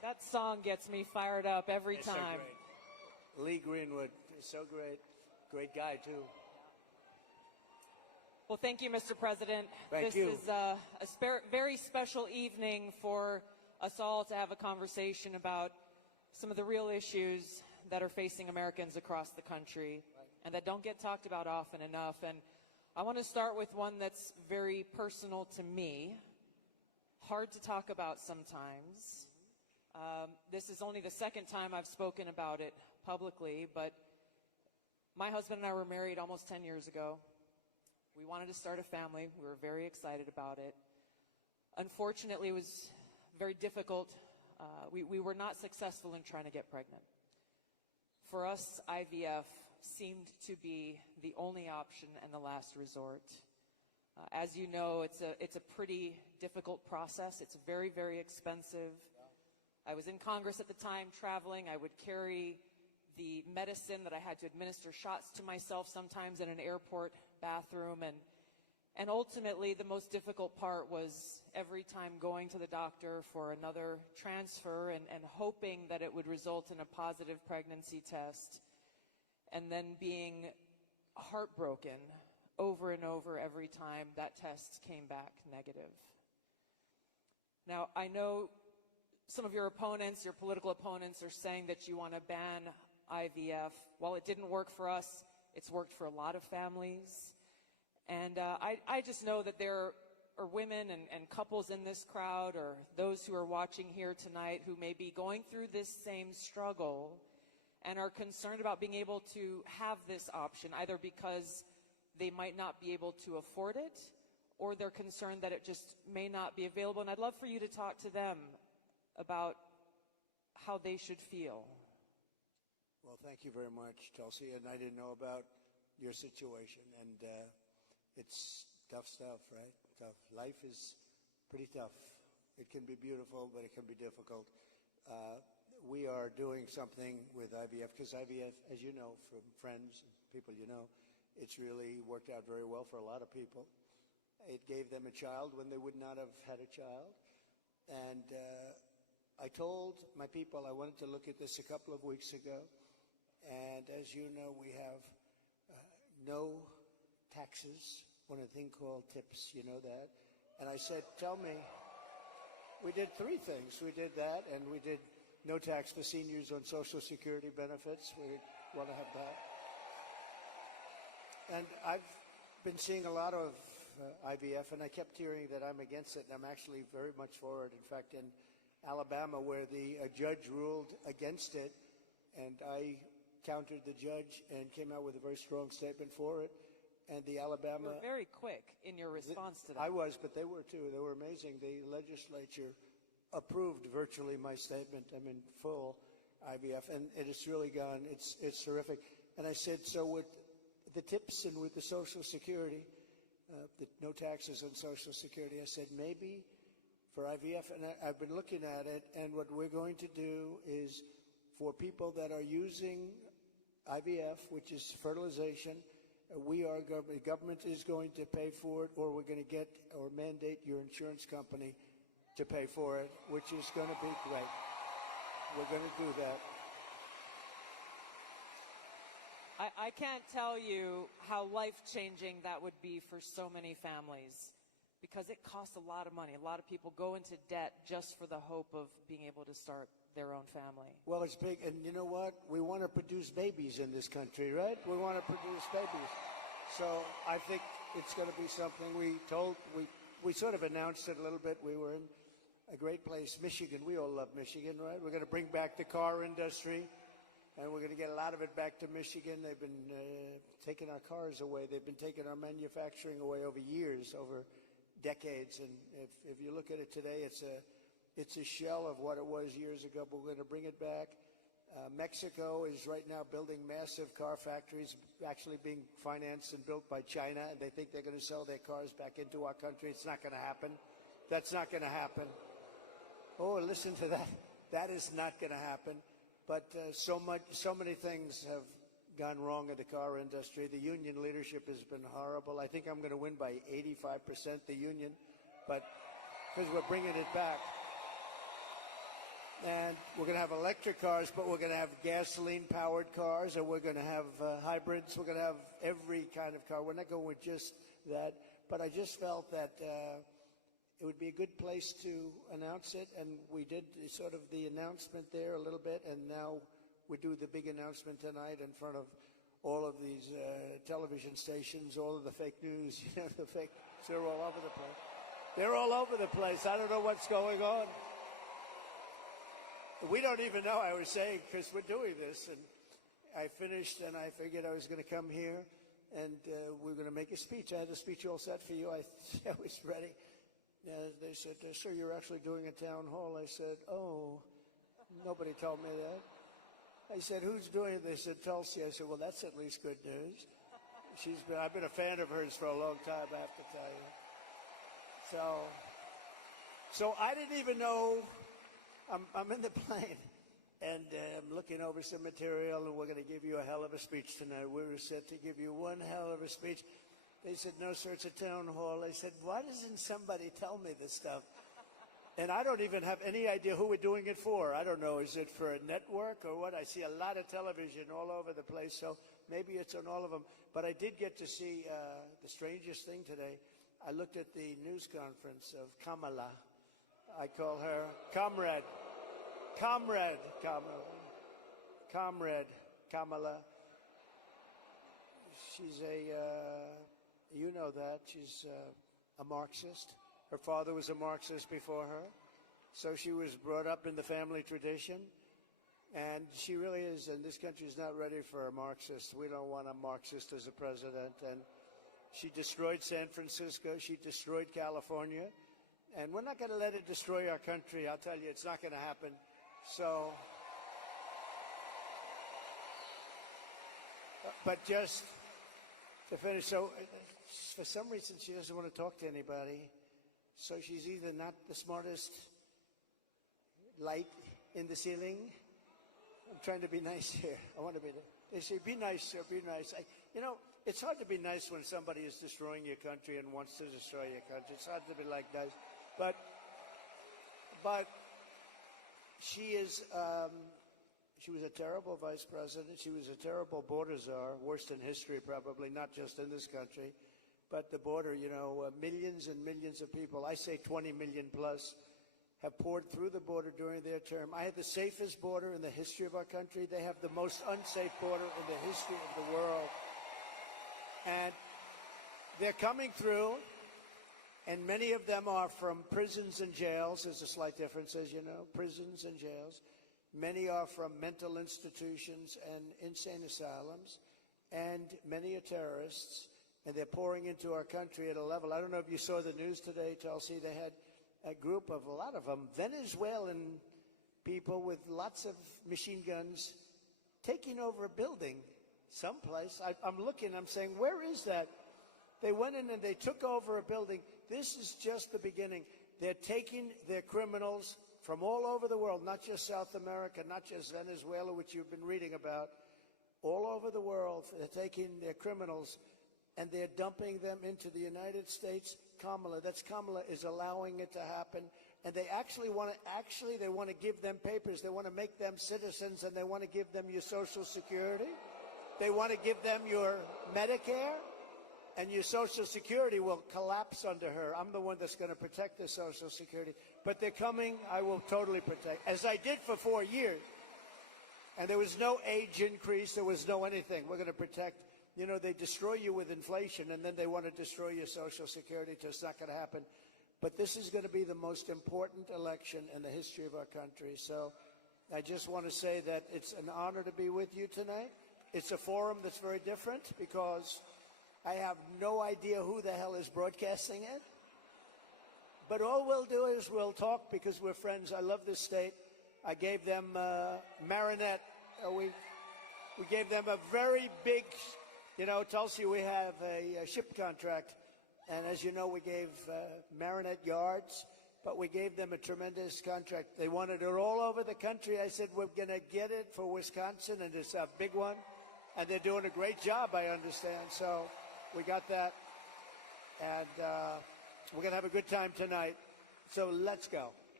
That song gets me fired up every It's time. so great. Lee Greenwood is so great. Great guy, too. Well, thank you, Mr. President. Thank this you. is a very special evening for us all to have a conversation about some of the real issues that are facing Americans across the country and that don't get talked about often enough. And I want to start with one that's very personal to me, hard to talk about sometimes. This is only the second time I've spoken about it publicly, but my husband and I were married almost 10 years ago. We wanted to start a family. We were very excited about it. Unfortunately, it was very difficult. We were not successful in trying to get pregnant. For us, IVF seemed to be the only option and the last resort. As you know, it's a pretty difficult process. It's very, very expensive. I was in Congress at the time, traveling. I would carry the medicine that I had to administer shots to myself sometimes in an airport bathroom. And ultimately, the most difficult part was every time going to the doctor for another transfer and hoping that it would result in a positive pregnancy test, and then being heartbroken over and over every time that test came back negative. Now, I know some of your opponents, your political opponents, are saying that you want to ban IVF. While it didn't work for us, it's worked for a lot of families. And I just know that there are women and couples in this crowd, or those who are watching here tonight, who may be going through this same struggle and are concerned about being able to have this option, either because they might not be able to afford it, or they're concerned that it just may not be available. And I'd love for you to talk to them about how they should feel. Well, thank you very much, Chelsea. And I didn't know about your situation. And it's tough stuff, right? Tough. Life is pretty tough. It can be beautiful, but it can be difficult. We are doing something with IVF, because IVF, as you know, from friends and people you know, it's really worked out very well for a lot of people. It gave them a child when they would not have had a child. And I told my people I wanted to look at this a couple of weeks ago. And as you know, we have no taxes on a thing called tips. You know that? And I said, tell me, we did three things. We did that, and we did no tax for seniors on Social Security benefits. We want to have that. And I've been seeing a lot of IVF, and I kept hearing that I'm against it, and I'm actually very much for it. In fact, in Alabama, where the judge ruled against it, and I countered the judge and came out with a very strong statement for it. And the Alabama... You were very quick in your response to that. I was, but they were too. They were amazing. The legislature approved virtually my statement. I'm in full IVF, and it has really gone, it's terrific. And I said, so with the tips and with the Social Security, the no taxes on Social Security, I said, maybe for IVF, and I've been looking at it, and what we're going to do is for people that are using IVF, which is fertilization, the government is going to pay for it, or we're going to get or mandate your insurance company to pay for it, which is going to be great. We're going to do that. I can't tell you how life-changing that would be for so many families, because it costs a lot of money. A lot of people go into debt just for the hope of being able to start their own family. Well, it's big, and you know what? We want to produce babies in this country, right? We want to produce babies. So I think it's going to be something we sort of announced it a little bit. We were in a great place, Michigan. We all love Michigan, right? We're going to bring back the car industry, and we're going to get a lot of it back to Michigan. They've been taking our cars away. They've been taking our manufacturing away over years, over decades. And if you look at it today, it's a shell of what it was years ago, but we're going to bring it back. Mexico is right now building massive car factories, actually being financed and built by China, and they think they're going to sell their cars back into our country. It's not going to happen. That's not going to happen. Oh, listen to that. That is not going to happen. But so many things have gone wrong in the car industry. The union leadership has been horrible. I think I'm going to win by 85%, the union, but because we're bringing it back. And we're going to have electric cars, but we're going to have gasoline-powered cars, and we're going to have hybrids. We're going to have every kind of car. We're not going with just that. But I just felt that it would be a good place to announce it, and we did sort of the announcement there a little bit, and now we do the big announcement tonight in front of all of these television stations, all of the fake news, the fake, they're all over the place. They're all over the place. I don't know what's going on. We don't even know, I was saying, because we're doing this, and I finished, and I figured I was going to come here, and we were going to make a speech. I had a speech all set for you. I was ready. They said, sir, you're actually doing a town hall. I said, oh, nobody told me that. I said, who's doing it? They said, Tulsi. I said, well, that's at least good news. I've been a fan of hers for a long time, I have to tell you. So I didn't even know. I'm in the plane, and I'm looking over some material, and we're going to give you a hell of a speech tonight. We were set to give you one hell of a speech. They said, no, sir, it's a town hall. I said, why doesn't somebody tell me this stuff? And I don't even have any idea who we're doing it for. I don't know. Is it for a network or what? I see a lot of television all over the place, so maybe it's on all of them. But I did get to see the strangest thing today. I looked at the news conference of Kamala. I call her Comrade Kamala. She's you know that. She's a Marxist. Her father was a Marxist before her. So she was brought up in the family tradition. And she really is, and this country is not ready for a Marxist. We don't want a Marxist as a president. And she destroyed San Francisco. She destroyed California. And we're not going to let it destroy our country. I'll tell you, it's not going to happen. So, but just to finish, so for some reason she doesn't want to talk to anybody. So she's either not the smartest light in the ceiling. I'm trying to be nice here. I want to be. They say, be nice, sir, be nice. It's hard to be nice when somebody is destroying your country and wants to destroy your country. It's hard to be like nice. But she is, she was a terrible vice president. She was a terrible border czar, worst in history probably, not just in this country. But the border, millions and millions of people, I say 20 million plus, have poured through the border during their term. I had the safest border in the history of our country. They have the most unsafe border in the history of the world. And they're coming through, and many of them are from prisons and jails. There's a slight difference, as you know, prisons and jails. Many are from mental institutions and insane asylums, and many are terrorists, and they're pouring into our country at a level. I don't know if you saw the news today, Tulsi. They had a lot of them, Venezuelan people with lots of machine guns taking over a building someplace. I'm looking, I'm saying, where is that? They went in and they took over a building. This is just the beginning. They're taking their criminals from all over the world, not just South America, not just Venezuela, which you've been reading about, all over the world. They're taking their criminals and they're dumping them into the United States. Kamala is allowing it to happen. And they actually want to give them papers. They want to make them citizens, and they want to give them your Social Security. They want to give them your Medicare, and your Social Security will collapse under her. I'm the one that's going to protect the Social Security. But they're coming. I will totally protect, as I did for 4 years. And there was no age increase. There was no anything. We're going to protect. They destroy you with inflation, and then they want to destroy your Social Security. It's not going to happen. But this is going to be the most important election in the history of our country. So I just want to say that it's an honor to be with you tonight. It's a forum that's very different because I have no idea who the hell is broadcasting it. But all we'll do is we'll talk because we're friends. I love this state. I gave them Marinette. We gave them a very big... Tulsi, we have a ship contract, and as you know, we gave Marinette yards, but we gave them a tremendous contract. They wanted it all over the country. I said, we're going to get it for Wisconsin, and it's a big one, and they're doing a great job, I understand. So we got that, and we're going to have a good time tonight. So let's go.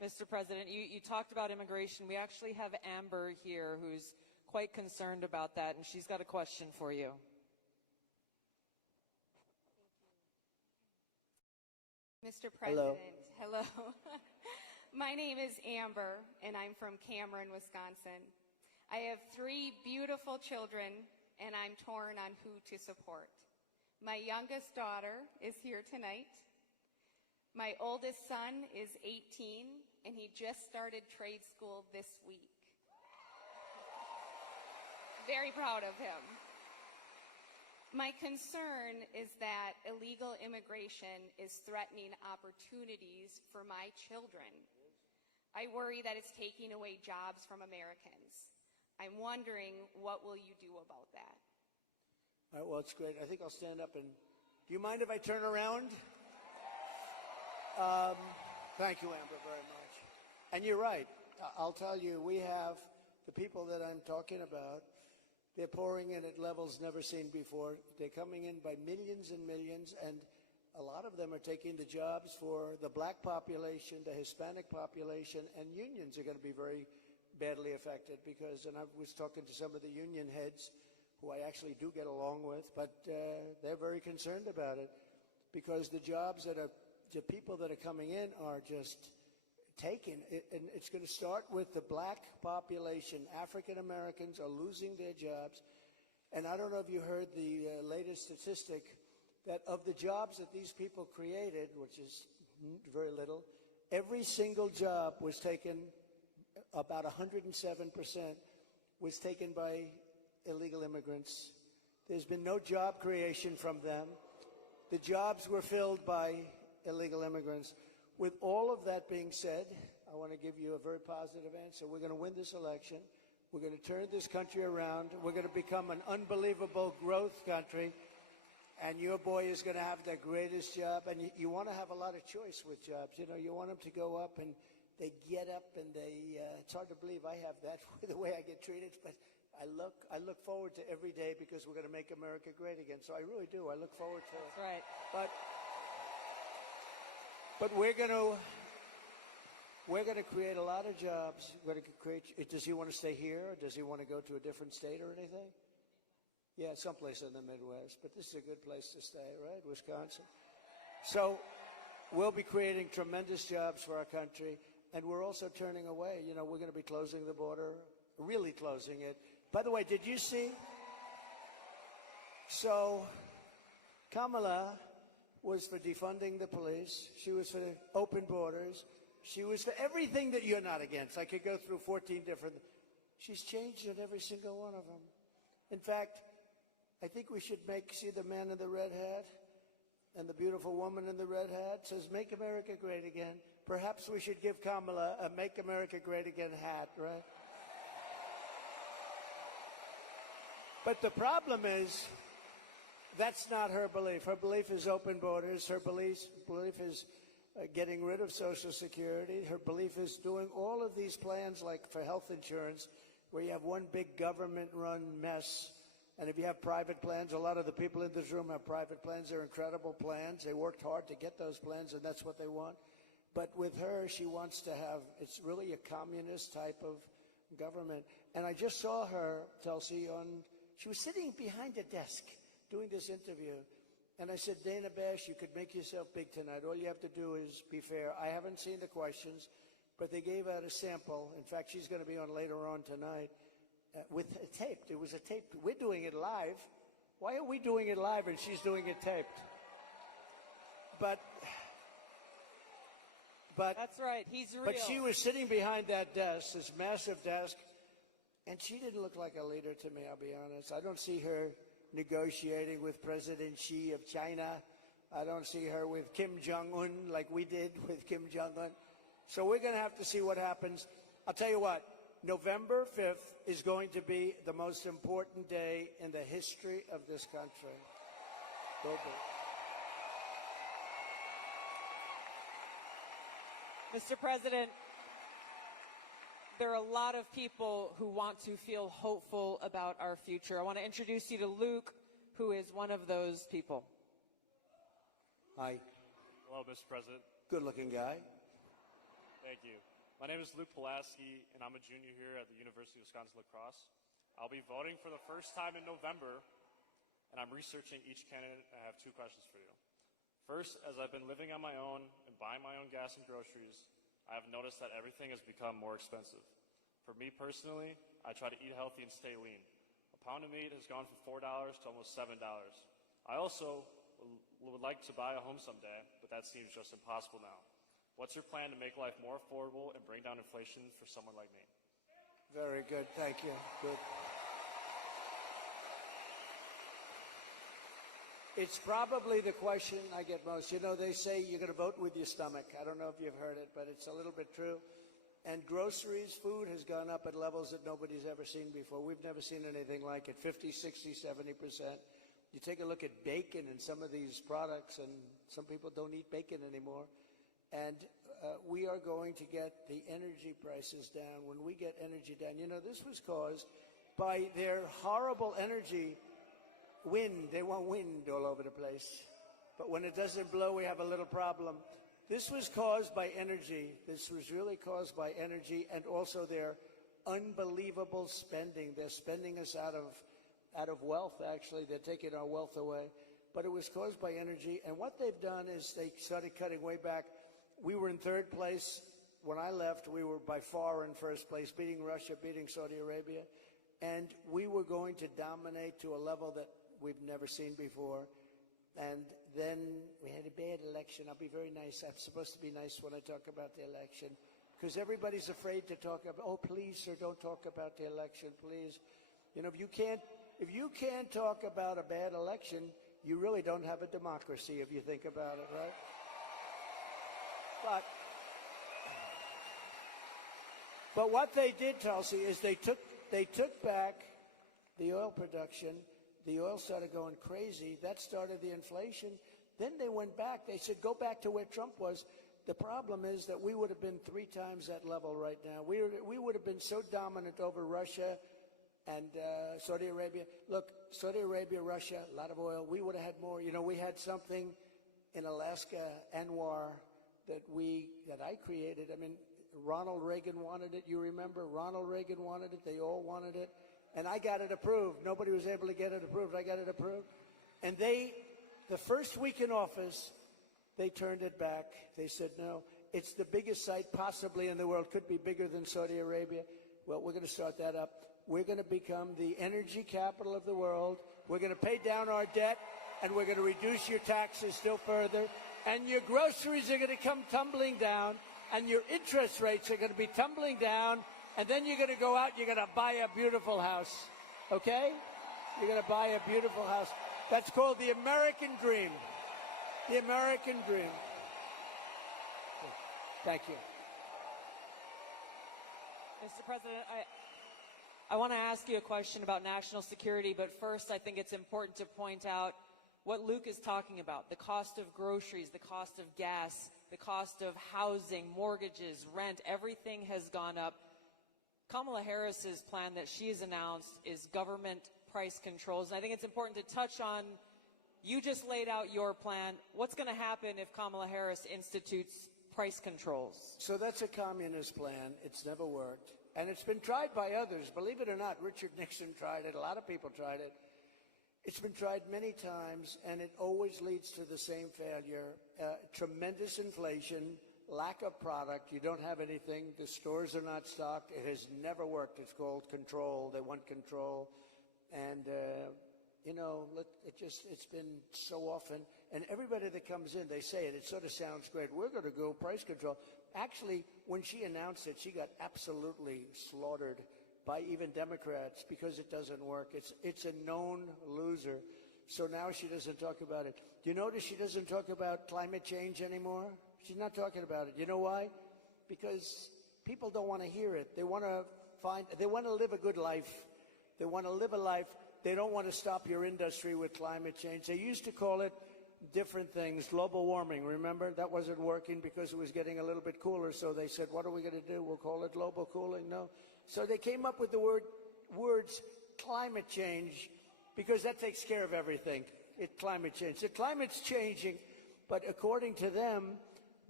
Mr. President. You talked about immigration. We actually have Amber here who's quite concerned about that, and she's got a question for you. Mr. President, hello. My name is Amber, and I'm from Cameron, Wisconsin. I have 3 beautiful children, and I'm torn on who to support. My youngest daughter is here tonight. My oldest son is 18, and he just started trade school this week. Very proud of him. My concern is that illegal immigration is threatening opportunities for my children. I worry that it's taking away jobs from Americans. I'm wondering, what will you do about that? All right, well, it's great. I think I'll stand up and... Do you mind if I turn around? Thank you, Amber, very much. And you're right. I'll tell you, we have the people that I'm talking about. They're pouring in at levels never seen before. They're coming in by millions and millions, and a lot of them are taking the jobs for the black population, the Hispanic population, and unions are going to be very badly affected because, and I was talking to some of the union heads who I actually do get along with, but they're very concerned about it because the jobs that are, the people that are coming in are just taken, and it's going to start with the black population. African Americans are losing their jobs, and I don't know if you heard the latest statistic that of the jobs that these people created, which is very little, every single job was taken, about 107% was taken by illegal immigrants. There's been no job creation from them. The jobs were filled by illegal immigrants. With all of that being said, I want to give you a very positive answer. We're going to win this election. We're going to turn this country around. We're going to become an unbelievable growth country. And your boy is going to have the greatest job. And you want to have a lot of choice with jobs. You know, you want them to go up and they get up and they, it's hard to believe I have that the way I get treated. But I look forward to every day because we're going to make America great again. So I really do. I look forward to it. That's right. But we're going to create a lot of jobs. We're going to create. Does he want to stay here, or does he want to go to a different state or anything? Yeah, someplace in the Midwest. But this is a good place to stay, right? Wisconsin. So we'll be creating tremendous jobs for our country, and we're also turning away. You know, we're going to be closing the border, really closing it. By the way, did you see? So Kamala was for defunding the police. She was for open borders. She was for everything that you're not against. I could go through 14 different. She's changed on every single one of them. In fact, I think we should see the man in the red hat and the beautiful woman in the red hat says, "Make America Great Again." Perhaps we should give Kamala a "Make America Great Again" hat, right? But the problem is, that's not her belief. Her belief is open borders. Her belief is getting rid of Social Security. Her belief is doing all of these plans like for health insurance, where you have one big government-run mess. And if you have private plans, a lot of the people in this room have private plans. They're incredible plans. They worked hard to get those plans, and that's what they want. But with her, she wants to have, it's really a communist type of government. And I just saw her, Tulsi, she was sitting behind a desk doing this interview. And I said, "Dana Bash, you could make yourself big tonight. All you have to do is be fair." I haven't seen the questions, but they gave out a sample. In fact, she's going to be on later on tonight with a taped. It was a taped. We're doing it live. Why are we doing it live and she's doing it taped? But that's right. He's real. But she was sitting behind that desk, this massive desk, and she didn't look like a leader to me, I'll be honest. I don't see her negotiating with President Xi of China. I don't see her with Kim Jong-un like we did with Kim Jong-un. So we're going to have to see what happens. I'll tell you what, November 5th is going to be the most important day in the history of this country. Will be. Mr. President, there are a lot of people who want to feel hopeful about our future. I want to introduce you to Luke, who is one of those people. Hi. Hello, Mr. President. Good-looking guy. Thank you. My name is Luke Pulaski, and I'm a junior here at the University of Wisconsin-La Crosse. I'll be voting for the first time in November, and I'm researching each candidate. I have two questions for you. First, as I've been living on my own and buying my own gas and groceries, I have noticed that everything has become more expensive. For me personally, I try to eat healthy and stay lean. A pound of meat has gone from $4 to almost $7. I also would like to buy a home someday, but that seems just impossible now. What's your plan to make life more affordable and bring down inflation for someone like me? Very good. Thank you. Good. It's probably the question I get most. You know, they say you're going to vote with your stomach. I don't know if you've heard it, but it's a little bit true. And groceries, food has gone up at levels that nobody's ever seen before. We've never seen anything like it, 50, 60, 70%. You take a look at bacon and some of these products, and some people don't eat bacon anymore. And we are going to get the energy prices down. When we get energy down, you know, this was caused by their horrible energy wind. They want wind all over the place. But when it doesn't blow, we have a little problem. This was caused by energy. This was really caused by energy and also their unbelievable spending. They're spending us out of wealth, actually. They're taking our wealth away. But it was caused by energy. And what they've done is they started cutting way back. We were in third place. When I left, we were by far in first place, beating Russia, beating Saudi Arabia. And we were going to dominate to a level that we've never seen before. And then we had a bad election. I'll be very nice. I'm supposed to be nice when I talk about the election, because everybody's afraid to talk about, oh, please, sir, don't talk about the election, please. You know, if you can't talk about a bad election, you really don't have a democracy if you think about it, right? But what they did, Tulsi, is they took back the oil production. The oil started going crazy. That started the inflation. Then they went back. They said, go back to where Trump was. The problem is that we would have been 3 times that level right now. We would have been so dominant over Russia and Saudi Arabia. Look, Saudi Arabia, Russia, a lot of oil. We would have had more. You know, we had something in Alaska, Anwar, that I created. I mean, Ronald Reagan wanted it. You remember? Ronald Reagan wanted it. They all wanted it. And I got it approved. Nobody was able to get it approved. I got it approved. And the first week in office, they turned it back. They said, no, it's the biggest site possibly in the world. Could be bigger than Saudi Arabia. Well, we're going to start that up. We're going to become the energy capital of the world. We're going to pay down our debt, and we're going to reduce your taxes still further. And your groceries are going to come tumbling down, and your interest rates are going to be tumbling down. And then you're going to go out, you're going to buy a beautiful house, okay? You're going to buy a beautiful house. That's called the American dream. The American dream. Thank you. Mr. President, I want to ask you a question about national security, but first I think it's important to point out what Luke is talking about, the cost of groceries, the cost of gas, the cost of housing, mortgages, rent, everything has gone up. Kamala Harris's plan that she has announced is government price controls. And I think it's important to touch on, you just laid out your plan. What's going to happen if Kamala Harris institutes price controls? So that's a communist plan. It's never worked. And it's been tried by others. Believe it or not, Richard Nixon tried it. A lot of people tried it. It's been tried many times, and it always leads to the same failure. Tremendous inflation, lack of product. You don't have anything. The stores are not stocked. It has never worked. It's called control. They want control. And, you know, it's been so often. And everybody that comes in, they say it. It sort of sounds great. We're going to go price control. Actually, when she announced it, she got absolutely slaughtered by even Democrats because it doesn't work. It's a known loser. So now she doesn't talk about it. Do you notice she doesn't talk about climate change anymore? She's not talking about it. You know why? Because people don't want to hear it. They want to live a good life. They want to live a life. They don't want to stop your industry with climate change. They used to call it different things, global warming. Remember? That wasn't working because it was getting a little bit cooler. So they said, what are we going to do? We'll call it global cooling? No. So they came up with the words climate change because that takes care of everything. Climate change. The climate's changing, but according to them,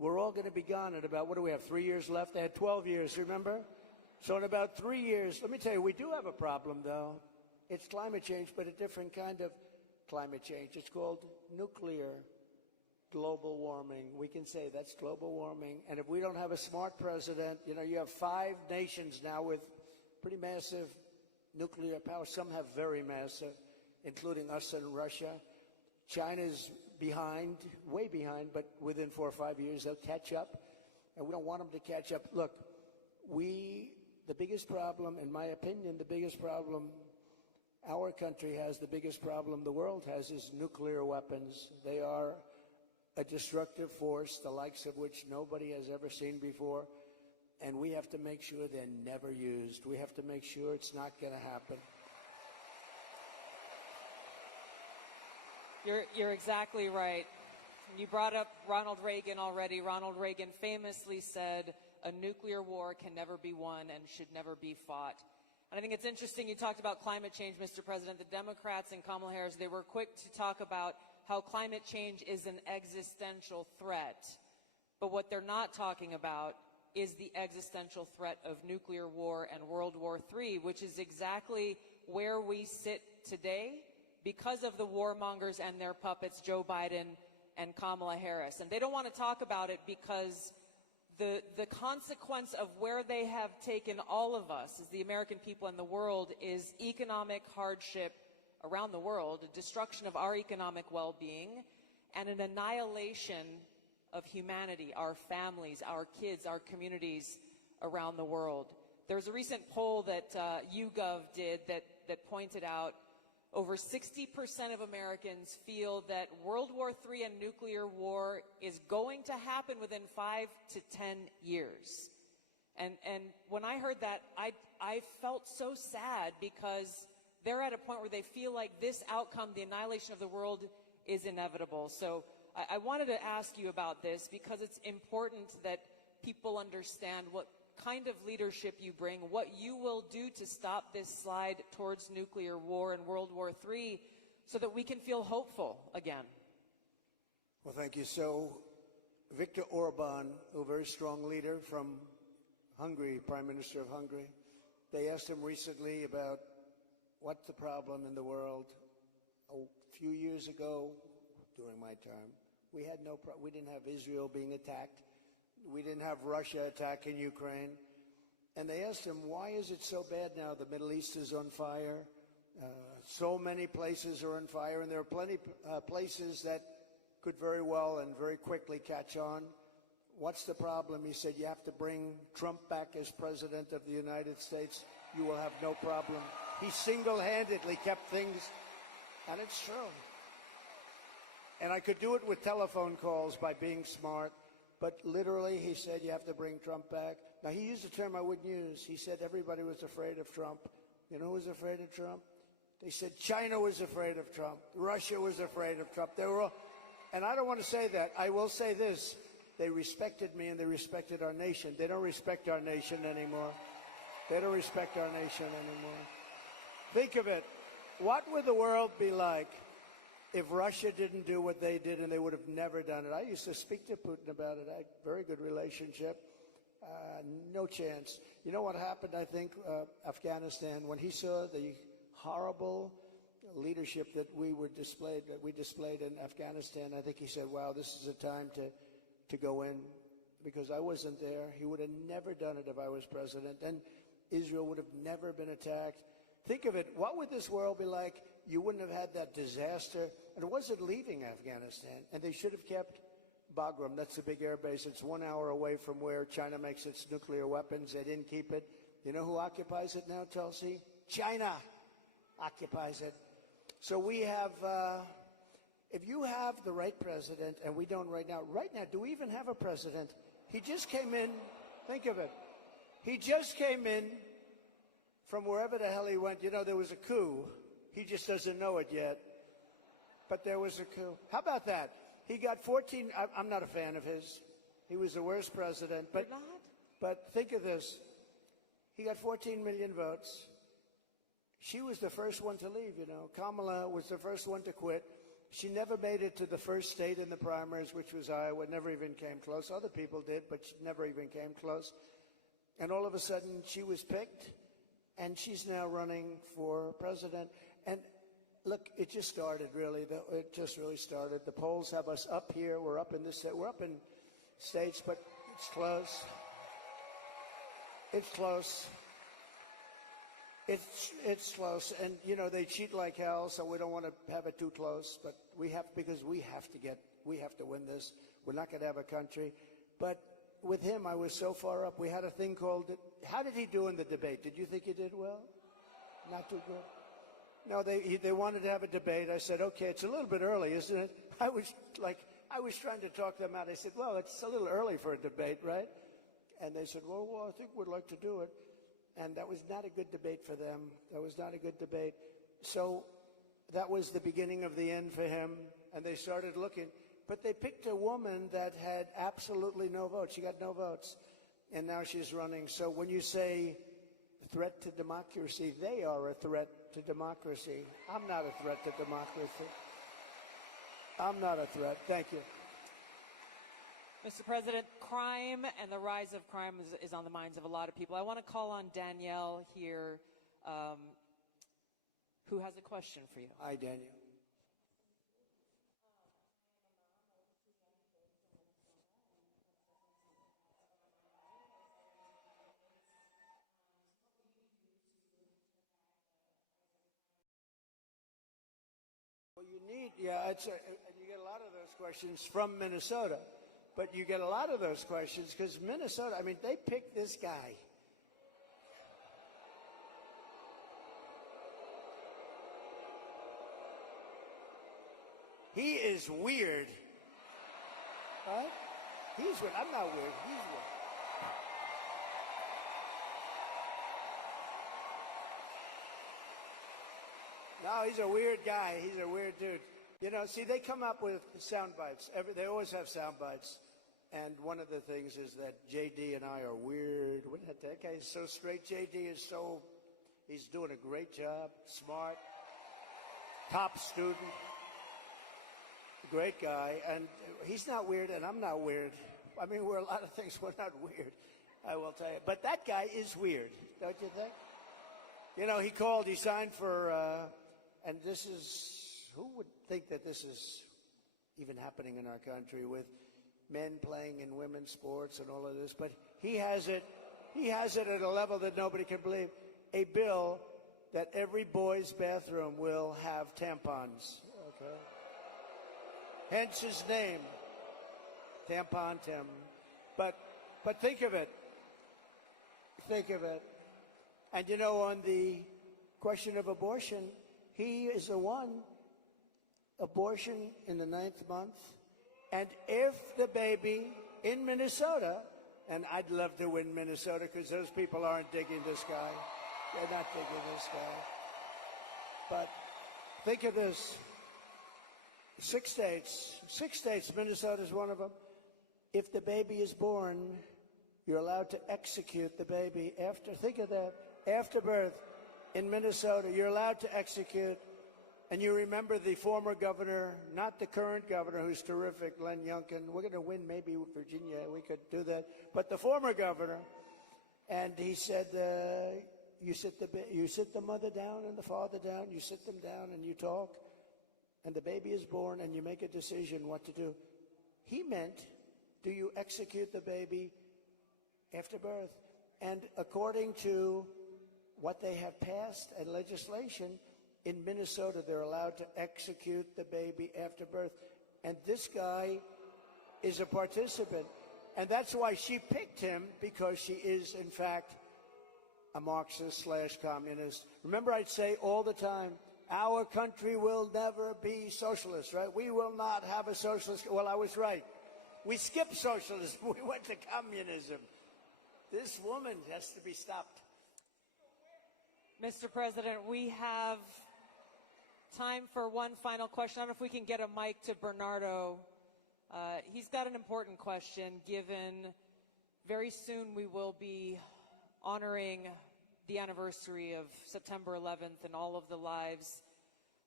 we're all going to be gone in about, what do we have, 3 years left? They had 12 years, remember? So in about 3 years, let me tell you, we do have a problem, though. It's climate change, but a different kind of climate change. It's called nuclear global warming. We can say that's global warming. And if we don't have a smart president, you know, you have 5 nations now with pretty massive nuclear power. Some have very massive, including us and Russia. China's behind, way behind, but within 4 or 5 years they'll catch up. And we don't want them to catch up. Look, the biggest problem, in my opinion, the biggest problem our country has, the biggest problem the world has, is nuclear weapons. They are a destructive force, the likes of which nobody has ever seen before. And we have to make sure they're never used. We have to make sure it's not going to happen. You're exactly right. You brought up Ronald Reagan already. Ronald Reagan famously said, a nuclear war can never be won and should never be fought. And I think it's interesting you talked about climate change, Mr. President. The Democrats and Kamala Harris, they were quick to talk about how climate change is an existential threat. But what they're not talking about is the existential threat of nuclear war and World War III, which is exactly where we sit today because of the warmongers and their puppets, Joe Biden and Kamala Harris. And they don't want to talk about it because the consequence of where they have taken all of us as the American people and the world is economic hardship around the world, a destruction of our economic well-being, and an annihilation of humanity, our families, our kids, our communities around the world. There was a recent poll that YouGov did that pointed out over 60% of Americans feel that World War III and nuclear war is going to happen within 5 to 10 years. And when I heard that, I felt so sad because they're at a point where they feel like this outcome, the annihilation of the world, is inevitable. So I wanted to ask you about this because it's important that people understand what kind of leadership you bring, what you will do to stop this slide towards nuclear war and World War III so that we can feel hopeful again. Well, thank you. So Viktor Orban, a very strong leader from Hungary, Prime Minister of Hungary, they asked him recently about what's the problem in the world. A few years ago, during my term, we didn't have Israel being attacked. We didn't have Russia attacking Ukraine. And they asked him, why is it so bad now? The Middle East is on fire. So many places are on fire, and there are plenty places that could very well and very quickly catch on. What's the problem? He said, you have to bring Trump back as president of the United States. You will have no problem. He single-handedly kept things, and it's true. And I could do it with telephone calls by being smart. But literally, he said, you have to bring Trump back. Now, he used a term I wouldn't use. He said everybody was afraid of Trump. You know who was afraid of Trump? They said China was afraid of Trump. Russia was afraid of Trump. They were all, and I don't want to say that. I will say this. They respected me and they respected our nation. They don't respect our nation anymore. They don't respect our nation anymore. Think of it. What would the world be like if Russia didn't do what they did, and they would have never done it? I used to speak to Putin about it. I had a very good relationship. No chance. You know what happened, I think, Afghanistan, when he saw the horrible leadership that we displayed in Afghanistan, I think he said, wow, this is a time to go in, because I wasn't there. He would have never done it if I was president, and Israel would have never been attacked. Think of it. What would this world be like? You wouldn't have had that disaster. And it wasn't leaving Afghanistan. And they should have kept Bagram. That's the big air base. It's 1 hour away from where China makes its nuclear weapons. They didn't keep it. You know who occupies it now, Tulsi? China occupies it. So we have, if you have the right president, and we don't right now, do we even have a president? He just came in. Think of it. He just came in from wherever the hell he went. You know, there was a coup. He just doesn't know it yet. But there was a coup. How about that? He got 14. I'm not a fan of his. He was the worst president. But, You're not? But think of this. He got 14 million votes. She was the first one to leave, you know. Kamala was the first one to quit. She never made it to the first state in the primaries, which was Iowa. Never even came close. Other people did, but she never even came close. And all of a sudden, she was picked, and she's now running for president. And look, it just started, really. It just really started. The polls have us up here. We're up in states, but it's close. It's close. It's close, and you know they cheat like hell, so we don't want to have it too close. But we have to win this. We're not going to have a country. But with him, I was so far up. We had a thing called. How did he do in the debate? Did you think he did well? Not too good. No, they wanted to have a debate. I said, okay, it's a little bit early, isn't it? I was trying to talk them out. I said, well, it's a little early for a debate, right? And they said, well, I think we'd like to do it. And that was not a good debate for them. That was not a good debate. So that was the beginning of the end for him. And they started looking. But they picked a woman that had absolutely no votes. She got no votes. And now she's running. So when you say threat to democracy, they are a threat to democracy. I'm not a threat to democracy. I'm not a threat. Thank you. Mr. President, crime and the rise of crime is on the minds of a lot of people. I want to call on Danielle here, who has a question for you. Hi, Danielle. Well, you get a lot of those questions from Minnesota. But you get a lot of those questions because Minnesota, I mean, they picked this guy. He is weird. Right? He's weird. I'm not weird. He's weird. No, he's a weird guy. He's a weird dude. You know, see, they come up with sound bites. They always have sound bites. And one of the things is that J.D. and I are weird. That guy is so straight. J.D. is he's doing a great job, smart, top student, great guy. And he's not weird, and I'm not weird. I mean, we're a lot of things. We're not weird, I will tell you. But that guy is weird, don't you think? You know, he signed for, and this is... Who would think that this is even happening in our country with men playing in women's sports and all of this? But he has it at a level that nobody can believe. A bill that every boy's bathroom will have tampons. Okay. Hence his name, Tampon Tim. But think of it. Think of it. And you know, on the question of abortion, he is the one. Abortion in the 9th month, and if the baby in Minnesota, and I'd love to win Minnesota because those people aren't digging this guy. They're not digging this guy. But think of this. 6 states, Minnesota's one of them. If the baby is born, you're allowed to execute the baby think of that, after birth in Minnesota, you're allowed to execute. And you remember the former governor, not the current governor, who's terrific, Glenn Youngkin. We're going to win maybe Virginia. We could do that. But the former governor, and he said, you sit the mother down and the father down. You sit them down and you talk. And the baby is born and you make a decision what to do. He meant, do you execute the baby after birth? And according to what they have passed and legislation, in Minnesota, they're allowed to execute the baby after birth. And this guy is a participant. And that's why she picked him, because she is, in fact, a Marxist/communist. Remember, I'd say all the time, our country will never be socialist, right? We will not have a socialist. Well, I was right. We skipped socialism. We went to communism. This woman has to be stopped. Mr. President, we have time for one final question. I don't know if we can get a mic to Bernardo. He's got an important question, given very soon we will be honoring the anniversary of September 11th and all of the lives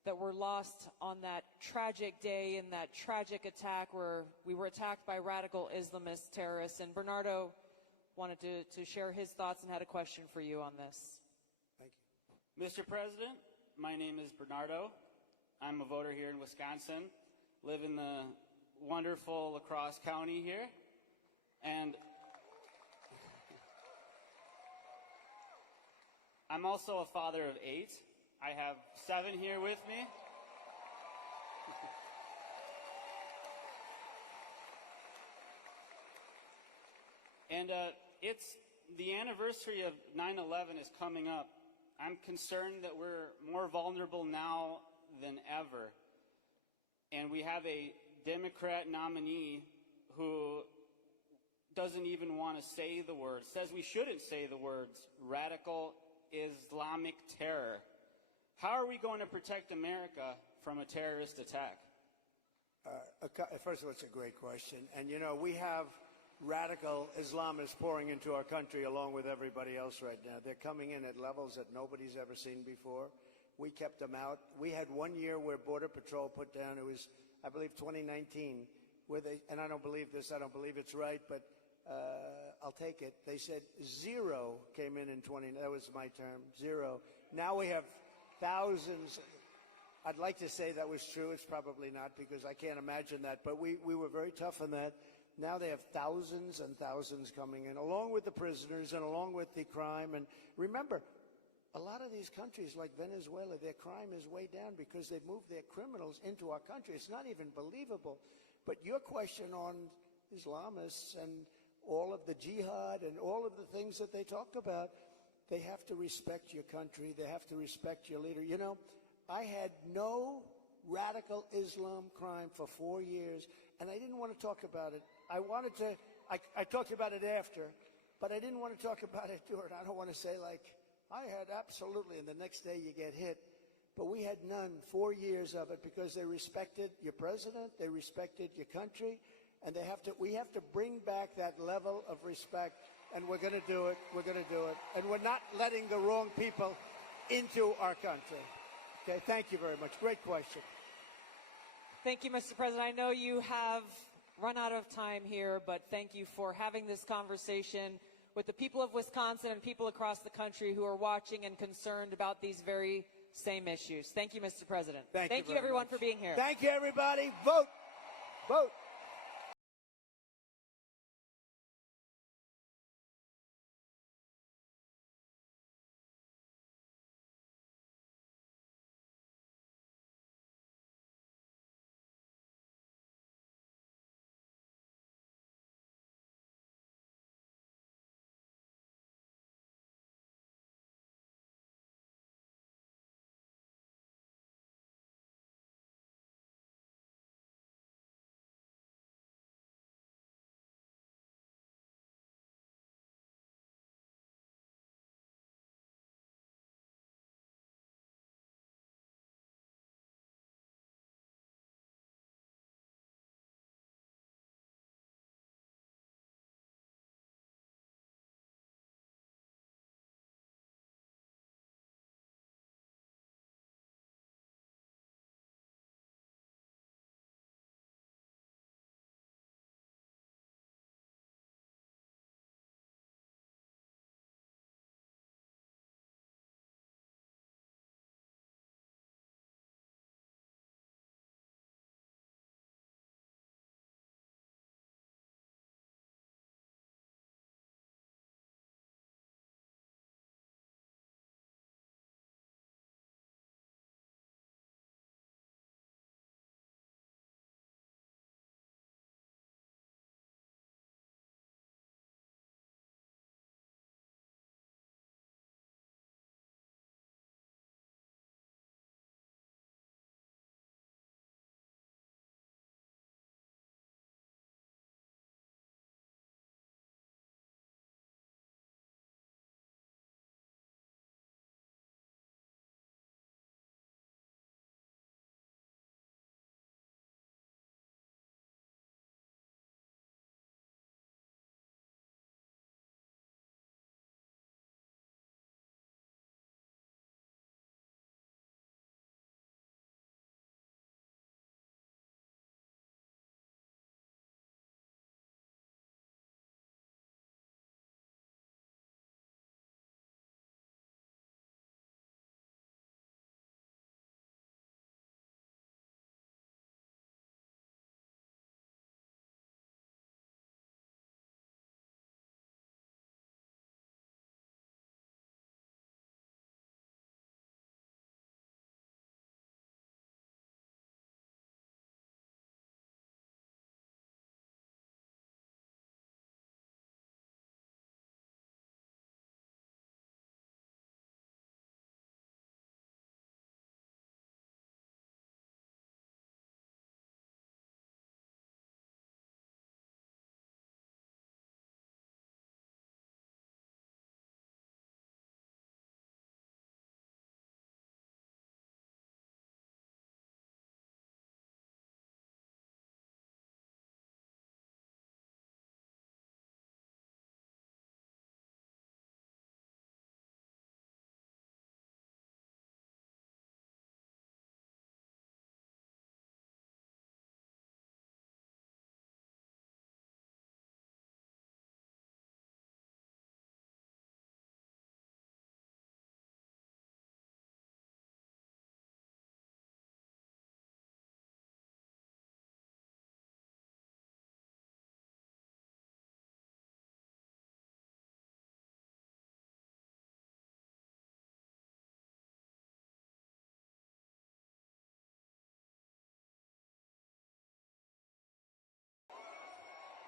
that were lost on that tragic day in that tragic attack where we were attacked by radical Islamist terrorists. And Bernardo wanted to share his thoughts and had a question for you on this. Thank you. Mr. President, my name is Bernardo. I'm a voter here in Wisconsin, live in the wonderful La Crosse County here, and I'm also a father of 8. I have 7 here with me. And it's the anniversary of 9/11 is coming up. I'm concerned that we're more vulnerable now than ever. And we have a Democrat nominee who doesn't even want to say the words, says we shouldn't say the words, radical Islamic terror. How are we going to protect America from a terrorist attack? First of all, it's a great question. And, you know, we have radical Islamists pouring into our country along with everybody else right now. They're coming in at levels that nobody's ever seen before. We kept them out. We had 1 year where Border Patrol put down, it was, I believe, 2019, where they, and I don't believe this, I don't believe it's right, but I'll take it. They said 0 came in 20, that was my term, 0. Now we have thousands. I'd like to say that was true. It's probably not because I can't imagine that, but we were very tough on that. Now they have thousands and thousands coming in, along with the prisoners and along with the crime. And remember, a lot of these countries like Venezuela, their crime is way down because they've moved their criminals into our country. It's not even believable. But your question on Islamists and all of the jihad and all of the things that they talk about, they have to respect your country. They have to respect your leader. You know, I had no radical Islam crime for 4 years, and I didn't want to talk about it. I talked about it after, but I didn't want to talk about it during. I don't want to say like, I had absolutely, and the next day you get hit. But we had none, 4 years of it, because they respected your president, they respected your country, and we have to bring back that level of respect, and we're going to do it, we're going to do it. And we're not letting the wrong people into our country. Okay, thank you very much. Great question. Thank you, Mr. President. I know you have run out of time here, but thank you for having this conversation with the people of Wisconsin and people across the country who are watching and concerned about these very same issues. Thank you, Mr. President. Thank you everyone, much. for being here. Thank you, everybody. Vote. Vote.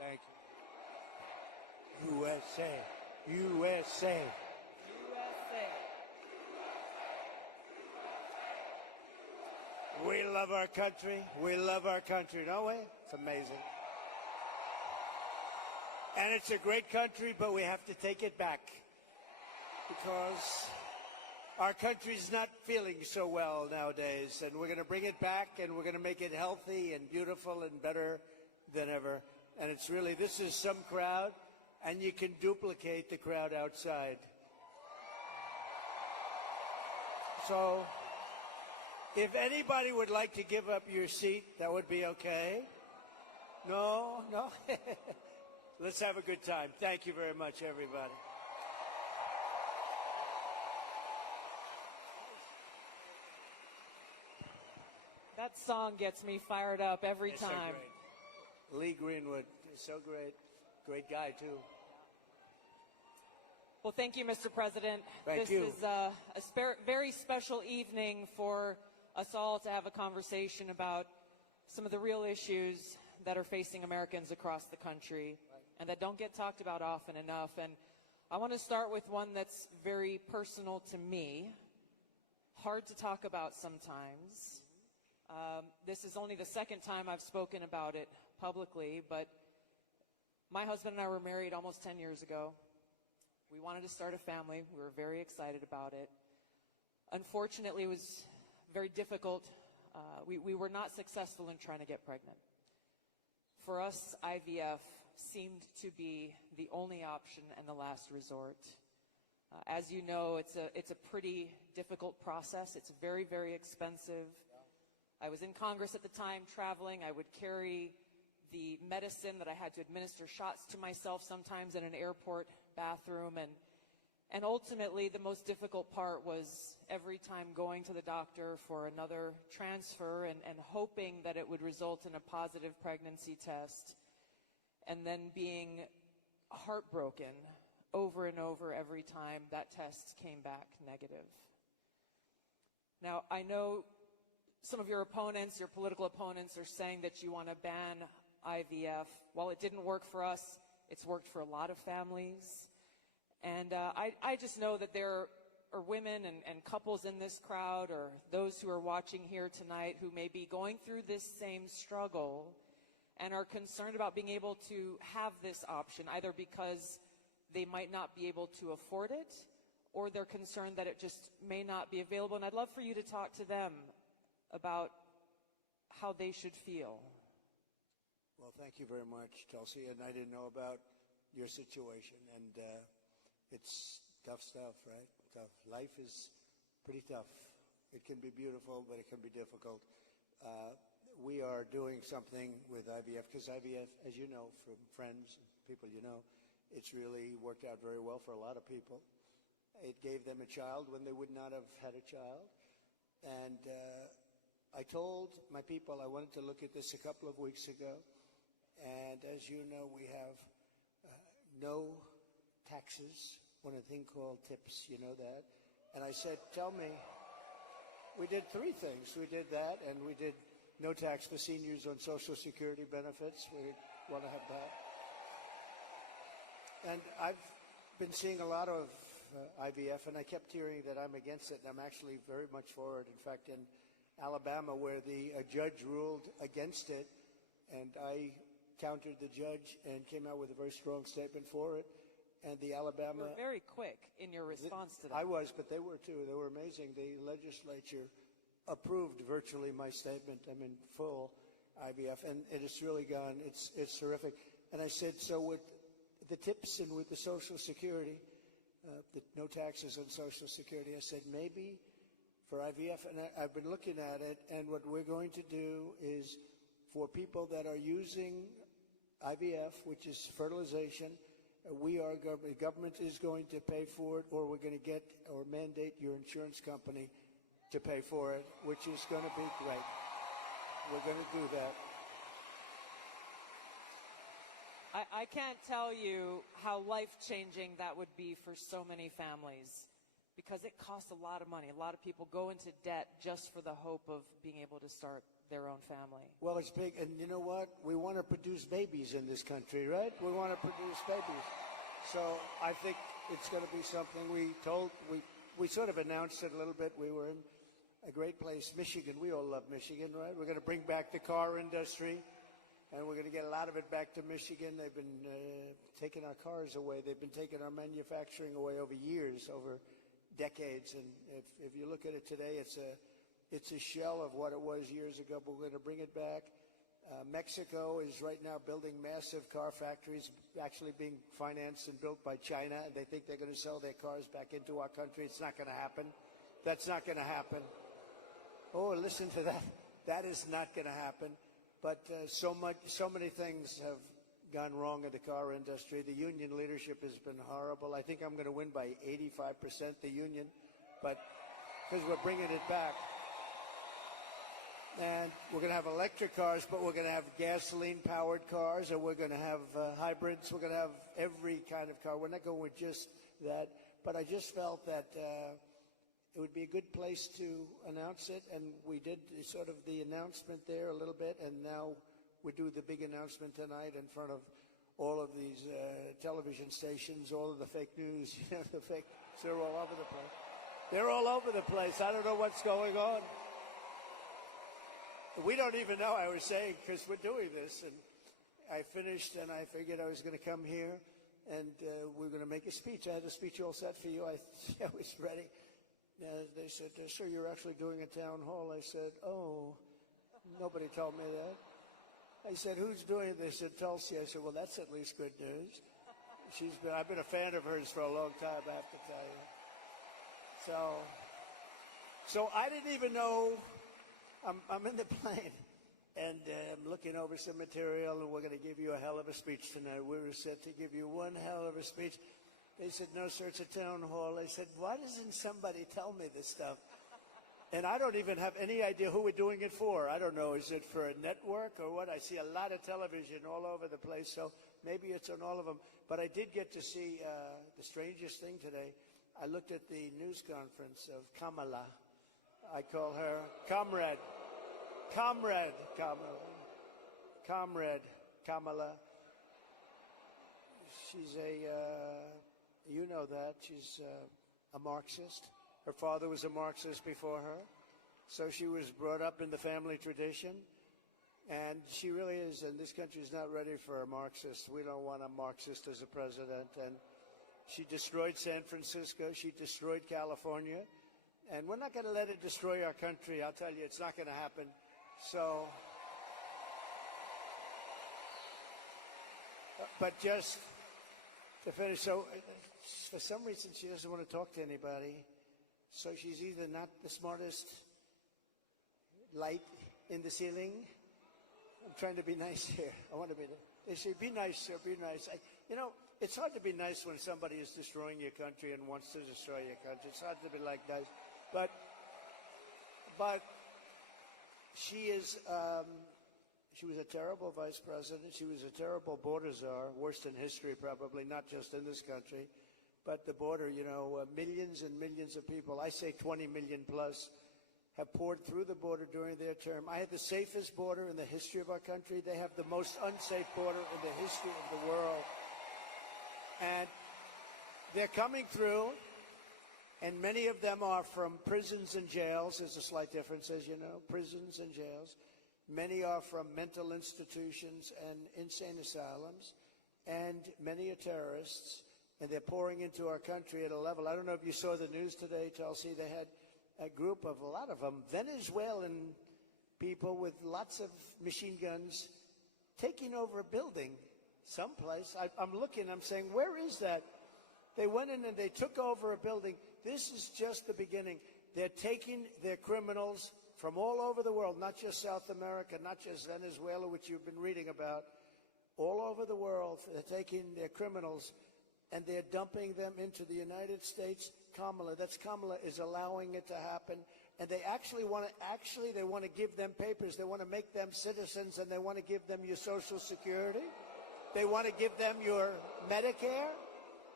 Thank you. USA. USA. USA. We love our country. We love our country, don't we? It's amazing. And it's a great country, but we have to take it back because our country's not feeling so well nowadays, and we're going to bring it back, and we're going to make it healthy and beautiful and better than ever. And it's really, this is some crowd, and you can duplicate the crowd outside. So if anybody would like to give up your seat, that would be okay. No? Let's have a good time. Thank you very much, everybody. That song gets me fired up every It's so time. great. Lee Greenwood is so great. Great guy, too. Well, thank you, Mr. President. Thank this you. is a very special evening for us all to have a conversation about some of the real issues that are facing Americans across the country and that don't get talked about often enough. And I want to start with one that's very personal to me, hard to talk about sometimes. This is only the second time I've spoken about it publicly, but my husband and I were married almost 10 years ago. We wanted to start a family. We were very excited about it. Unfortunately, it was very difficult. We were not successful in trying to get pregnant. For us, IVF seemed to be the only option and the last resort. As you know, it's a pretty difficult process. It's very, very expensive. I was in Congress at the time, traveling. I would carry the medicine that I had to administer shots to myself sometimes in an airport bathroom. And ultimately, the most difficult part was every time going to the doctor for another transfer and hoping that it would result in a positive pregnancy test, and then being heartbroken over and over every time that test came back negative. Now, I know some of your opponents, your political opponents, are saying that you want to ban IVF. While it didn't work for us, it's worked for a lot of families. And I just know that there are women and couples in this crowd, or those who are watching here tonight, who may be going through this same struggle and are concerned about being able to have this option, either because they might not be able to afford it, or they're concerned that it just may not be available. And I'd love for you to talk to them about how they should feel. Well, thank you very much, Chelsea. And I didn't know about your situation. And it's tough stuff, right? Tough. Life is pretty tough. It can be beautiful, but it can be difficult. We are doing something with IVF, because IVF, as you know, from friends and people you know, it's really worked out very well for a lot of people. It gave them a child when they would not have had a child. And I told my people I wanted to look at this a couple of weeks ago. And as you know, we have no taxes on a thing called tips. You know that? And I said, tell me, we did three things. We did that, and we did no tax for seniors on Social Security benefits. We want to have that. And I've been seeing a lot of IVF, and I kept hearing that I'm against it, and I'm actually very much for it. In fact, in Alabama, where the judge ruled against it, and I countered the judge and came out with a very strong statement for it. And the Alabama... You were very quick in your response to that. I was, but they were too. They were amazing. The legislature approved virtually my statement. I'm in full IVF, and it has really gone, it's terrific. And I said, so with the tips and with the Social Security, the no taxes on Social Security, I said, maybe for IVF, and I've been looking at it, and what we're going to do is for people that are using IVF, which is fertilization, the government is going to pay for it, or we're going to get or mandate your insurance company to pay for it, which is going to be great. We're going to do that. I can't tell you how life-changing that would be for so many families. because it costs a lot of money. A lot of people go into debt just for the hope of being able to start their own family. Well, it's big, and you know what? We want to produce babies in this country, right? We want to produce babies. So I think it's going to be something we sort of announced it a little bit. We were in a great place, Michigan. We all love Michigan, right? We're going to bring back the car industry, and we're going to get a lot of it back to Michigan. They've been taking our cars away. They've been taking our manufacturing away over years, over decades. And if you look at it today, it's a shell of what it was years ago, but we're going to bring it back. Mexico is right now building massive car factories, actually being financed and built by China, and they think they're going to sell their cars back into our country. It's not going to happen. That's not going to happen. Oh, listen to that. That is not going to happen. But so many things have gone wrong in the car industry. The union leadership has been horrible. I think I'm going to win by 85%, the union, but because we're bringing it back. And we're going to have electric cars, but we're going to have gasoline-powered cars, and we're going to have hybrids. We're going to have every kind of car. We're not going with just that. But I just felt that it would be a good place to announce it, and we did sort of the announcement there a little bit, and now we do the big announcement tonight in front of all of these television stations, all of the fake news, the fake. They're all over the place. They're all over the place. I don't know what's going on. We don't even know, I was saying, because we're doing this. And I finished, and I figured I was going to come here, and we're going to make a speech. I had a speech all set for you. I was ready. They said, sir, you're actually doing a town hall. I said, oh, nobody told me that. I said, who's doing this? They said, Tulsi. I said, well, that's at least good news. I've been a fan of hers for a long time, I have to tell you. So I didn't even know. I'm in the plane, and I'm looking over some material, and we're going to give you a hell of a speech tonight. We were set to give you one hell of a speech. They said, no, sir, it's a town hall. I said, why doesn't somebody tell me this stuff? And I don't even have any idea who we're doing it for. I don't know. Is it for a network or what? I see a lot of television all over the place, so maybe it's on all of them. But I did get to see the strangest thing today. I looked at the news conference of Kamala. I call her Comrade Kamala. She's you know that. She's a Marxist. Her father was a Marxist before her. So she was brought up in the family tradition. And she really is, and this country is not ready for a Marxist. We don't want a Marxist as a president. And she destroyed San Francisco. She destroyed California. And we're not going to let it destroy our country. I'll tell you, it's not going to happen. So, but just to finish, so for some reason she doesn't want to talk to anybody. So she's either not the smartest light in the ceiling. I'm trying to be nice here. I want to be. They say, be nice, sir, be nice. It's hard to be nice when somebody is destroying your country and wants to destroy your country. It's hard to be like nice. But she is, she was a terrible vice president. She was a terrible border czar, worst in history probably, not just in this country. But the border, millions and millions of people, I say 20 million plus, have poured through the border during their term. I had the safest border in the history of our country. They have the most unsafe border in the history of the world. And they're coming through, and many of them are from prisons and jails. There's a slight difference, as you know, prisons and jails. Many are from mental institutions and insane asylums, and many are terrorists, and they're pouring into our country at a level. I don't know if you saw the news today, Tulsi. They had a lot of them, Venezuelan people with lots of machine guns taking over a building someplace. I'm looking, I'm saying, where is that? They went in and they took over a building. This is just the beginning. They're taking their criminals from all over the world, not just South America, not just Venezuela, which you've been reading about, all over the world. They're taking their criminals and they're dumping them into the United States. Kamala is allowing it to happen. And they actually want to give them papers. They want to make them citizens, and they want to give them your Social Security. They want to give them your Medicare.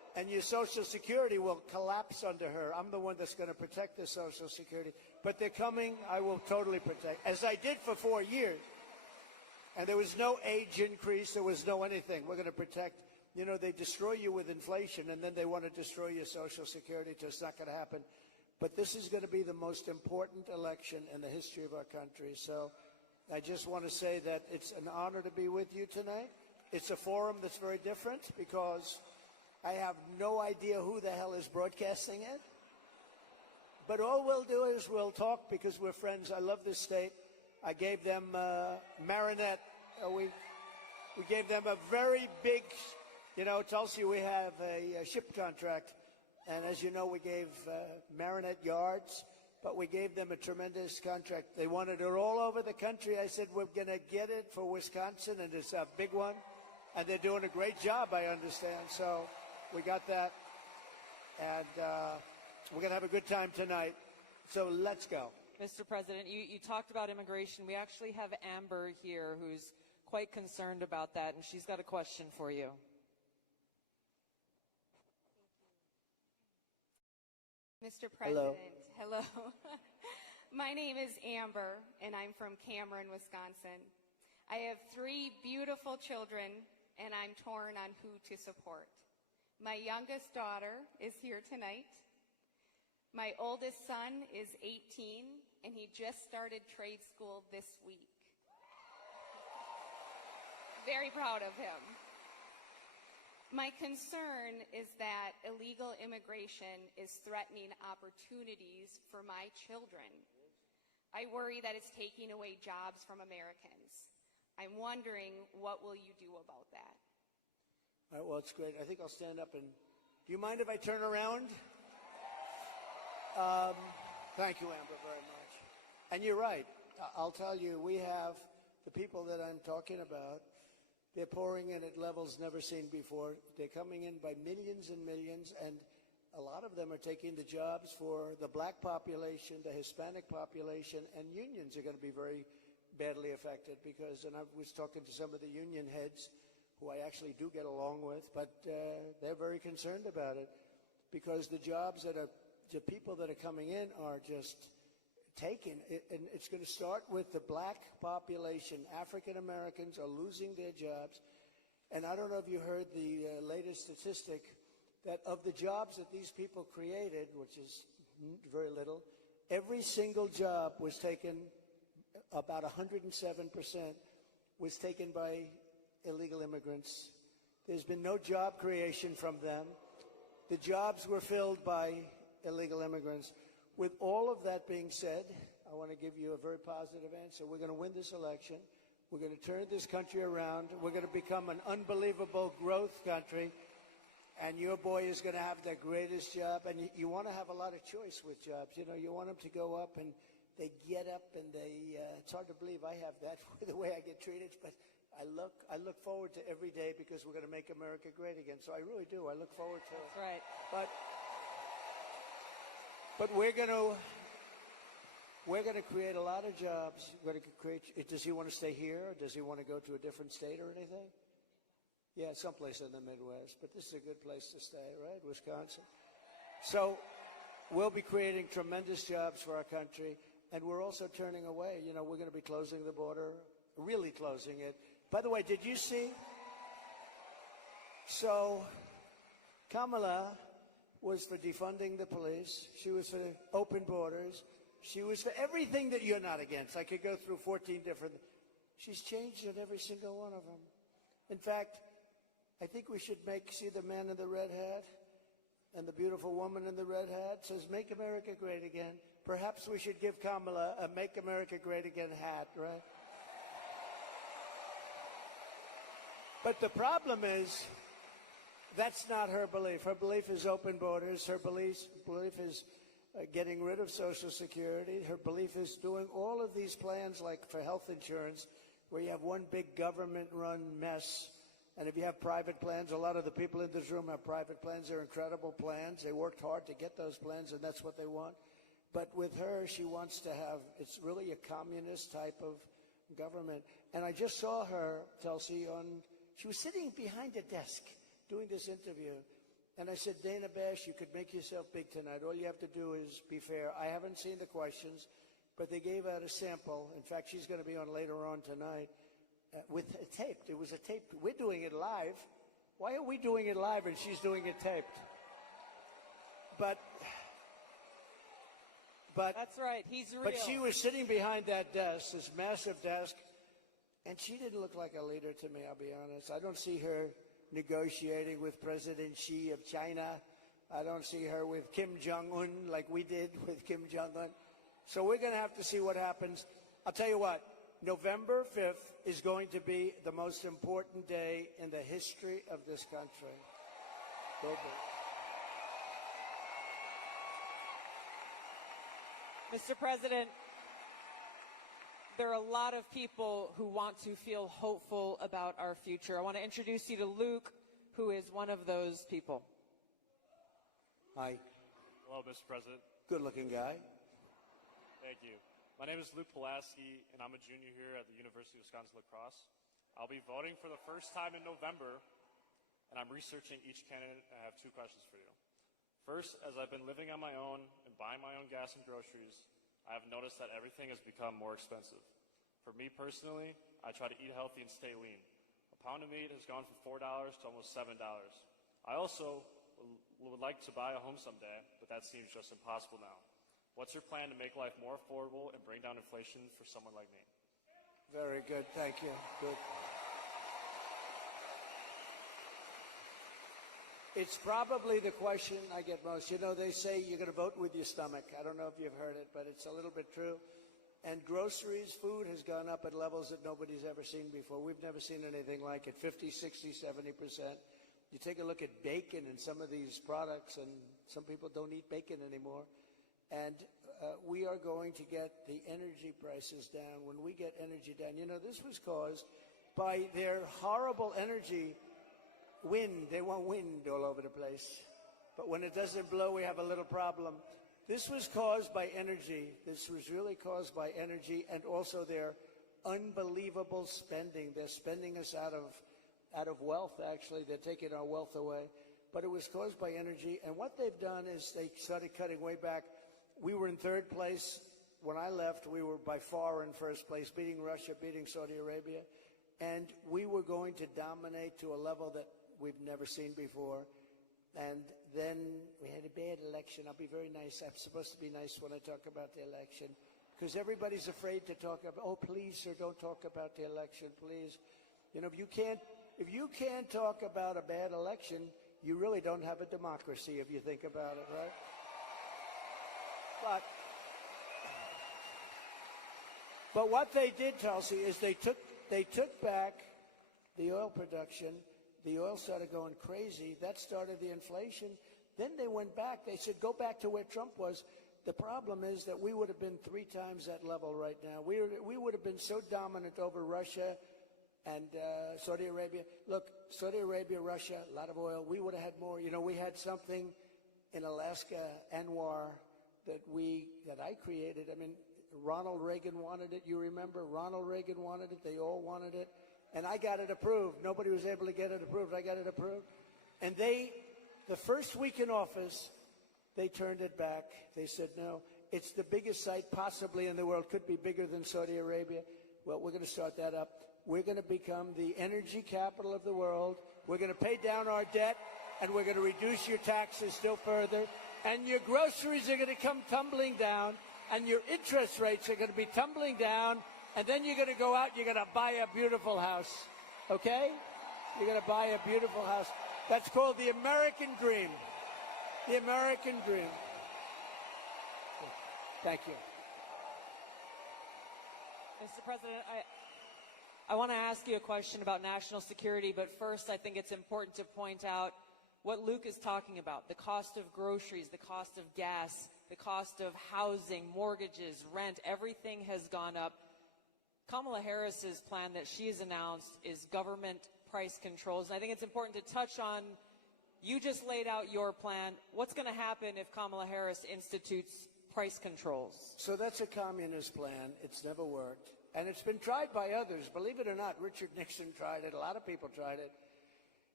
and your Social Security will collapse under her. I'm the one that's going to protect the Social Security. But they're coming. I will totally protect, as I did for 4 years. And there was no age increase. There was no anything. We're going to protect. You know, they destroy you with inflation, and then they want to destroy your Social Security. It's not going to happen. But this is going to be the most important election in the history of our country. So I just want to say that it's an honor to be with you tonight. It's a forum that's very different because I have no idea who the hell is broadcasting it. But all we'll do is we'll talk because we're friends. I love this state. I gave them Marinette. We gave them a very big, you know, Tulsi, we have a ship contract. And as you know, we gave Marinette yards, but we gave them a tremendous contract. They wanted it all over the country. I said, we're going to get it for Wisconsin, and it's a big one. And they're doing a great job, I understand. So we got that. And we're going to have a good time tonight. So let's go. Mr. President, you talked about immigration. We actually have Amber here who's quite concerned about that, and she's got a question for you. Mr. President, hello. My name is Amber, and I'm from Cameron, Wisconsin. I have 3 beautiful children, and I'm torn on who to support. My youngest daughter is here tonight. My oldest son is 18, and he just started trade school this week. Very proud of him. My concern is that illegal immigration is threatening opportunities for my children. I worry that it's taking away jobs from Americans. I'm wondering, what will you do about that? All right, well, it's great. I think I'll stand up and... Do you mind if I turn around? Thank you, Amber, very much. And you're right. I'll tell you, we have the people that I'm talking about. They're pouring in at levels never seen before. They're coming in by millions and millions, and a lot of them are taking the jobs for the black population, the Hispanic population, and unions are going to be very badly affected because, and I was talking to some of the union heads who I actually do get along with, but they're very concerned about it because the jobs that are, the people that are coming in are just taken, and it's going to start with the black population. African Americans are losing their jobs, and I don't know if you heard the latest statistic that of the jobs that these people created, which is very little, every single job was taken, about 107% was taken by illegal immigrants. There's been no job creation from them. The jobs were filled by illegal immigrants. With all of that being said, I want to give you a very positive answer. We're going to win this election. We're going to turn this country around. We're going to become an unbelievable growth country. And your boy is going to have the greatest job. And you want to have a lot of choice with jobs. You know, you want them to go up and they get up and they, it's hard to believe I have that the way I get treated. But I look forward to every day because we're going to make America great again. So I really do. I look forward to it. That's right. But we're going to create a lot of jobs. We're going to create. Does he want to stay here? Or does he want to go to a different state or anything? Yeah, someplace in the Midwest. But this is a good place to stay, right? Wisconsin. So we'll be creating tremendous jobs for our country, and we're also turning away. You know, we're going to be closing the border, really closing it. By the way, did you see? So Kamala was for defunding the police. She was for open borders. She was for everything that you're not against. I could go through 14 different. She's changed on every single one of them. In fact, I think we should see the man in the red hat and the beautiful woman in the red hat says, "Make America Great Again." Perhaps we should give Kamala a "Make America Great Again" hat, right? But the problem is, that's not her belief. Her belief is open borders. Her belief is getting rid of Social Security. Her belief is doing all of these plans like for health insurance where you have one big government-run mess. And if you have private plans, a lot of the people in this room have private plans. They're incredible plans. They worked hard to get those plans, and that's what they want. But with her, she wants to have, it's really a communist type of government. And I just saw her, Tulsi, she was sitting behind a desk doing this interview, And I said, Dana Bash, you could make yourself big tonight. All you have to do is be fair. I haven't seen the questions, but they gave out a sample. In fact, she's going to be on later on tonight with a taped. It was a taped. We're doing it live. Why are we doing it live and she's doing it taped? But That's right. He's real. But she was sitting behind that desk, this massive desk, and she didn't look like a leader to me, I'll be honest. I don't see her negotiating with President Xi of China. I don't see her with Kim Jong-un like we did with Kim Jong-un. So we're going to have to see what happens. I'll tell you what, November 5th is going to be the most important day in the history of this country. Go big. Mr. President, there are a lot of people who want to feel hopeful about our future. I want to introduce you to Luke, who is one of those people. Hi. Hello, Mr. President. Good-looking guy. Thank you. My name is Luke Pulaski, and I'm a junior here at the University of Wisconsin-La Crosse. I'll be voting for the first time in November, and I'm researching each candidate. I have two questions for you. First, as I've been living on my own and buying my own gas and groceries, I have noticed that everything has become more expensive. For me personally, I try to eat healthy and stay lean. A pound of meat has gone from $4 to almost $7. I also would like to buy a home someday, but that seems just impossible now. What's your plan to make life more affordable and bring down inflation for someone like me? Very good. Thank you. Good. It's probably the question I get most. You know, they say you're going to vote with your stomach. I don't know if you've heard it, but it's a little bit true. And groceries, food has gone up at levels that nobody's ever seen before. We've never seen anything like it, 50, 60, 70%. You take a look at bacon and some of these products, and some people don't eat bacon anymore. And we are going to get the energy prices down. When we get energy down, you know, this was caused by their horrible energy wind. They want wind all over the place. But when it doesn't blow, we have a little problem. This was caused by energy. This was really caused by energy and also their unbelievable spending. They're spending us out of wealth, actually. They're taking our wealth away. But it was caused by energy. And what they've done is they started cutting way back. We were in third place. When I left, we were by far in first place, beating Russia, beating Saudi Arabia. And we were going to dominate to a level that we've never seen before. And then we had a bad election. I'll be very nice. I'm supposed to be nice when I talk about the election, because everybody's afraid to talk about, oh, please, sir, don't talk about the election, please. You know, if you can't talk about a bad election, you really don't have a democracy if you think about it, right? But what they did, Tulsi, is they took back the oil production. The oil started going crazy. That started the inflation. Then they went back. They said, go back to where Trump was. The problem is that we would have been 3 times that level right now. We would have been so dominant over Russia and Saudi Arabia. Look, Saudi Arabia, Russia, a lot of oil. We would have had more. You know, we had something in Alaska, Anwar, that I created. I mean, Ronald Reagan wanted it. You remember? Ronald Reagan wanted it. They all wanted it. And I got it approved. Nobody was able to get it approved. I got it approved. And the first week in office, they turned it back. They said, no, it's the biggest site possibly in the world. Could be bigger than Saudi Arabia. Well, we're going to start that up. We're going to become the energy capital of the world. We're going to pay down our debt, and we're going to reduce your taxes still further. And your groceries are going to come tumbling down, and your interest rates are going to be tumbling down. And then you're going to go out, you're going to buy a beautiful house, okay? You're going to buy a beautiful house. That's called the American dream. The American dream. Thank you. Mr. President, I want to ask you a question about national security, but first I think it's important to point out what Luke is talking about, the cost of groceries, the cost of gas, the cost of housing, mortgages, rent, everything has gone up. Kamala Harris's plan that she has announced is government price controls. And I think it's important to touch on, you just laid out your plan. What's going to happen if Kamala Harris institutes price controls? So that's a communist plan. It's never worked. And it's been tried by others. Believe it or not, Richard Nixon tried it. A lot of people tried it.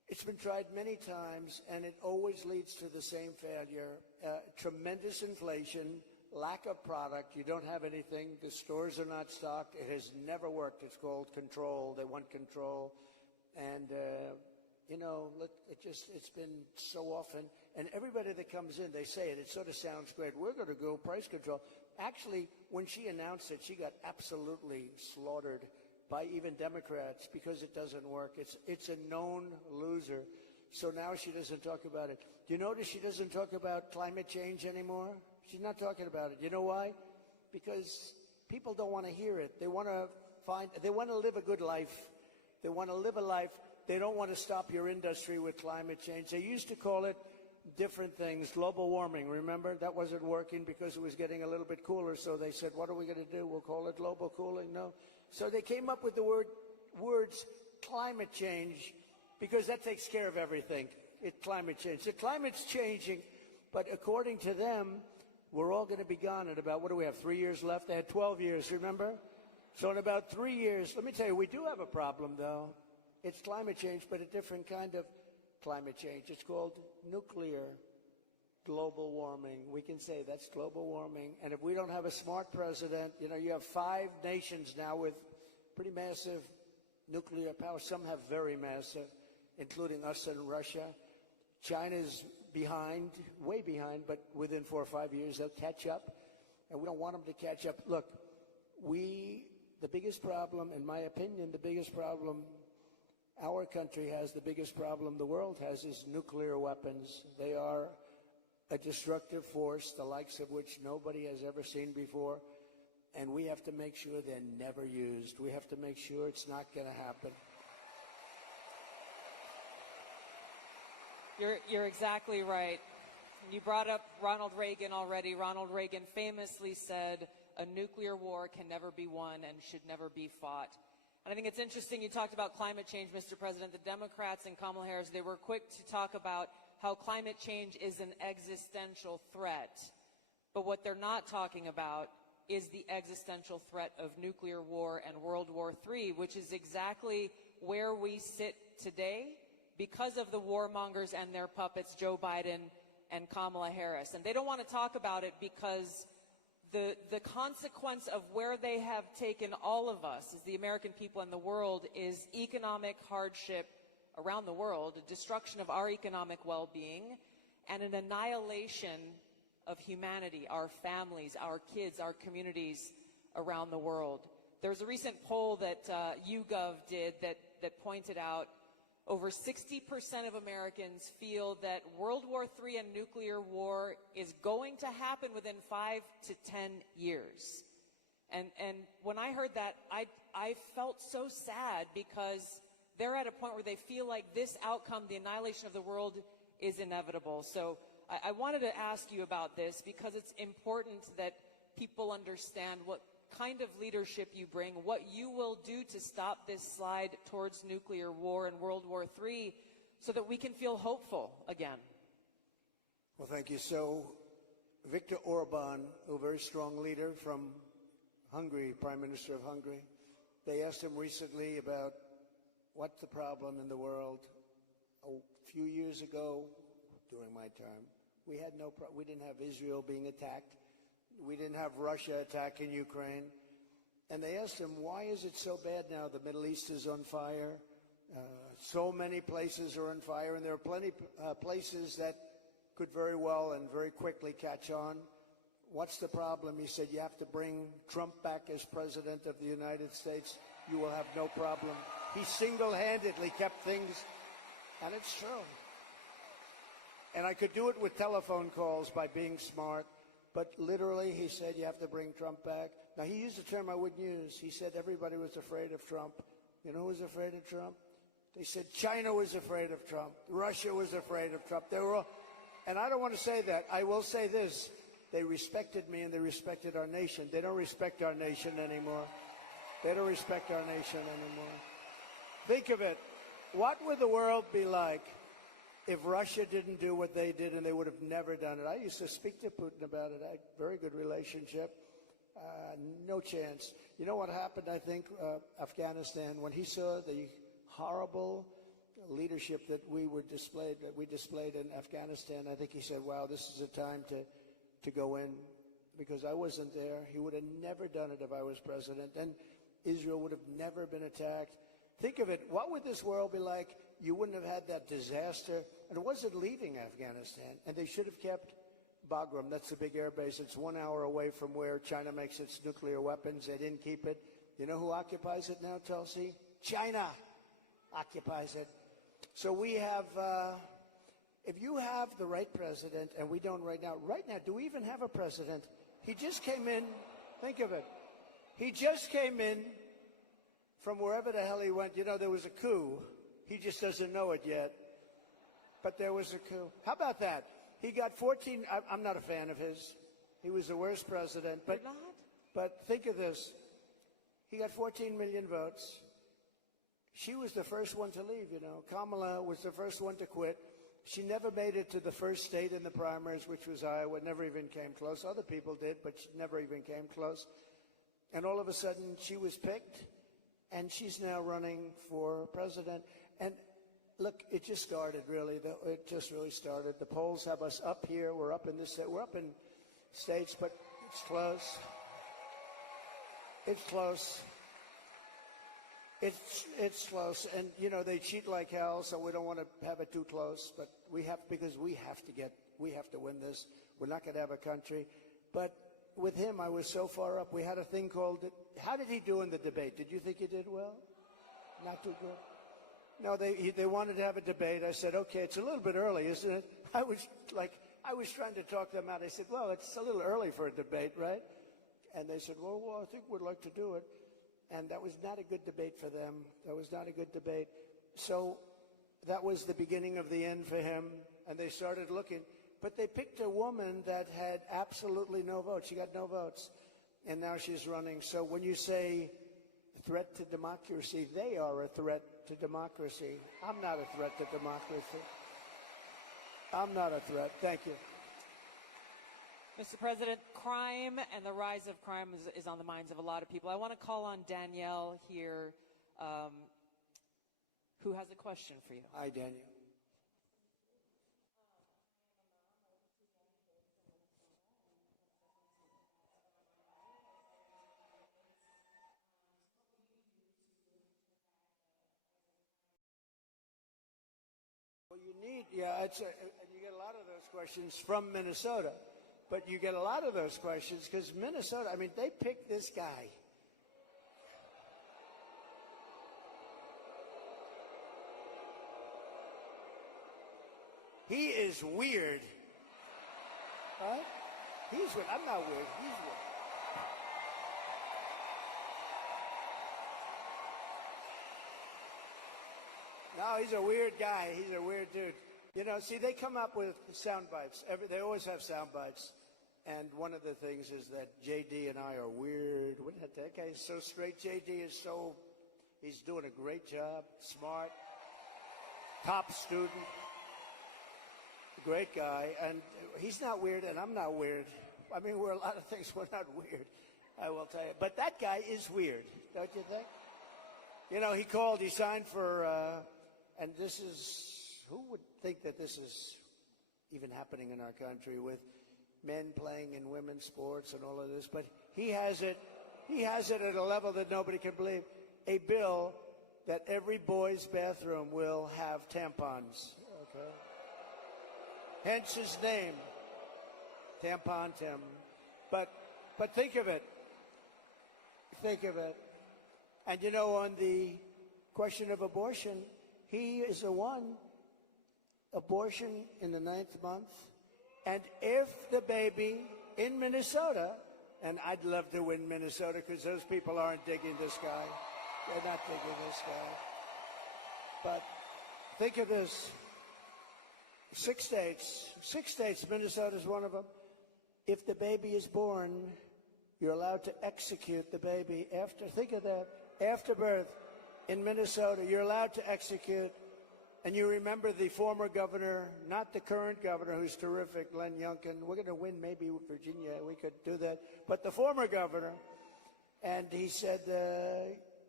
It's been tried many times, and it always leads to the same failure. Tremendous inflation, lack of product. You don't have anything. The stores are not stocked. It has never worked. It's called control. They want control. And, it's been so often. And everybody that comes in, they say it. It sort of sounds great. We're going to go price control. Actually, when she announced it, she got absolutely slaughtered by even Democrats because it doesn't work. It's a known loser. So now she doesn't talk about it. Do you notice she doesn't talk about climate change anymore? She's not talking about it. You know why? Because people don't want to hear it. They want to live a good life. They want to live a life. They don't want to stop your industry with climate change. They used to call it different things, global warming. Remember, that wasn't working because it was getting a little bit cooler. So they said, what are we going to do? We'll call it global cooling. No. So they came up with the words climate change because that takes care of everything. Climate change. The climate's changing, but according to them, we're all going to be gone in about, what do we have, 3 years left? They had 12 years, remember? So in about 3 years, let me tell you, we do have a problem, though. It's climate change, but a different kind of climate change. It's called nuclear global warming. We can say that's global warming. And if we don't have a smart president, you have 5 nations now with pretty massive nuclear power. Some have very massive, including us and Russia. China's behind, way behind, but within 4 or 5 years, they'll catch up. And we don't want them to catch up. Look, the biggest problem, in my opinion, the biggest problem our country has, the biggest problem the world has, is nuclear weapons. They are a destructive force, the likes of which nobody has ever seen before. And we have to make sure they're never used. We have to make sure it's not going to happen. You're exactly right. You brought up Ronald Reagan already. Ronald Reagan famously said, a nuclear war can never be won and should never be fought. And I think it's interesting you talked about climate change, Mr. President. The Democrats and Kamala Harris, they were quick to talk about how climate change is an existential threat. But what they're not talking about is the existential threat of nuclear war and World War III, which is exactly where we sit today because of the warmongers and their puppets, Joe Biden and Kamala Harris. And they don't want to talk about it because the consequence of where they have taken all of us as the American people and the world is economic hardship around the world, a destruction of our economic well-being, and an annihilation of humanity, our families, our kids, our communities around the world. There's a recent poll that YouGov did that pointed out over 60% of Americans feel that World War III and nuclear war is going to happen within 5 to 10 years. And when I heard that, I felt so sad because they're at a point where they feel like this outcome, the annihilation of the world, is inevitable. So I wanted to ask you about this because it's important that people understand what kind of leadership you bring, what you will do to stop this slide towards nuclear war and World War III so that we can feel hopeful again. Well, thank you. So Viktor Orban, a very strong leader from Hungary, Prime Minister of Hungary, they asked him recently about what's the problem in the world. A few years ago, during my term, we didn't have Israel being attacked. We didn't have Russia attacking Ukraine. And they asked him, why is it so bad now? The Middle East is on fire. So many places are on fire, and there are plenty places that could very well and very quickly catch on. What's the problem? He said, you have to bring Trump back as president of the United States. You will have no problem. He single-handedly kept things, and it's true. And I could do it with telephone calls by being smart. But literally, he said, you have to bring Trump back. Now, he used a term I wouldn't use. He said everybody was afraid of Trump. You know who was afraid of Trump? They said China was afraid of Trump. Russia was afraid of Trump. They were all, and I don't want to say that. I will say this. They respected me and they respected our nation. They don't respect our nation anymore. They don't respect our nation anymore. Think of it. What would the world be like if Russia didn't do what they did, and they would have never done it? I used to speak to Putin about it. I had a very good relationship. No chance. You know what happened, I think, Afghanistan, when he saw the horrible leadership that we displayed in Afghanistan. I think he said, wow, this is a time to go in, because I wasn't there. He would have never done it if I was president. And Israel would have never been attacked. Think of it. What would this world be like? You wouldn't have had that disaster. And it wasn't leaving Afghanistan. And they should have kept Bagram. That's the big air base. It's 1 hour away from where China makes its nuclear weapons. They didn't keep it. You know who occupies it now, Tulsi? China occupies it. So we have, if you have the right president, and we don't right now, do we even have a president? He just came in. Think of it. He just came in from wherever the hell he went. You know, there was a coup. He just doesn't know it yet. But there was a coup. How about that? He got 14. I'm not a fan of his. He was the worst president. But, You're not? but think of this. He got 14 million votes. She was the first one to leave, you know. Kamala was the first one to quit. She never made it to the first state in the primaries, which was Iowa. Never even came close. Other people did, but she never even came close. And all of a sudden, she was picked, and she's now running for president. And look, it just started, really. It just really started. The polls have us up here. We're up in states, but it's close. It's close. It's close. And, you know, they cheat like hell, so we don't want to have it too close. But we have to win this. We're not going to have a country. But with him, I was so far up. We had a thing called, how did he do in the debate? Did you think he did well? Not too good? No, they wanted to have a debate. I said, okay, it's a little bit early, isn't it? I was trying to talk them out. I said, well, it's a little early for a debate, right? And they said, well, I think we'd like to do it. And that was not a good debate for them. That was not a good debate. So that was the beginning of the end for him. And they started looking. But they picked a woman that had absolutely no votes. She got no votes. And now she's running. So when you say threat to democracy, they are a threat to democracy. I'm not a threat to democracy. I'm not a threat. Thank you. Mr. President, crime and the rise of crime is on the minds of a lot of people. I want to call on Danielle here, who has a question for you. Hi, Daniel. Well, you get a lot of those questions from Minnesota. But you get a lot of those questions because Minnesota, I mean, they picked this guy. He is weird. Right? He's weird. I'm not weird. He's weird. No, he's a weird guy. He's a weird dude. You know, see, they come up with sound bites. They always have sound bites. And one of the things is that J.D. and I are weird. That guy is so straight. J.D. is he's doing a great job, smart, top student, great guy. And he's not weird, and I'm not weird. I mean, we're a lot of things. We're not weird, I will tell you. But that guy is weird, don't you think? You know, he signed for, and this is, who would think that this is even happening in our country with men playing in women's sports and all of this? But he has it at a level that nobody can believe. A bill that every boy's bathroom will have tampons. Okay. Hence his name, Tampon Tim. But think of it. Think of it. And you know, on the question of abortion, he is the one. Abortion in the 9th month. And if the baby in Minnesota, and I'd love to win Minnesota because those people aren't digging this guy. They're not digging this guy. But think of this. 6 states, Minnesota's one of them. If the baby is born, you're allowed to execute the baby think of that, after birth in Minnesota, you're allowed to execute. And you remember the former governor, not the current governor, who's terrific, Glenn Youngkin. We're going to win maybe Virginia. We could do that. But the former governor, and he said,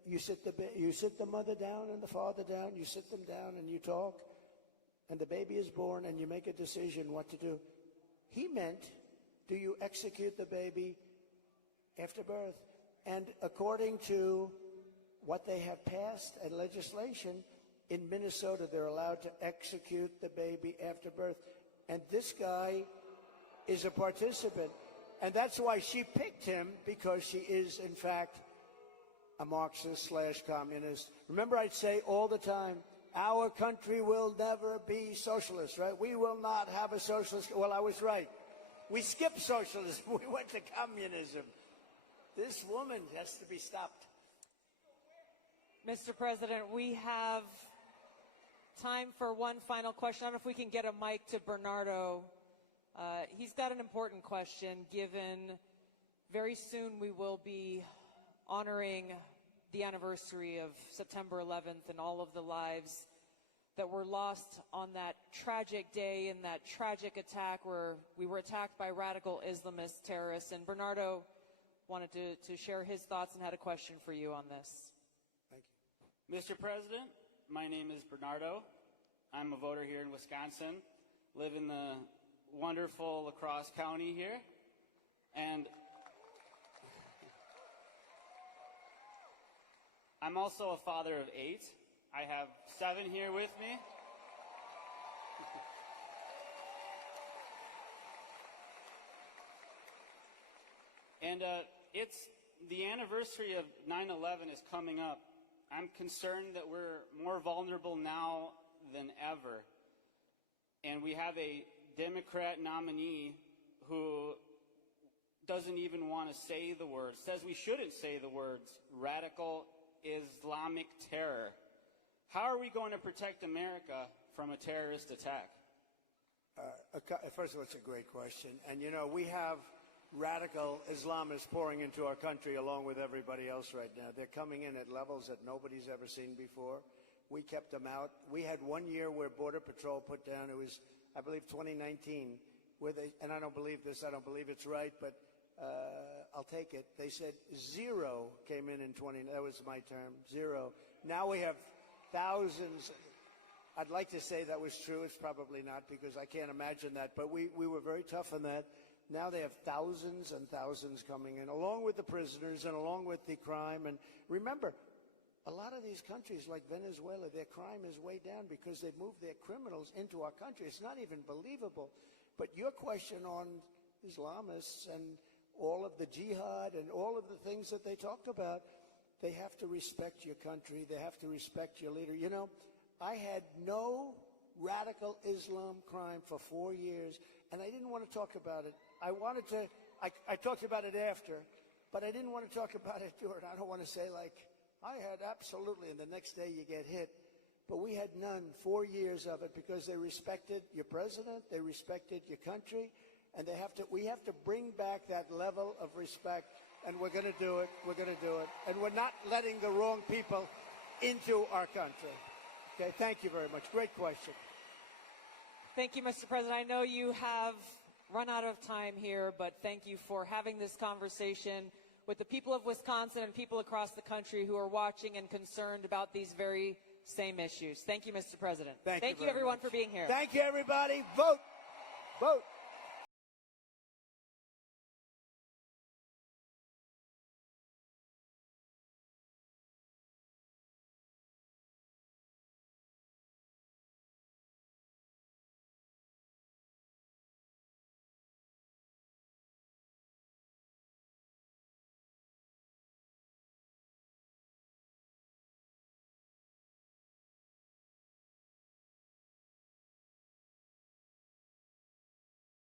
you sit the mother down and the father down, you sit them down and you talk, and the baby is born and you make a decision what to do. He meant, do you execute the baby after birth? And according to what they have passed and legislation, in Minnesota, they're allowed to execute the baby after birth. And this guy is a participant. And that's why she picked him, because she is, in fact, a Marxist/communist. Remember, I'd say all the time, our country will never be socialist, right? We will not have a socialist. Well, I was right. We skipped socialism. We went to communism. This woman has to be stopped. Mr. President, we have time for one final question. I don't know if we can get a mic to Bernardo. He's got an important question, given very soon we will be honoring the anniversary of September 11th and all of the lives that were lost on that tragic day and that tragic attack where we were attacked by radical Islamist terrorists. And Bernardo wanted to share his thoughts and had a question for you on this. Thank you. Mr. President, my name is Bernardo. I'm a voter here in Wisconsin, live in the wonderful La Crosse County here, and I'm also a father of 8. I have 7 here with me. And it's the anniversary of 9/11 is coming up. I'm concerned that we're more vulnerable now than ever. And we have a Democrat nominee who doesn't even want to say the words, says we shouldn't say the words, radical Islamic terror. How are we going to protect America from a terrorist attack? First of all, it's a great question. And, you know, we have radical Islamists pouring into our country along with everybody else right now. They're coming in at levels that nobody's ever seen before. We kept them out. We had 1 year where Border Patrol put down, it was, I believe, 2019, where they, and I don't believe this, I don't believe it's right, but I'll take it. They said 0 came in 20, that was my term, 0. Now we have thousands. I'd like to say that was true. It's probably not, because I can't imagine that. But we were very tough on that. Now they have thousands and thousands coming in, along with the prisoners and along with the crime. And remember, a lot of these countries like Venezuela, their crime is way down because they've moved their criminals into our country. It's not even believable. But your question on Islamists and all of the jihad and all of the things that they talked about, they have to respect your country. They have to respect your leader. You know, I had no radical Islam crime for 4 years, and I didn't want to talk about it. I talked about it after, but I didn't want to talk about it during. I don't want to say, like, I had absolutely, and the next day you get hit. But we had none, 4 years of it, because they respected your president, they respected your country, and we have to bring back that level of respect, and we're going to do it. We're going to do it. And we're not letting the wrong people into our country. Okay, thank you very much. Great question. Thank you, Mr. President. I know you have run out of time here, but thank you for having this conversation with the people of Wisconsin and people across the country who are watching and concerned about these very same issues. Thank you, Mr. President. Thank you everyone, much. for being here. Thank you, everybody. Vote. Vote.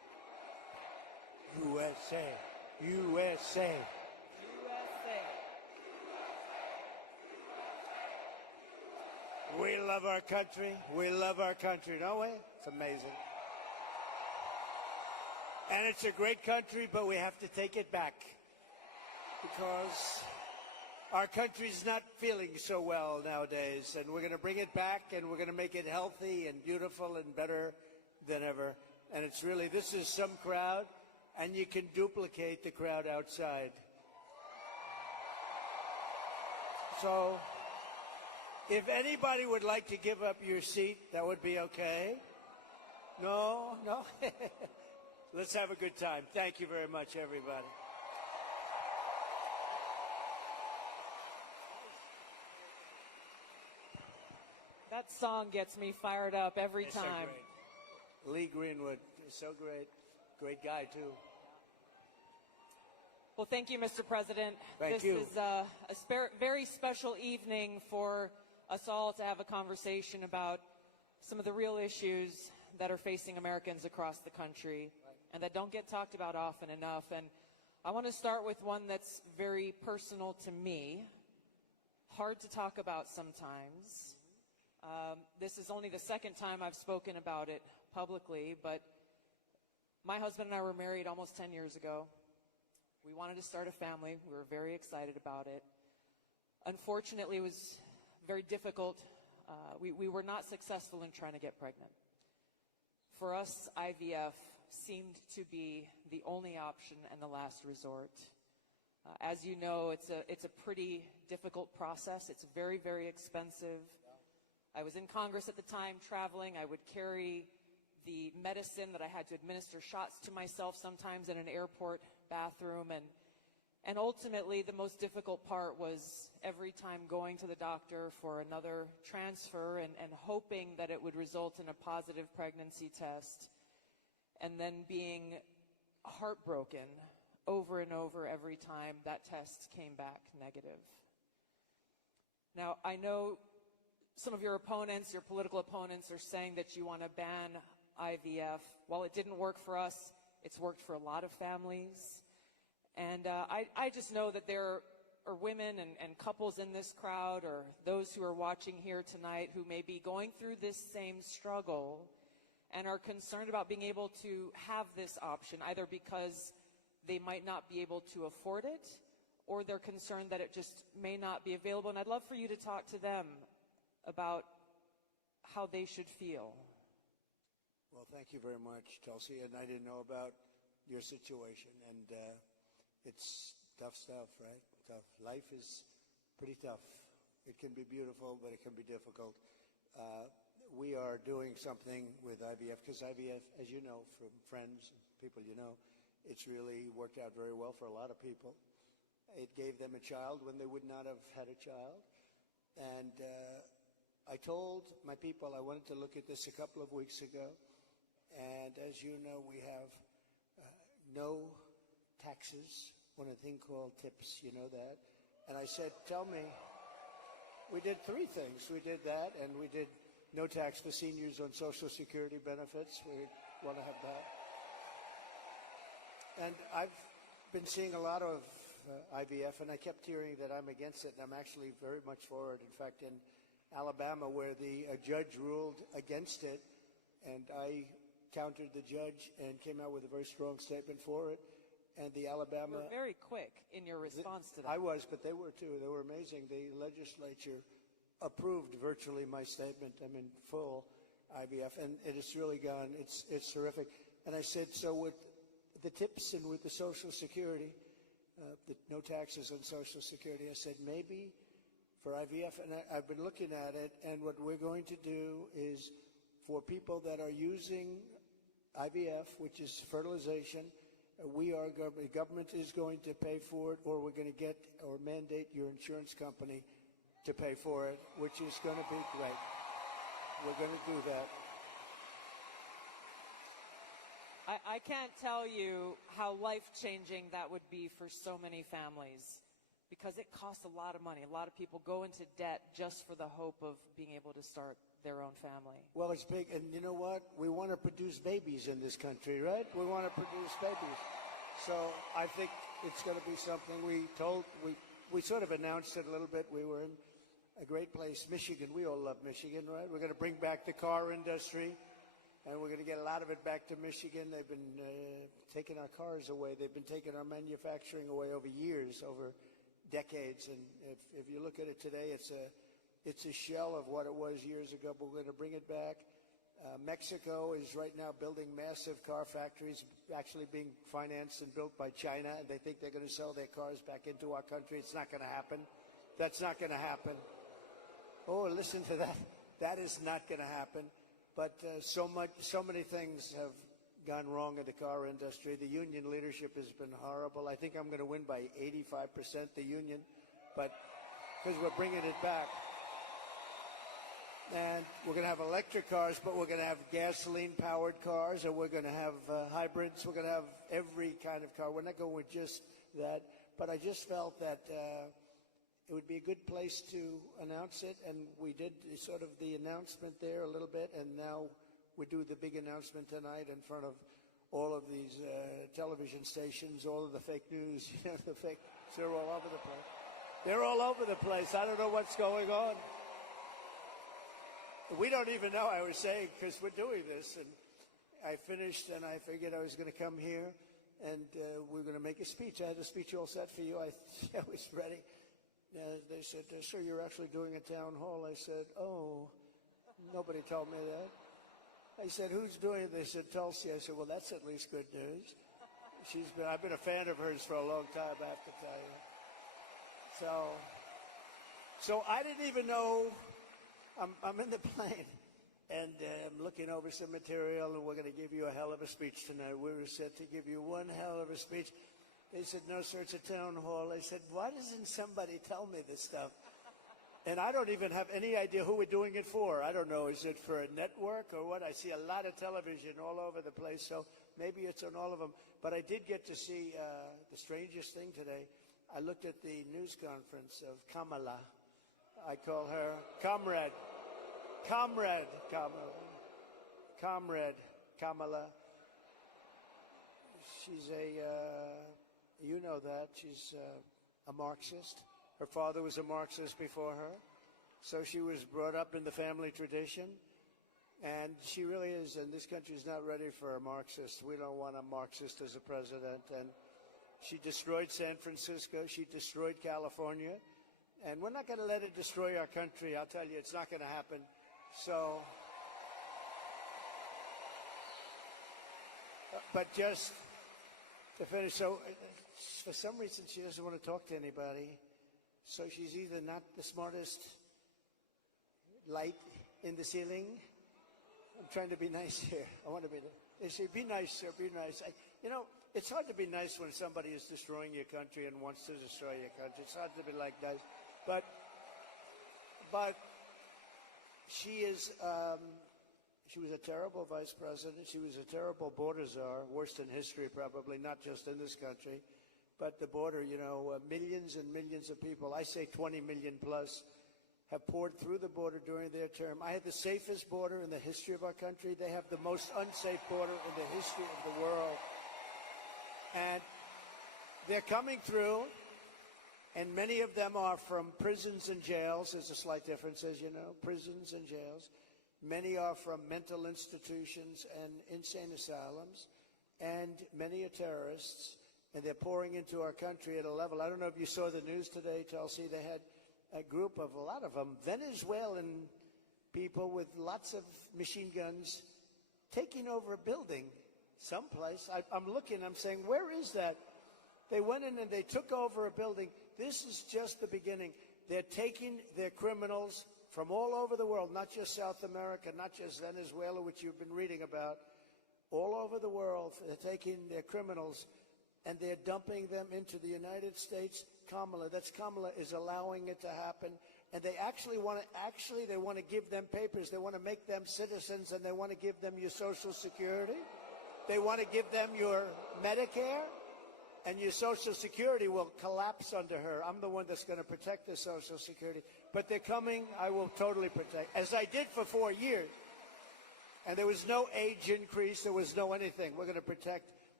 USA. USA. USA. We love our country. We love our country, don't we? It's amazing. And it's a great country, but we have to take it back because our country's not feeling so well nowadays, and we're going to bring it back, and we're going to make it healthy and beautiful and better than ever. And it's really, this is some crowd, and you can duplicate the crowd outside. So, if anybody would like to give up your seat, that would be okay. No? No? Let's have a good time. Thank you very much, everybody. That song gets me fired up every They're so time. great. Lee Greenwood is so great. Great guy, too. Well, thank you, Mr. President. Thank you. This is a very special evening for us all to have a conversation about some of the real issues that are facing Americans across the country and that don't get talked about often enough. And I want to start with one that's very personal to me, hard to talk about sometimes. This is only the second time I've spoken about it publicly, but my husband and I were married almost 10 years ago. We wanted to start a family. We were very excited about it. Unfortunately, it was very difficult. We were not successful in trying to get pregnant. For us, IVF seemed to be the only option and the last resort. As you know, it's a pretty difficult process. It's very, very expensive. I was in Congress at the time, traveling. I would carry the medicine that I had to administer shots to myself sometimes in an airport bathroom. And ultimately, the most difficult part was every time going to the doctor for another transfer and hoping that it would result in a positive pregnancy test, and then being heartbroken over and over every time that test came back negative. Now, I know some of your opponents, your political opponents, are saying that you want to ban IVF. While it didn't work for us, it's worked for a lot of families. And I just know that there are women and couples in this crowd, or those who are watching here tonight, who may be going through this same struggle and are concerned about being able to have this option, either because they might not be able to afford it, or they're concerned that it just may not be available. And I'd love for you to talk to them about how they should feel. Well, thank you very much, Tulsi. And I didn't know about your situation. And it's tough stuff, right? Tough. Life is pretty tough. It can be beautiful, but it can be difficult. We are doing something with IVF, because IVF, as you know, from friends and people you know, it's really worked out very well for a lot of people. It gave them a child when they would not have had a child. And I told my people I wanted to look at this a couple of weeks ago. And as you know, we have no taxes on a thing called tips. You know that? And I said, tell me, we did three things. We did that, and we did no tax for seniors on Social Security benefits. We want to have that. And I've been seeing a lot of IVF, and I kept hearing that I'm against it, and I'm actually very much for it. In fact, in Alabama, where a judge ruled against it, and I countered the judge and came out with a very strong statement for it. And the Alabama... You were very quick in your response to that. I was, but they were too. They were amazing. The legislature approved virtually my statement. I'm in full IVF, and it has really gone, it's terrific. And I said, so with the tips and with the Social Security, the no taxes on Social Security, I said, maybe for IVF, and I've been looking at it, and what we're going to do is for people that are using IVF, which is fertilization, the government is going to pay for it, or we're going to get or mandate your insurance company to pay for it, which is going to be great. We're going to do that. I can't tell you how life-changing that would be for so many families, because it costs a lot of money. A lot of people go into debt just for the hope of being able to start their own family. Well, it's big, and you know what? We want to produce babies in this country, right? We want to produce babies. So I think it's going to be something we sort of announced it a little bit. We were in a great place, Michigan. We all love Michigan, right? We're going to bring back the car industry, and we're going to get a lot of it back to Michigan. They've been taking our cars away. They've been taking our manufacturing away over years, over decades. And if you look at it today, it's a shell of what it was years ago, but we're going to bring it back. Mexico is right now building massive car factories, actually being financed and built by China, and they think they're going to sell their cars back into our country. It's not going to happen. That's not going to happen. Oh, listen to that. That is not going to happen. But so many things have gone wrong in the car industry. The union leadership has been horrible. I think I'm going to win by 85%, the union, but because we're bringing it back. And we're going to have electric cars, but we're going to have gasoline-powered cars, and we're going to have hybrids. We're going to have every kind of car. We're not going with just that. But I just felt that it would be a good place to announce it, and we did sort of the announcement there a little bit, and now we do the big announcement tonight in front of all of these television stations, all of the fake news, the fake. They're all over the place. They're all over the place. I don't know what's going on. We don't even know, I was saying, because we're doing this. And I finished, and I figured I was going to come here, and we were going to make a speech. I had a speech all set for you. I was ready. They said, sir, you're actually doing a town hall. I said, oh, nobody told me that. I said, who's doing it? They said, Tulsi. I said, well, that's at least good news. I've been a fan of hers for a long time, I have to tell you. So I didn't even know. I'm in the plane, and I'm looking over some material, and we're going to give you a hell of a speech tonight. We were set to give you one hell of a speech. They said, no, sir, it's a town hall. I said, why doesn't somebody tell me this stuff? And I don't even have any idea who we're doing it for. I don't know. Is it for a network or what? I see a lot of television all over the place, so maybe it's on all of them. But I did get to see the strangest thing today. I looked at the news conference of Kamala. I call her Comrade Kamala. She's you know that. She's a Marxist. Her father was a Marxist before her. So she was brought up in the family tradition. And she really is, and this country's not ready for a Marxist. We don't want a Marxist as a president. And she destroyed San Francisco. She destroyed California. And we're not going to let it destroy our country. I'll tell you, it's not going to happen. So, but just to finish, so for some reason she doesn't want to talk to anybody. So she's either not the smartest light in the ceiling. I'm trying to be nice here. I want to be. They say, be nice, sir, be nice. It's hard to be nice when somebody is destroying your country and wants to destroy your country. It's hard to be like nice. But she is, she was a terrible vice president. She was a terrible border czar, worst in history probably, not just in this country. But the border, millions and millions of people, I say 20 million plus, have poured through the border during their term. I had the safest border in the history of our country. They have the most unsafe border in the history of the world. And they're coming through. And many of them are from prisons and jails. There's a slight difference, as you know, prisons and jails. Many are from mental institutions and insane asylums. And many are terrorists. And they're pouring into our country at a level. I don't know if you saw the news today, Tulsi. They had a lot of them, Venezuelan people with lots of machine guns taking over a building someplace. I'm looking, I'm saying, where is that? They went in and they took over a building. This is just the beginning. They're taking their criminals from all over the world, not just South America, not just Venezuela, which you've been reading about, all over the world. They're taking their criminals and they're dumping them into the United States. Kamala is allowing it to happen. And they actually want to give them papers. They want to make them citizens, and they want to give them your Social Security. They want to give them your Medicare. And your Social Security will collapse under her. I'm the one that's going to protect the Social Security. But they're coming. I will totally protect, as I did for 4 years. And there was no age increase. There was no anything. We're going to protect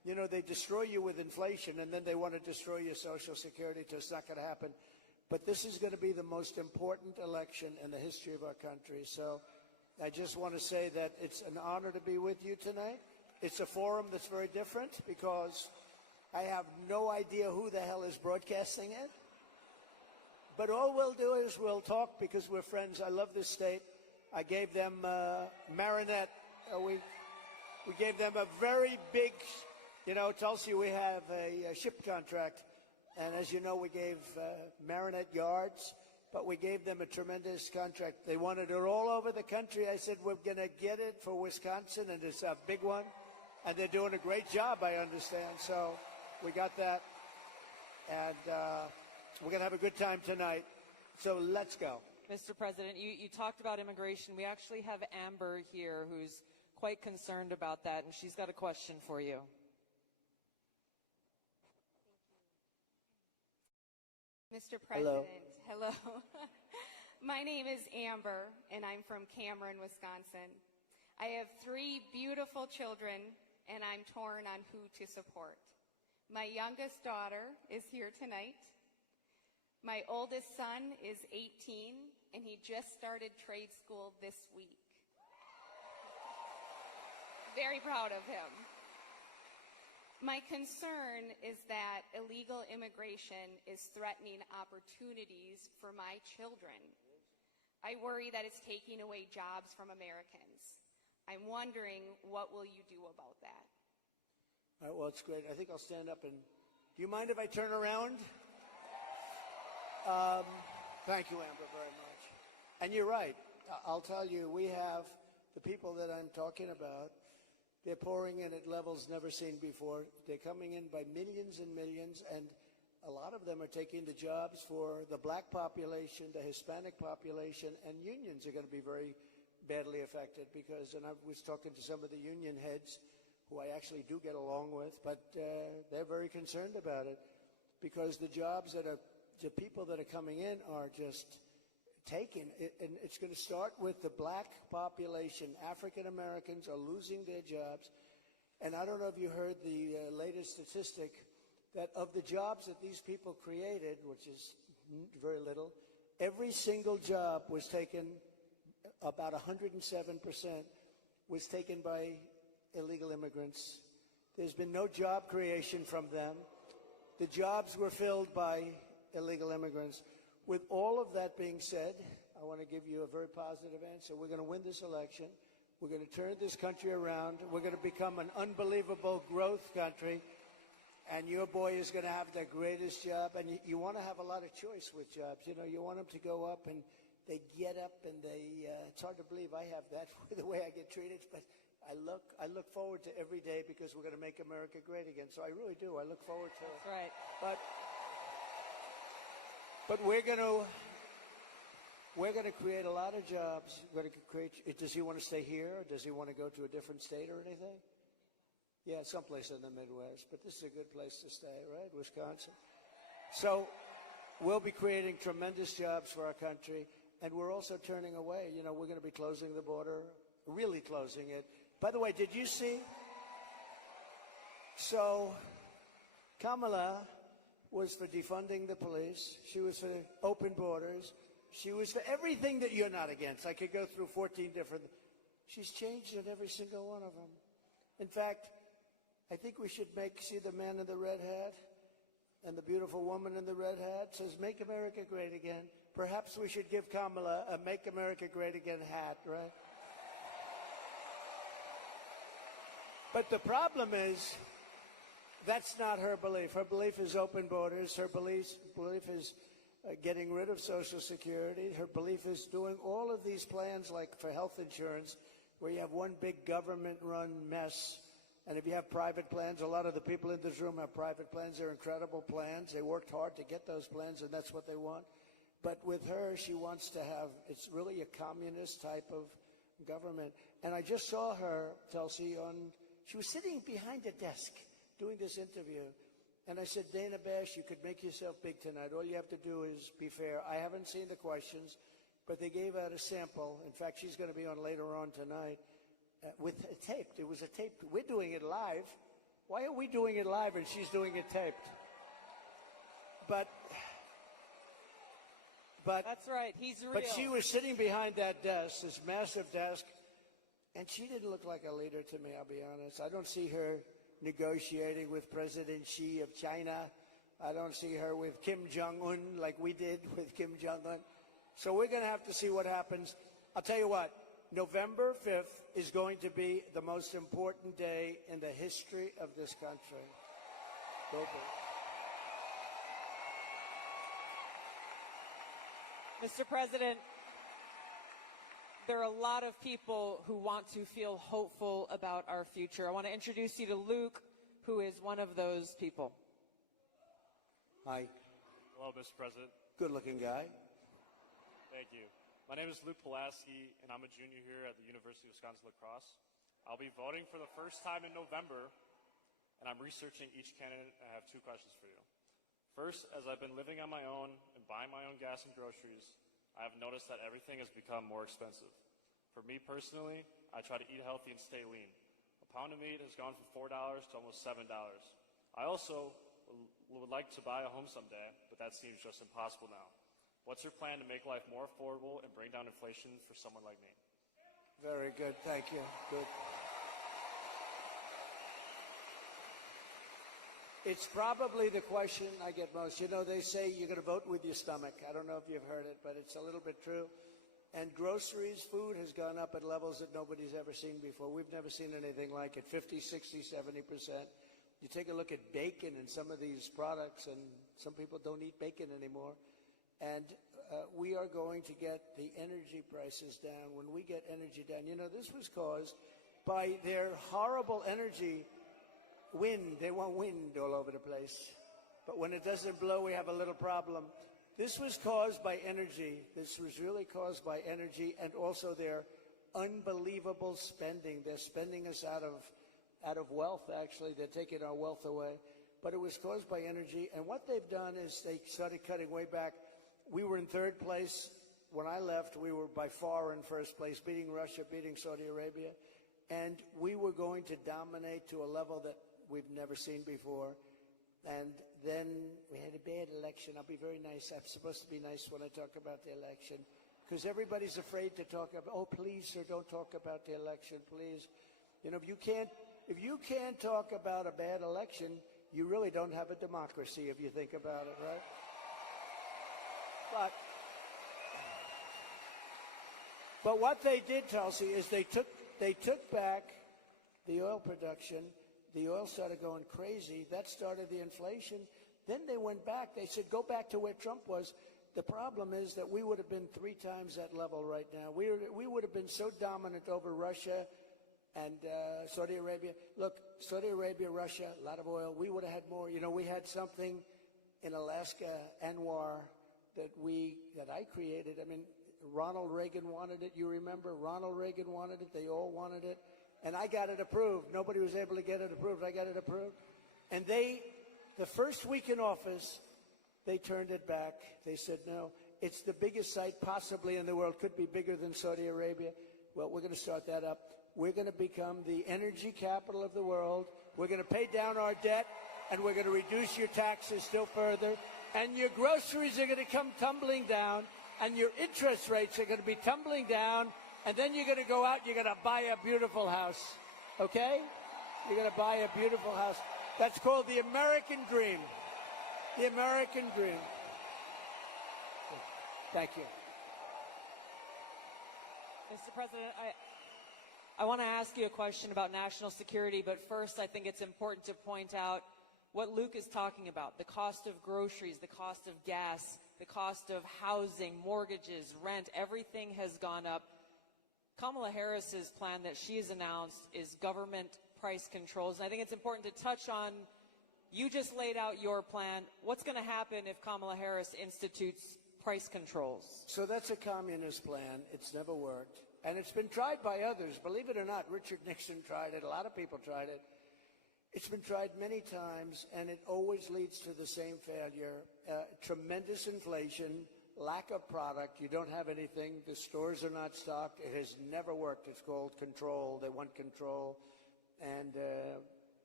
You know, they destroy you with inflation, and then they want to destroy your Social Security, so it's not going to happen. But this is going to be the most important election in the history of our country. So I just want to say that it's an honor to be with you tonight. It's a forum that's very different because I have no idea who the hell is broadcasting it. But all we'll do is we'll talk because we're friends. I love this state. I gave them Marinette. We gave them a very big, you know, Tulsi, we have a ship contract. And as you know, we gave Marinette yards, but we gave them a tremendous contract. They wanted it all over the country. I said, we're going to get it for Wisconsin, and it's a big one. And they're doing a great job, I understand. So we got that. And we're going to have a good time tonight. So let's go. Mr. President, you talked about immigration. We actually have Amber here who's quite concerned about that, and she's got a question for you. Mr. President, hello. My name is Amber, and I'm from Cameron, Wisconsin. I have 3 beautiful children, and I'm torn on who to support. My youngest daughter is here tonight. My oldest son is 18, and he just started trade school this week. Very proud of him. My concern is that illegal immigration is threatening opportunities for my children. I worry that it's taking away jobs from Americans. I'm wondering, what will you do about that? All right, well, it's great. I think I'll stand up and... Do you mind if I turn around? Thank you, Amber, very much. And you're right. I'll tell you, we have the people that I'm talking about. They're pouring in at levels never seen before. They're coming in by millions and millions, and a lot of them are taking the jobs for the black population, the Hispanic population, and unions are going to be very badly affected because, and I was talking to some of the union heads who I actually do get along with, but they're very concerned about it because the jobs that are, the people that are coming in are just taken, and it's going to start with the black population. African Americans are losing their jobs, and I don't know if you heard the latest statistic that of the jobs that these people created, which is very little, every single job was taken, about 107% was taken by illegal immigrants. There's been no job creation from them. The jobs were filled by illegal immigrants. With all of that being said, I want to give you a very positive answer. We're going to win this election. We're going to turn this country around. We're going to become an unbelievable growth country. And your boy is going to have the greatest job. And you want to have a lot of choice with jobs. You know, you want them to go up and they get up and they, it's hard to believe I have that the way I get treated. But I look forward to every day because we're going to make America great again. So I really do. I look forward to it. That's right. But we're going to create a lot of jobs. We're going to create. Does he want to stay here, or does he want to go to a different state or anything? Yeah, someplace in the Midwest. But this is a good place to stay, right? Wisconsin. So we'll be creating tremendous jobs for our country, and we're also turning away. You know, we're going to be closing the border, really closing it. By the way, did you see? So Kamala was for defunding the police. She was for open borders. She was for everything that you're not against. I could go through 14 different. She's changed in every single one of them. In fact, I think we should see the man in the red hat and the beautiful woman in the red hat says, "Make America Great Again." Perhaps we should give Kamala a "Make America Great Again" hat, right? But the problem is, that's not her belief. Her belief is open borders. Her belief is getting rid of Social Security. Her belief is doing all of these plans like for health insurance where you have one big government-run mess. And if you have private plans, a lot of the people in this room have private plans. They're incredible plans. They worked hard to get those plans, and that's what they want. But with her, she wants to have, it's really a communist type of government. And I just saw her, Tulsi, she was sitting behind a desk doing this interview. And I said, Dana Bash, you could make yourself big tonight. All you have to do is be fair. I haven't seen the questions, but they gave out a sample. In fact, she's going to be on later on tonight with a tape. It was a tape. We're doing it live. Why are we doing it live and she's doing it taped? But That's right. He's real. But she was sitting behind that desk, this massive desk, and she didn't look like a leader to me, I'll be honest. I don't see her negotiating with President Xi of China. I don't see her with Kim Jong-un like we did with Kim Jong-un. So we're going to have to see what happens. I'll tell you what, November 5th is going to be the most important day in the history of this country. Will be. Mr. President, there are a lot of people who want to feel hopeful about our future. I want to introduce you to Luke, who is one of those people. Hi. Hello, Mr. President. Good-looking guy. Thank you. My name is Luke Pulaski, and I'm a junior here at the University of Wisconsin-La Crosse. I'll be voting for the first time in November, and I'm researching each candidate. I have two questions for you. First, as I've been living on my own and buying my own gas and groceries, I have noticed that everything has become more expensive. For me personally, I try to eat healthy and stay lean. A pound of meat has gone from $4 to almost $7. I also would like to buy a home someday, but that seems just impossible now. What's your plan to make life more affordable and bring down inflation for someone like me? Very good. Thank you. Good. It's probably the question I get most. You know, they say you're going to vote with your stomach. I don't know if you've heard it, but it's a little bit true. And groceries, food has gone up at levels that nobody's ever seen before. We've never seen anything like it, 50, 60, 70%. You take a look at bacon and some of these products, and some people don't eat bacon anymore. And we are going to get the energy prices down. When we get energy down, you know, this was caused by their horrible energy wind. They want wind all over the place. But when it doesn't blow, we have a little problem. This was caused by energy. This was really caused by energy and also their unbelievable spending. They're spending us out of wealth, actually. They're taking our wealth away. But it was caused by energy. And what they've done is they started cutting way back. We were in third place. When I left, we were by far in first place, beating Russia, beating Saudi Arabia. And we were going to dominate to a level that we've never seen before. And then we had a bad election. I'll be very nice. I'm supposed to be nice when I talk about the election, because everybody's afraid to talk about, oh, please, sir, don't talk about the election, please. You know, if you can't talk about a bad election, you really don't have a democracy if you think about it, right? But what they did, Tulsi, is they took back the oil production. The oil started going crazy. That started the inflation. Then they went back. They said, go back to where Trump was. The problem is that we would have been 3 times that level right now. We would have been so dominant over Russia and Saudi Arabia. Look, Saudi Arabia, Russia, a lot of oil. We would have had more. You know, we had something in Alaska, Anwar, that I created. I mean, Ronald Reagan wanted it. You remember? Ronald Reagan wanted it. They all wanted it. And I got it approved. Nobody was able to get it approved. I got it approved. And the first week in office, they turned it back. They said, no, it's the biggest site possibly in the world. Could be bigger than Saudi Arabia. Well, we're going to start that up. We're going to become the energy capital of the world. We're going to pay down our debt, and we're going to reduce your taxes still further. And your groceries are going to come tumbling down, and your interest rates are going to be tumbling down. And then you're going to go out, you're going to buy a beautiful house, okay? You're going to buy a beautiful house. That's called the American dream. The American dream. Thank you. Mr. President, I want to ask you a question about national security, but first I think it's important to point out what Luke is talking about, the cost of groceries, the cost of gas, the cost of housing, mortgages, rent, everything has gone up. Kamala Harris's plan that she has announced is government price controls. And I think it's important to touch on, you just laid out your plan. What's going to happen if Kamala Harris institutes price controls? So that's a communist plan. It's never worked. And it's been tried by others. Believe it or not, Richard Nixon tried it. A lot of people tried it. It's been tried many times, and it always leads to the same failure. Tremendous inflation, lack of product. You don't have anything. The stores are not stocked. It has never worked. It's called control. They want control. And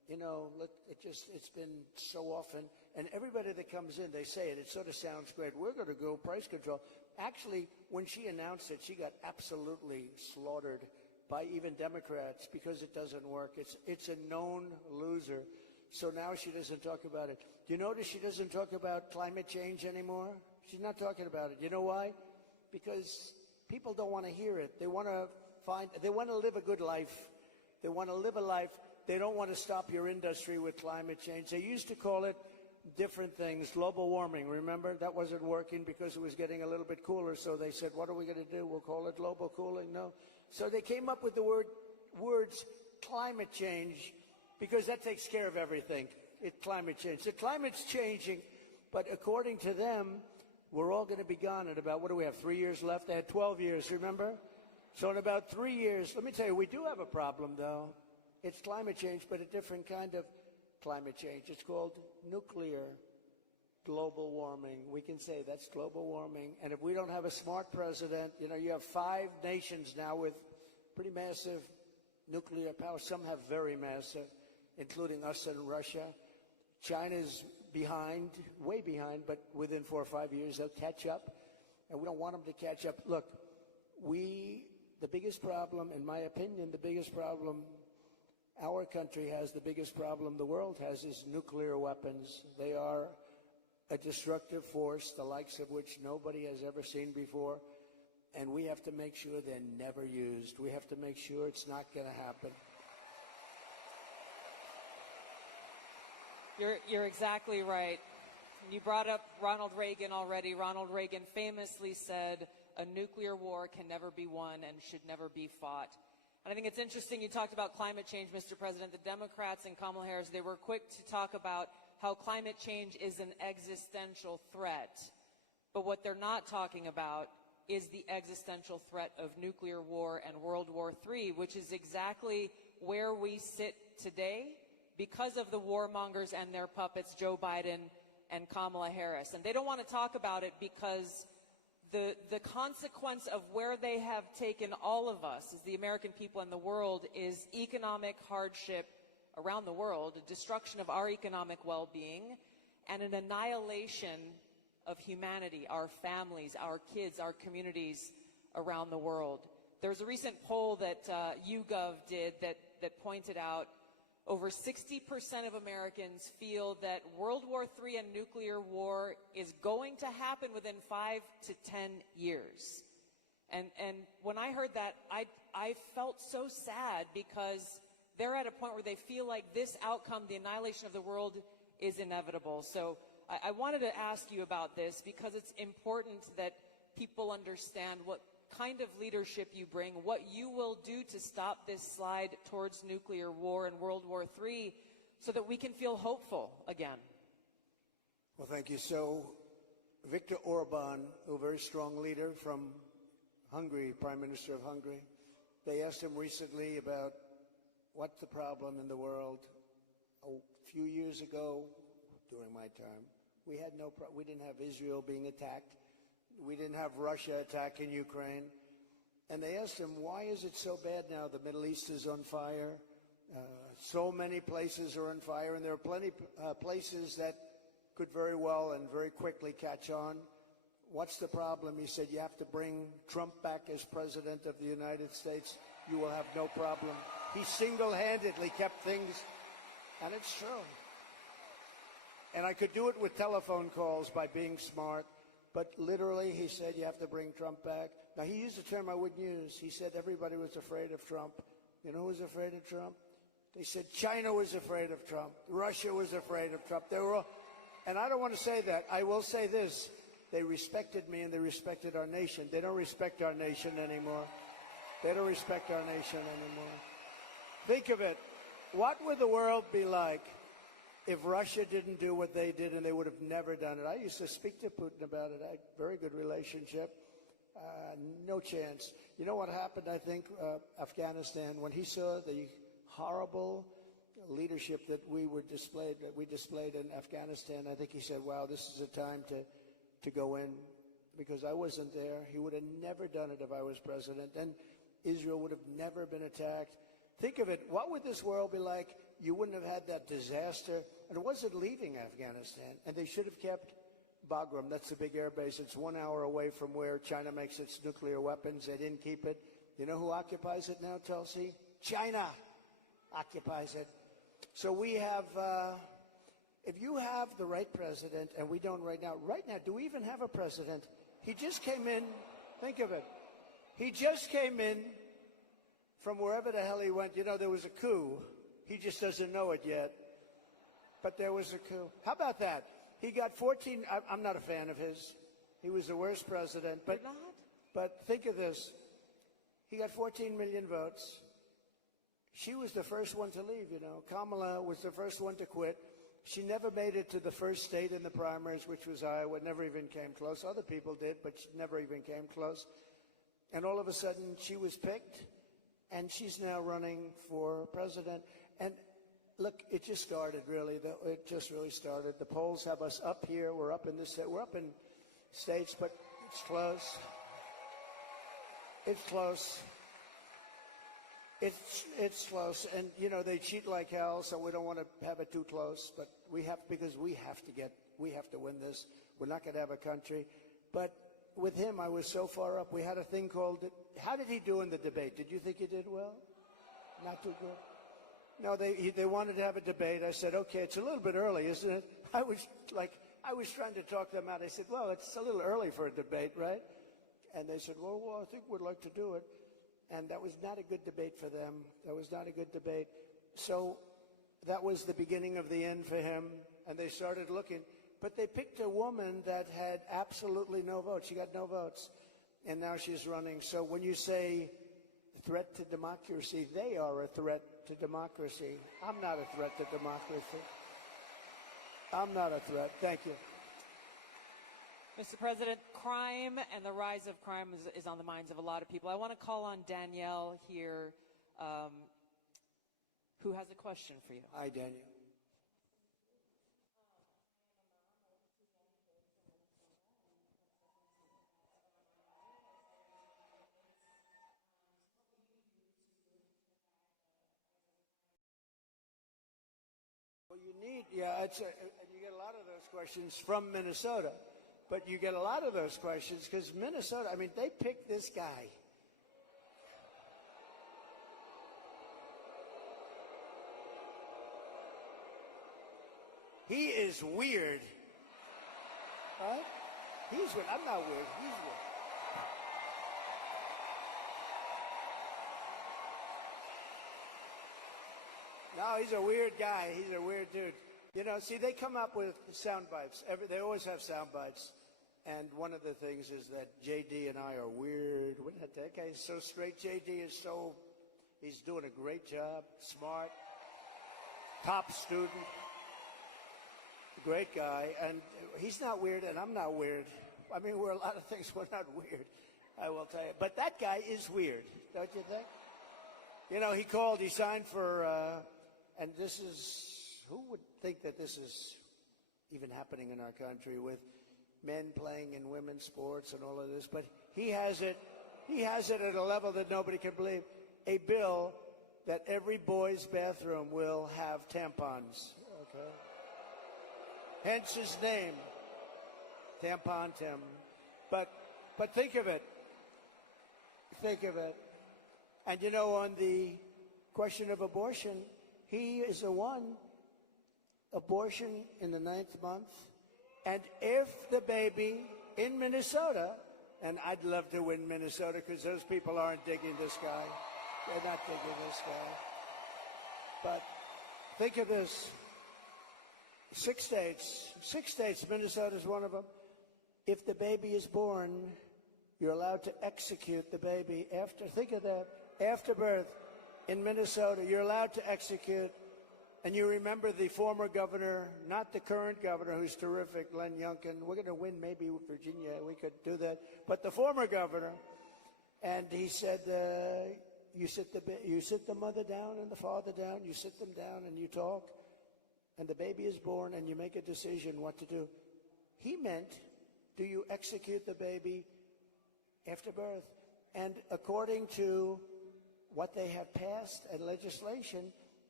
it's been so often, and everybody that comes in, they say it sort of sounds great. We're going to go price control. Actually, when she announced it, she got absolutely slaughtered by even Democrats because it doesn't work. It's a known loser. So now she doesn't talk about it. Do you notice she doesn't talk about climate change anymore? She's not talking about it. You know why? Because people don't want to hear it. They want to live a good life. They want to live a life. They don't want to stop your industry with climate change. They used to call it different things, global warming. Remember, that wasn't working because it was getting a little bit cooler. So they said, what are we going to do? We'll call it global cooling. No. So they came up with the words climate change because that takes care of everything. Climate change. The climate's changing, but according to them, we're all going to be gone in about, what do we have, 3 years left? They had 12 years, remember? So in about 3 years, let me tell you, we do have a problem, though. It's climate change, but a different kind of climate change. It's called nuclear global warming. We can say that's global warming. And if we don't have a smart president, you have 5 nations now with pretty massive nuclear power. Some have very massive, including us and Russia. China's behind, way behind, but within 4 or 5 years they'll catch up. And we don't want them to catch up. Look, the biggest problem, in my opinion, the biggest problem our country has, the biggest problem the world has, is nuclear weapons. They are a destructive force, the likes of which nobody has ever seen before. And we have to make sure they're never used. We have to make sure it's not going to happen. You're exactly right. You brought up Ronald Reagan already. Ronald Reagan famously said, a nuclear war can never be won and should never be fought. And I think it's interesting you talked about climate change, Mr. President. The Democrats and Kamala Harris, they were quick to talk about how climate change is an existential threat. But what they're not talking about is the existential threat of nuclear war and World War III, which is exactly where we sit today because of the warmongers and their puppets, Joe Biden and Kamala Harris. And they don't want to talk about it because the consequence of where they have taken all of us, as the American people and the world, is economic hardship around the world, a destruction of our economic well-being, and an annihilation of humanity, our families, our kids, our communities around the world. There was a recent poll that YouGov did that pointed out over 60% of Americans feel that World War III and nuclear war is going to happen within 5 to 10 years. And when I heard that, I felt so sad because they're at a point where they feel like this outcome, the annihilation of the world, is inevitable. So I wanted to ask you about this because it's important that people understand what kind of leadership you bring, what you will do to stop this slide towards nuclear war and World War III so that we can feel hopeful again. Well, thank you. So Viktor Orban, a very strong leader from Hungary, Prime Minister of Hungary, they asked him recently about what's the problem in the world. A few years ago, during my time, we didn't have Israel being attacked. We didn't have Russia attacking Ukraine. And they asked him, why is it so bad now? The Middle East is on fire. So many places are on fire, and there are plenty places that could very well and very quickly catch on. What's the problem? He said, you have to bring Trump back as president of the United States. You will have no problem. He single-handedly kept things, and it's true. And I could do it with telephone calls by being smart. But literally, he said, you have to bring Trump back. Now, he used a term I wouldn't use. He said everybody was afraid of Trump. You know who was afraid of Trump? They said China was afraid of Trump. Russia was afraid of Trump. They were all, and I don't want to say that. I will say this. They respected me and they respected our nation. They don't respect our nation anymore. They don't respect our nation anymore. Think of it. What would the world be like if Russia didn't do what they did, and they would have never done it? I used to speak to Putin about it. I had a very good relationship. No chance. You know what happened, I think, Afghanistan, when he saw the horrible leadership that we displayed in Afghanistan, I think he said, wow, this is a time to go in, because I wasn't there. He would have never done it if I was president, and Israel would have never been attacked. Think of it. What would this world be like you wouldn't have had that disaster. And it wasn't leaving Afghanistan. And they should have kept Bagram. That's the big air base. It's 1 hour away from where China makes its nuclear weapons. They didn't keep it. You know who occupies it now, Tulsi? China occupies it. So we have, if you have the right president, and we don't right now, do we even have a president? He just came in, think of it. He just came in from wherever the hell he went. You know, there was a coup. He just doesn't know it yet. But there was a coup. How about that? He got 14, I'm not a fan of his. He was the worst president. But, You're not? but think of this. He got 14 million votes. She was the first one to leave, you know. Kamala was the first one to quit. She never made it to the first state in the primaries, which was Iowa. Never even came close. Other people did, but she never even came close. And all of a sudden, she was picked, and she's now running for president. And look, it just started, really. It just really started. The polls have us up here. We're up in states, but it's close. It's close. It's close, and you know they cheat like hell, so we don't want to have it too close. But we have to win this. We're not going to have a country. But with him, I was so far up. We had a thing called. How did he do in the debate? Did you think he did well? Not too good. No, they wanted to have a debate. I said, okay, it's a little bit early, isn't it? I was trying to talk them out. I said, well, it's a little early for a debate, right? And they said, well, I think we'd like to do it. And that was not a good debate for them. That was not a good debate. So that was the beginning of the end for him. And they started looking. But they picked a woman that had absolutely no votes. She got no votes. And now she's running. So when you say threat to democracy, they are a threat to democracy. I'm not a threat to democracy. I'm not a threat. Thank you. Mr. President, crime and the rise of crime is on the minds of a lot of people. I want to call on Danielle here, who has a question for you. Hi, Daniel. Well, you get a lot of those questions from Minnesota. But you get a lot of those questions because Minnesota, I mean, they picked this guy. He is weird. Right? He's weird. I'm not weird. He's weird. No, he's a weird guy. He's a weird dude. You know, see, they come up with sound bites. They always have sound bites. And one of the things is that J.D. and I are weird. That guy is so straight. J.D. is he's doing a great job, smart, top student, great guy. And he's not weird, and I'm not weird. I mean, we're a lot of things. We're not weird, I will tell you. But that guy is weird, don't you think? You know, he signed for, and this is, who would think that this is even happening in our country with men playing in women's sports and all of this? But he has it at a level that nobody can believe. A bill that every boy's bathroom will have tampons. Okay. Hence his name, Tampon Tim. But think of it. Think of it. And you know, on the question of abortion, he is the one. Abortion in the 9th month. And if the baby in Minnesota, and I'd love to win Minnesota because those people aren't digging this guy. They're not digging this guy. But think of this. 6 states, Minnesota's one of them. If the baby is born, you're allowed to execute the baby think of that, after birth in Minnesota, you're allowed to execute. And you remember the former governor, not the current governor, who's terrific, Glenn Youngkin. We're going to win maybe Virginia. We could do that. But the former governor, and he said, you sit the mother down and the father down. You sit them down and you talk. And the baby is born and you make a decision what to do. He meant, do you execute the baby after birth? And according to what they have passed and legislation,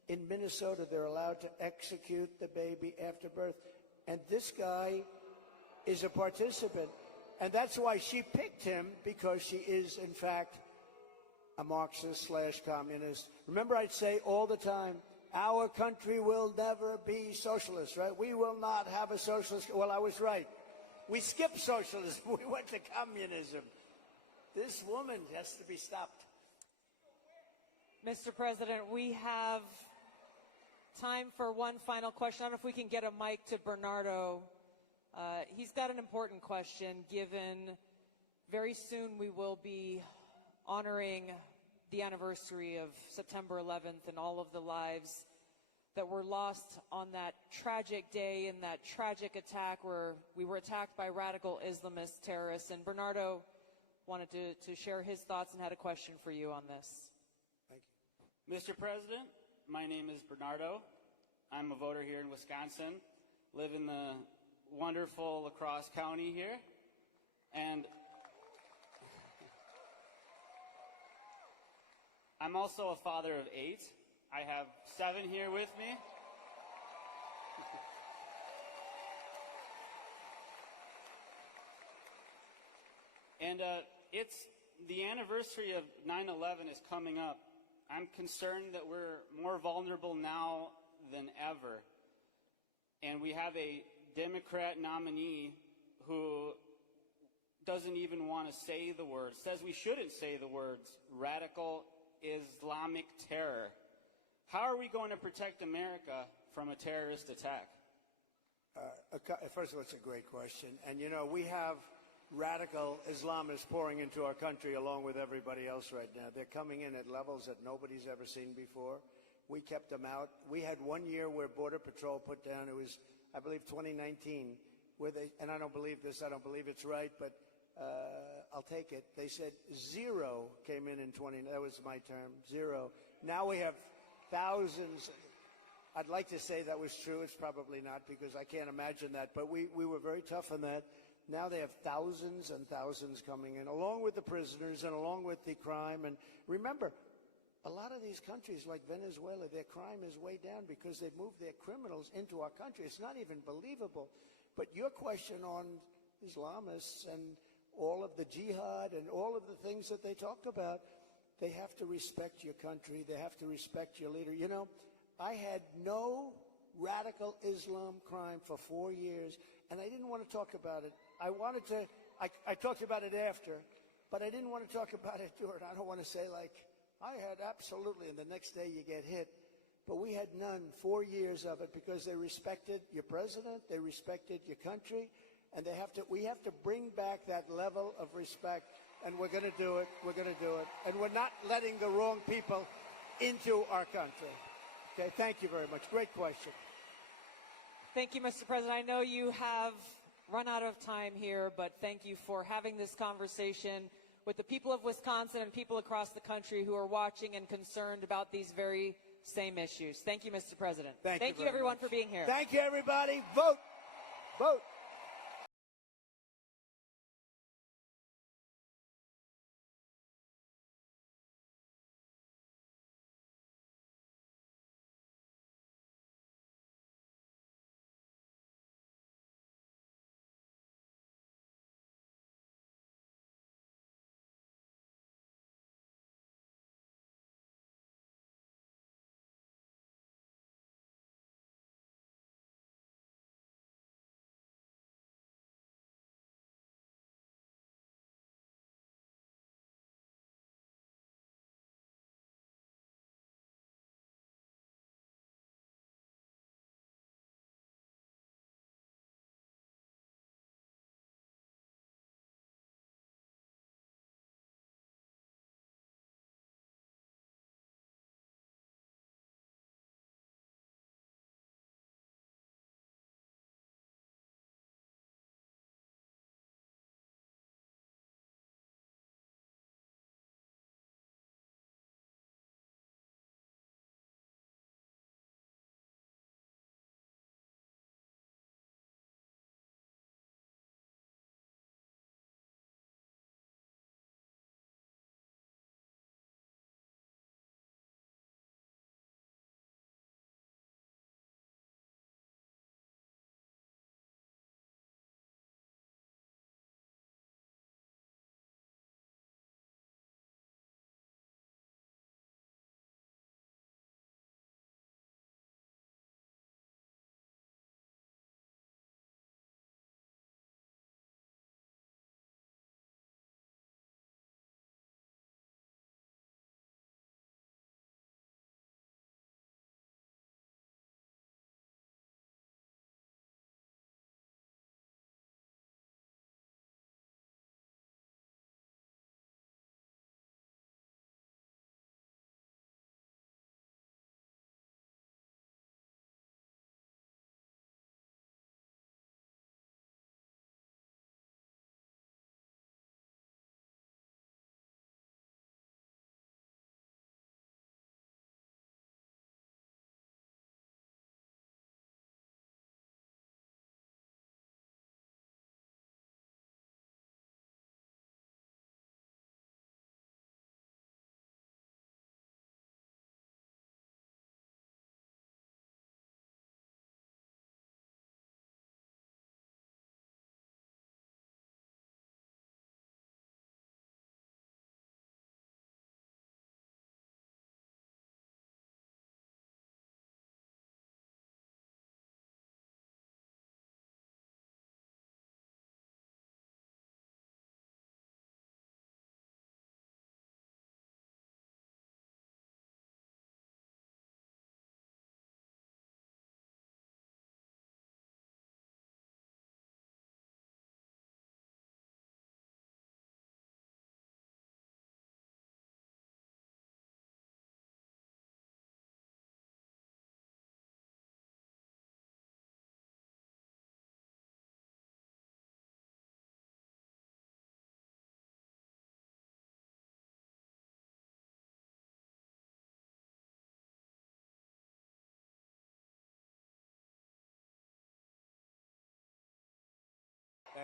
in Minnesota, they're allowed to execute the baby after birth. And this guy is a participant. And that's why she picked him, because she is, in fact, a Marxist/communist. Remember, I'd say all the time, our country will never be socialist, right? We will not have a socialist. Well, I was right. We skipped socialism. We went to communism. This woman has to be stopped. Mr. President, we have time for one final question. I don't know if we can get a mic to Bernardo. He's got an important question, given very soon we will be honoring the anniversary of September 11th and all of the lives that were lost on that tragic day in that tragic attack where we were attacked by radical Islamist terrorists. And Bernardo wanted to share his thoughts and had a question for you on this. Thank you. Mr. President, my name is Bernardo. I'm a voter here in Wisconsin, live in the wonderful La Crosse County here, and I'm also a father of 8. I have 7 here with me. And it's the anniversary of 9/11 is coming up. I'm concerned that we're more vulnerable now than ever. And we have a Democrat nominee who doesn't even want to say the words, says we shouldn't say the words, radical Islamic terror. How are we going to protect America from a terrorist attack? First of all, it's a great question. And, you know, we have radical Islamists pouring into our country along with everybody else right now. They're coming in at levels that nobody's ever seen before. We kept them out. We had 1 year where Border Patrol put down, it was, I believe, 2019, where they, and I don't believe this, I don't believe it's right, but I'll take it. They said 0 came in 20, that was my term, 0. Now we have thousands. I'd like to say that was true. It's probably not, because I can't imagine that. But we were very tough on that. Now they have thousands and thousands coming in, along with the prisoners and along with the crime. And remember, a lot of these countries like Venezuela, their crime is way down because they've moved their criminals into our country. It's not even believable. But your question on Islamists and all of the jihad and all of the things that they talk about, they have to respect your country. They have to respect your leader. You know, I had no radical Islam crime for 4 years, and I didn't want to talk about it. I wanted to, I talked about it after, but I didn't want to talk about it during. I don't want to say, like, I had absolutely, and the next day you get hit. But we had none, 4 years of it, because they respected your president, they respected your country, and we have to bring back that level of respect. And we're going to do it. We're going to do it. And we're not letting the wrong people into our country. Okay, thank you very much. Great question. Thank you, Mr. President. I know you have run out of time here, but thank you for having this conversation with the people of Wisconsin and people across the country who are watching and concerned about these very same issues. Thank you, Mr. President. Thank you everyone, much. for being here. Thank you, everybody. Vote. Vote.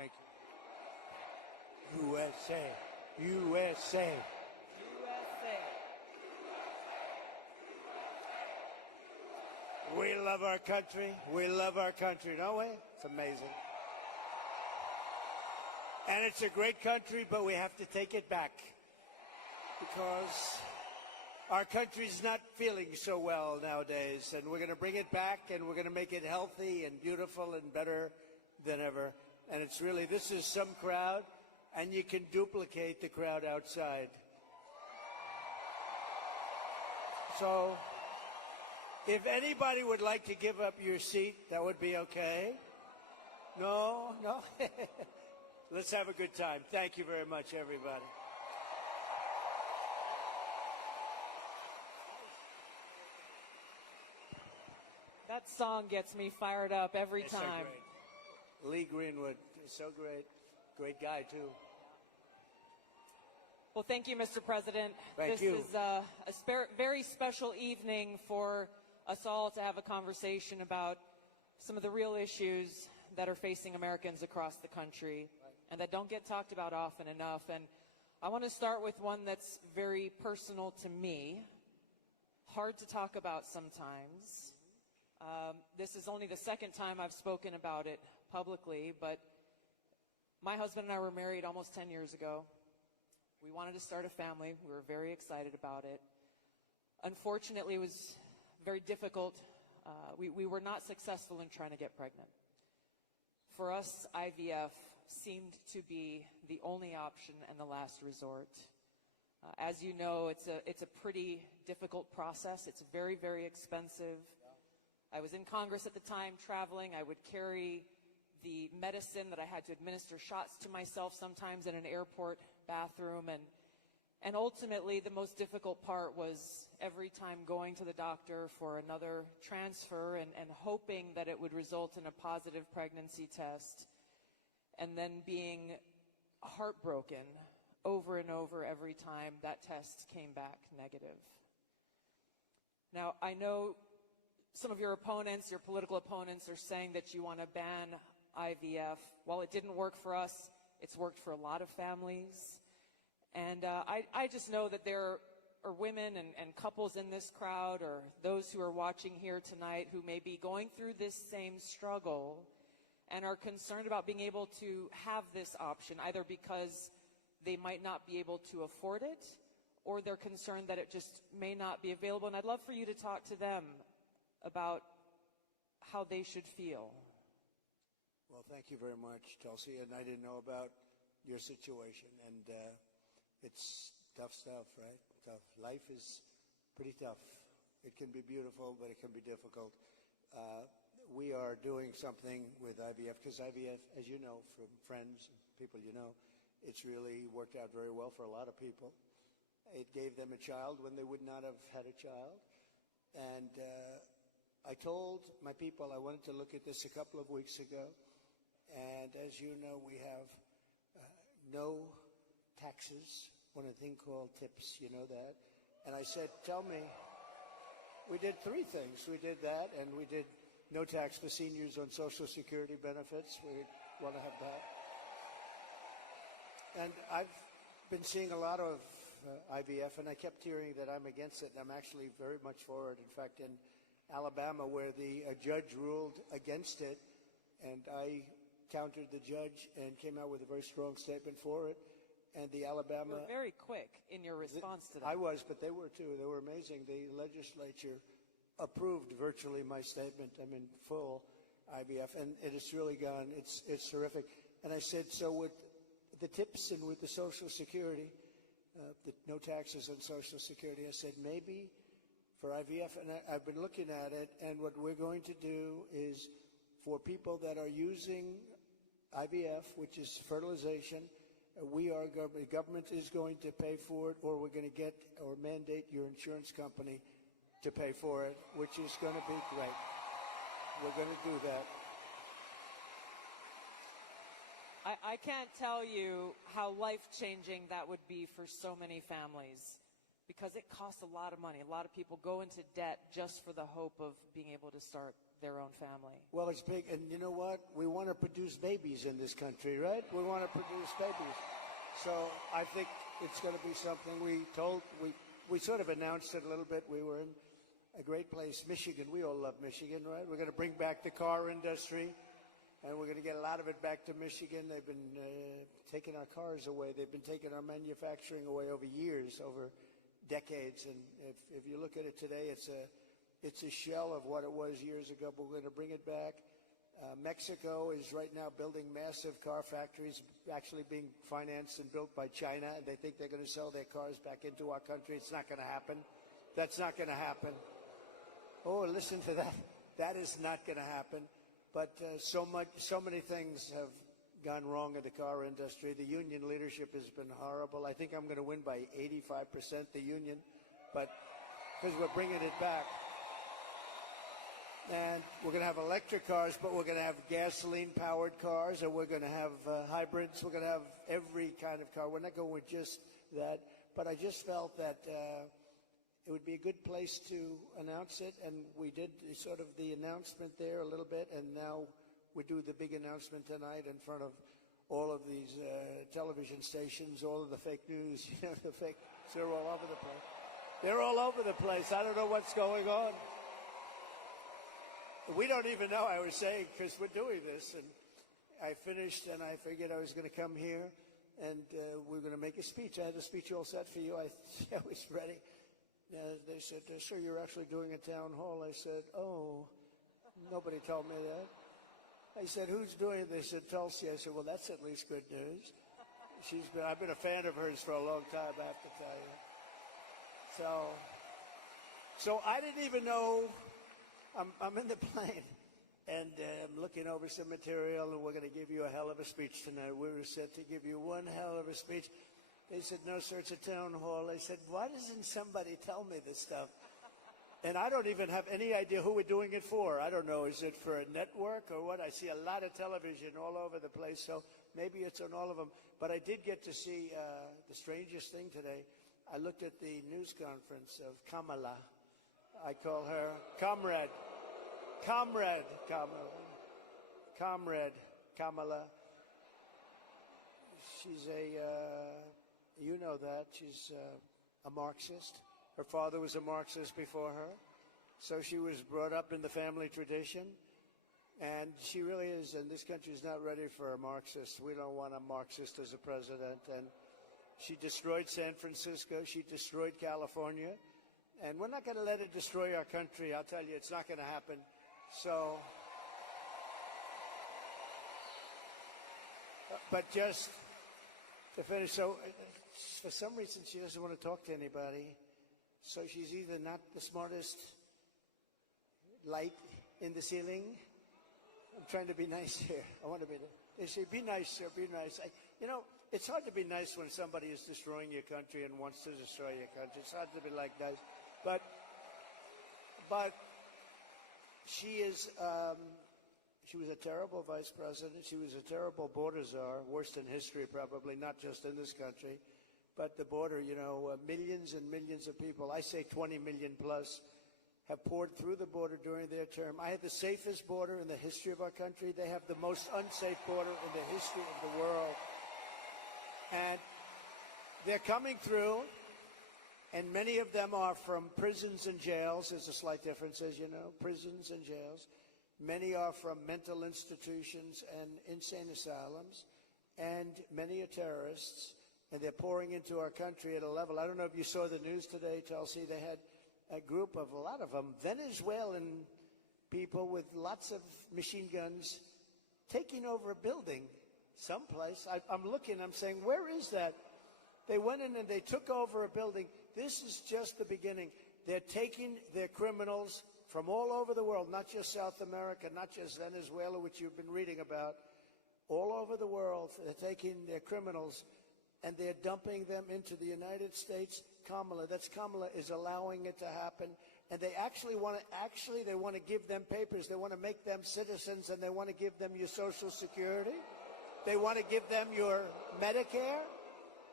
Thank you. USA. USA. USA. We love our country. We love our country, don't we? It's amazing. And it's a great country, but we have to take it back because our country's not feeling so well nowadays, and we're going to bring it back, and we're going to make it healthy and beautiful and better than ever. And it's really, this is some crowd, and you can duplicate the crowd outside. So if anybody would like to give up your seat, that would be okay. No? Let's have a good time. Thank you very much, everybody. That song gets me fired up every It's so time. great. Lee Greenwood is so great. Great guy, too. Well, thank you, Mr. President. Thank you. This is a very special evening for us all to have a conversation about some of the real issues that are facing Americans across the country and that don't get talked about often enough. And I want to start with one that's very personal to me, hard to talk about sometimes. This is only the second time I've spoken about it publicly, but my husband and I were married almost 10 years ago. We wanted to start a family. We were very excited about it. Unfortunately, it was very difficult. We were not successful in trying to get pregnant. For us, IVF seemed to be the only option and the last resort. As you know, it's a pretty difficult process. It's very, very expensive. I was in Congress at the time, traveling. I would carry the medicine that I had to administer shots to myself sometimes in an airport bathroom. And ultimately, the most difficult part was every time going to the doctor for another transfer and hoping that it would result in a positive pregnancy test, and then being heartbroken over and over every time that test came back negative. Now, I know some of your opponents, your political opponents, are saying that you want to ban IVF. While it didn't work for us, it's worked for a lot of families. And I just know that there are women and couples in this crowd, or those who are watching here tonight, who may be going through this same struggle and are concerned about being able to have this option, either because they might not be able to afford it, or they're concerned that it just may not be available. And I'd love for you to talk to them about how they should feel. Well, thank you very much, Tulsi. And I didn't know about your situation. And it's tough stuff, right? Tough. Life is pretty tough. It can be beautiful, but it can be difficult. We are doing something with IVF, because IVF, as you know, from friends and people you know, it's really worked out very well for a lot of people. It gave them a child when they would not have had a child. And I told my people I wanted to look at this a couple of weeks ago. And as you know, we have no taxes on a thing called tips. You know that? And I said, tell me, we did three things. We did that, and we did no tax for seniors on Social Security benefits. We want to have that. And I've been seeing a lot of IVF, and I kept hearing that I'm against it, and I'm actually very much for it. In fact, in Alabama, where the judge ruled against it, and I countered the judge and came out with a very strong statement for it. And the Alabama... You were very quick in your response to that. I was, but they were too. They were amazing. The legislature approved virtually my statement. I'm in full IVF, and it has really gone. It's terrific. And I said, so with the tips and with the Social Security, the no taxes on Social Security, I said maybe for IVF, and I've been looking at it, and what we're going to do is for people that are using IVF, which is fertilization, the government is going to pay for it, or we're going to get or mandate your insurance company to pay for it, which is going to be great. We're going to do that. I can't tell you how life-changing that would be for so many families, because it costs a lot of money. A lot of people go into debt just for the hope of being able to start their own family. Well, it's big, and you know what? We want to produce babies in this country, right? We want to produce babies. So I think it's going to be something we sort of announced it a little bit. We were in a great place, Michigan. We all love Michigan, right? We're going to bring back the car industry, and we're going to get a lot of it back to Michigan. They've been taking our cars away. They've been taking our manufacturing away over years, over decades. And if you look at it today, it's a shell of what it was years ago, but we're going to bring it back. Mexico is right now building massive car factories, actually being financed and built by China, and they think they're going to sell their cars back into our country. It's not going to happen. That's not going to happen. Oh, listen to that. That is not going to happen. But so many things have gone wrong in the car industry. The union leadership has been horrible. I think I'm going to win by 85%, the union, but because we're bringing it back. And we're going to have electric cars, but we're going to have gasoline-powered cars, and we're going to have hybrids. We're going to have every kind of car. We're not going with just that. But I just felt that it would be a good place to announce it, and we did sort of the announcement there a little bit, and now we do the big announcement tonight in front of all of these television stations, all of the fake news, the fake. They're all over the place. They're all over the place. I don't know what's going on. We don't even know, I was saying, because we're doing this. And I finished, and I figured I was going to come here, and we were going to make a speech. I had a speech all set for you. I was ready. They said, sir, you're actually doing a town hall. I said, oh, nobody told me that. I said, who's doing it? They said, Tulsi. I said, well, that's at least good news. I've been a fan of hers for a long time, I have to tell you. So I didn't even know. I'm in the plane, and I'm looking over some material, and we're going to give you a hell of a speech tonight. We were set to give you one hell of a speech. They said, no, sir, it's a town hall. I said, why doesn't somebody tell me this stuff? And I don't even have any idea who we're doing it for. I don't know. Is it for a network or what? I see a lot of television all over the place, so maybe it's on all of them. But I did get to see the strangest thing today. I looked at the news conference of Kamala. I call her Comrade Kamala. She's you know that. She's a Marxist. Her father was a Marxist before her. So she was brought up in the family tradition. And she really is, and this country is not ready for a Marxist. We don't want a Marxist as a president. And she destroyed San Francisco. She destroyed California. And we're not going to let it destroy our country. I'll tell you, it's not going to happen. So, but just to finish, so for some reason she doesn't want to talk to anybody. So she's either not the smartest light in the ceiling. I'm trying to be nice here. I want to be. They say, be nice, sir, be nice. It's hard to be nice when somebody is destroying your country and wants to destroy your country. It's hard to be like nice. But she is, she was a terrible vice president. She was a terrible border czar, worst in history probably, not just in this country. But the border, millions and millions of people, I say 20 million plus, have poured through the border during their term. I had the safest border in the history of our country. They have the most unsafe border in the history of the world. And they're coming through, and many of them are from prisons and jails. There's a slight difference, as you know, prisons and jails. Many are from mental institutions and insane asylums, and many are terrorists, and they're pouring into our country at a level. I don't know if you saw the news today, Tulsi. They had a lot of them, Venezuelan people with lots of machine guns taking over a building someplace. I'm looking, I'm saying, where is that? They went in and they took over a building. This is just the beginning. They're taking their criminals from all over the world, not just South America, not just Venezuela, which you've been reading about, all over the world. They're taking their criminals and they're dumping them into the United States. Kamala is allowing it to happen. And they actually want to give them papers. They want to make them citizens, and they want to give them your Social Security. They want to give them your Medicare.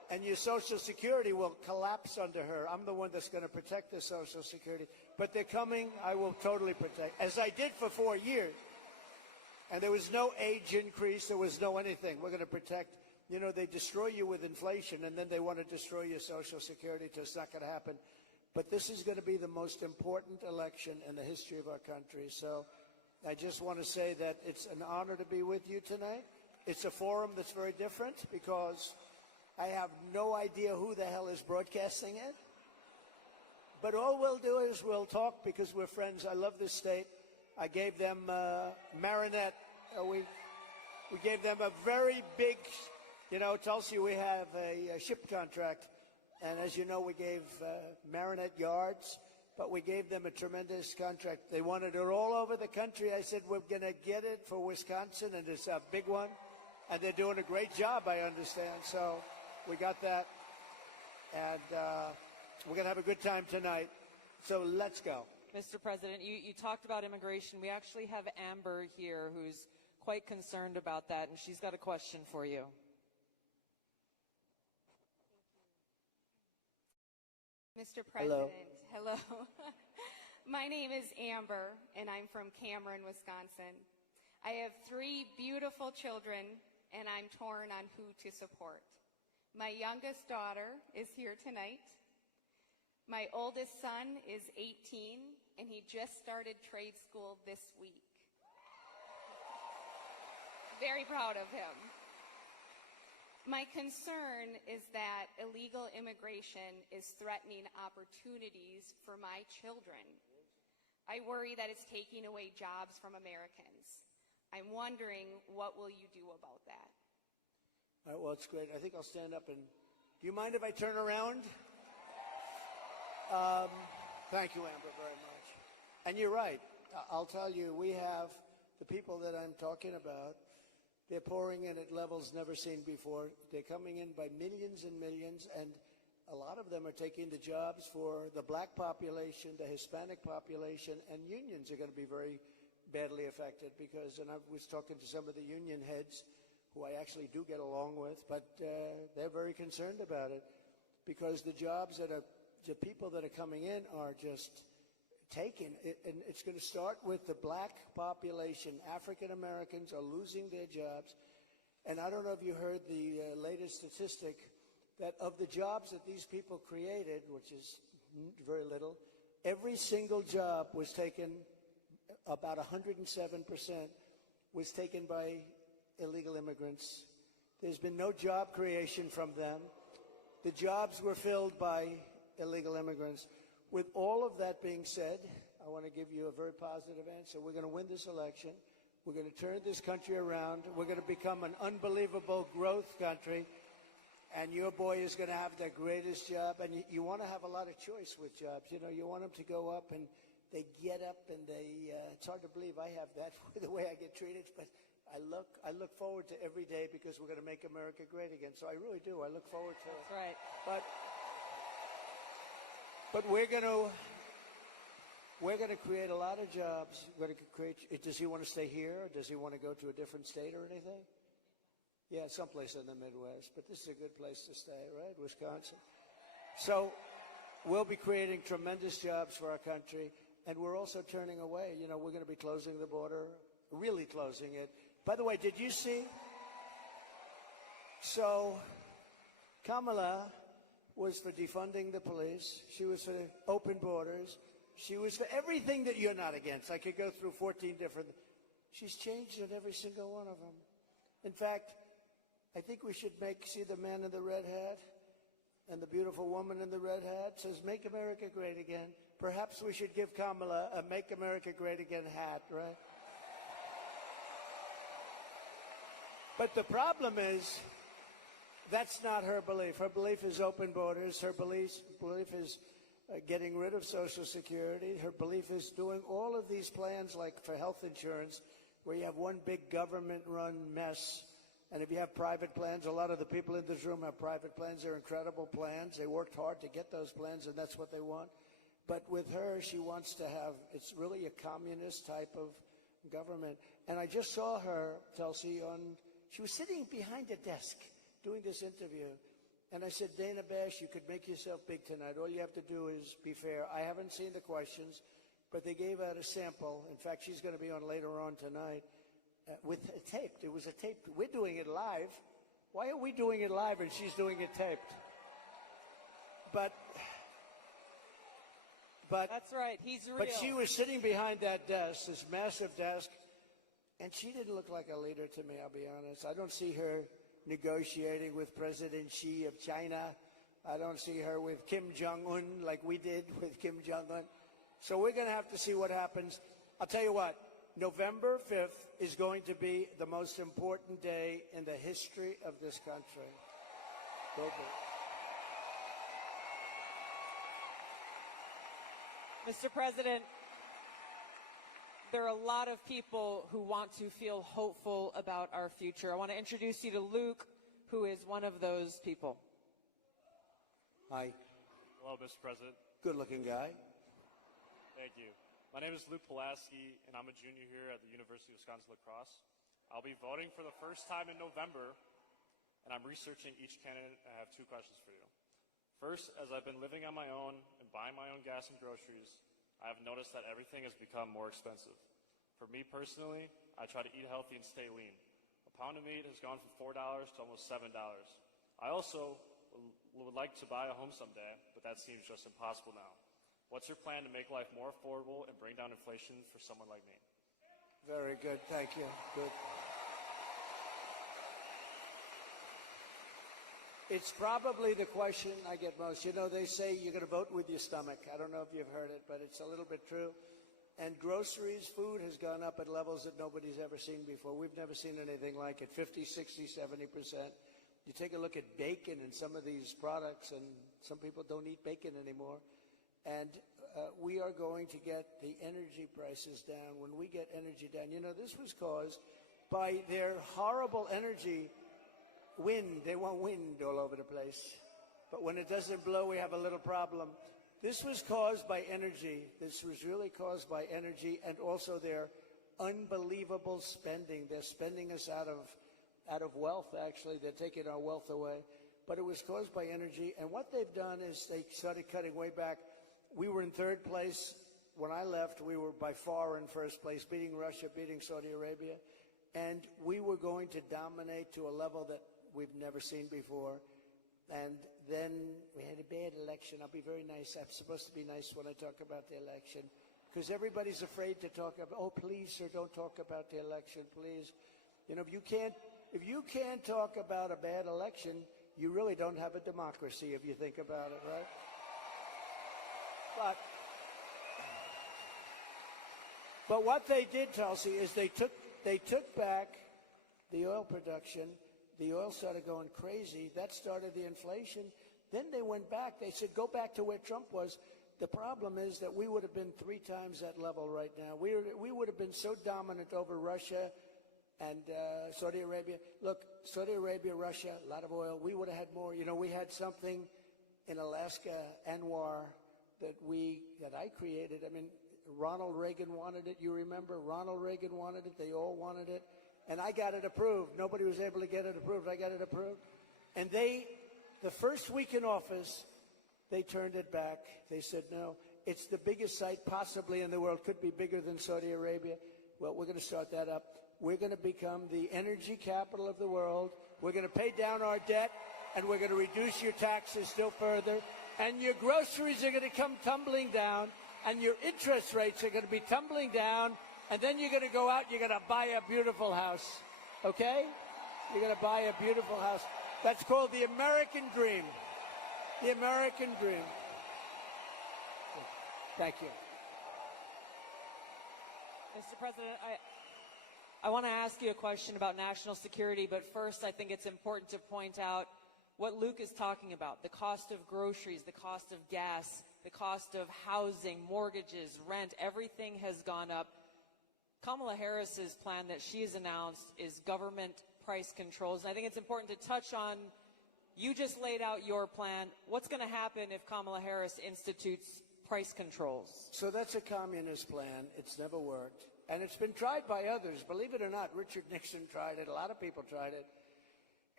and your Social Security will collapse under her. I'm the one that's going to protect the Social Security. But they're coming. I will totally protect, as I did for 4 years. And there was no age increase. There was no anything. We're going to protect. You know, they destroy you with inflation, and then they want to destroy your Social Security. It's not going to happen. But this is going to be the most important election in the history of our country. So I just want to say that it's an honor to be with you tonight. It's a forum that's very different because I have no idea who the hell is broadcasting it. But all we'll do is we'll talk because we're friends. I love this state. I gave them Marinette. We gave them a very big, you know, Tulsi, we have a ship contract. And as you know, we gave Marinette yards, but we gave them a tremendous contract. They wanted it all over the country. I said, we're going to get it for Wisconsin, and it's a big one. And they're doing a great job, I understand. So we got that. And we're going to have a good time tonight. So let's go. Mr. President, you talked about immigration. We actually have Amber here who's quite concerned about that, and she's got a question for you. Mr. President, hello. My name is Amber, and I'm from Cameron, Wisconsin. I have 3 beautiful children, and I'm torn on who to support. My youngest daughter is here tonight. My oldest son is 18, and he just started trade school this week. Very proud of him. My concern is that illegal immigration is threatening opportunities for my children. I worry that it's taking away jobs from Americans. I'm wondering, what will you do about that? All right, well, it's great. I think I'll stand up and... Do you mind if I turn around? Thank you, Amber, very much. And you're right. I'll tell you, we have the people that I'm talking about. They're pouring in at levels never seen before. They're coming in by millions and millions, and a lot of them are taking the jobs for the black population, the Hispanic population, and unions are going to be very badly affected because, and I was talking to some of the union heads who I actually do get along with, but they're very concerned about it because the jobs that are, the people that are coming in are just taken, and it's going to start with the black population. African Americans are losing their jobs, and I don't know if you heard the latest statistic that of the jobs that these people created, which is very little, every single job was taken, about 107% was taken by illegal immigrants. There's been no job creation from them. The jobs were filled by illegal immigrants. With all of that being said, I want to give you a very positive answer. We're going to win this election. We're going to turn this country around. We're going to become an unbelievable growth country. And your boy is going to have the greatest job. And you want to have a lot of choice with jobs. You know, you want them to go up and they get up and they, it's hard to believe I have that the way I get treated. But I look forward to every day because we're going to make America great again. So I really do. I look forward to it. That's right. But we're going to create a lot of jobs. We're going to create. Does he want to stay here? Or does he want to go to a different state or anything? Yeah, someplace in the Midwest. But this is a good place to stay, right? Wisconsin. So we'll be creating tremendous jobs for our country, and we're also turning away. You know, we're going to be closing the border, really closing it. By the way, did you see? So Kamala was for defunding the police. She was for open borders. She was for everything that you're not against. I could go through 14 different. She's changed on every single one of them. In fact, I think we should see the man in the red hat and the beautiful woman in the red hat says, "Make America Great Again." Perhaps we should give Kamala a "Make America Great Again" hat, right? But the problem is, that's not her belief. Her belief is open borders. Her belief is getting rid of Social Security. Her belief is doing all of these plans like for health insurance, where you have one big government-run mess. And if you have private plans, a lot of the people in this room have private plans. They're incredible plans. They worked hard to get those plans, and that's what they want. But with her, she wants to have, it's really a communist type of government. And I just saw her, Tulsi, she was sitting behind a desk doing this interview, And I said, Dana Bash, you could make yourself big tonight. All you have to do is be fair. I haven't seen the questions, but they gave out a sample. In fact, she's going to be on later on tonight with a taped. It was a taped. We're doing it live. Why are we doing it live and she's doing it taped? But That's right. He's real. But she was sitting behind that desk, this massive desk, and she didn't look like a leader to me, I'll be honest. I don't see her negotiating with President Xi of China. I don't see her with Kim Jong-un like we did with Kim Jong-un. So we're going to have to see what happens. I'll tell you what, November 5th is going to be the most important day in the history of this country. Will be. Mr. President, there are a lot of people who want to feel hopeful about our future. I want to introduce you to Luke, who is one of those people. Hi. Hello, Mr. President. Good-looking guy. Thank you. My name is Luke Pulaski, and I'm a junior here at the University of Wisconsin-La Crosse. I'll be voting for the first time in November, and I'm researching each candidate. I have two questions for you. First, as I've been living on my own and buying my own gas and groceries, I have noticed that everything has become more expensive. For me personally, I try to eat healthy and stay lean. A pound of meat has gone from $4 to almost $7. I also would like to buy a home someday, but that seems just impossible now. What's your plan to make life more affordable and bring down inflation for someone like me? Very good. Thank you. Good. It's probably the question I get most. You know, they say you're going to vote with your stomach. I don't know if you've heard it, but it's a little bit true. And groceries, food has gone up at levels that nobody's ever seen before. We've never seen anything like it, 50, 60, 70%. You take a look at bacon and some of these products, and some people don't eat bacon anymore. And we are going to get the energy prices down. When we get energy down, you know, this was caused by their horrible energy wind. They want wind all over the place. But when it doesn't blow, we have a little problem. This was caused by energy. This was really caused by energy and also their unbelievable spending. They're spending us out of wealth, actually. They're taking our wealth away. But it was caused by energy. And what they've done is they started cutting way back. We were in third place. When I left, we were by far in first place, beating Russia, beating Saudi Arabia. And we were going to dominate to a level that we've never seen before. And then we had a bad election. I'll be very nice. I'm supposed to be nice when I talk about the election, because everybody's afraid to talk about, oh, please, sir, don't talk about the election, please. You know, if you can't talk about a bad election, you really don't have a democracy if you think about it, right? But what they did, Tulsi, is they took back the oil production. The oil started going crazy. That started the inflation. Then they went back. They said, go back to where Trump was. The problem is that we would have been 3 times that level right now. We would have been so dominant over Russia and Saudi Arabia. Look, Saudi Arabia, Russia, a lot of oil. We would have had more. You know, we had something in Alaska, Anwar, that I created. I mean, Ronald Reagan wanted it. You remember? Ronald Reagan wanted it. They all wanted it. And I got it approved. Nobody was able to get it approved. I got it approved. And the first week in office, they turned it back. They said, no, it's the biggest site possibly in the world. Could be bigger than Saudi Arabia. Well, we're going to start that up. We're going to become the energy capital of the world. We're going to pay down our debt, and we're going to reduce your taxes still further. And your groceries are going to come tumbling down, and your interest rates are going to be tumbling down. And then you're going to go out, you're going to buy a beautiful house, okay? You're going to buy a beautiful house. That's called the American dream. The American dream. Thank you. Mr. President, I want to ask you a question about national security, but first I think it's important to point out what Luke is talking about, the cost of groceries, the cost of gas, the cost of housing, mortgages, rent, everything has gone up. Kamala Harris's plan that she has announced is government price controls. And I think it's important to touch on, you just laid out your plan. What's going to happen if Kamala Harris institutes price controls? So that's a communist plan. It's never worked. And it's been tried by others. Believe it or not, Richard Nixon tried it. A lot of people tried it.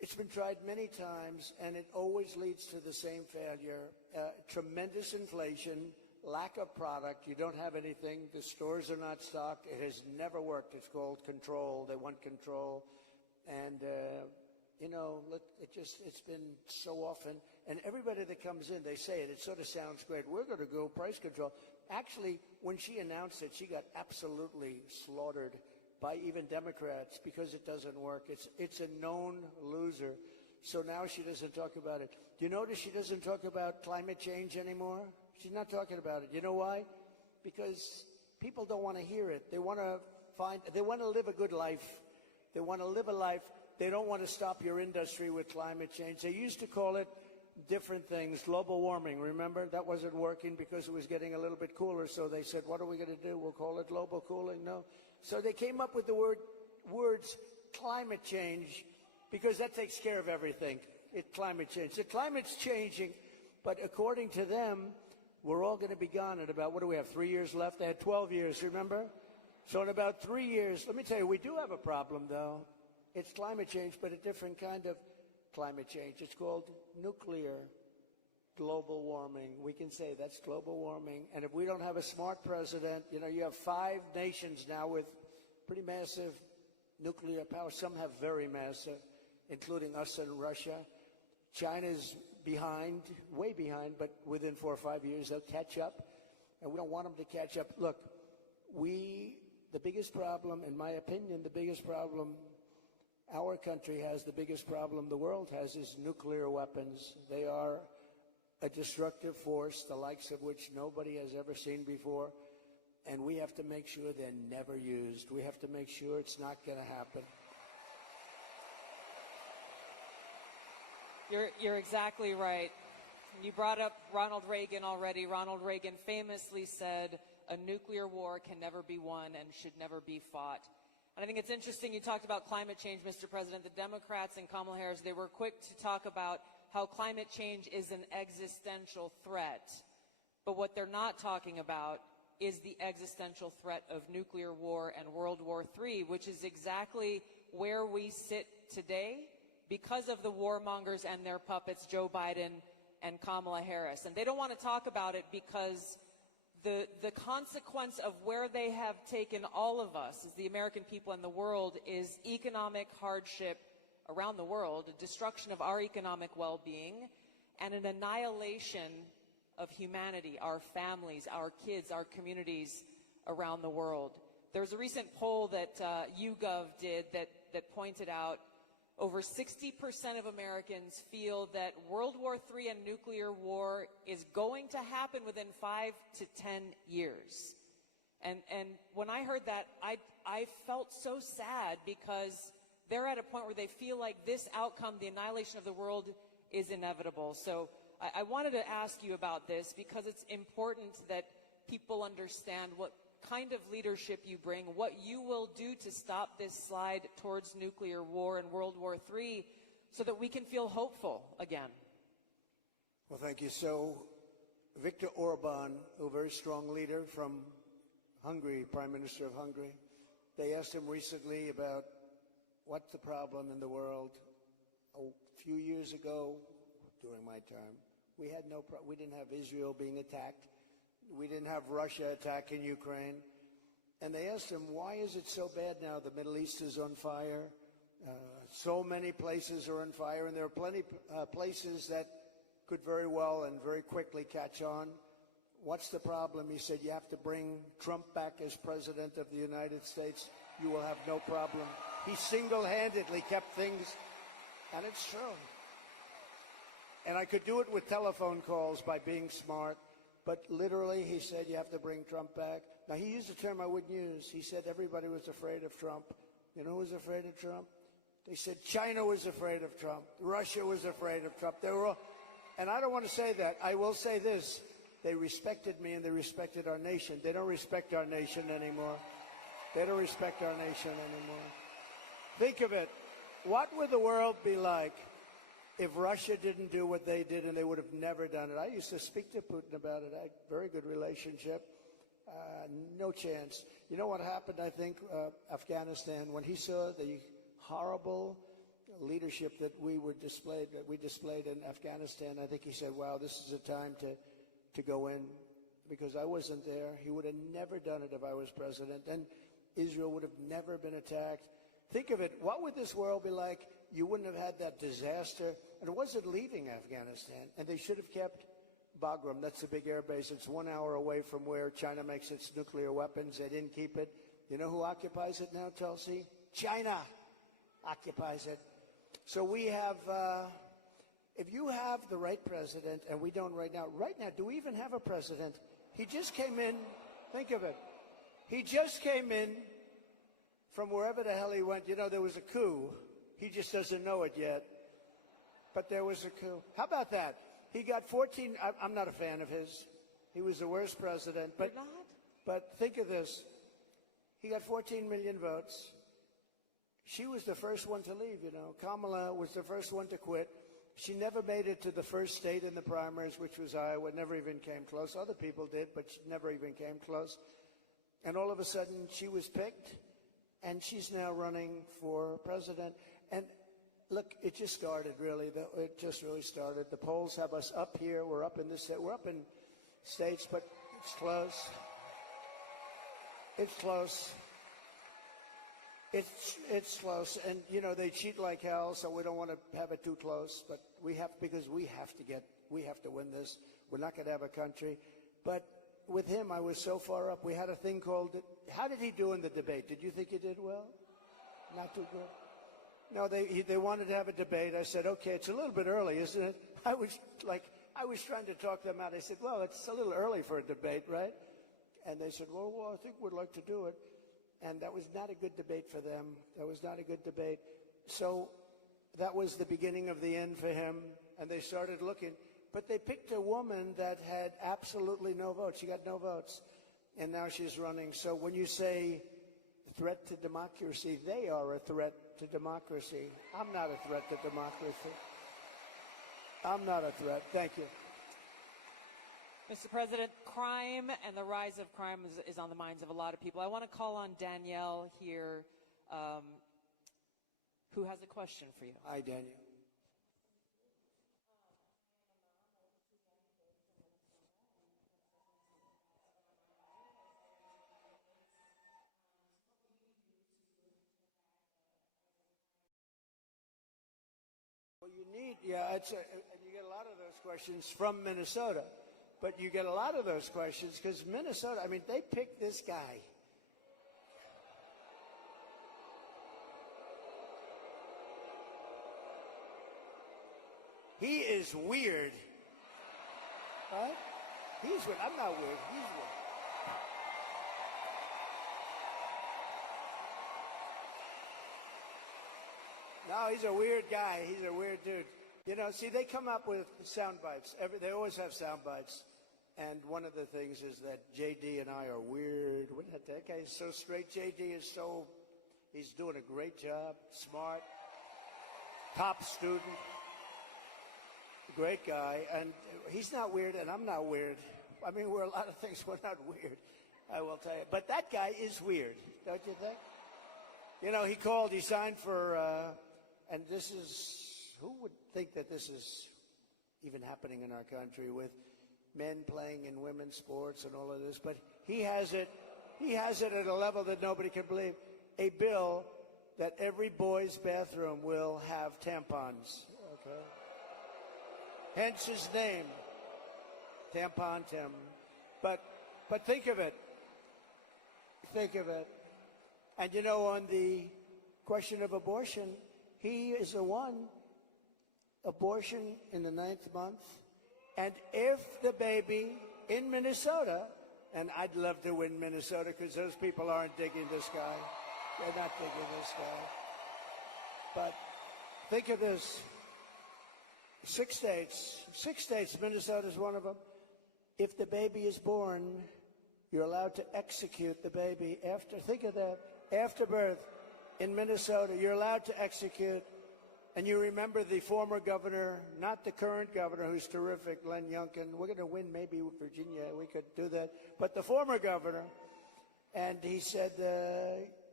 It's been tried many times, and it always leads to the same failure. Tremendous inflation, lack of product. You don't have anything. The stores are not stocked. It has never worked. It's called control. They want control. And, it's been so often. And everybody that comes in, they say it. It sort of sounds great. We're going to go price control. Actually, when she announced it, she got absolutely slaughtered by even Democrats because it doesn't work. It's a known loser. So now she doesn't talk about it. Do you notice she doesn't talk about climate change anymore? She's not talking about it. You know why? Because people don't want to hear it. They want to live a good life. They want to live a life. They don't want to stop your industry with climate change. They used to call it different things, global warming. Remember? That wasn't working because it was getting a little bit cooler. So they said, what are we going to do? We'll call it global cooling? No. So they came up with the words climate change because that takes care of everything. Climate change. The climate's changing, but according to them, we're all going to be gone in about, what do we have, 3 years left? They had 12 years, remember? So in about 3 years, let me tell you, we do have a problem, though. It's climate change, but a different kind of climate change. It's called nuclear global warming. We can say that's global warming. And if we don't have a smart president, you have 5 nations now with pretty massive nuclear power. Some have very massive, including us and Russia. China's behind, way behind, but within 4 or 5 years they'll catch up. And we don't want them to catch up. Look, the biggest problem, in my opinion, the biggest problem our country has, the biggest problem the world has, is nuclear weapons. They are a destructive force, the likes of which nobody has ever seen before, and we have to make sure they're never used. We have to make sure it's not going to happen. You're exactly right. You brought up Ronald Reagan already. Ronald Reagan famously said, a nuclear war can never be won and should never be fought. And I think it's interesting you talked about climate change, Mr. President. The Democrats and Kamala Harris, they were quick to talk about how climate change is an existential threat. But what they're not talking about is the existential threat of nuclear war and World War III, which is exactly where we sit today because of the warmongers and their puppets, Joe Biden and Kamala Harris. And they don't want to talk about it because the consequence of where they have taken all of us, as the American people and the world, is economic hardship around the world, a destruction of our economic well-being, and an annihilation of humanity, our families, our kids, our communities around the world. There was a recent poll that YouGov did that pointed out over 60% of Americans feel that World War III and nuclear war is going to happen within 5 to 10 years. And when I heard that, I felt so sad because they're at a point where they feel like this outcome, the annihilation of the world, is inevitable. So I wanted to ask you about this because it's important that people understand what kind of leadership you bring, what you will do to stop this slide towards nuclear war and World War III so that we can feel hopeful again. Well, thank you. So Viktor Orban, a very strong leader from Hungary, Prime Minister of Hungary, they asked him recently about what's the problem in the world. A few years ago, during my term, we didn't have Israel being attacked. We didn't have Russia attacking Ukraine. And they asked him, why is it so bad now? The Middle East is on fire. So many places are on fire, and there are plenty places that could very well and very quickly catch on. What's the problem? He said, you have to bring Trump back as president of the United States. You will have no problem. He single-handedly kept things, and it's true. And I could do it with telephone calls by being smart. But literally, he said, you have to bring Trump back. Now, he used a term I wouldn't use. He said everybody was afraid of Trump. You know who was afraid of Trump? They said China was afraid of Trump. Russia was afraid of Trump. They were all, and I don't want to say that. I will say this. They respected me and they respected our nation. They don't respect our nation anymore. They don't respect our nation anymore. Think of it. What would the world be like if Russia didn't do what they did, and they would have never done it? I used to speak to Putin about it. I had a very good relationship. No chance. You know what happened, I think, Afghanistan, when he saw the horrible leadership that we displayed in Afghanistan. I think he said, wow, this is a time to go in, because I wasn't there. He would have never done it if I was president. Then Israel would have never been attacked. Think of it. What would this world be like? You wouldn't have had that disaster. And it wasn't leaving Afghanistan. And they should have kept Bagram. That's the big air base. It's 1 hour away from where China makes its nuclear weapons. They didn't keep it. You know who occupies it now, Tulsi? China occupies it. So we have, if you have the right president, and we don't right now, do we even have a president? He just came in, think of it. He just came in from wherever the hell he went. You know, there was a coup. He just doesn't know it yet. But there was a coup. How about that? He got 14, I'm not a fan of his. He was the worst president. But, You're not? but think of this. He got 14 million votes. She was the first one to leave, you know. Kamala was the first one to quit. She never made it to the first state in the primaries, which was Iowa. Never even came close. Other people did, but she never even came close. And all of a sudden, she was picked, and she's now running for president. And look, it just started, really. It just really started. The polls have us up here. We're up in this. We're up in states, but it's close. It's close. It's close, and you know they cheat like hell, so we don't want to have it too close. But we have, because we have to win this. We're not going to have a country. But with him, I was so far up. We had a thing called. How did he do in the debate? Did you think he did well? Not too good. No, they wanted to have a debate. I said, okay, it's a little bit early, isn't it? I was trying to talk them out. I said, well, it's a little early for a debate, right? And they said, well, I think we'd like to do it. And that was not a good debate for them. That was not a good debate. So that was the beginning of the end for him. And they started looking. But they picked a woman that had absolutely no votes. She got no votes. And now she's running. So when you say threat to democracy, they are a threat to democracy. I'm not a threat to democracy. I'm not a threat. Thank you. Mr. President, crime and the rise of crime is on the minds of a lot of people. I want to call on Danielle here, who has a question for you. Hi, Daniel. Well, you need, and you get a lot of those questions from Minnesota. But you get a lot of those questions because Minnesota, I mean, they picked this guy. He is weird. Right? He's weird. I'm not weird. He's weird. No, he's a weird guy. He's a weird dude. You know, see, they come up with sound bites. They always have sound bites. And one of the things is that J.D. and I are weird. That guy is so straight. J.D. is he's doing a great job, smart, top student, great guy. And he's not weird, and I'm not weird. I mean, we're a lot of things. We're not weird, I will tell you. But that guy is weird, don't you think? You know, he signed for, and this is, who would think that this is even happening in our country with men playing in women's sports and all of this, but he has it at a level that nobody can believe. A bill that every boy's bathroom will have tampons. Okay. Hence his name, Tampon Tim. But think of it. Think of it. And you know, on the question of abortion, he is the one. Abortion in the 9th month. And if the baby in Minnesota, and I'd love to win Minnesota because those people aren't digging this guy. They're not digging this guy. But think of this. 6 states, Minnesota's one of them. If the baby is born, you're allowed to execute the baby think of that, after birth in Minnesota, you're allowed to execute. And you remember the former governor, not the current governor, who's terrific, Len Youngkin. We're going to win maybe Virginia. We could do that. But the former governor, and he said,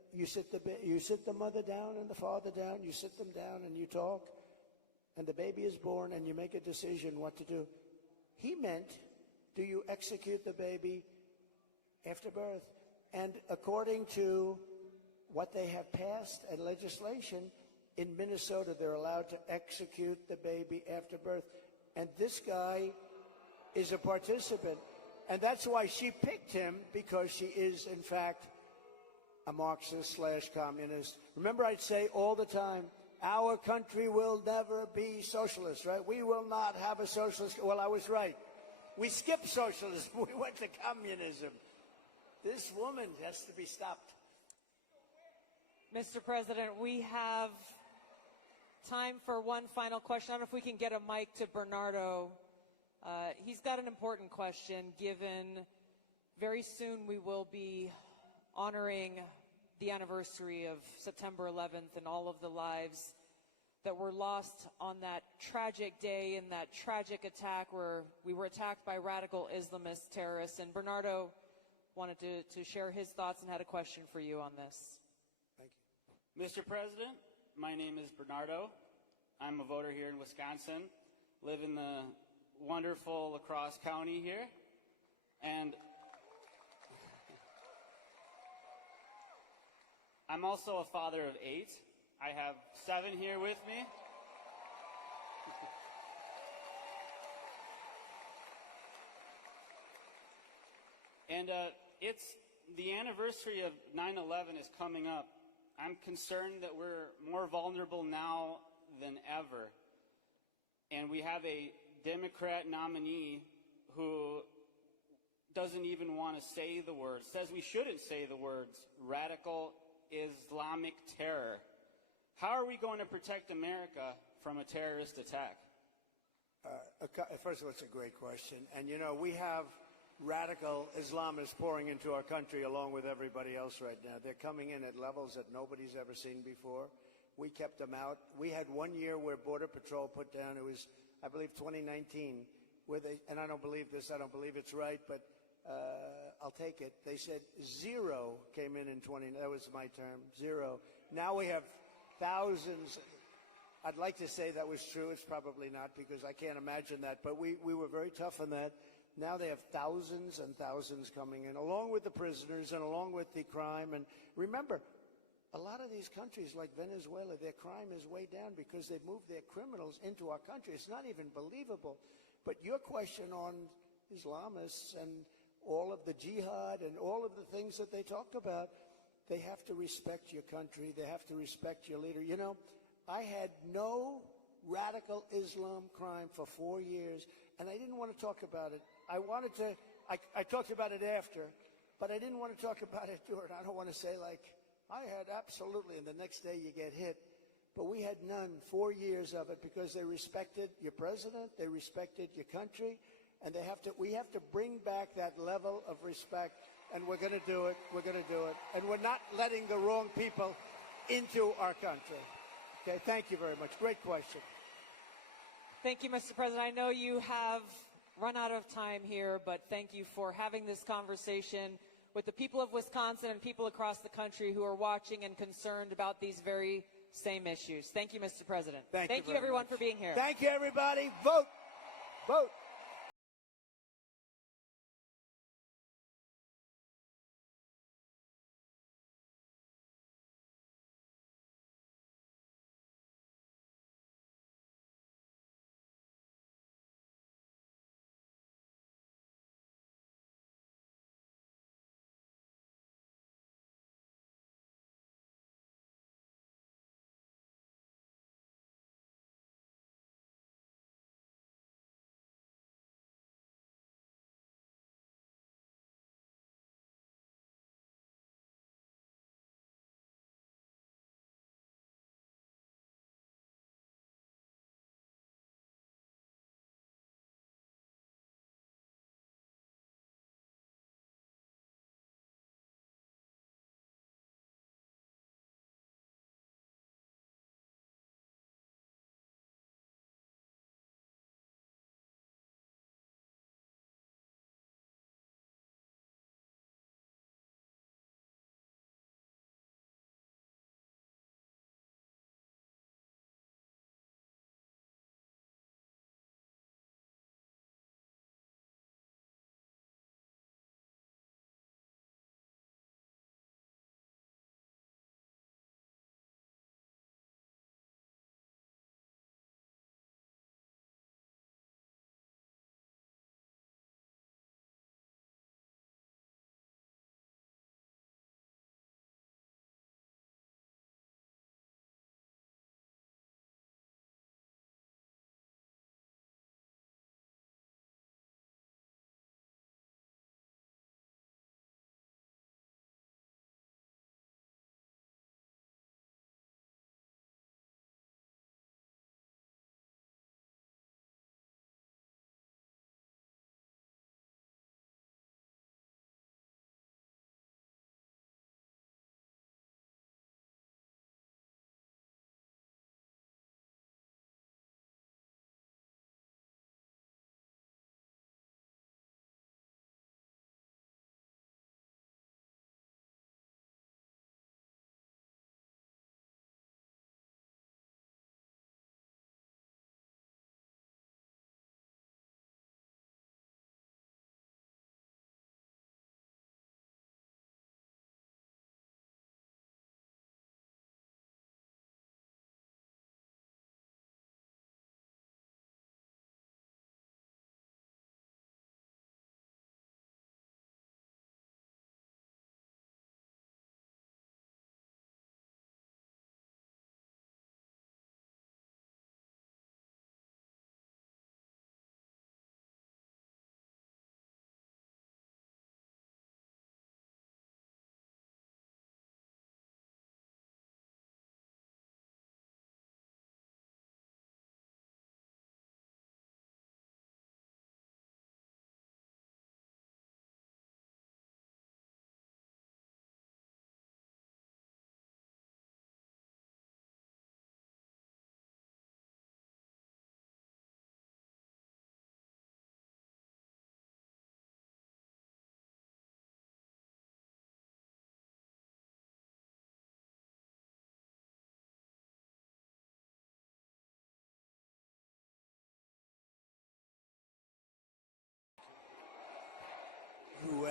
you sit the mother down and the father down, you sit them down and you talk, and the baby is born and you make a decision what to do. He meant, do you execute the baby after birth? And according to what they have passed and legislation, in Minnesota, they're allowed to execute the baby after birth. And this guy is a participant. And that's why she picked him, because she is, in fact, a Marxist/communist. Remember, I'd say all the time, our country will never be socialist, right? We will not have a socialist. Well, I was right. We skipped socialism. We went to communism. This woman has to be stopped. Mr. President, we have time for one final question. I don't know if we can get a mic to Bernardo. He's got an important question, given very soon we will be honoring the anniversary of September 11th and all of the lives that were lost on that tragic day in that tragic attack where we were attacked by radical Islamist terrorists. And Bernardo wanted to share his thoughts and had a question for you on this. Thank you. Mr. President, my name is Bernardo. I'm a voter here in Wisconsin, live in the wonderful La Crosse County here, and I'm also a father of 8. I have 7 here with me. And it's the anniversary of 9/11 is coming up. I'm concerned that we're more vulnerable now than ever. And we have a Democrat nominee who doesn't even want to say the words, says we shouldn't say the words, radical Islamic terror. How are we going to protect America from a terrorist attack? First of all, it's a great question. And, you know, we have radical Islamists pouring into our country along with everybody else right now. They're coming in at levels that nobody's ever seen before. We kept them out. We had 1 year where Border Patrol put down, it was, I believe, 2019, where they, and I don't believe this, I don't believe it's right, but I'll take it. They said 0 came in 20, that was my term, 0. Now we have thousands. I'd like to say that was true. It's probably not, because I can't imagine that. But we were very tough on that. Now they have thousands and thousands coming in, along with the prisoners and along with the crime. And remember, a lot of these countries like Venezuela, their crime is way down because they've moved their criminals into our country. It's not even believable. But your question on Islamists and all of the jihad and all of the things that they talk about, they have to respect your country. They have to respect your leader. You know, I had no radical Islam crime for 4 years, and I didn't want to talk about it. I talked about it after, but I didn't want to talk about it during. I don't want to say like, I had absolutely, and the next day you get hit. But we had none, 4 years of it, because they respected your president, they respected your country, and we have to bring back that level of respect, and we're going to do it, we're going to do it. And we're not letting the wrong people into our country. Okay, thank you very much. Great question. Thank you, Mr. President. I know you have run out of time here, but thank you for having this conversation with the people of Wisconsin and people across the country who are watching and concerned about these very same issues. Thank you, Mr. President. Thank you everyone, much for being here. Thank you, everybody. Vote. Vote.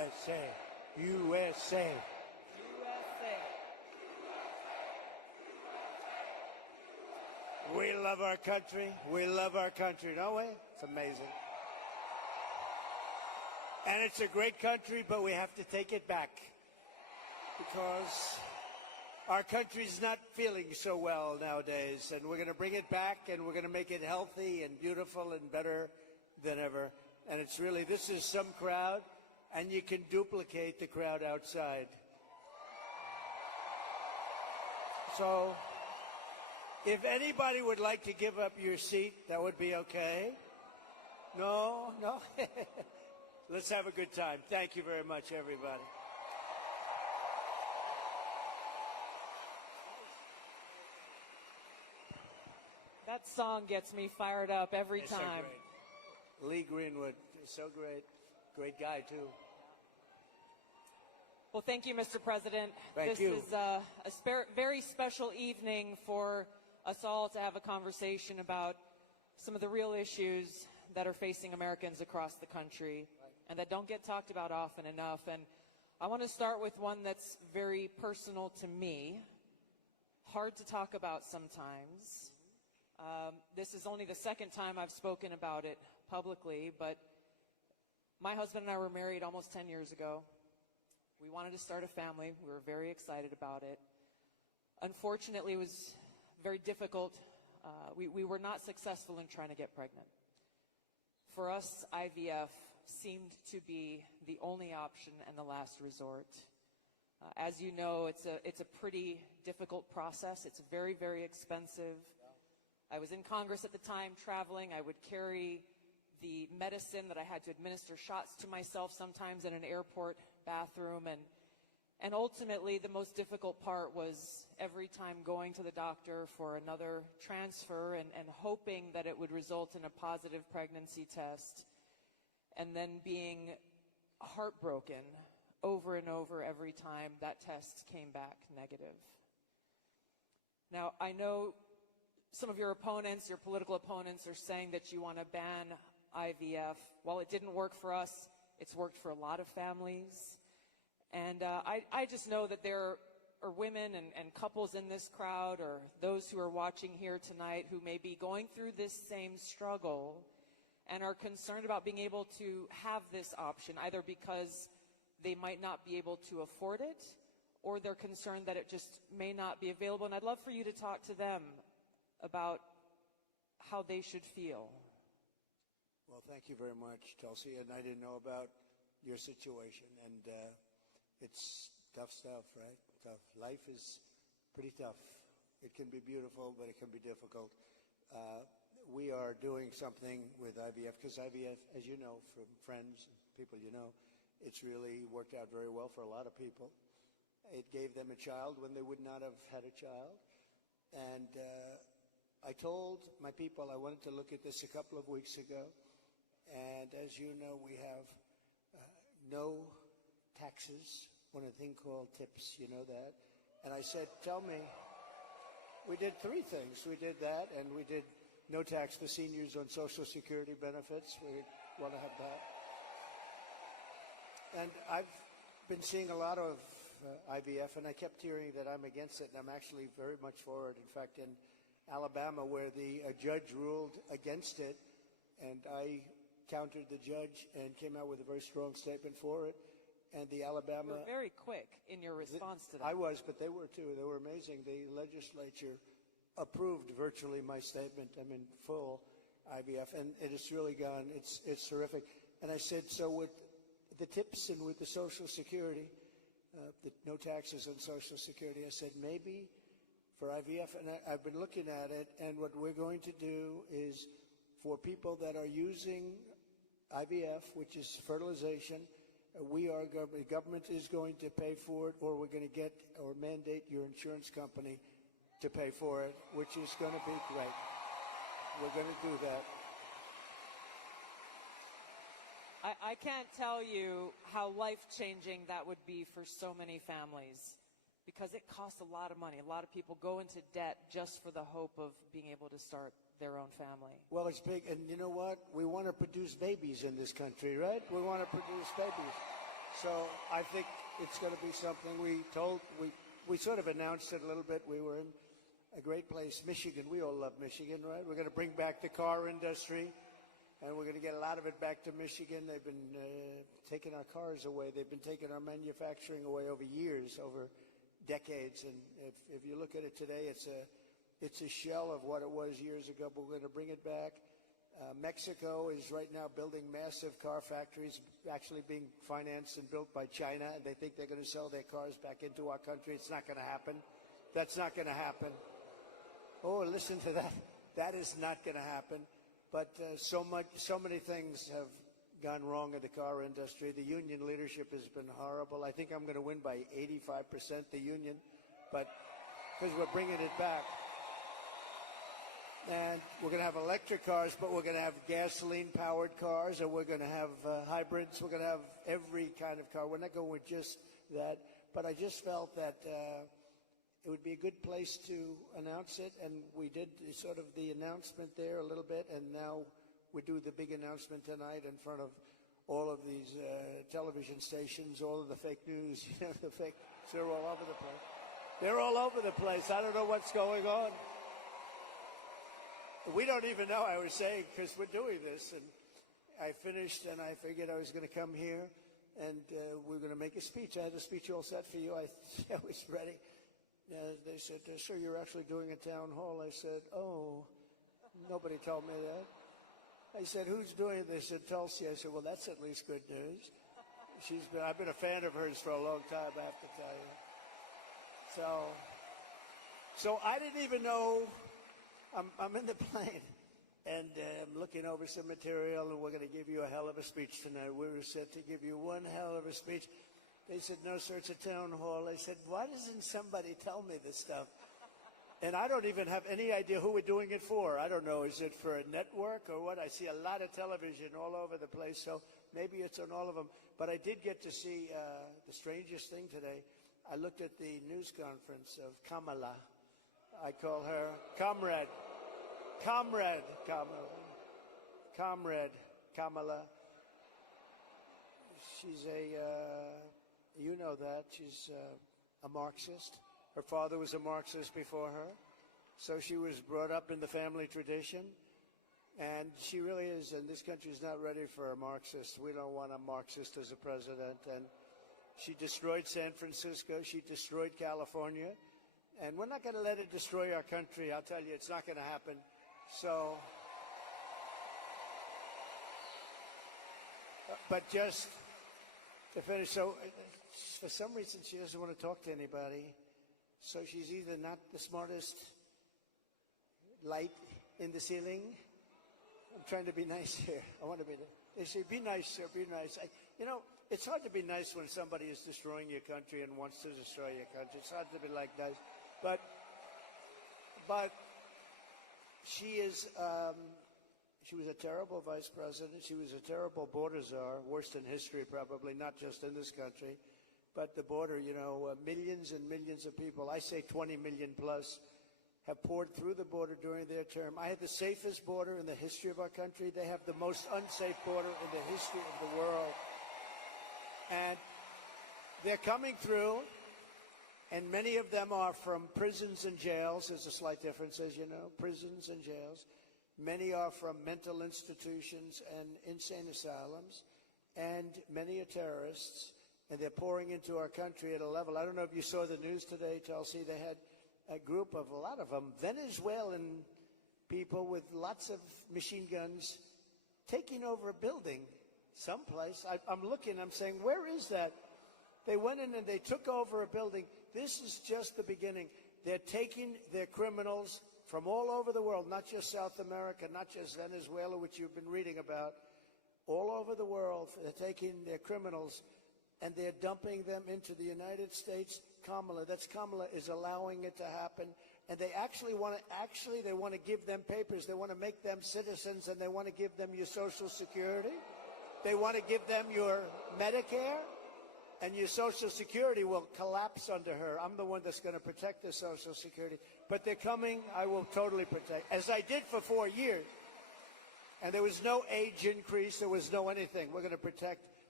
USA. USA. We love our country. We love our country, don't we? It's amazing. And it's a great country, but we have to take it back because our country's not feeling so well nowadays, and we're going to bring it back, and we're going to make it healthy and beautiful and better than ever. And it's really, this is some crowd, and you can duplicate the crowd outside. So, if anybody would like to give up your seat, that would be okay. No? Let's have a good time. Thank you very much, everybody. That song gets me fired up every It's so time. great. Lee Greenwood is so great. Great guy, too. Well, thank you, Mr. President. Thank you. This is a very special evening for us all to have a conversation about some of the real issues that are facing Americans across the country and that don't get talked about often enough. And I want to start with one that's very personal to me, hard to talk about sometimes. This is only the second time I've spoken about it publicly, but my husband and I were married almost 10 years ago. We wanted to start a family. We were very excited about it. Unfortunately, it was very difficult. We were not successful in trying to get pregnant. For us, IVF seemed to be the only option and the last resort. As you know, it's a pretty difficult process. It's very, very expensive. I was in Congress at the time, traveling. I would carry the medicine that I had to administer shots to myself sometimes in an airport bathroom. And ultimately, the most difficult part was every time going to the doctor for another transfer and hoping that it would result in a positive pregnancy test, and then being heartbroken over and over every time that test came back negative. Now, I know some of your opponents, your political opponents, are saying that you want to ban IVF. While it didn't work for us, it's worked for a lot of families. And I just know that there are women and couples in this crowd, or those who are watching here tonight, who may be going through this same struggle and are concerned about being able to have this option, either because they might not be able to afford it, or they're concerned that it just may not be available. And I'd love for you to talk to them about how they should feel. Well, thank you very much, Tulsi. And I didn't know about your situation. And it's tough stuff, right? Tough. Life is pretty tough. It can be beautiful, but it can be difficult. We are doing something with IVF, because IVF, as you know, from friends and people you know, it's really worked out very well for a lot of people. It gave them a child when they would not have had a child. And I told my people I wanted to look at this a couple of weeks ago. And as you know, we have no taxes on a thing called tips. You know that? And I said, tell me, we did three things. We did that, and we did no tax for seniors on Social Security benefits. We want to have that. And I've been seeing a lot of IVF, and I kept hearing that I'm against it, and I'm actually very much for it. In fact, in Alabama, where the judge ruled against it, and I countered the judge and came out with a very strong statement for it. And the Alabama... You were very quick in your response to that. I was, but they were too. They were amazing. The legislature approved virtually my statement. I'm in full IVF, and it has really gone, it's terrific. And I said, so with the tips and with the Social Security, the no taxes on Social Security, I said, maybe for IVF, and I've been looking at it, and what we're going to do is for people that are using IVF, which is fertilization, the government is going to pay for it, or we're going to get or mandate your insurance company to pay for it, which is going to be great. We're going to do that. I can't tell you how life-changing that would be for so many families, because it costs a lot of money. A lot of people go into debt just for the hope of being able to start their own family. Well, it's big, and you know what? We want to produce babies in this country, right? We want to produce babies. So I think it's going to be something we sort of announced it a little bit. We were in a great place, Michigan. We all love Michigan, right? We're going to bring back the car industry, and we're going to get a lot of it back to Michigan. They've been taking our cars away. They've been taking our manufacturing away over years, over decades. And if you look at it today, it's a shell of what it was years ago, but we're going to bring it back. Mexico is right now building massive car factories, actually being financed and built by China, and they think they're going to sell their cars back into our country. It's not going to happen. That's not going to happen. Oh, listen to that. That is not going to happen. But so many things have gone wrong in the car industry. The union leadership has been horrible. I think I'm going to win by 85%, the union, but because we're bringing it back. And we're going to have electric cars, but we're going to have gasoline-powered cars, and we're going to have hybrids. We're going to have every kind of car. We're not going with just that. But I just felt that it would be a good place to announce it, and we did sort of the announcement there a little bit, and now we do the big announcement tonight in front of all of these television stations, all of the fake news, the fake. They're all over the place. They're all over the place. I don't know what's going on. We don't even know, I was saying, because we're doing this. And I finished, and I figured I was going to come here, and we were going to make a speech. I had a speech all set for you. I was ready. They said, sir, you're actually doing a town hall. I said, oh, nobody told me that. I said, who's doing it? They said, Tulsi. I said, well, that's at least good news. I've been a fan of hers for a long time, I have to tell you. So I didn't even know. I'm in the plane, and I'm looking over some material, and we're going to give you a hell of a speech tonight. We were set to give you one hell of a speech. They said, no, sir, it's a town hall. I said, why doesn't somebody tell me this stuff? And I don't even have any idea who we're doing it for. I don't know. Is it for a network or what? I see a lot of television all over the place, so maybe it's on all of them. But I did get to see the strangest thing today. I looked at the news conference of Kamala. I call her Comrade Kamala. She's you know that. She's a Marxist. Her father was a Marxist before her. So she was brought up in the family tradition. And she really is, and this country's not ready for a Marxist. We don't want a Marxist as a president. And she destroyed San Francisco. She destroyed California. And we're not going to let it destroy our country. I'll tell you, it's not going to happen. So, but just to finish, so for some reason she doesn't want to talk to anybody. So she's either not the smartest light in the ceiling. I'm trying to be nice here. I want to be. They say, be nice, sir, be nice. It's hard to be nice when somebody is destroying your country and wants to destroy your country. It's hard to be like nice. But she is, she was a terrible vice president. She was a terrible border czar, worst in history probably, not just in this country. But the border, millions and millions of people, I say 20 million plus, have poured through the border during their term. I had the safest border in the history of our country. They have the most unsafe border in the history of the world. And they're coming through. And many of them are from prisons and jails. There's a slight difference, as you know, prisons and jails. Many are from mental institutions and insane asylums. And many are terrorists. And they're pouring into our country at a level. I don't know if you saw the news today, Tulsi. They had a lot of them, Venezuelan people with lots of machine guns taking over a building someplace. I'm looking, I'm saying, where is that? They went in and they took over a building. This is just the beginning. They're taking their criminals from all over the world, not just South America, not just Venezuela, which you've been reading about, all over the world. They're taking their criminals and they're dumping them into the United States. Kamala is allowing it to happen. And they actually want to give them papers. They want to make them citizens, and they want to give them your Social Security. They want to give them your Medicare. And your Social Security will collapse under her. I'm the one that's going to protect the Social Security. But they're coming. I will totally protect, as I did for 4 years. And there was no age increase. There was no anything. We're going to protect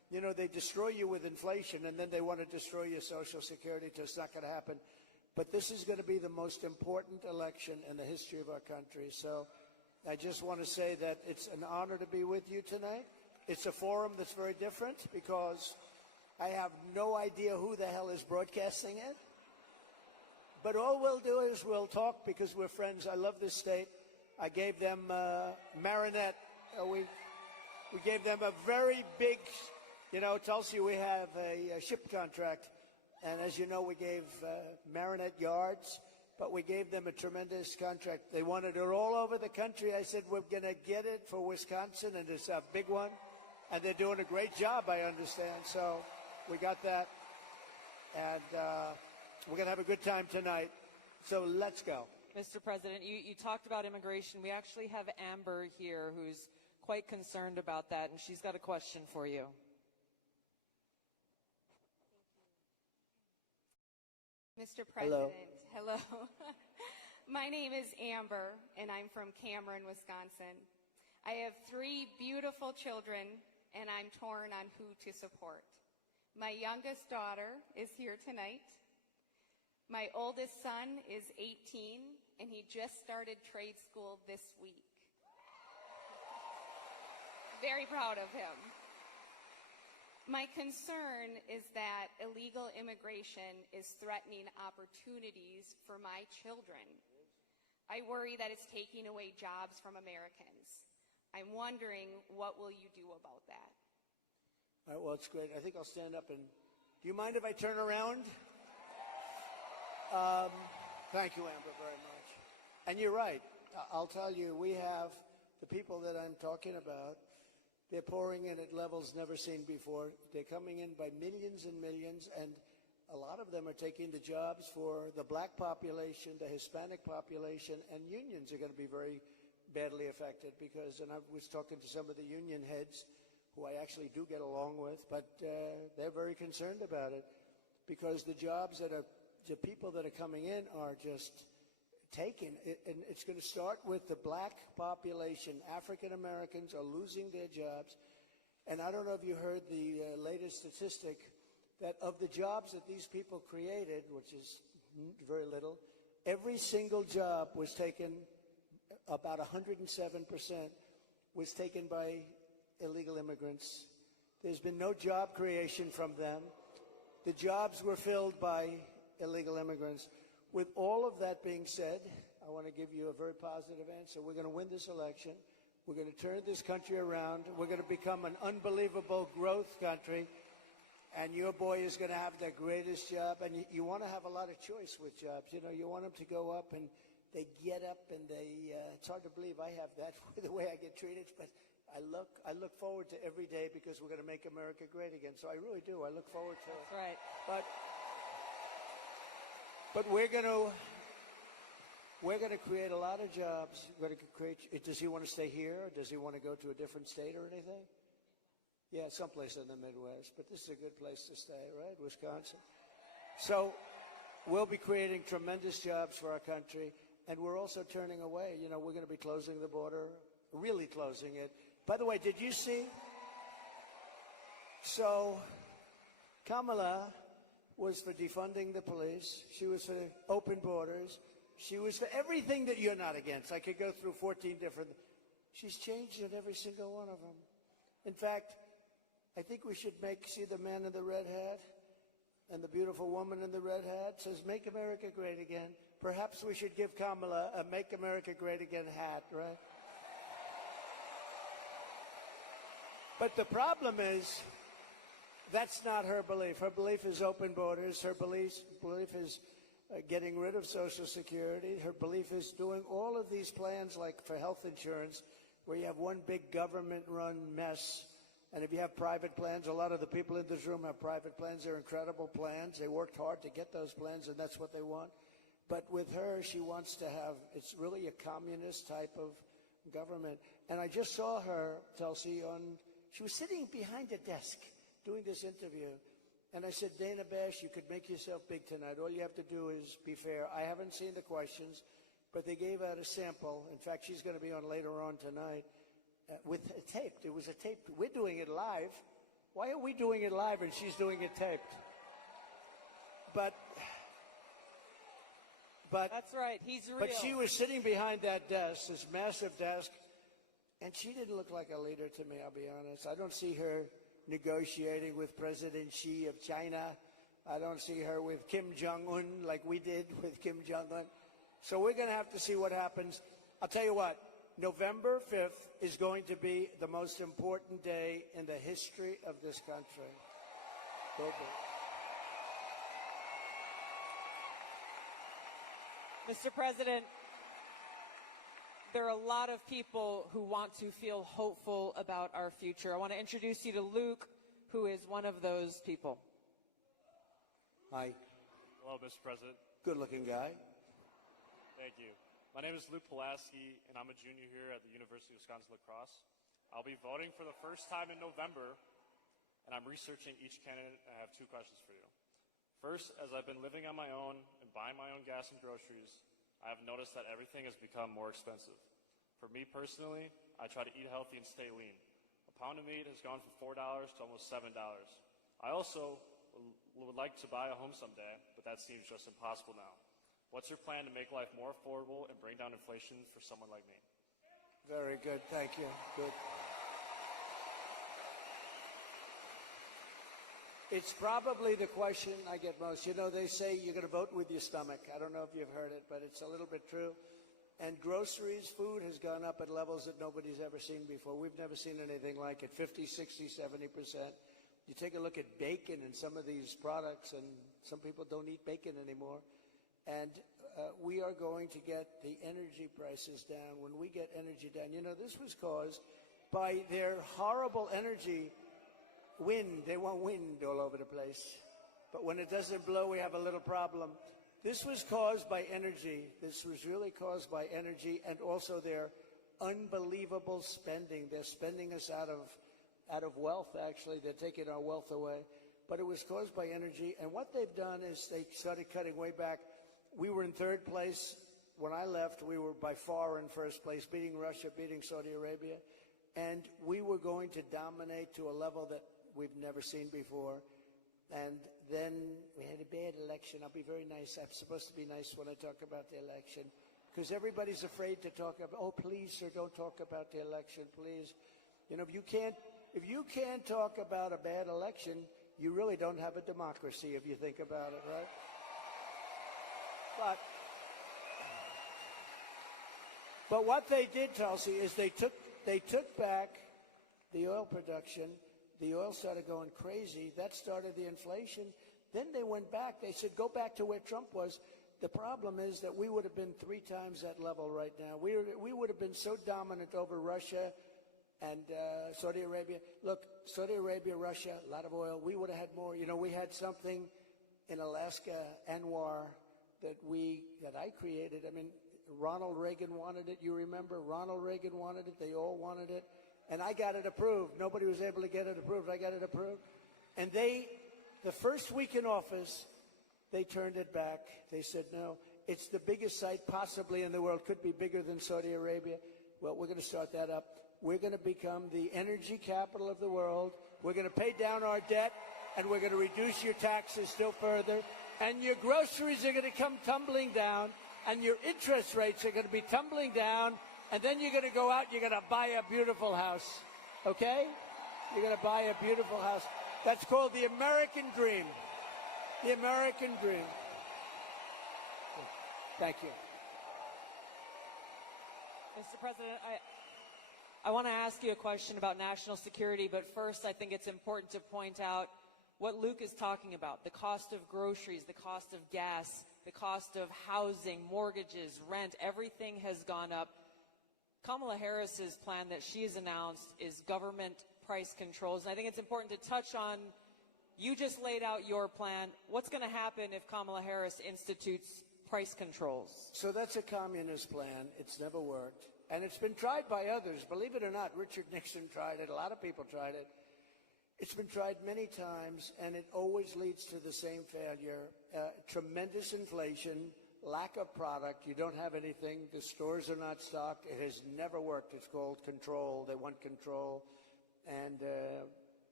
You know, they destroy you with inflation, and then they want to destroy your Social Security. It's not going to happen. But this is going to be the most important election in the history of our country. So I just want to say that it's an honor to be with you tonight. It's a forum that's very different because I have no idea who the hell is broadcasting it. But all we'll do is we'll talk because we're friends. I love this state. I gave them Marinette. We gave them a very big, you know, Tulsi, we have a ship contract. And as you know, we gave Marinette yards, but we gave them a tremendous contract. They wanted it all over the country. I said, we're going to get it for Wisconsin, and it's a big one. And they're doing a great job, I understand. So we got that. And we're going to have a good time tonight. So let's go. Mr. President, you talked about immigration. We actually have Amber here who's quite concerned about that, and she's got a question for you. Mr. President, hello. My name is Amber, and I'm from Cameron, Wisconsin. I have 3 beautiful children, and I'm torn on who to support. My youngest daughter is here tonight. My oldest son is 18, and he just started trade school this week. Very proud of him. My concern is that illegal immigration is threatening opportunities for my children. I worry that it's taking away jobs from Americans. I'm wondering, what will you do about that? All right, well, it's great. I think I'll stand up and... Do you mind if I turn around? Thank you, Amber, very much. And you're right. I'll tell you, we have the people that I'm talking about. They're pouring in at levels never seen before. They're coming in by millions and millions, and a lot of them are taking the jobs for the black population, the Hispanic population, and unions are going to be very badly affected because, and I was talking to some of the union heads who I actually do get along with, but they're very concerned about it because the jobs that are, the people that are coming in are just taken, and it's going to start with the black population. African Americans are losing their jobs, and I don't know if you heard the latest statistic that of the jobs that these people created, which is very little, every single job was taken, about 107% was taken by illegal immigrants. There's been no job creation from them. The jobs were filled by illegal immigrants. With all of that being said, I want to give you a very positive answer. We're going to win this election. We're going to turn this country around. We're going to become an unbelievable growth country. And your boy is going to have the greatest job. And you want to have a lot of choice with jobs. You know, you want them to go up and they get up and they, it's hard to believe I have that the way I get treated. But I look forward to every day because we're going to make America great again. So I really do. I look forward to it. That's right. But we're going to create a lot of jobs. We're going to create. Does he want to stay here, or does he want to go to a different state or anything? Yeah, someplace in the Midwest. But this is a good place to stay, right? Wisconsin. So we'll be creating tremendous jobs for our country, and we're also turning away. You know, we're going to be closing the border, really closing it. By the way, did you see? So Kamala was for defunding the police. She was for open borders. She was for everything that you're not against. I could go through 14 different. She's changed in every single one of them. In fact, I think we should see the man in the red hat and the beautiful woman in the red hat says, "Make America great again." Perhaps we should give Kamala a "Make America Great Again" hat, right? But the problem is, that's not her belief. Her belief is open borders. Her belief is getting rid of Social Security. Her belief is doing all of these plans like for health insurance where you have one big government-run mess. And if you have private plans, a lot of the people in this room have private plans. They're incredible plans. They worked hard to get those plans, and that's what they want. But with her, she wants to have, it's really a communist type of government. And I just saw her, Tulsi, she was sitting behind a desk doing this interview. And I said, Dana Bash, you could make yourself big tonight. All you have to do is be fair. I haven't seen the questions, but they gave out a sample. In fact, she's going to be on later on tonight with a tape. It was a tape. We're doing it live, Why are we doing it live and she's doing it taped? But That's right. He's real. but she was sitting behind that desk, this massive desk, and she didn't look like a leader to me, I'll be honest. I don't see her negotiating with President Xi of China. I don't see her with Kim Jong-un like we did with Kim Jong-un. So we're going to have to see what happens. I'll tell you what, November 5th is going to be the most important day in the history of this country. Will be. Mr. President, there are a lot of people who want to feel hopeful about our future. I want to introduce you to Luke, who is one of those people. Hi. Hello, Mr. President. Good-looking guy. Thank you. My name is Luke Pulaski, and I'm a junior here at the University of Wisconsin-La Crosse. I'll be voting for the first time in November, and I'm researching each candidate. I have two questions for you. First, as I've been living on my own and buying my own gas and groceries, I have noticed that everything has become more expensive. For me personally, I try to eat healthy and stay lean. A pound of meat has gone from $4 to almost $7. I also would like to buy a home someday, but that seems just impossible now. What's your plan to make life more affordable and bring down inflation for someone like me? Very good. Thank you. Good. It's probably the question I get most. You know, they say you're going to vote with your stomach. I don't know if you've heard it, but it's a little bit true. And groceries, food has gone up at levels that nobody's ever seen before. We've never seen anything like it, 50, 60, 70%. You take a look at bacon and some of these products, and some people don't eat bacon anymore. And we are going to get the energy prices down. When we get energy down, you know, this was caused by their horrible energy wind. They want wind all over the place. But when it doesn't blow, we have a little problem. This was caused by energy. This was really caused by energy and also their unbelievable spending. They're spending us out of wealth, actually. They're taking our wealth away. But it was caused by energy. And what they've done is they started cutting way back. We were in third place. When I left, we were by far in first place, beating Russia, beating Saudi Arabia. And we were going to dominate to a level that we've never seen before. And then we had a bad election. I'll be very nice. I'm supposed to be nice when I talk about the election, because everybody's afraid to talk about, oh, please, sir, don't talk about the election, please. You know, if you can't talk about a bad election, you really don't have a democracy if you think about it, right? But what they did, Tulsi, is they took back the oil production. The oil started going crazy. That started the inflation. Then they went back. They said, go back to where Trump was. The problem is that we would have been 3 times that level right now. We would have been so dominant over Russia and Saudi Arabia. Look, Saudi Arabia, Russia, a lot of oil. We would have had more. You know, we had something in Alaska, Anwar, that I created. I mean, Ronald Reagan wanted it. You remember? Ronald Reagan wanted it. They all wanted it. And I got it approved. Nobody was able to get it approved. I got it approved. And the first week in office, they turned it back. They said, no, it's the biggest site possibly in the world. Could be bigger than Saudi Arabia. Well, we're going to start that up. We're going to become the energy capital of the world. We're going to pay down our debt, and we're going to reduce your taxes still further. And your groceries are going to come tumbling down, and your interest rates are going to be tumbling down. And then you're going to go out, you're going to buy a beautiful house, okay? You're going to buy a beautiful house. That's called the American dream. The American dream. Thank you. Mr. President, I want to ask you a question about national security, but first I think it's important to point out what Luke is talking about, the cost of groceries, the cost of gas, the cost of housing, mortgages, rent, everything has gone up. Kamala Harris's plan that she has announced is government price controls. And I think it's important to touch on, you just laid out your plan. What's going to happen if Kamala Harris institutes price controls? So that's a communist plan. It's never worked. And it's been tried by others. Believe it or not, Richard Nixon tried it. A lot of people tried it. It's been tried many times, and it always leads to the same failure. Tremendous inflation, lack of product. You don't have anything. The stores are not stocked. It has never worked. It's called control. They want control. And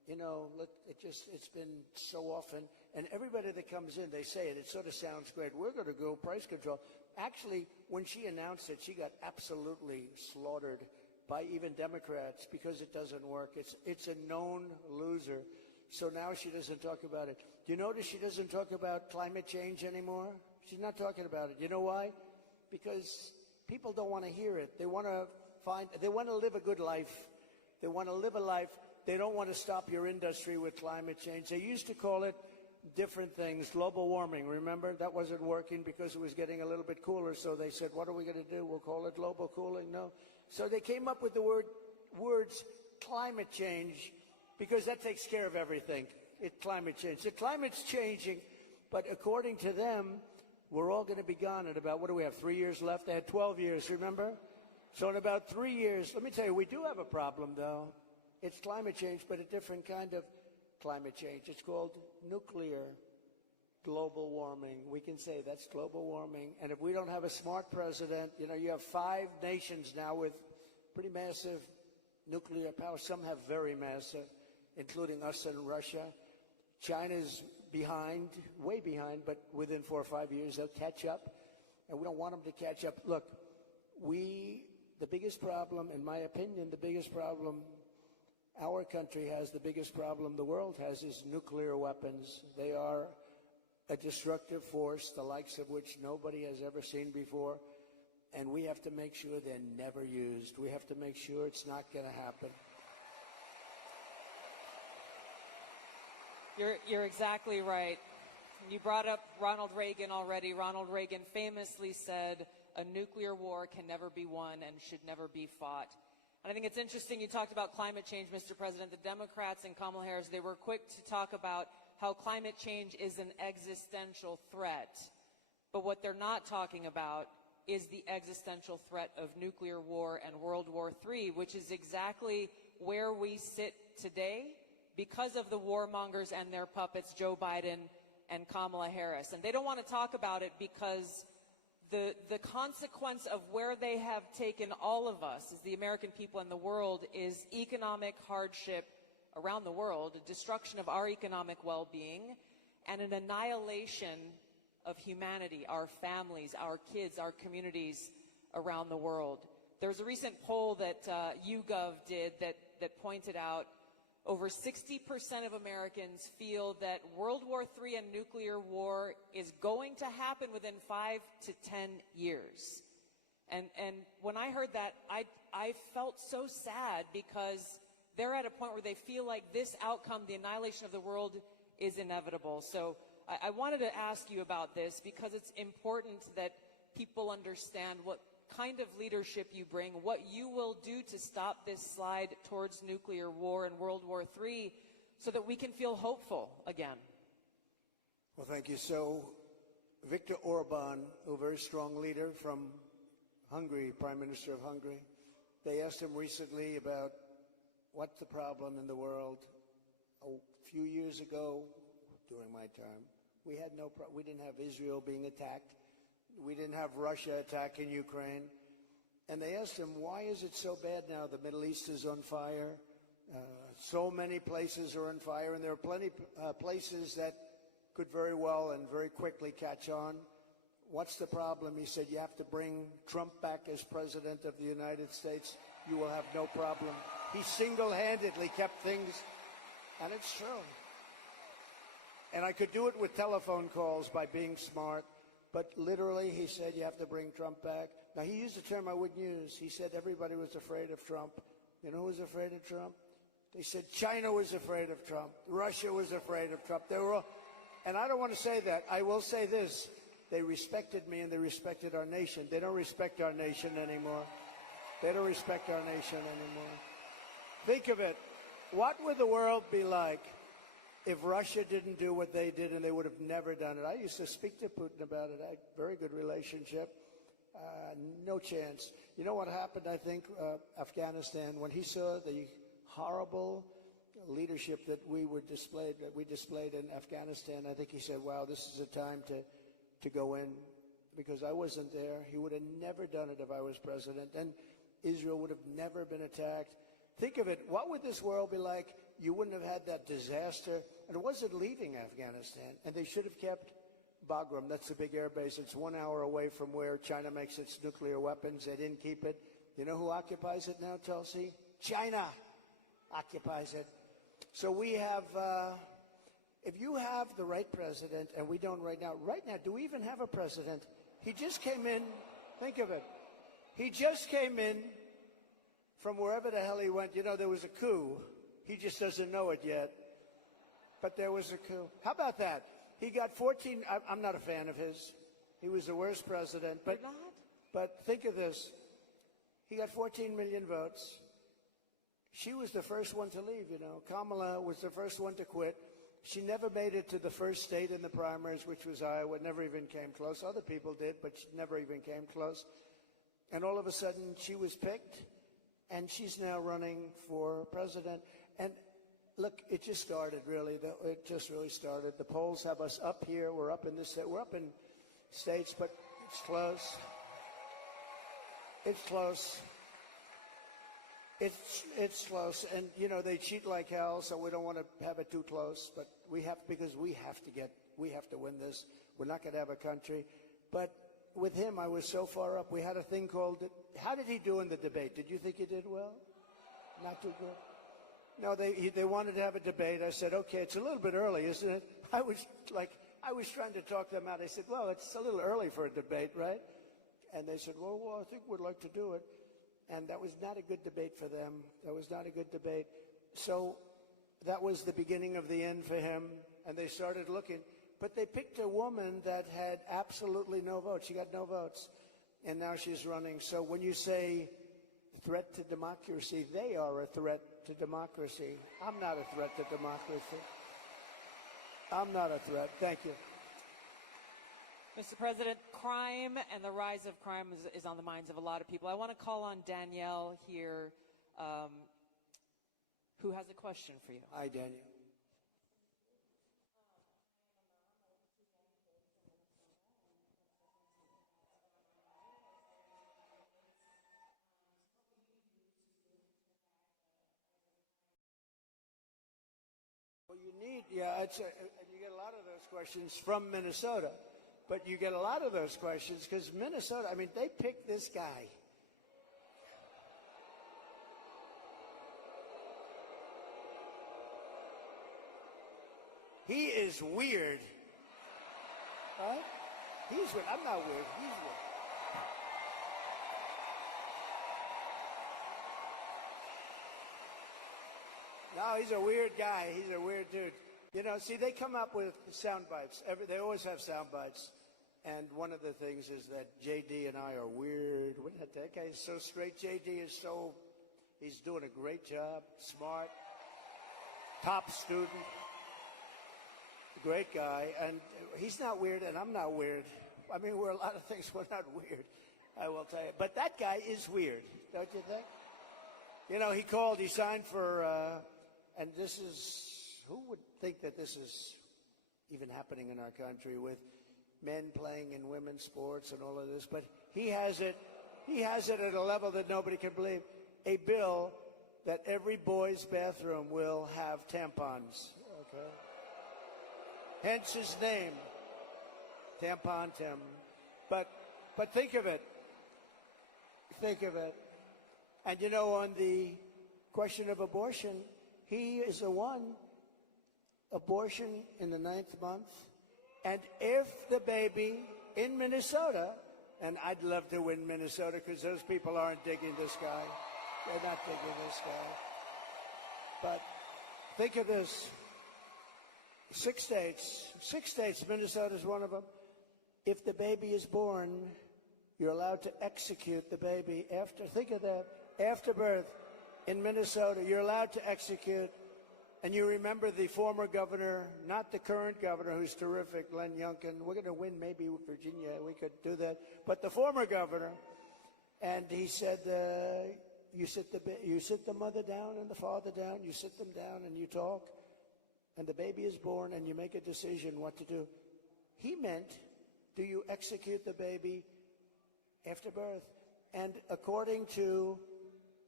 look, it's been so often, and everybody that comes in, they say it sort of sounds great. We're going to go price control. Actually, when she announced it, she got absolutely slaughtered by even Democrats because it doesn't work. It's a known loser. So now she doesn't talk about it. Do you notice she doesn't talk about climate change anymore? She's not talking about it. You know why? Because people don't want to hear it. They want to live a good life. They want to live a life. They don't want to stop your industry with climate change. They used to call it different things, global warming. Remember, that wasn't working because it was getting a little bit cooler. So they said, what are we going to do? We'll call it global cooling. No. So they came up with the words climate change because that takes care of everything. Climate change. The climate's changing, but according to them, we're all going to be gone in about, what do we have, 3 years left? They had 12 years, remember? So in about 3 years, let me tell you, we do have a problem, though. It's climate change, but a different kind of climate change. It's called nuclear global warming. We can say that's global warming. And if we don't have a smart president, you have 5 nations now with pretty massive nuclear power. Some have very massive, including us and Russia. China's behind, way behind, but within 4 or 5 years, they'll catch up. And we don't want them to catch up. Look, the biggest problem, in my opinion, the biggest problem our country has, the biggest problem the world has, is nuclear weapons. They are a destructive force, the likes of which nobody has ever seen before. And we have to make sure they're never used. We have to make sure it's not going to happen. You're exactly right. You brought up Ronald Reagan already. Ronald Reagan famously said, a nuclear war can never be won and should never be fought. And I think it's interesting you talked about climate change, Mr. President. The Democrats and Kamala Harris, they were quick to talk about how climate change is an existential threat. But what they're not talking about is the existential threat of nuclear war and World War III, which is exactly where we sit today because of the warmongers and their puppets, Joe Biden and Kamala Harris. And they don't want to talk about it because the consequence of where they have taken all of us, as the American people and the world, is economic hardship around the world, a destruction of our economic well-being, and an annihilation of humanity, our families, our kids, our communities around the world. There was a recent poll that YouGov did that pointed out over 60% of Americans feel that World War III and nuclear war is going to happen within 5 to 10 years. And when I heard that, I felt so sad because they're at a point where they feel like this outcome, the annihilation of the world, is inevitable. So I wanted to ask you about this because it's important that people understand what kind of leadership you bring, what you will do to stop this slide towards nuclear war and World War III so that we can feel hopeful again. Well, thank you. So Viktor Orban, a very strong leader from Hungary, Prime Minister of Hungary, they asked him recently about what's the problem in the world. A few years ago, during my time, we didn't have Israel being attacked. We didn't have Russia attacking Ukraine. And they asked him, why is it so bad now? The Middle East is on fire. So many places are on fire, and there are plenty places that could very well and very quickly catch on. What's the problem? He said, you have to bring Trump back as president of the United States. You will have no problem. He single-handedly kept things, and it's true. And I could do it with telephone calls by being smart. But literally, he said, you have to bring Trump back. Now, he used a term I wouldn't use. He said everybody was afraid of Trump. You know who was afraid of Trump? They said China was afraid of Trump. Russia was afraid of Trump. They were all, and I don't want to say that. I will say this. They respected me and they respected our nation. They don't respect our nation anymore. They don't respect our nation anymore. Think of it. What would the world be like if Russia didn't do what they did, and they would have never done it? I used to speak to Putin about it. I had a very good relationship. No chance. You know what happened, I think, Afghanistan, when he saw the horrible leadership that we displayed in Afghanistan, I think he said, wow, this is a time to go in, because I wasn't there. He would have never done it if I was president. And Israel would have never been attacked. Think of it. What would this world be like? You wouldn't have had that disaster. And it wasn't leaving Afghanistan. And they should have kept Bagram. That's the big air base. It's 1 hour away from where China makes its nuclear weapons. They didn't keep it. You know who occupies it now, Tulsi? China occupies it. So we have, if you have the right president, and we don't right now, do we even have a president? He just came in, think of it. He just came in from wherever the hell he went. You know, there was a coup. He just doesn't know it yet. But there was a coup. How about that? He got 14, I'm not a fan of his. He was the worst president. But, You're not? but think of this. He got 14 million votes. She was the first one to leave, you know. Kamala was the first one to quit. She never made it to the first state in the primaries, which was Iowa. Never even came close. Other people did, but she never even came close. And all of a sudden, she was picked, and she's now running for president. And look, it just started, really. It just really started. The polls have us up here. We're up in this. We're up in states, but it's close. It's close. It's close, and you know they cheat like hell, so we don't want to have it too close. But we have, because we have to win this. We're not going to have a country. But with him, I was so far up. We had a thing called. How did he do in the debate? Did you think he did well? Not too good. No, they wanted to have a debate. I said, okay, it's a little bit early, isn't it? I was trying to talk them out. I said, well, it's a little early for a debate, right? And they said, well, I think we'd like to do it. And that was not a good debate for them. That was not a good debate. So that was the beginning of the end for him. And they started looking. But they picked a woman that had absolutely no votes. She got no votes. And now she's running. So when you say threat to democracy, they are a threat to democracy. I'm not a threat to democracy. I'm not a threat. Thank you. Mr. President, crime and the rise of crime is on the minds of a lot of people. I want to call on Danielle here, who has a question for you. Hi, Daniel. Well, you need, and you get a lot of those questions from Minnesota. But you get a lot of those questions because Minnesota, I mean, they picked this guy. He is weird. Right? He's weird. I'm not weird. He's weird. No, he's a weird guy. He's a weird dude. You know, see, they come up with sound bites. They always have sound bites. And one of the things is that J.D. and I are weird. That guy is so straight. J.D. is he's doing a great job, smart, top student, great guy. And he's not weird, and I'm not weird. I mean, we're a lot of things. We're not weird, I will tell you. But that guy is weird, don't you think? You know, he signed for, and this is, who would think that this is even happening in our country with men playing in women's sports and all of this? But he has it at a level that nobody can believe. A bill that every boy's bathroom will have tampons. Okay. Hence his name, Tampon Tim. But think of it. Think of it. And you know, on the question of abortion, he is the one. Abortion in the 9th month. And if the baby in Minnesota, and I'd love to win Minnesota because those people aren't digging this guy. They're not digging this guy. But think of this. 6 states, Minnesota's one of them. If the baby is born, you're allowed to execute the baby think of that, after birth in Minnesota, you're allowed to execute. And you remember the former governor, not the current governor, who's terrific, Glenn Youngkin. We're going to win maybe Virginia. We could do that. But the former governor, and he said, you sit the mother down and the father down. You sit them down and you talk. And the baby is born and you make a decision what to do. He meant, do you execute the baby after birth? And according to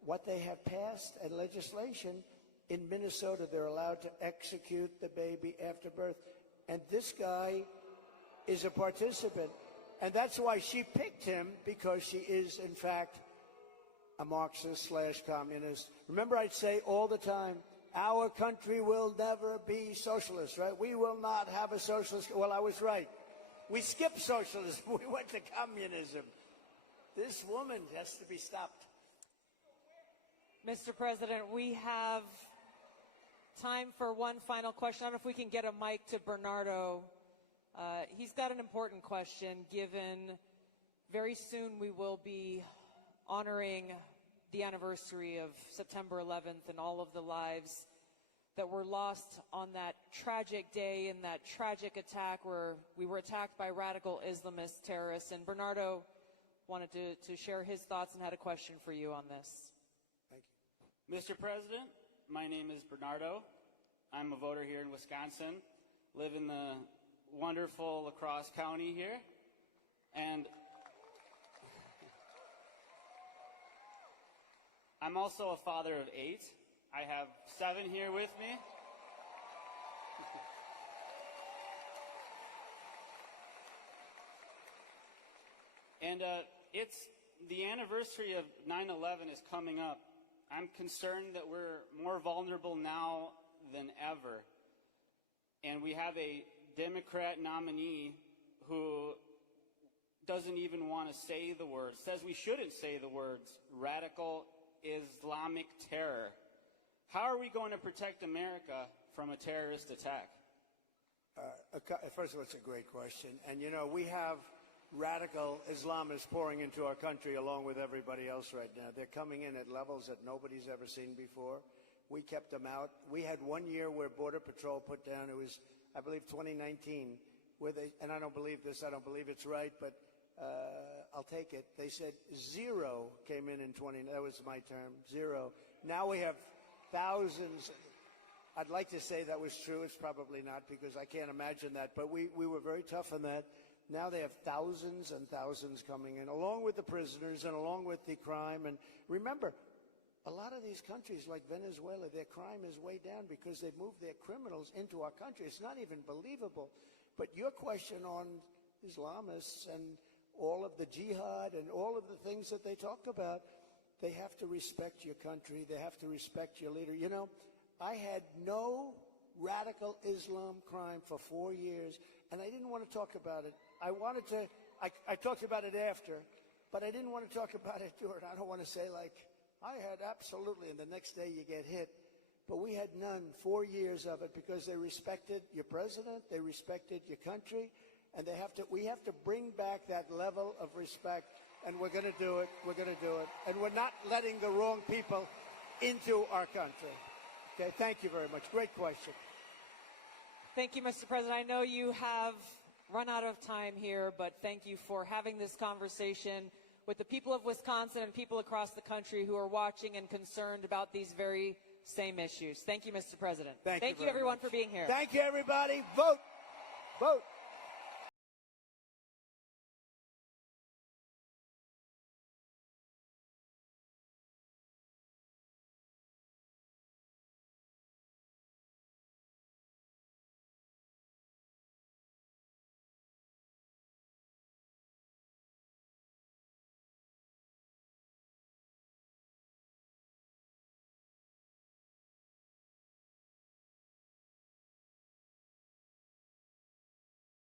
what they have passed and legislation in Minnesota. They're allowed to execute the baby after birth. And this guy is a participant. And that's why she picked him, because she is, in fact, a Marxist/communist. Remember, I'd say all the time, our country will never be socialist, right? We will not have a socialist. Well, I was right. We skipped socialism. We went to communism. This woman has to be stopped. Mr. President, we have time for one final question. I don't know if we can get a mic to Bernardo. He's got an important question, given very soon we will be honoring the anniversary of September 11th and all of the lives that were lost on that tragic day and that tragic attack where we were attacked by radical Islamist terrorists. And Bernardo wanted to share his thoughts and had a question for you on this. Thank you. Mr. President, my name is Bernardo. I'm a voter here in Wisconsin, live in the wonderful La Crosse County here, and I'm also a father of 8. I have 7 here with me. And it's the anniversary of 9/11 is coming up. I'm concerned that we're more vulnerable now than ever. And we have a Democrat nominee who doesn't even want to say the words, says we shouldn't say the words, radical Islamic terror. How are we going to protect America from a terrorist attack? First of all, it's a great question. And, you know, we have radical Islamists pouring into our country along with everybody else right now. They're coming in at levels that nobody's ever seen before. We kept them out. We had 1 year where Border Patrol put down, it was, I believe, 2019, where they, and I don't believe this, I don't believe it's right, but I'll take it. They said 0 came in 20, that was my term, 0. Now we have thousands. I'd like to say that was true. It's probably not, because I can't imagine that. But we were very tough on that. Now they have thousands and thousands coming in, along with the prisoners and along with the crime. And remember, a lot of these countries like Venezuela, their crime is way down because they've moved their criminals into our country. It's not even believable. But your question on Islamists and all of the jihad and all of the things that they talk about, they have to respect your country. They have to respect your leader. You know, I had no radical Islam crime for 4 years, and I didn't want to talk about it. I talked about it after, but I didn't want to talk about it during. I don't want to say, like, I had absolutely, and the next day you get hit. But we had none, 4 years of it, because they respected your president, they respected your country, and we have to bring back that level of respect. And we're going to do it. We're going to do it. And we're not letting the wrong people into our country. Okay, thank you very much. Great question. Thank you, Mr. President. I know you have run out of time here, but thank you for having this conversation with the people of Wisconsin and people across the country who are watching and concerned about these very same issues. Thank you, Mr. President. Thank you everyone, much for being here. Thank you, everybody. Vote. Vote.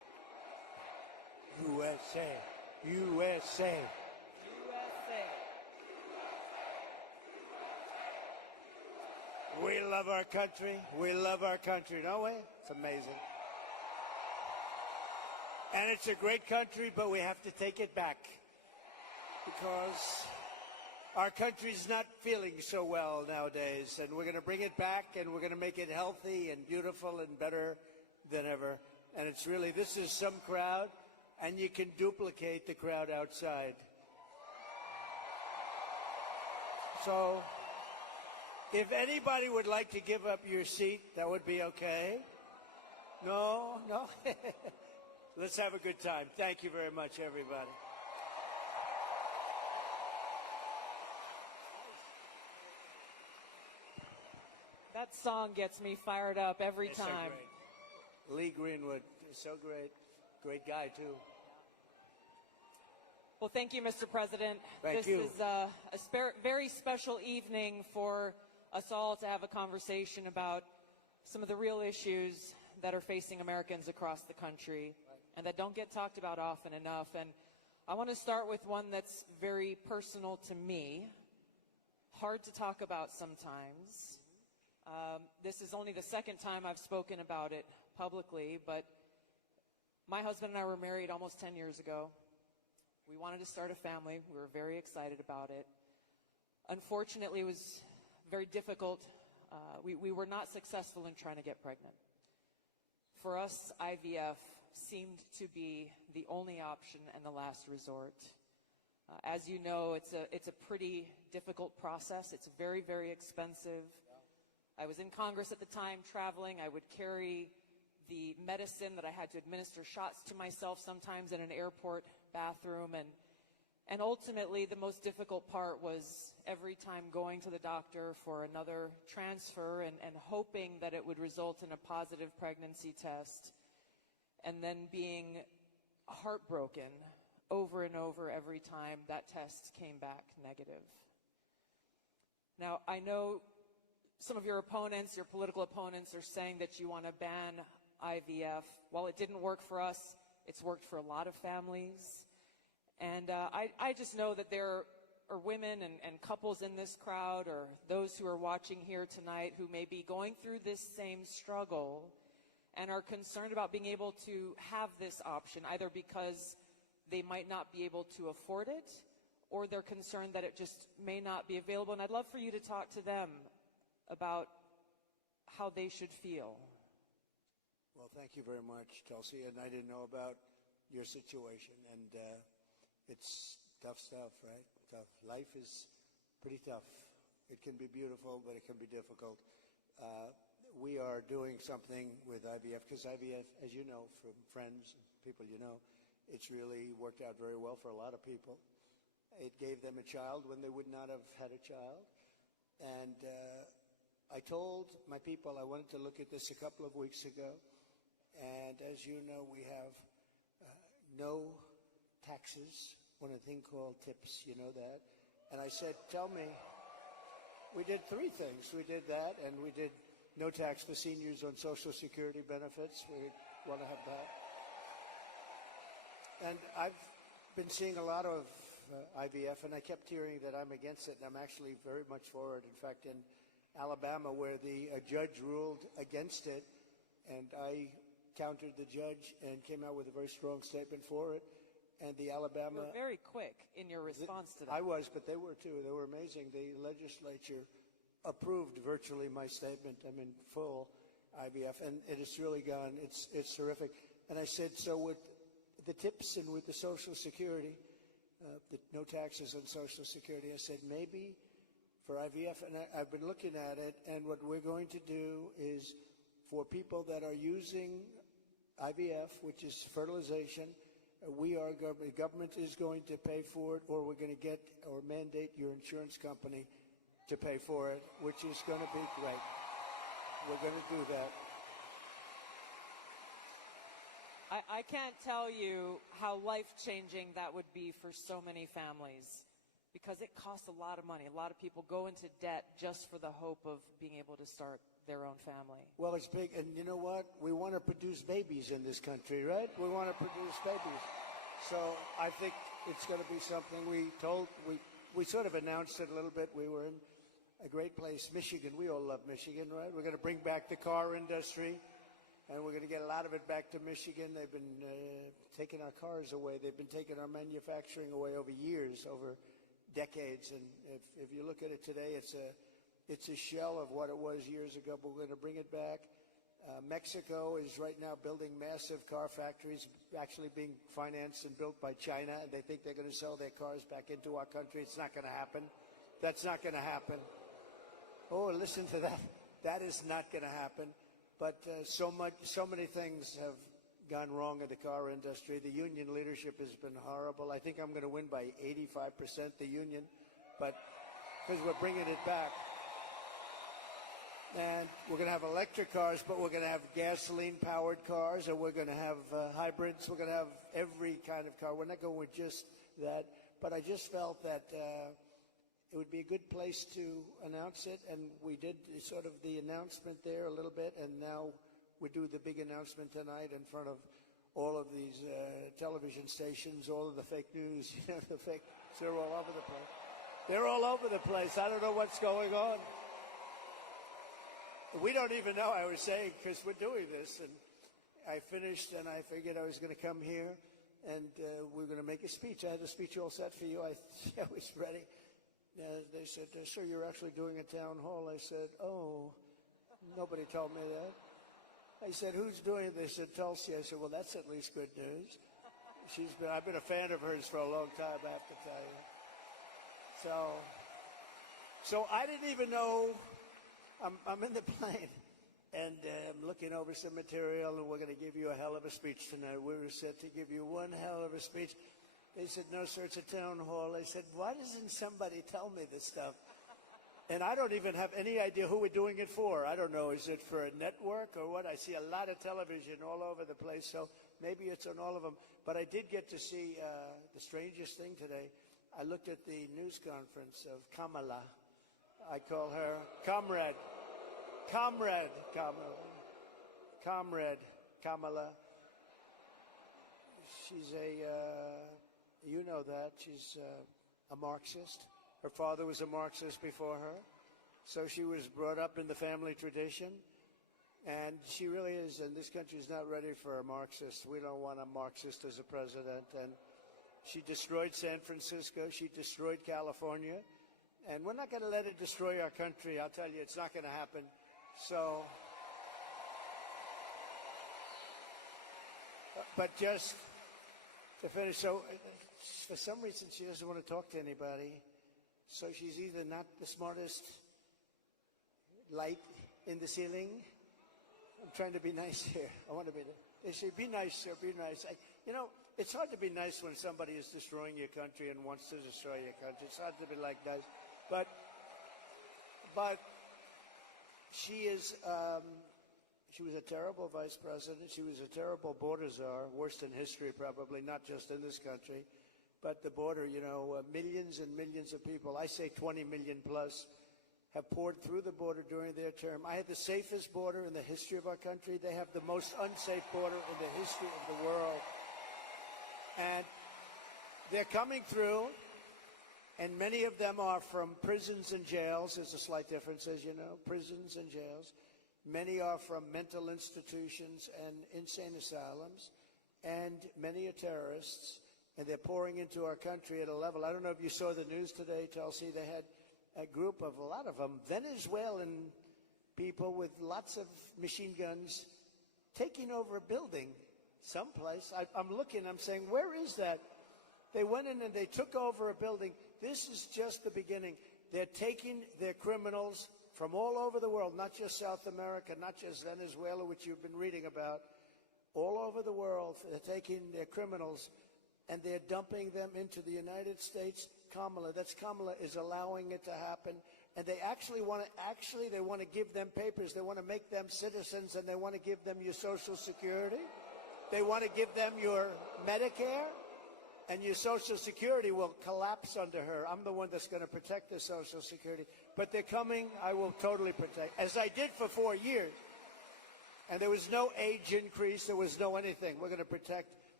USA. USA. USA. We love our country. We love our country, don't we? It's amazing. And it's a great country, but we have to take it back because our country's not feeling so well nowadays, and we're going to bring it back, and we're going to make it healthy and beautiful and better than ever. And it's really, this is some crowd, and you can duplicate the crowd outside. So if anybody would like to give up your seat, that would be okay. No? Let's have a good time. Thank you very much, everybody. That song gets me fired up every It's so time. great. Lee Greenwood is so great. Great guy, too. Well, thank you, Mr. President. Thank this you. is a very special evening for us all to have a conversation about some of the real issues that are facing Americans across the country and that don't get talked about often enough. And I want to start with one that's very personal to me, hard to talk about sometimes. This is only the second time I've spoken about it publicly, but my husband and I were married almost 10 years ago. We wanted to start a family. We were very excited about it. Unfortunately, it was very difficult. We were not successful in trying to get pregnant. For us, IVF seemed to be the only option and the last resort. As you know, it's a pretty difficult process. It's very, very expensive. I was in Congress at the time traveling. I would carry the medicine that I had to administer shots to myself sometimes in an airport bathroom. And ultimately, the most difficult part was every time going to the doctor for another transfer and hoping that it would result in a positive pregnancy test, and then being heartbroken over and over every time that test came back negative. Now, I know some of your opponents, your political opponents, are saying that you want to ban IVF. While it didn't work for us, it's worked for a lot of families. And I just know that there are women and couples in this crowd, or those who are watching here tonight, who may be going through this same struggle and are concerned about being able to have this option, either because they might not be able to afford it, or they're concerned that it just may not be available. And I'd love for you to talk to them about how they should feel. Well, thank you very much, Chelsea. And I didn't know about your situation. And it's tough stuff, right? Tough. Life is pretty tough. It can be beautiful, but it can be difficult. We are doing something with IVF, because IVF, as you know from friends and people you know, it's really worked out very well for a lot of people. It gave them a child when they would not have had a child. And I told my people I wanted to look at this a couple of weeks ago. And as you know, we have no taxes on a thing called tips. You know that? And I said, tell me, we did three things. We did that, and we did no tax for seniors on Social Security benefits. We want to have that. And I've been seeing a lot of IVF, and I kept hearing that I'm against it, and I'm actually very much for it. In fact, in Alabama, where a judge ruled against it, and I countered the judge and came out with a very strong statement for it. And the Alabama... You were very quick in your response to that. I was, but they were too. They were amazing. The legislature approved virtually my statement. I'm in full IVF, and it has really gone, it's terrific. And I said, so with the tips and with the Social Security, the no taxes on Social Security, I said, maybe for IVF, and I've been looking at it, and what we're going to do is for people that are using IVF, which is fertilization, the government is going to pay for it, or we're going to get or mandate your insurance company to pay for it, which is going to be great. We're going to do that. I can't tell you how life-changing that would be for so many families, because it costs a lot of money. A lot of people go into debt just for the hope of being able to start their own family. Well, it's big, and you know what? We want to produce babies in this country, right? We want to produce babies. So I think it's going to be something we sort of announced it a little bit. We were in a great place, Michigan. We all love Michigan, right? We're going to bring back the car industry, and we're going to get a lot of it back to Michigan. They've been taking our cars away. They've been taking our manufacturing away over years, over decades. And if you look at it today, it's a shell of what it was years ago, but we're going to bring it back. Mexico is right now building massive car factories, actually being financed and built by China, and they think they're going to sell their cars back into our country. It's not going to happen. That's not going to happen. Oh, listen to that. That is not going to happen. But so many things have gone wrong in the car industry. The union leadership has been horrible. I think I'm going to win by 85%, the union, but because we're bringing it back. And we're going to have electric cars, but we're going to have gasoline-powered cars, and we're going to have hybrids. We're going to have every kind of car. We're not going with just that. But I just felt that it would be a good place to announce it, and we did sort of the announcement there a little bit, and now we do the big announcement tonight in front of all of these television stations, all of the fake news, they're all over the place. They're all over the place. I don't know what's going on. We don't even know, I was saying, because we're doing this. And I finished, and I figured I was going to come here, and we're going to make a speech. I had a speech all set for you. I was ready. They said, sir, you're actually doing a town hall. I said, oh, nobody told me that. I said, who's doing it? They said, Tulsi. I said, well, that's at least good news. I've been a fan of hers for a long time, I have to tell you. So I didn't even know. I'm in the plane, and I'm looking over some material, and we're going to give you a hell of a speech tonight. We were set to give you one hell of a speech. They said, no, sir, it's a town hall. I said, why doesn't somebody tell me this stuff? And I don't even have any idea who we're doing it for. I don't know. Is it for a network or what? I see a lot of television all over the place, so maybe it's on all of them. But I did get to see the strangest thing today. I looked at the news conference of Kamala. I call her Comrade Kamala. She's you know that. She's a Marxist. Her father was a Marxist before her. So she was brought up in the family tradition. And she really is, and this country is not ready for a Marxist. We don't want a Marxist as a president. And she destroyed San Francisco. She destroyed California. And we're not going to let it destroy our country. I'll tell you, it's not going to happen. So, but just to finish, so for some reason she doesn't want to talk to anybody. So she's either not the smartest light in the ceiling. I'm trying to be nice here. I want to be. They say, be nice, sir, be nice. It's hard to be nice when somebody is destroying your country and wants to destroy your country. It's hard to be like nice. But she is, she was a terrible vice president. She was a terrible border czar, worst in history probably, not just in this country. But the border, millions and millions of people, I say 20 million plus, have poured through the border during their term. I had the safest border in the history of our country. They have the most unsafe border in the history of the world. And they're coming through. And many of them are from prisons and jails. There's a slight difference, as you know, prisons and jails. Many are from mental institutions and insane asylums. And many are terrorists. And they're pouring into our country at a level. I don't know if you saw the news today, Tulsi. They had a lot of them, Venezuelan people with lots of machine guns taking over a building someplace. I'm looking, I'm saying, where is that? They went in and they took over a building. This is just the beginning. They're taking their criminals from all over the world, not just South America, not just Venezuela, which you've been reading about, all over the world. They're taking their criminals and they're dumping them into the United States. Kamala is allowing it to happen. And they actually want to give them papers. They want to make them citizens, and they want to give them your Social Security. They want to give them your Medicare. And your Social Security will collapse under her. I'm the one that's going to protect the Social Security. But they're coming. I will totally protect, as I did for 4 years. And there was no age increase. There was no anything. We're going to protect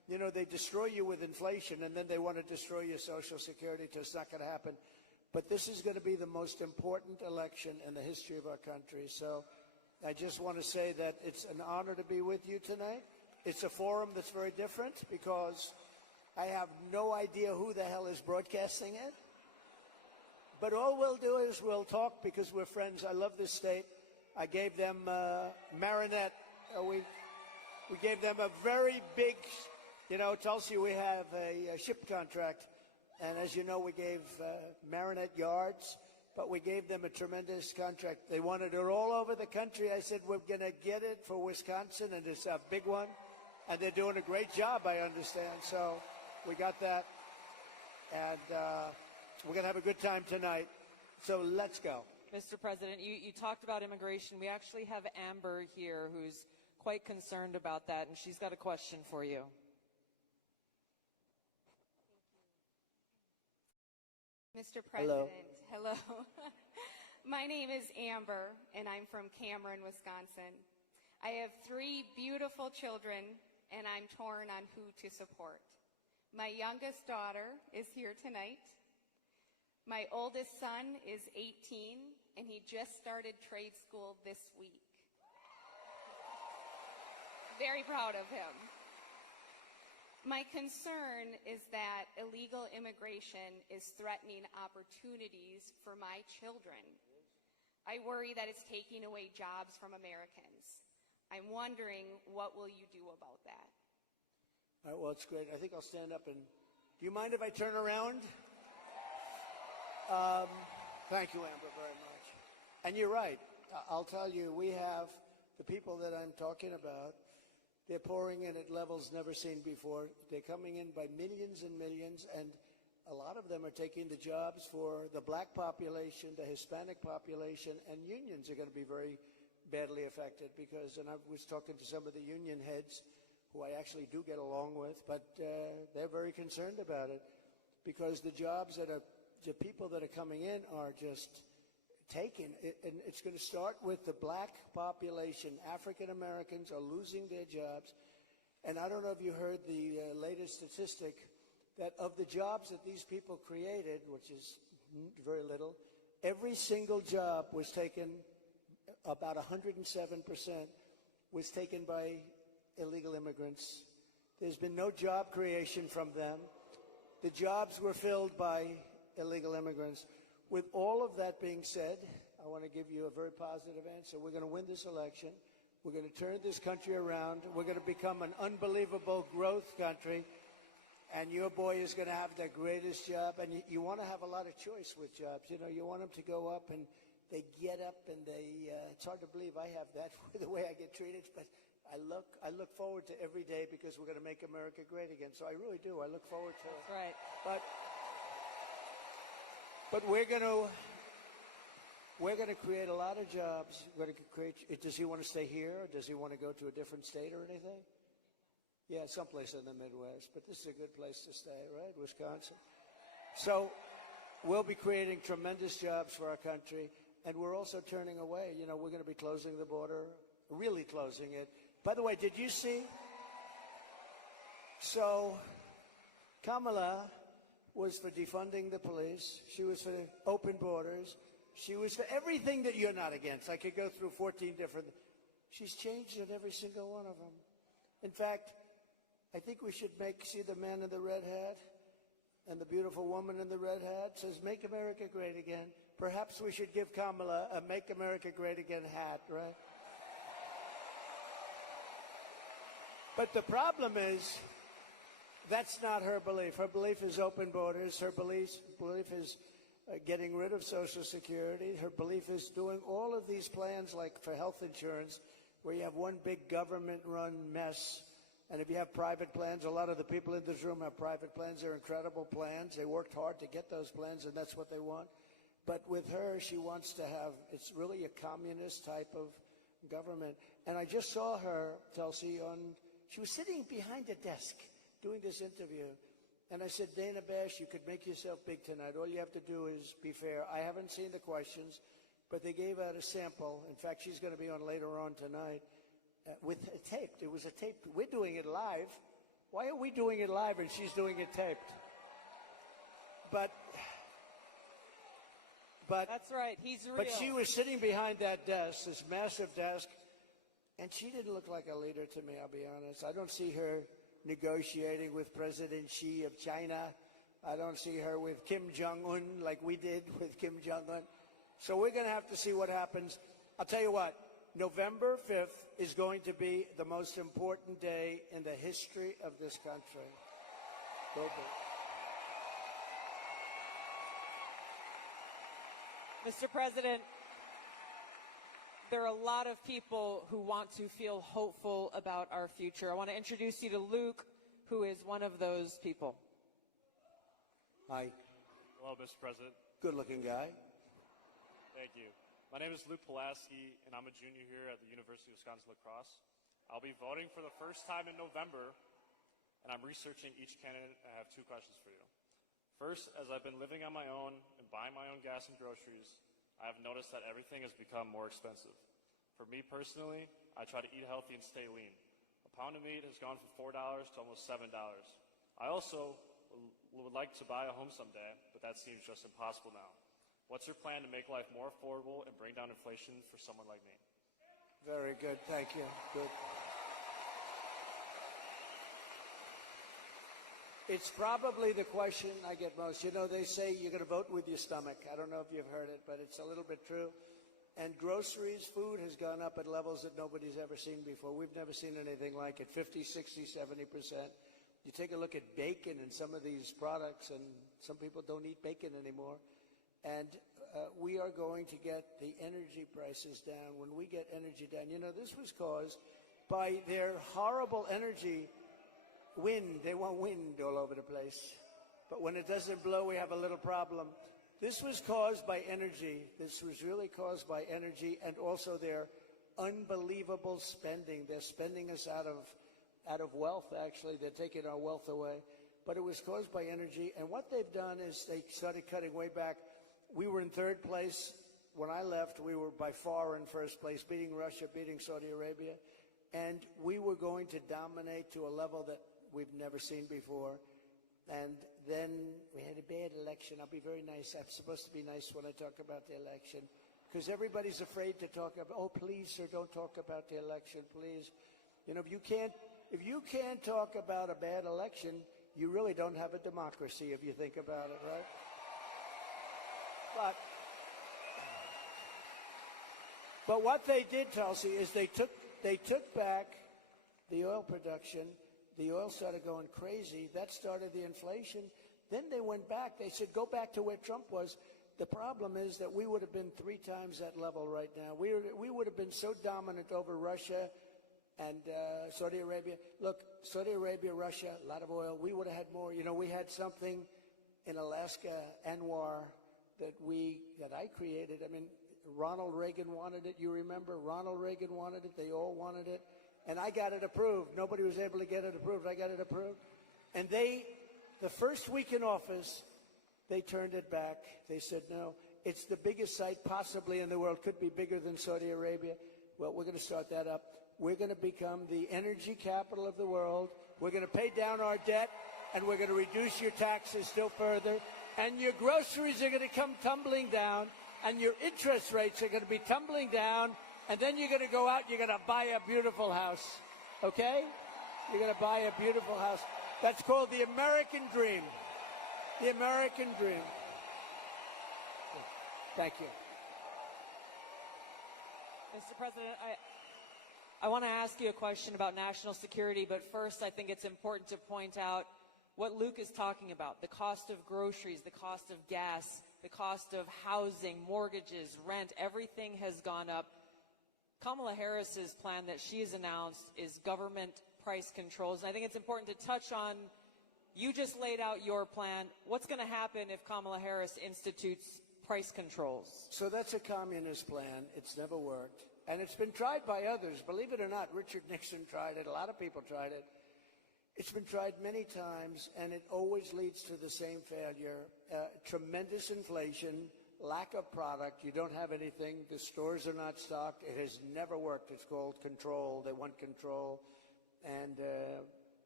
You know, they destroy you with inflation, and then they want to destroy your Social Security. It's not going to happen. But this is going to be the most important election in the history of our country. So I just want to say that it's an honor to be with you tonight. It's a forum that's very different because I have no idea who the hell is broadcasting it. But all we'll do is we'll talk because we're friends. I love this state. I gave them Marinette. We gave them a very big, you know, Tulsi, we have a ship contract. And as you know, we gave Marinette yards, but we gave them a tremendous contract. They wanted it all over the country. I said, we're going to get it for Wisconsin, and it's a big one. And they're doing a great job, I understand. So we got that. And we're going to have a good time tonight. So let's go. Mr. President, you talked about immigration. We actually have Amber here who's quite concerned about that, and she's got a question for you. Mr. President, hello. My name is Amber, and I'm from Cameron, Wisconsin. I have 3 beautiful children, and I'm torn on who to support. My youngest daughter is here tonight. My oldest son is 18, and he just started trade school this week. Very proud of him. My concern is that illegal immigration is threatening opportunities for my children. I worry that it's taking away jobs from Americans. I'm wondering, what will you do about that? All right, well, it's great. I think I'll stand up and... Do you mind if I turn around? Thank you, Amber, very much. And you're right. I'll tell you, we have the people that I'm talking about. They're pouring in at levels never seen before. They're coming in by millions and millions, and a lot of them are taking the jobs for the black population, the Hispanic population, and unions are going to be very badly affected because, and I was talking to some of the union heads who I actually do get along with, but they're very concerned about it because the jobs that are, the people that are coming in are just taken, and it's going to start with the black population. African Americans are losing their jobs, and I don't know if you heard the latest statistic that of the jobs that these people created, which is very little, every single job was taken, about 107% was taken by illegal immigrants. There's been no job creation from them. The jobs were filled by illegal immigrants. With all of that being said, I want to give you a very positive answer. We're going to win this election. We're going to turn this country around. We're going to become an unbelievable growth country. And your boy is going to have the greatest job. And you want to have a lot of choice with jobs. You know, you want them to go up and they get up and they, it's hard to believe I have that the way I get treated. But I look forward to every day because we're going to make America great again. So I really do. I look forward to it. That's right. But we're going to create a lot of jobs. We're going to create. Does he want to stay here, or does he want to go to a different state or anything? Yeah, someplace in the Midwest. But this is a good place to stay, right? Wisconsin. So we'll be creating tremendous jobs for our country, and we're also turning away. You know, we're going to be closing the border, really closing it. By the way, did you see? So Kamala was for defunding the police. She was for open borders. She was for everything that you're not against. I could go through 14 different. She's changed in every single one of them. In fact, I think we should see the man in the red hat and the beautiful woman in the red hat says, "Make America Great Again." Perhaps we should give Kamala a "Make America Great Again" hat, right? But the problem is, that's not her belief. Her belief is open borders. Her belief is getting rid of Social Security. Her belief is doing all of these plans like for health insurance where you have one big government-run mess. And if you have private plans, a lot of the people in this room have private plans. They're incredible plans. They worked hard to get those plans, and that's what they want. But with her, she wants to have, it's really a communist type of government. And I just saw her, Tulsi, she was sitting behind a desk doing this interview. And I said, Dana Bash, you could make yourself big tonight. All you have to do is be fair. I haven't seen the questions, but they gave out a sample. In fact, she's going to be on later on tonight with a tape. It was a tape. We're doing it live, Why are we doing it live and she's doing it taped? But That's right. He's real. but she was sitting behind that desk, this massive desk, and she didn't look like a leader to me, I'll be honest. I don't see her negotiating with President Xi of China. I don't see her with Kim Jong-un like we did with Kim Jong-un. So we're going to have to see what happens. I'll tell you what, November 5th is going to be the most important day in the history of this country. Go big. Mr. President, there are a lot of people who want to feel hopeful about our future. I want to introduce you to Luke, who is one of those people. Hi. Hello, Mr. President. Good-looking guy. Thank you. My name is Luke Pulaski, and I'm a junior here at the University of Wisconsin-La Crosse. I'll be voting for the first time in November, and I'm researching each candidate. I have two questions for you. First, as I've been living on my own and buying my own gas and groceries, I have noticed that everything has become more expensive. For me personally, I try to eat healthy and stay lean. A pound of meat has gone from $4 to almost $7. I also would like to buy a home someday, but that seems just impossible now. What's your plan to make life more affordable and bring down inflation for someone like me? Very good. Thank you. Good. It's probably the question I get most. You know, they say you're going to vote with your stomach. I don't know if you've heard it, but it's a little bit true. And groceries, food has gone up at levels that nobody's ever seen before. We've never seen anything like it, 50, 60, 70%. You take a look at bacon and some of these products, and some people don't eat bacon anymore. And we are going to get the energy prices down. When we get energy down, you know, this was caused by their horrible energy wind. They want wind all over the place. But when it doesn't blow, we have a little problem. This was caused by energy. This was really caused by energy and also their unbelievable spending. They're spending us out of wealth, actually. They're taking our wealth away. But it was caused by energy. And what they've done is they started cutting way back. We were in third place. When I left, we were by far in first place, beating Russia, beating Saudi Arabia. And we were going to dominate to a level that we've never seen before. And then we had a bad election. I'll be very nice. I'm supposed to be nice when I talk about the election, because everybody's afraid to talk about, oh, please, sir, don't talk about the election, please. You know, if you can't talk about a bad election, you really don't have a democracy if you think about it, right? But what they did, Tulsi, is they took back the oil production. The oil started going crazy. That started the inflation. Then they went back. They said, go back to where Trump was. The problem is that we would have been 3 times that level right now. We would have been so dominant over Russia and Saudi Arabia. Look, Saudi Arabia, Russia, a lot of oil. We would have had more. You know, we had something in Alaska, Anwar, that I created. I mean, Ronald Reagan wanted it. You remember? Ronald Reagan wanted it. They all wanted it. And I got it approved. Nobody was able to get it approved. I got it approved. And the first week in office, they turned it back. They said, no, it's the biggest site possibly in the world. Could be bigger than Saudi Arabia. Well, we're going to start that up. We're going to become the energy capital of the world. We're going to pay down our debt, and we're going to reduce your taxes still further. And your groceries are going to come tumbling down, and your interest rates are going to be tumbling down. And then you're going to go out, you're going to buy a beautiful house, okay? You're going to buy a beautiful house. That's called the American dream. The American dream. Thank you. Mr. President, I want to ask you a question about national security, but first I think it's important to point out what Luke is talking about: the cost of groceries, the cost of gas, the cost of housing, mortgages, rent. Everything has gone up. Kamala Harris's plan that she has announced is government price controls. And I think it's important to touch on, you just laid out your plan. What's going to happen if Kamala Harris institutes price controls? So that's a communist plan. It's never worked. And it's been tried by others. Believe it or not, Richard Nixon tried it. A lot of people tried it. It's been tried many times, and it always leads to the same failure. Tremendous inflation, lack of product. You don't have anything. The stores are not stocked. It has never worked. It's called control. They want control. And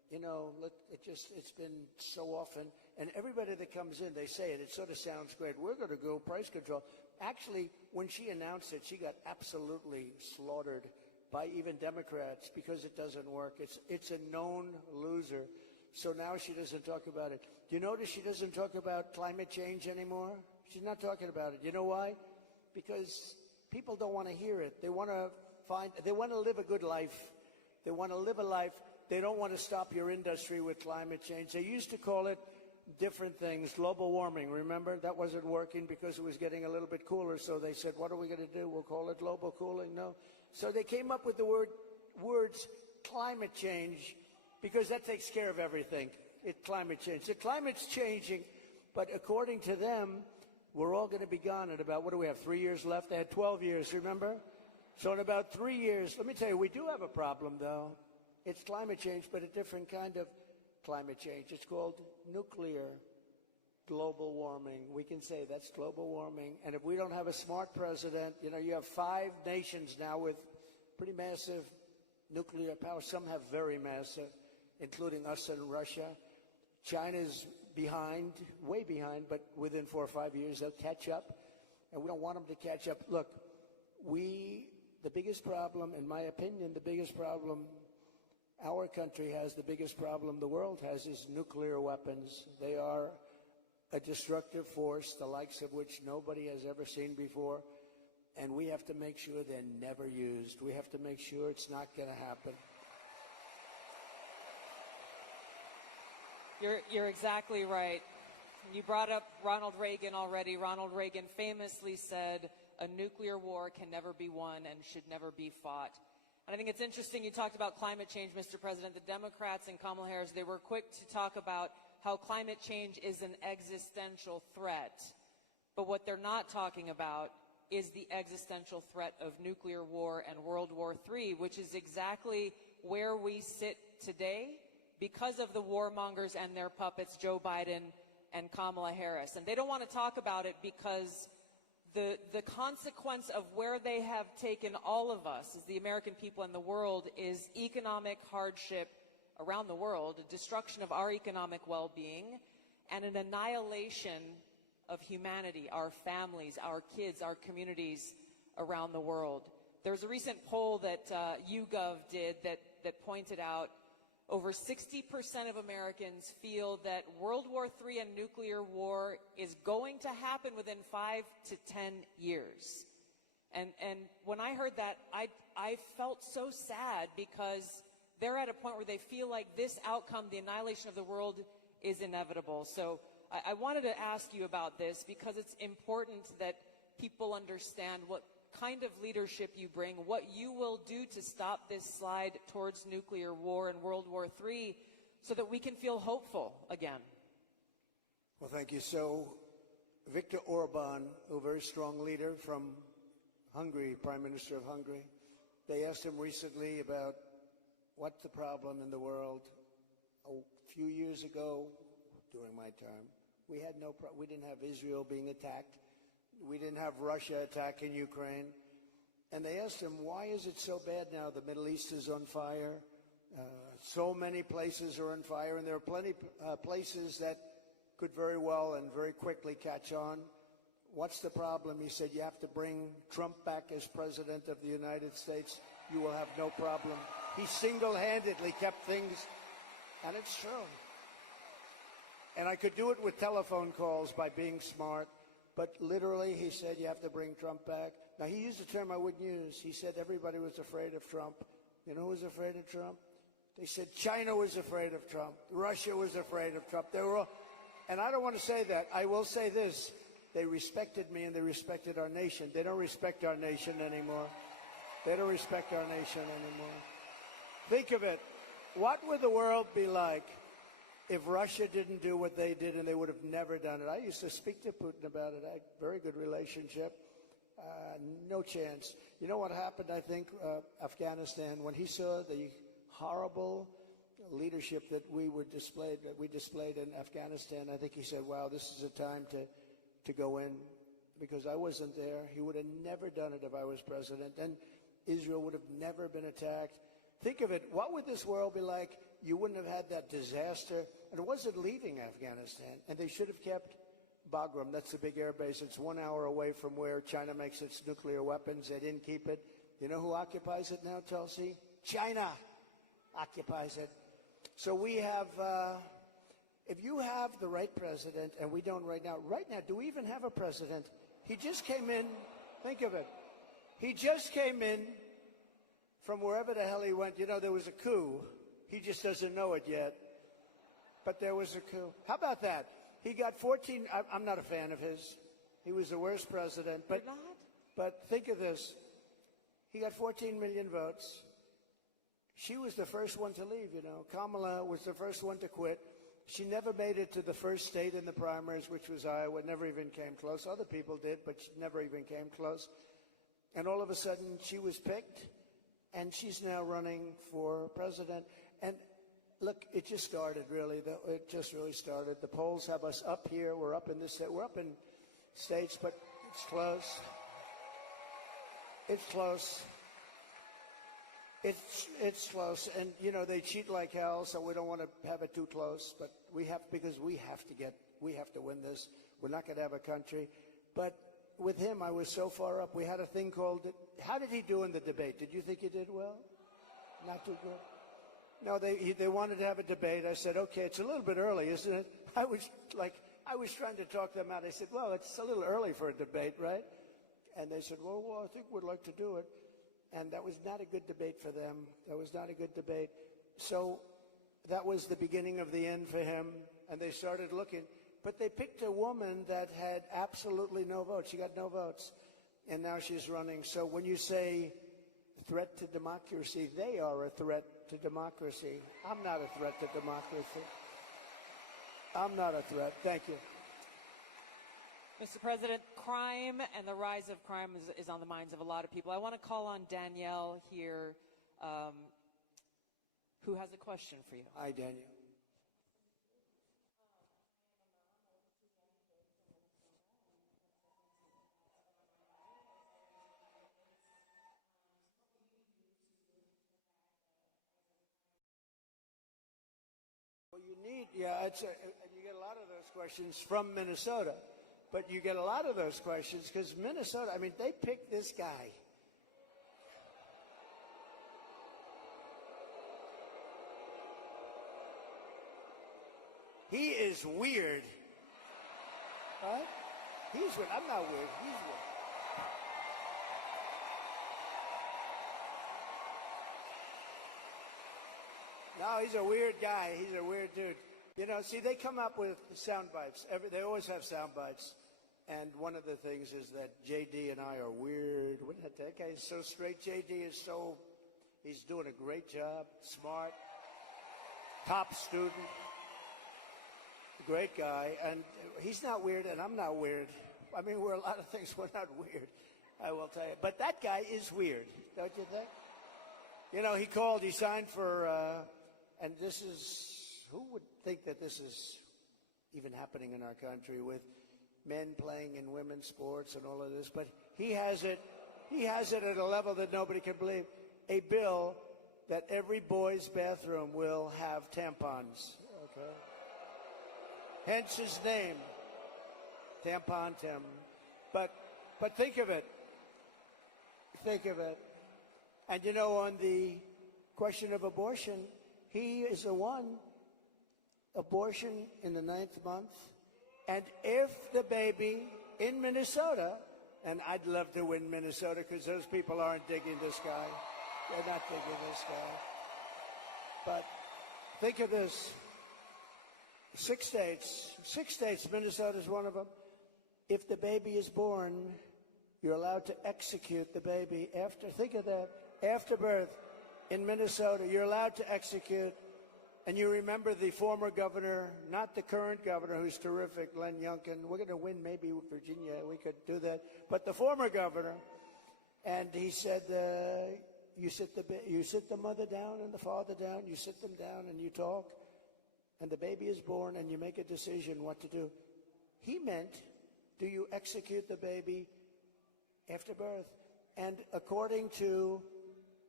it's been so often, and everybody that comes in, they say it, it sort of sounds great. We're going to go price control. Actually, when she announced it, she got absolutely slaughtered by even Democrats because it doesn't work. It's a known loser. So now she doesn't talk about it. Do you notice she doesn't talk about climate change anymore? She's not talking about it. You know why? Because people don't want to hear it. They want to live a good life. They want to live a life. They don't want to stop your industry with climate change. They used to call it different things, global warming. Remember? That wasn't working because it was getting a little bit cooler. So they said, what are we going to do? We'll call it global cooling? No. So they came up with the words climate change because that takes care of everything. Climate change. The climate's changing, but according to them, we're all going to be gone in about, what do we have, 3 years left? They had 12 years, remember? So in about 3 years, let me tell you, we do have a problem, though. It's climate change, but a different kind of climate change. It's called nuclear global warming. We can say that's global warming. And if we don't have a smart president, you have 5 nations now with pretty massive nuclear power. Some have very massive, including us and Russia. China's behind, way behind, but within 4 or 5 years they'll catch up. And we don't want them to catch up. Look, the biggest problem, in my opinion, the biggest problem our country has, the biggest problem the world has, is nuclear weapons. They are a destructive force, the likes of which nobody has ever seen before. And we have to make sure they're never used. We have to make sure it's not going to happen. You're exactly right. You brought up Ronald Reagan already. Ronald Reagan famously said, a nuclear war can never be won and should never be fought. And I think it's interesting you talked about climate change, Mr. President. The Democrats and Kamala Harris, they were quick to talk about how climate change is an existential threat. But what they're not talking about is the existential threat of nuclear war and World War III, which is exactly where we sit today because of the warmongers and their puppets, Joe Biden and Kamala Harris. And they don't want to talk about it because the consequence of where they have taken all of us as the American people and the world is economic hardship around the world, a destruction of our economic well-being, and an annihilation of humanity, our families, our kids, our communities around the world. There's a recent poll that YouGov did that pointed out over 60% of Americans feel that World War III and nuclear war is going to happen within 5 to 10 years. And when I heard that, I felt so sad because they're at a point where they feel like this outcome, the annihilation of the world, is inevitable. So I wanted to ask you about this because it's important that people understand what kind of leadership you bring, what you will do to stop this slide towards nuclear war and World War III so that we can feel hopeful again. Well, thank you. So Viktor Orban, a very strong leader from Hungary, Prime Minister of Hungary, they asked him recently about what's the problem in the world. A few years ago, during my term, we didn't have Israel being attacked. We didn't have Russia attacking Ukraine. And they asked him, why is it so bad now? The Middle East is on fire. So many places are on fire, and there are plenty places that could very well and very quickly catch on. What's the problem? He said, you have to bring Trump back as president of the United States. You will have no problem. He single-handedly kept things, and it's true. And I could do it with telephone calls by being smart. But literally, he said, you have to bring Trump back. Now, he used a term I wouldn't use. He said everybody was afraid of Trump. You know who was afraid of Trump? They said China was afraid of Trump. Russia was afraid of Trump. They were all, and I don't want to say that. I will say this. They respected me and they respected our nation. They don't respect our nation anymore. They don't respect our nation anymore. Think of it. What would the world be like if Russia didn't do what they did, and they would have never done it? I used to speak to Putin about it. I had a very good relationship. No chance. You know what happened, I think, Afghanistan, when he saw the horrible leadership that we displayed in Afghanistan, I think he said, wow, this is a time to go in, because I wasn't there. He would have never done it if I was president. Then Israel would have never been attacked. think of it, what would this world be like? You wouldn't have had that disaster. And it wasn't leaving Afghanistan. And they should have kept Bagram. That's the big air base. It's 1 hour away from where China makes its nuclear weapons. They didn't keep it. You know who occupies it now, Tulsi? China occupies it. So we have, if you have the right president, and we don't right now, do we even have a president? He just came in, think of it. He just came in from wherever the hell he went. You know, there was a coup. He just doesn't know it yet. But there was a coup. How about that? He got 14, I'm not a fan of his. He was the worst president. But, You're not? but think of this. He got 14 million votes. She was the first one to leave, you know. Kamala was the first one to quit. She never made it to the first state in the primaries, which was Iowa. Never even came close. Other people did, but she never even came close. And all of a sudden, she was picked, and she's now running for president. And look, it just started, really. It just really started. The polls have us up here. We're up in this. We're up in states, but it's close. It's close. It's close, and you know they cheat like hell, so we don't want to have it too close. But we have because we have to win this. We're not going to have a country. But with him, I was so far up. We had a thing called. How did he do in the debate? Did you think he did well? Not too good. No, they wanted to have a debate. I said, okay, it's a little bit early, isn't it? I was trying to talk them out. I said, well, it's a little early for a debate, right? And they said, well, I think we'd like to do it. And that was not a good debate for them. That was not a good debate. So that was the beginning of the end for him. And they started looking. But they picked a woman that had absolutely no votes. She got no votes. And now she's running. So when you say threat to democracy, they are a threat to democracy. I'm not a threat to democracy. I'm not a threat. Thank you. Mr. President, crime and the rise of crime is on the minds of a lot of people. I want to call on Danielle here, who has a question for you. Hi, Danielle. Well, you need, and you get a lot of those questions from Minnesota. But you get a lot of those questions because Minnesota, I mean, they picked this guy. He is weird. Right? He's weird. I'm not weird. He's weird. No, he's a weird guy. He's a weird dude. You know, see, they come up with sound bites. They always have sound bites. And one of the things is that J.D. and I are weird. That guy is so straight. J.D. is he's doing a great job, smart, top student, great guy. And he's not weird, and I'm not weird. I mean, we're a lot of things we're not weird, I will tell you. But that guy is weird, don't you think? You know, he signed for, and this is, who would think that this is even happening in our country with men playing in women's sports and all of this? But he has it at a level that nobody can believe. A bill that every boy's bathroom will have tampons. Okay. Hence his name, Tampon Tim. But think of it. Think of it. And you know, on the question of abortion, he is the one. Abortion in the 9th month. And if the baby in Minnesota, and I'd love to win Minnesota because those people aren't digging this guy. They're not digging this guy. But think of this. 6 states, Minnesota's one of them. If the baby is born, you're allowed to execute the baby think of that, after birth. In Minnesota, you're allowed to execute. And you remember the former governor, not the current governor, who's terrific, Len Youngkin. We're going to win maybe with Virginia. We could do that. But the former governor, and he said, you sit the mother down and the father down. You sit them down and you talk. And the baby is born and you make a decision what to do. He meant, do you execute the baby after birth? And according to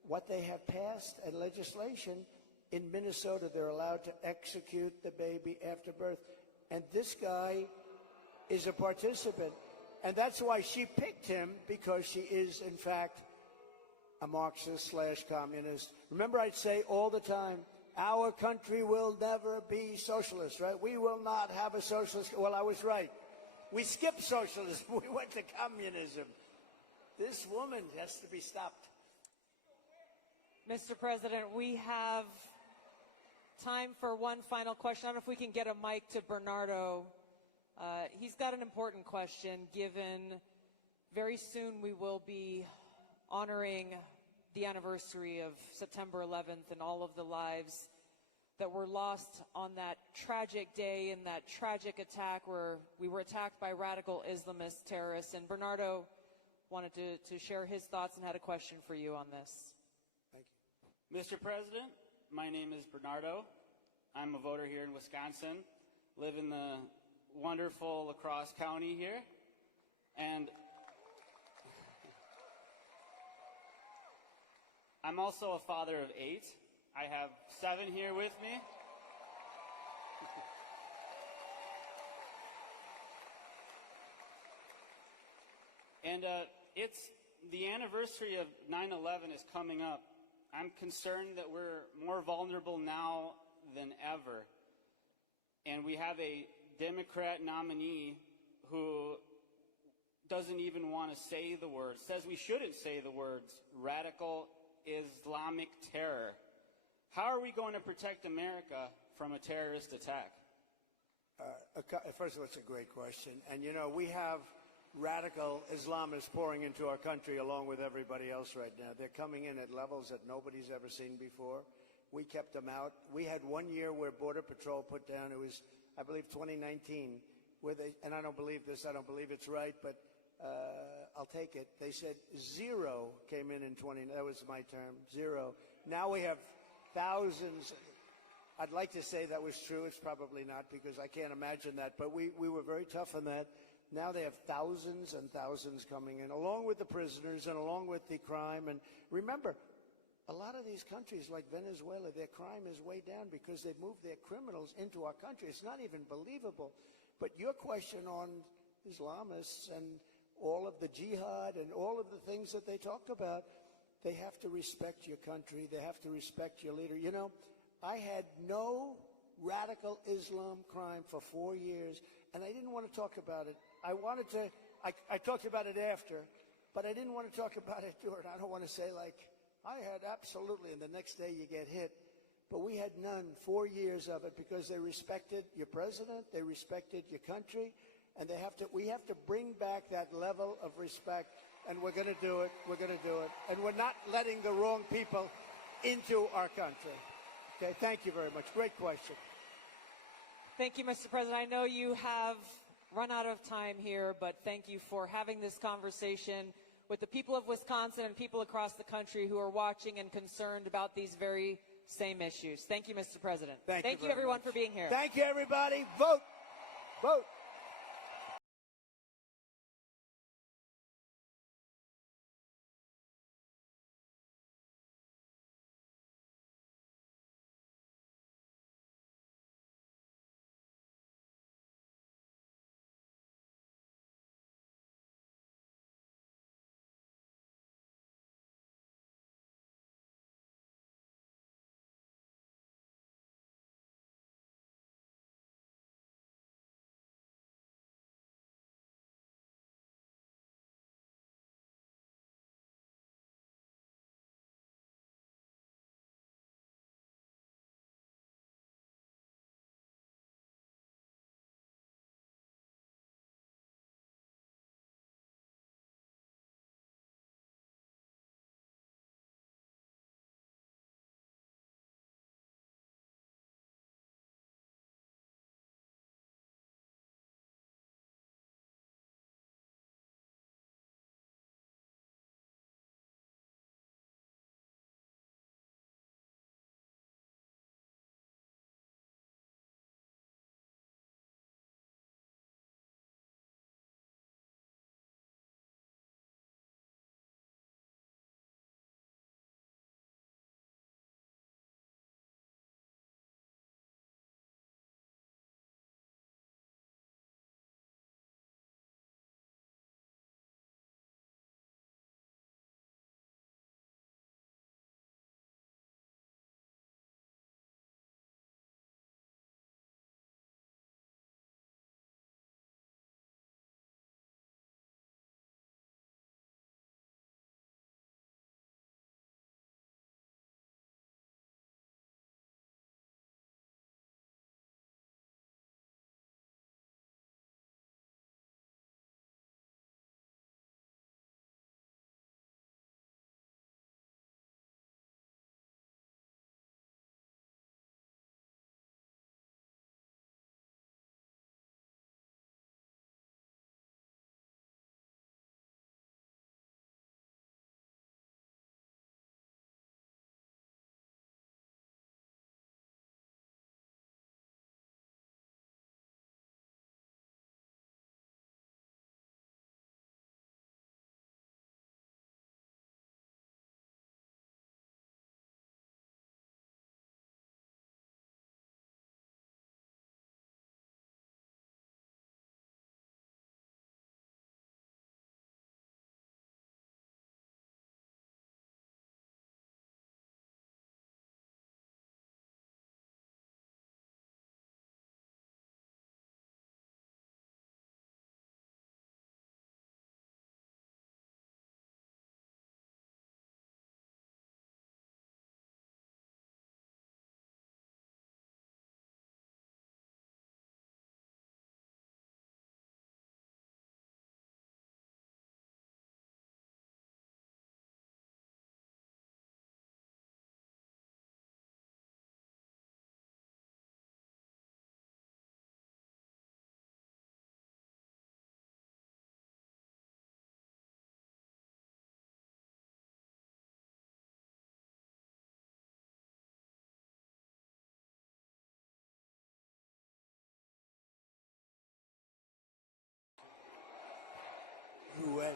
what they have passed and legislation in Minnesota, they're allowed to execute the baby after birth. And this guy is a participant. And that's why she picked him, because she is, in fact, a Marxist/communist. Remember, I'd say all the time, our country will never be socialist, right? We will not have a socialist. Well, I was right. We skipped socialism. We went to communism. This woman has to be stopped. Mr. President, we have time for one final question. I don't know if we can get a mic to Bernardo. He's got an important question, given very soon we will be honoring the anniversary of September 11th and all of the lives that were lost on that tragic day and that tragic attack where we were attacked by radical Islamist terrorists. And Bernardo wanted to share his thoughts and had a question for you on this. Thank you. Mr. President, my name is Bernardo. I'm a voter here in Wisconsin, live in the wonderful La Crosse County here, and I'm also a father of 8. I have 7 here with me. And it's the anniversary of 9/11 is coming up. I'm concerned that we're more vulnerable now than ever. And we have a Democrat nominee who doesn't even want to say the words, says we shouldn't say the words, radical Islamic terror. How are we going to protect America from a terrorist attack? First of all, it's a great question. And, you know, we have radical Islamists pouring into our country along with everybody else right now. They're coming in at levels that nobody's ever seen before. We kept them out. We had 1 year where Border Patrol put down, it was, I believe, 2019, where they, and I don't believe this, I don't believe it's right, but I'll take it. They said 0 came in 20, that was my term, 0. Now we have thousands. I'd like to say that was true. It's probably not, because I can't imagine that. But we were very tough on that. Now they have thousands and thousands coming in, along with the prisoners and along with the crime. And remember, a lot of these countries like Venezuela, their crime is way down because they've moved their criminals into our country. It's not even believable. But your question on Islamists and all of the jihad and all of the things that they talk about, they have to respect your country. They have to respect your leader. You know, I had no radical Islam crime for 4 years, and I didn't want to talk about it. I talked about it after, but I didn't want to talk about it during. I don't want to say like, I had absolutely, and the next day you get hit. But we had none, 4 years of it, because they respected your president, they respected your country, and we have to bring back that level of respect, and we're going to do it, and we're not letting the wrong people into our country. Okay, thank you very much. Great question. Thank you, Mr. President. I know you have run out of time here, but thank you for having this conversation with the people of Wisconsin and people across the country who are watching and concerned about these very same issues. Thank you, Mr. President. Thank you everyone, much. for being here. Thank you, everybody. Vote. Vote.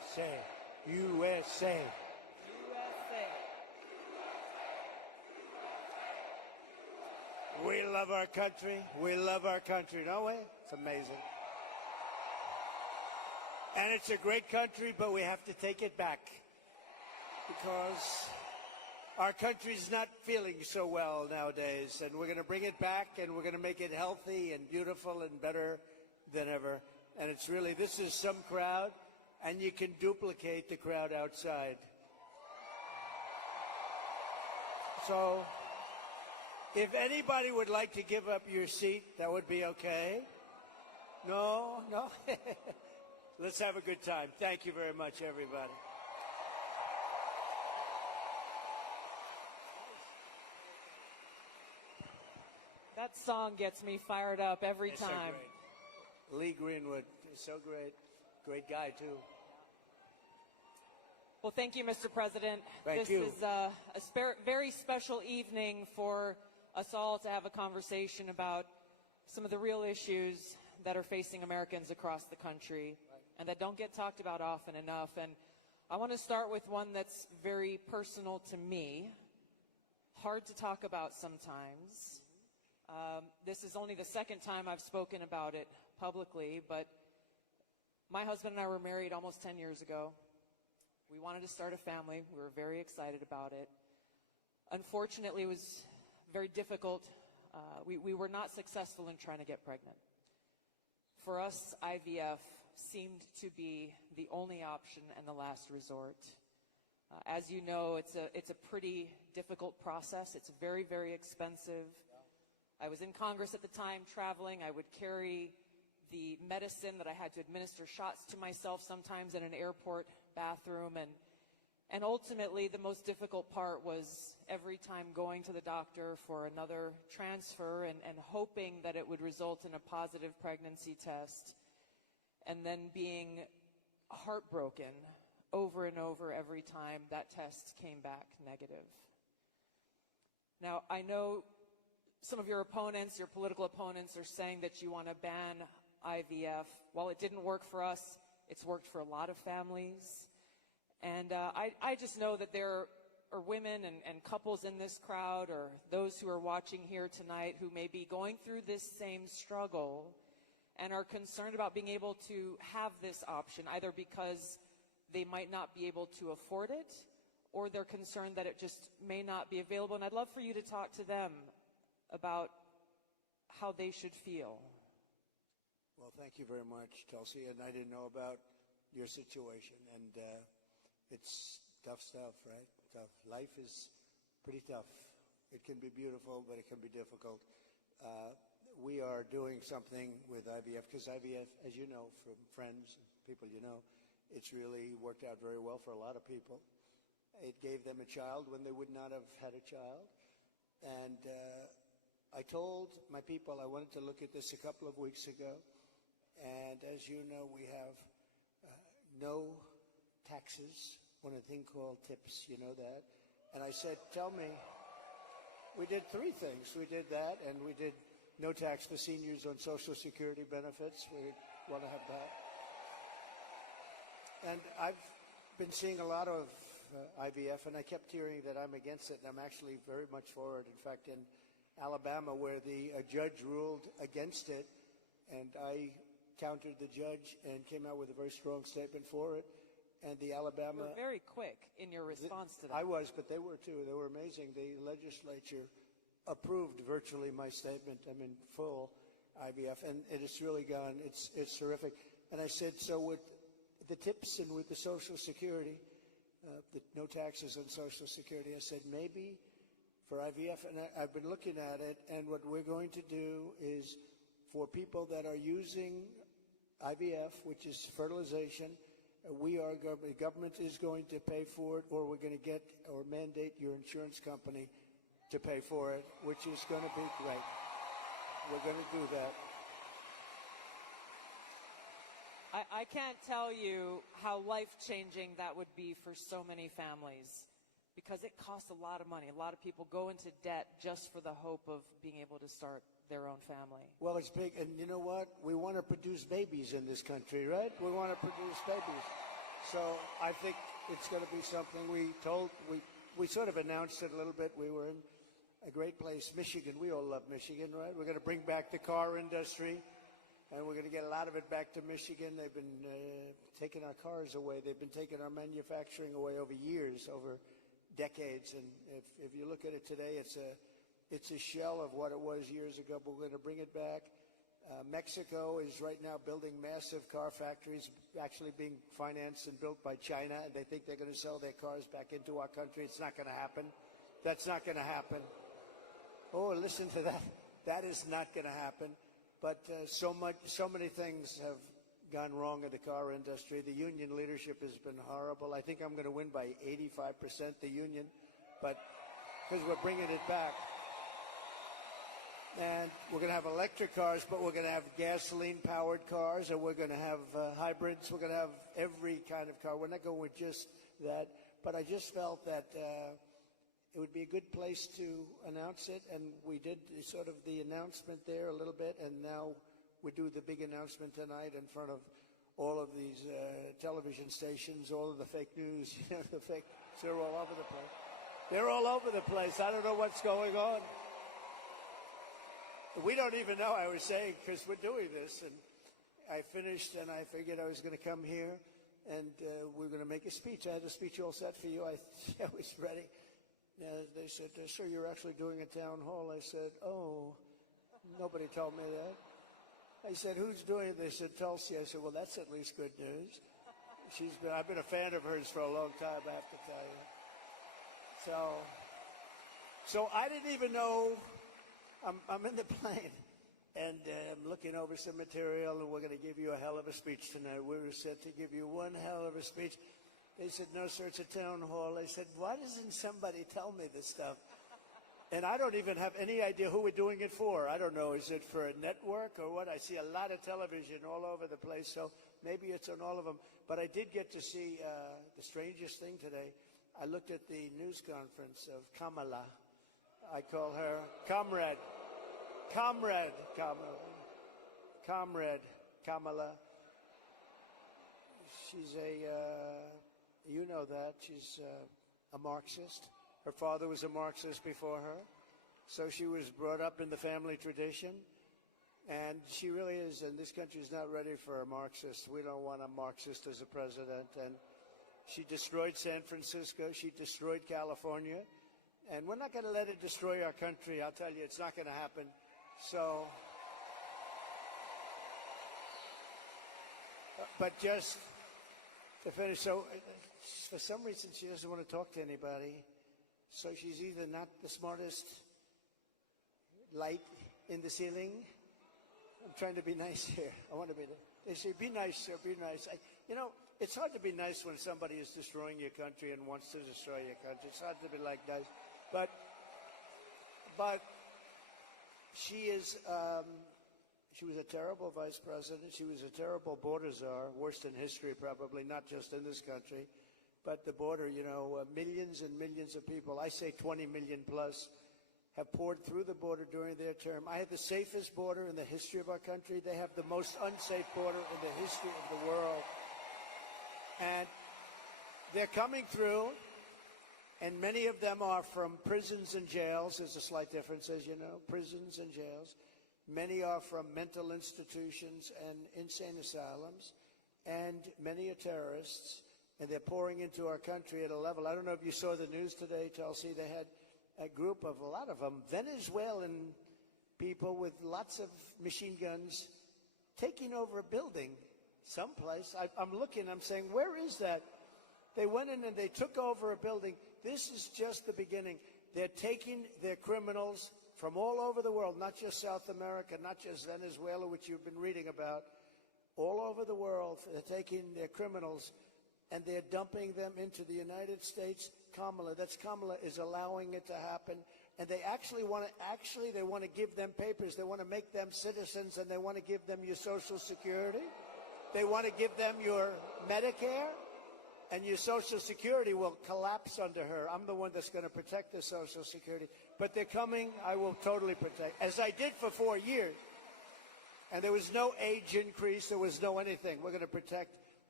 USA. USA. USA. We love our country. We love our country, don't we? It's amazing. And it's a great country, but we have to take it back because our country's not feeling so well nowadays, and we're going to bring it back, and we're going to make it healthy and beautiful and better than ever. And it's really, this is some crowd, and you can duplicate the crowd outside. So if anybody would like to give up your seat, that would be okay. No? Let's have a good time. Thank you very much, everybody. That song gets me fired up every It's so time. great. Lee Greenwood is so great. Great guy, too. Well, thank you, Mr. President. Thank this you. is a very special evening for us all to have a conversation about some of the real issues that are facing Americans across the country and that don't get talked about often enough. And I want to start with one that's very personal to me, hard to talk about sometimes. This is only the second time I've spoken about it publicly, but my husband and I were married almost 10 years ago. We wanted to start a family. We were very excited about it. Unfortunately, it was very difficult. We were not successful in trying to get pregnant. For us, IVF seemed to be the only option and the last resort. As you know, it's a pretty difficult process. It's very, very expensive. I was in Congress at the time, traveling. I would carry the medicine that I had to administer shots to myself sometimes in an airport bathroom. And ultimately, the most difficult part was every time going to the doctor for another transfer and hoping that it would result in a positive pregnancy test, and then being heartbroken over and over every time that test came back negative. Now, I know some of your opponents, your political opponents, are saying that you want to ban IVF. While it didn't work for us, it's worked for a lot of families. And I just know that there are women and couples in this crowd, or those who are watching here tonight, who may be going through this same struggle and are concerned about being able to have this option, either because they might not be able to afford it, or they're concerned that it just may not be available. And I'd love for you to talk to them about how they should feel. Well, thank you very much, Tulsi. And I didn't know about your situation. And it's tough stuff, right? Tough. Life is pretty tough. It can be beautiful, but it can be difficult. We are doing something with IVF, because IVF, as you know from friends and people you know, it's really worked out very well for a lot of people. It gave them a child when they would not have had a child. And I told my people I wanted to look at this a couple of weeks ago. And as you know, we have no taxes on a thing called tips. You know that? And I said, tell me, we did three things. We did that, and we did no tax for seniors on Social Security benefits. We want to have that. And I've been seeing a lot of IVF, and I kept hearing that I'm against it, and I'm actually very much for it. In fact, in Alabama, where the judge ruled against it, and I countered the judge and came out with a very strong statement for it. And the Alabama... You were very quick in your response to that. I was, but they were too. They were amazing. The legislature approved virtually my statement. I'm in full IVF, and it's really gone. It's terrific. And I said, so with the tips and with the Social Security, the no taxes on Social Security, I said, maybe for IVF, and I've been looking at it, and what we're going to do is for people that are using IVF, which is fertilization, the government is going to pay for it, or we're going to get or mandate your insurance company to pay for it, which is going to be great. We're going to do that. I can't tell you how life-changing that would be for so many families, because it costs a lot of money. A lot of people go into debt just for the hope of being able to start their own family. Well, it's big, and you know what? We want to produce babies in this country, right? We want to produce babies. So I think it's going to be something we sort of announced it a little bit. We were in a great place, Michigan. We all love Michigan, right? We're going to bring back the car industry, and we're going to get a lot of it back to Michigan. They've been taking our cars away. They've been taking our manufacturing away over years, over decades. And if you look at it today, it's a shell of what it was years ago, but we're going to bring it back. Mexico is right now building massive car factories, actually being financed and built by China, and they think they're going to sell their cars back into our country. It's not going to happen. That's not going to happen. Oh, listen to that. That is not going to happen. But so many things have gone wrong in the car industry. The union leadership has been horrible. I think I'm going to win by 85%, the union, but because we're bringing it back. And we're going to have electric cars, but we're going to have gasoline-powered cars, and we're going to have hybrids. We're going to have every kind of car. We're not going with just that. But I just felt that it would be a good place to announce it, and we did sort of the announcement there a little bit, and now we do the big announcement tonight in front of all of these television stations, all of the fake news, the fake. They're all over the place. They're all over the place. I don't know what's going on. We don't even know, I was saying, because we're doing this. And I finished, and I figured I was going to come here, and we were going to make a speech. I had a speech all set for you. I was ready. They said, sir, you're actually doing a town hall. I said, oh, nobody told me that. I said, who's doing it? They said, Tulsi. I said, well, that's at least good news. I've been a fan of hers for a long time, I have to tell you. So I didn't even know. I'm in the plane, and I'm looking over some material, and we're going to give you a hell of a speech tonight. We were set to give you one hell of a speech. They said, no, sir, it's a town hall. I said, why doesn't somebody tell me this stuff? And I don't even have any idea who we're doing it for. I don't know. Is it for a network or what? I see a lot of television all over the place, so maybe it's on all of them. But I did get to see the strangest thing today. I looked at the news conference of Kamala. I call her Comrade Kamala. She's you know that. She's a Marxist. Her father was a Marxist before her. So she was brought up in the family tradition. And she really is, and this country is not ready for a Marxist. We don't want a Marxist as a president. And she destroyed San Francisco. She destroyed California. And we're not going to let it destroy our country. I'll tell you, it's not going to happen. So, but just to finish, so for some reason she doesn't want to talk to anybody. So she's either not the smartest light in the ceiling. I'm trying to be nice here. I want to be. They say, be nice, sir, be nice. It's hard to be nice when somebody is destroying your country and wants to destroy your country. It's hard to be like nice. But she is, she was a terrible vice president. She was a terrible border czar, worst in history probably, not just in this country. But the border, millions and millions of people, I say 20 million plus, have poured through the border during their term. I had the safest border in the history of our country. They have the most unsafe border in the history of the world. And they're coming through. And many of them are from prisons and jails. There's a slight difference, as you know, prisons and jails. Many are from mental institutions and insane asylums. And many are terrorists. And they're pouring into our country at a level. I don't know if you saw the news today, Tulsi. They had a lot of them, Venezuelan people with lots of machine guns taking over a building someplace. I'm looking, I'm saying, where is that? They went in and they took over a building. This is just the beginning. They're taking their criminals from all over the world, not just South America, not just Venezuela, which you've been reading about, all over the world. They're taking their criminals and they're dumping them into the United States. Kamala is allowing it to happen. And they actually want to give them papers. They want to make them citizens, and they want to give them your Social Security. They want to give them your Medicare. And your Social Security will collapse under her. I'm the one that's going to protect the Social Security. But they're coming. I will totally protect, as I did for 4 years. And there was no age increase. There was no anything. We're going to protect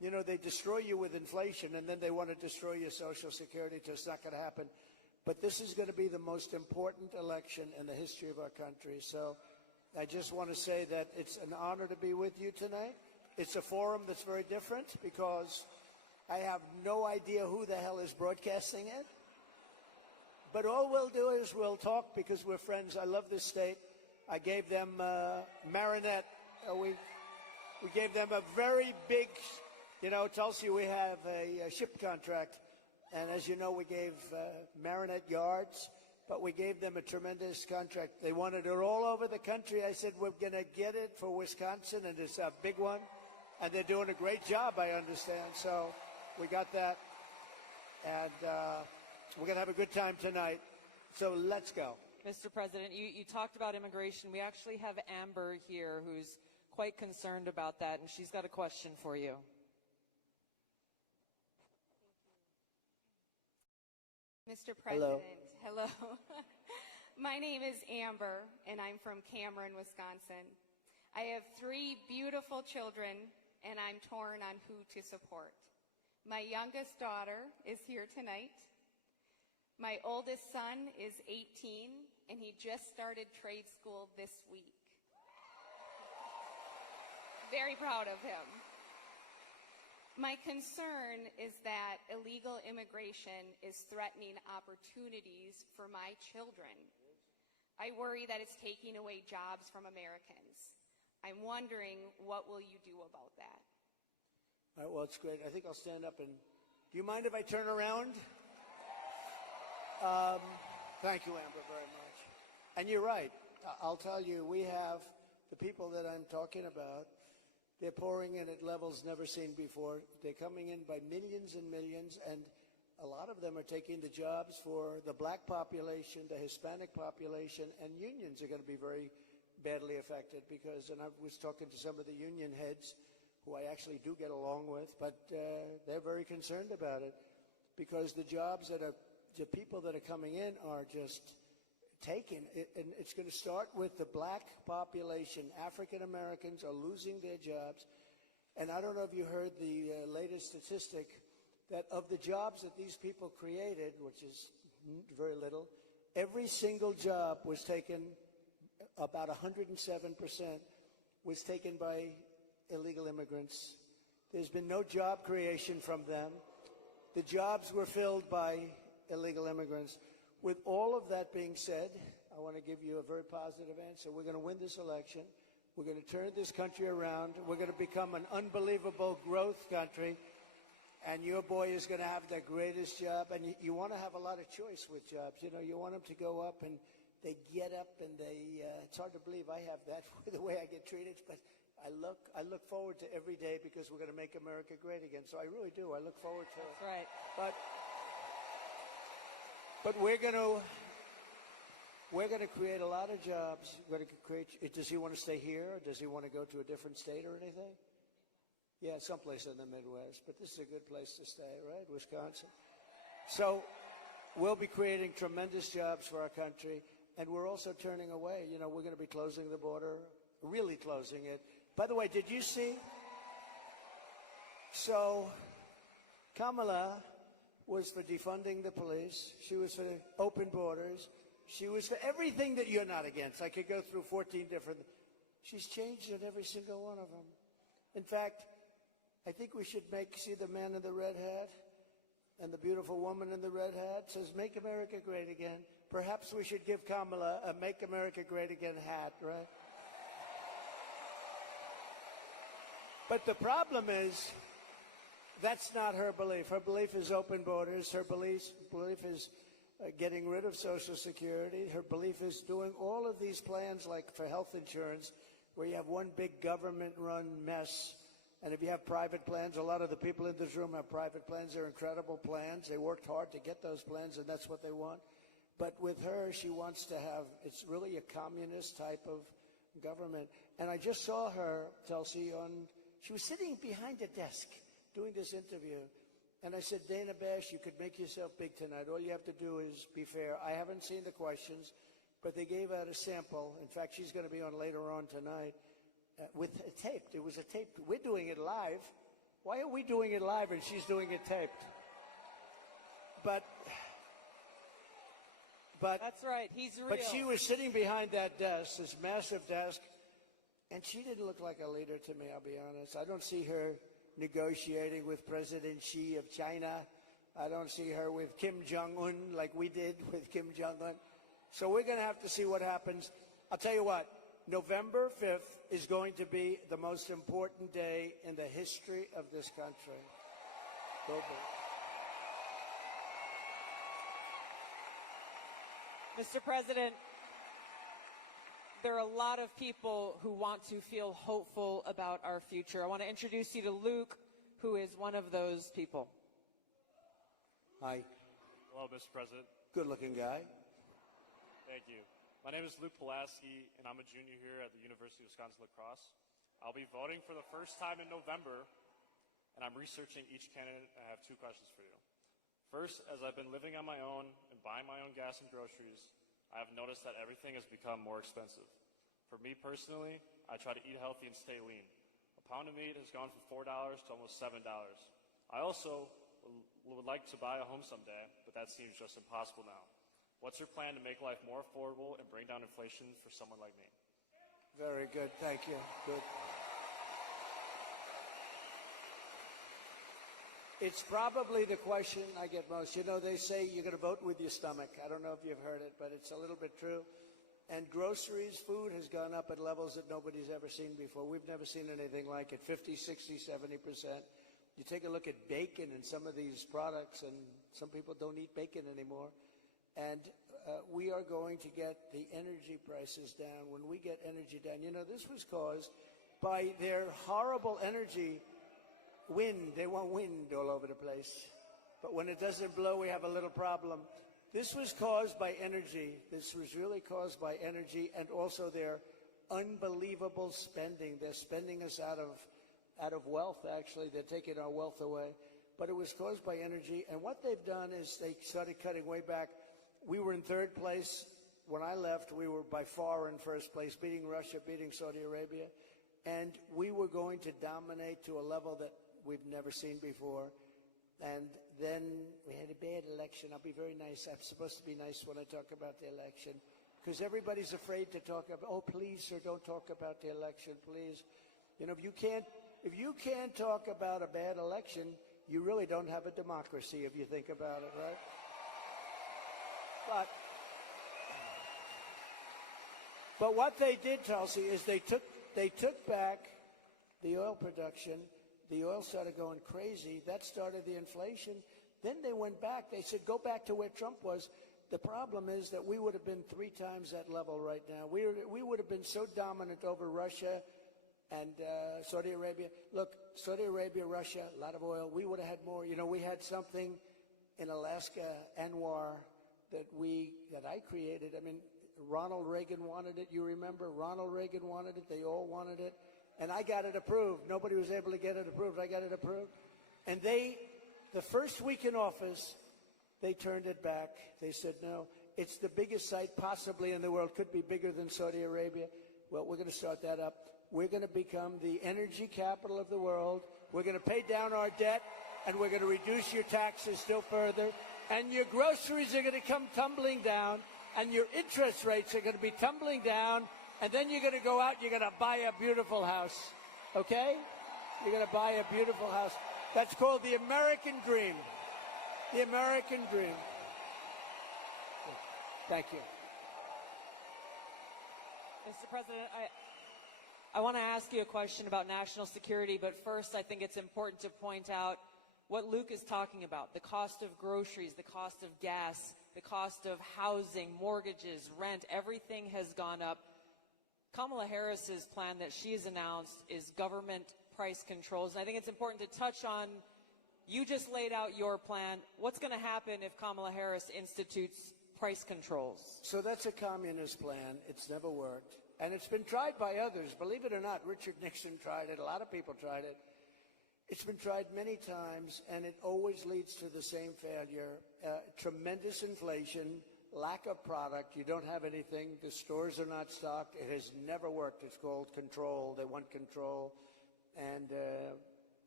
You know, they destroy you with inflation, and then they want to destroy your Social Security. It's not going to happen. But this is going to be the most important election in the history of our country. So I just want to say that it's an honor to be with you tonight. It's a forum that's very different because I have no idea who the hell is broadcasting it. But all we'll do is we'll talk because we're friends. I love this state. I gave them Marinette. We gave them a very big, you know, Tulsi, we have a ship contract. And as you know, we gave Marinette yards, but we gave them a tremendous contract. They wanted it all over the country. I said, we're going to get it for Wisconsin, and it's a big one. And they're doing a great job, I understand. So we got that. And we're going to have a good time tonight. So let's go. Mr. President, you talked about immigration. We actually have Amber here who's quite concerned about that, and she's got a question for you. Mr. President, hello. My name is Amber, and I'm from Cameron, Wisconsin. I have 3 beautiful children, and I'm torn on who to support. My youngest daughter is here tonight. My oldest son is 18, and he just started trade school this week. Very proud of him. My concern is that illegal immigration is threatening opportunities for my children. I worry that it's taking away jobs from Americans. I'm wondering, what will you do about that? All right, well, it's great. I think I'll stand up and... Do you mind if I turn around? Thank you, Amber, very much. And you're right. I'll tell you, we have the people that I'm talking about. They're pouring in at levels never seen before. They're coming in by millions and millions, and a lot of them are taking the jobs for the black population, the Hispanic population, and unions are going to be very badly affected because, and I was talking to some of the union heads who I actually do get along with, but they're very concerned about it because the jobs that are, the people that are coming in are just taken, and it's going to start with the black population. African Americans are losing their jobs, and I don't know if you heard the latest statistic that of the jobs that these people created, which is very little, every single job was taken, about 107% was taken by illegal immigrants. There's been no job creation from them. The jobs were filled by illegal immigrants. With all of that being said, I want to give you a very positive answer. We're going to win this election. We're going to turn this country around. We're going to become an unbelievable growth country. And your boy is going to have the greatest job. And you want to have a lot of choice with jobs. You know, you want them to go up and they get up and they, it's hard to believe I have that the way I get treated. But I look forward to every day because we're going to make America great again. So I really do. I look forward to it. That's right. But we're going to create a lot of jobs. We're going to create. Does he want to stay here? Or does he want to go to a different state or anything? Yeah, someplace in the Midwest. But this is a good place to stay, right? Wisconsin. So we'll be creating tremendous jobs for our country, and we're also turning away. You know, we're going to be closing the border, really closing it. By the way, did you see? So Kamala was for defunding the police. She was for open borders. She was for everything that you're not against. I could go through 14 different. She's changed on every single one of them. In fact, I think we should see the man in the red hat and the beautiful woman in the red hat says, "Make America Great Again." Perhaps we should give Kamala a "Make America Great Again" hat, right? But the problem is, that's not her belief. Her belief is open borders. Her belief is getting rid of Social Security. Her belief is doing all of these plans like for health insurance where you have one big government-run mess. And if you have private plans, a lot of the people in this room have private plans. They're incredible plans. They worked hard to get those plans, and that's what they want. But with her, she wants to have, it's really a communist type of government. And I just saw her, Tulsi, she was sitting behind a desk doing this interview. And I said, "Dana Bash, you could make yourself big tonight. All you have to do is be fair." I haven't seen the questions, but they gave out a sample. In fact, she's going to be on later on tonight with a tape. It was a tape. We're doing it live, Why are we doing it live and she's doing it taped? But That's right. He's real. but she was sitting behind that desk, this massive desk, and she didn't look like a leader to me, I'll be honest. I don't see her negotiating with President Xi of China. I don't see her with Kim Jong-un like we did with Kim Jong-un. So we're going to have to see what happens. I'll tell you what, November 5th is going to be the most important day in the history of this country. Go big. Mr. President, there are a lot of people who want to feel hopeful about our future. I want to introduce you to Luke, who is one of those people. Hi. Hello, Mr. President. Good-looking guy. Thank you. My name is Luke Pulaski, and I'm a junior here at the University of Wisconsin-La Crosse. I'll be voting for the first time in November, and I'm researching each candidate. I have two questions for you. First, as I've been living on my own and buying my own gas and groceries, I have noticed that everything has become more expensive. For me personally, I try to eat healthy and stay lean. A pound of meat has gone from $4 to almost $7. I also would like to buy a home someday, but that seems just impossible now. What's your plan to make life more affordable and bring down inflation for someone like me? Very good. Thank you. Good. It's probably the question I get most. You know, they say you're going to vote with your stomach. I don't know if you've heard it, but it's a little bit true. And groceries, food has gone up at levels that nobody's ever seen before. We've never seen anything like it, 50, 60, 70%. You take a look at bacon and some of these products, and some people don't eat bacon anymore. And we are going to get the energy prices down. When we get energy down, you know, this was caused by their horrible energy wind. They want wind all over the place. But when it doesn't blow, we have a little problem. This was caused by energy. This was really caused by energy and also their unbelievable spending. They're spending us out of wealth, actually. They're taking our wealth away. But it was caused by energy. And what they've done is they started cutting way back. We were in third place. When I left, we were by far in first place, beating Russia, beating Saudi Arabia. And we were going to dominate to a level that we've never seen before. And then we had a bad election. I'll be very nice. I'm supposed to be nice when I talk about the election, because everybody's afraid to talk about, oh, please, sir, don't talk about the election, please. You know, if you can't talk about a bad election, you really don't have a democracy if you think about it, right? But what they did, Tulsi, is they took back the oil production. The oil started going crazy. That started the inflation. Then they went back. They said, go back to where Trump was. The problem is that we would have been 3 times that level right now. We would have been so dominant over Russia and Saudi Arabia. Look, Saudi Arabia, Russia, a lot of oil. We would have had more. You know, we had something in Alaska, Anwar, that I created. I mean, Ronald Reagan wanted it. You remember? Ronald Reagan wanted it. They all wanted it. And I got it approved. Nobody was able to get it approved. I got it approved. And the first week in office, they turned it back. They said, no, it's the biggest site possibly in the world. Could be bigger than Saudi Arabia. Well, we're going to start that up. We're going to become the energy capital of the world. We're going to pay down our debt, and we're going to reduce your taxes still further. And your groceries are going to come tumbling down, and your interest rates are going to be tumbling down. And then you're going to go out, you're going to buy a beautiful house, okay? You're going to buy a beautiful house. That's called the American dream. The American dream. Thank you. Mr. President, I want to ask you a question about national security, but first I think it's important to point out what Luke is talking about: the cost of groceries, the cost of gas, the cost of housing, mortgages, rent. Everything has gone up. Kamala Harris's plan that she has announced is government price controls. And I think it's important to touch on, you just laid out your plan. What's going to happen if Kamala Harris institutes price controls? So that's a communist plan. It's never worked. And it's been tried by others. Believe it or not, Richard Nixon tried it. A lot of people tried it. It's been tried many times, and it always leads to the same failure. Tremendous inflation, lack of product. You don't have anything. The stores are not stocked. It has never worked. It's called control. They want control. And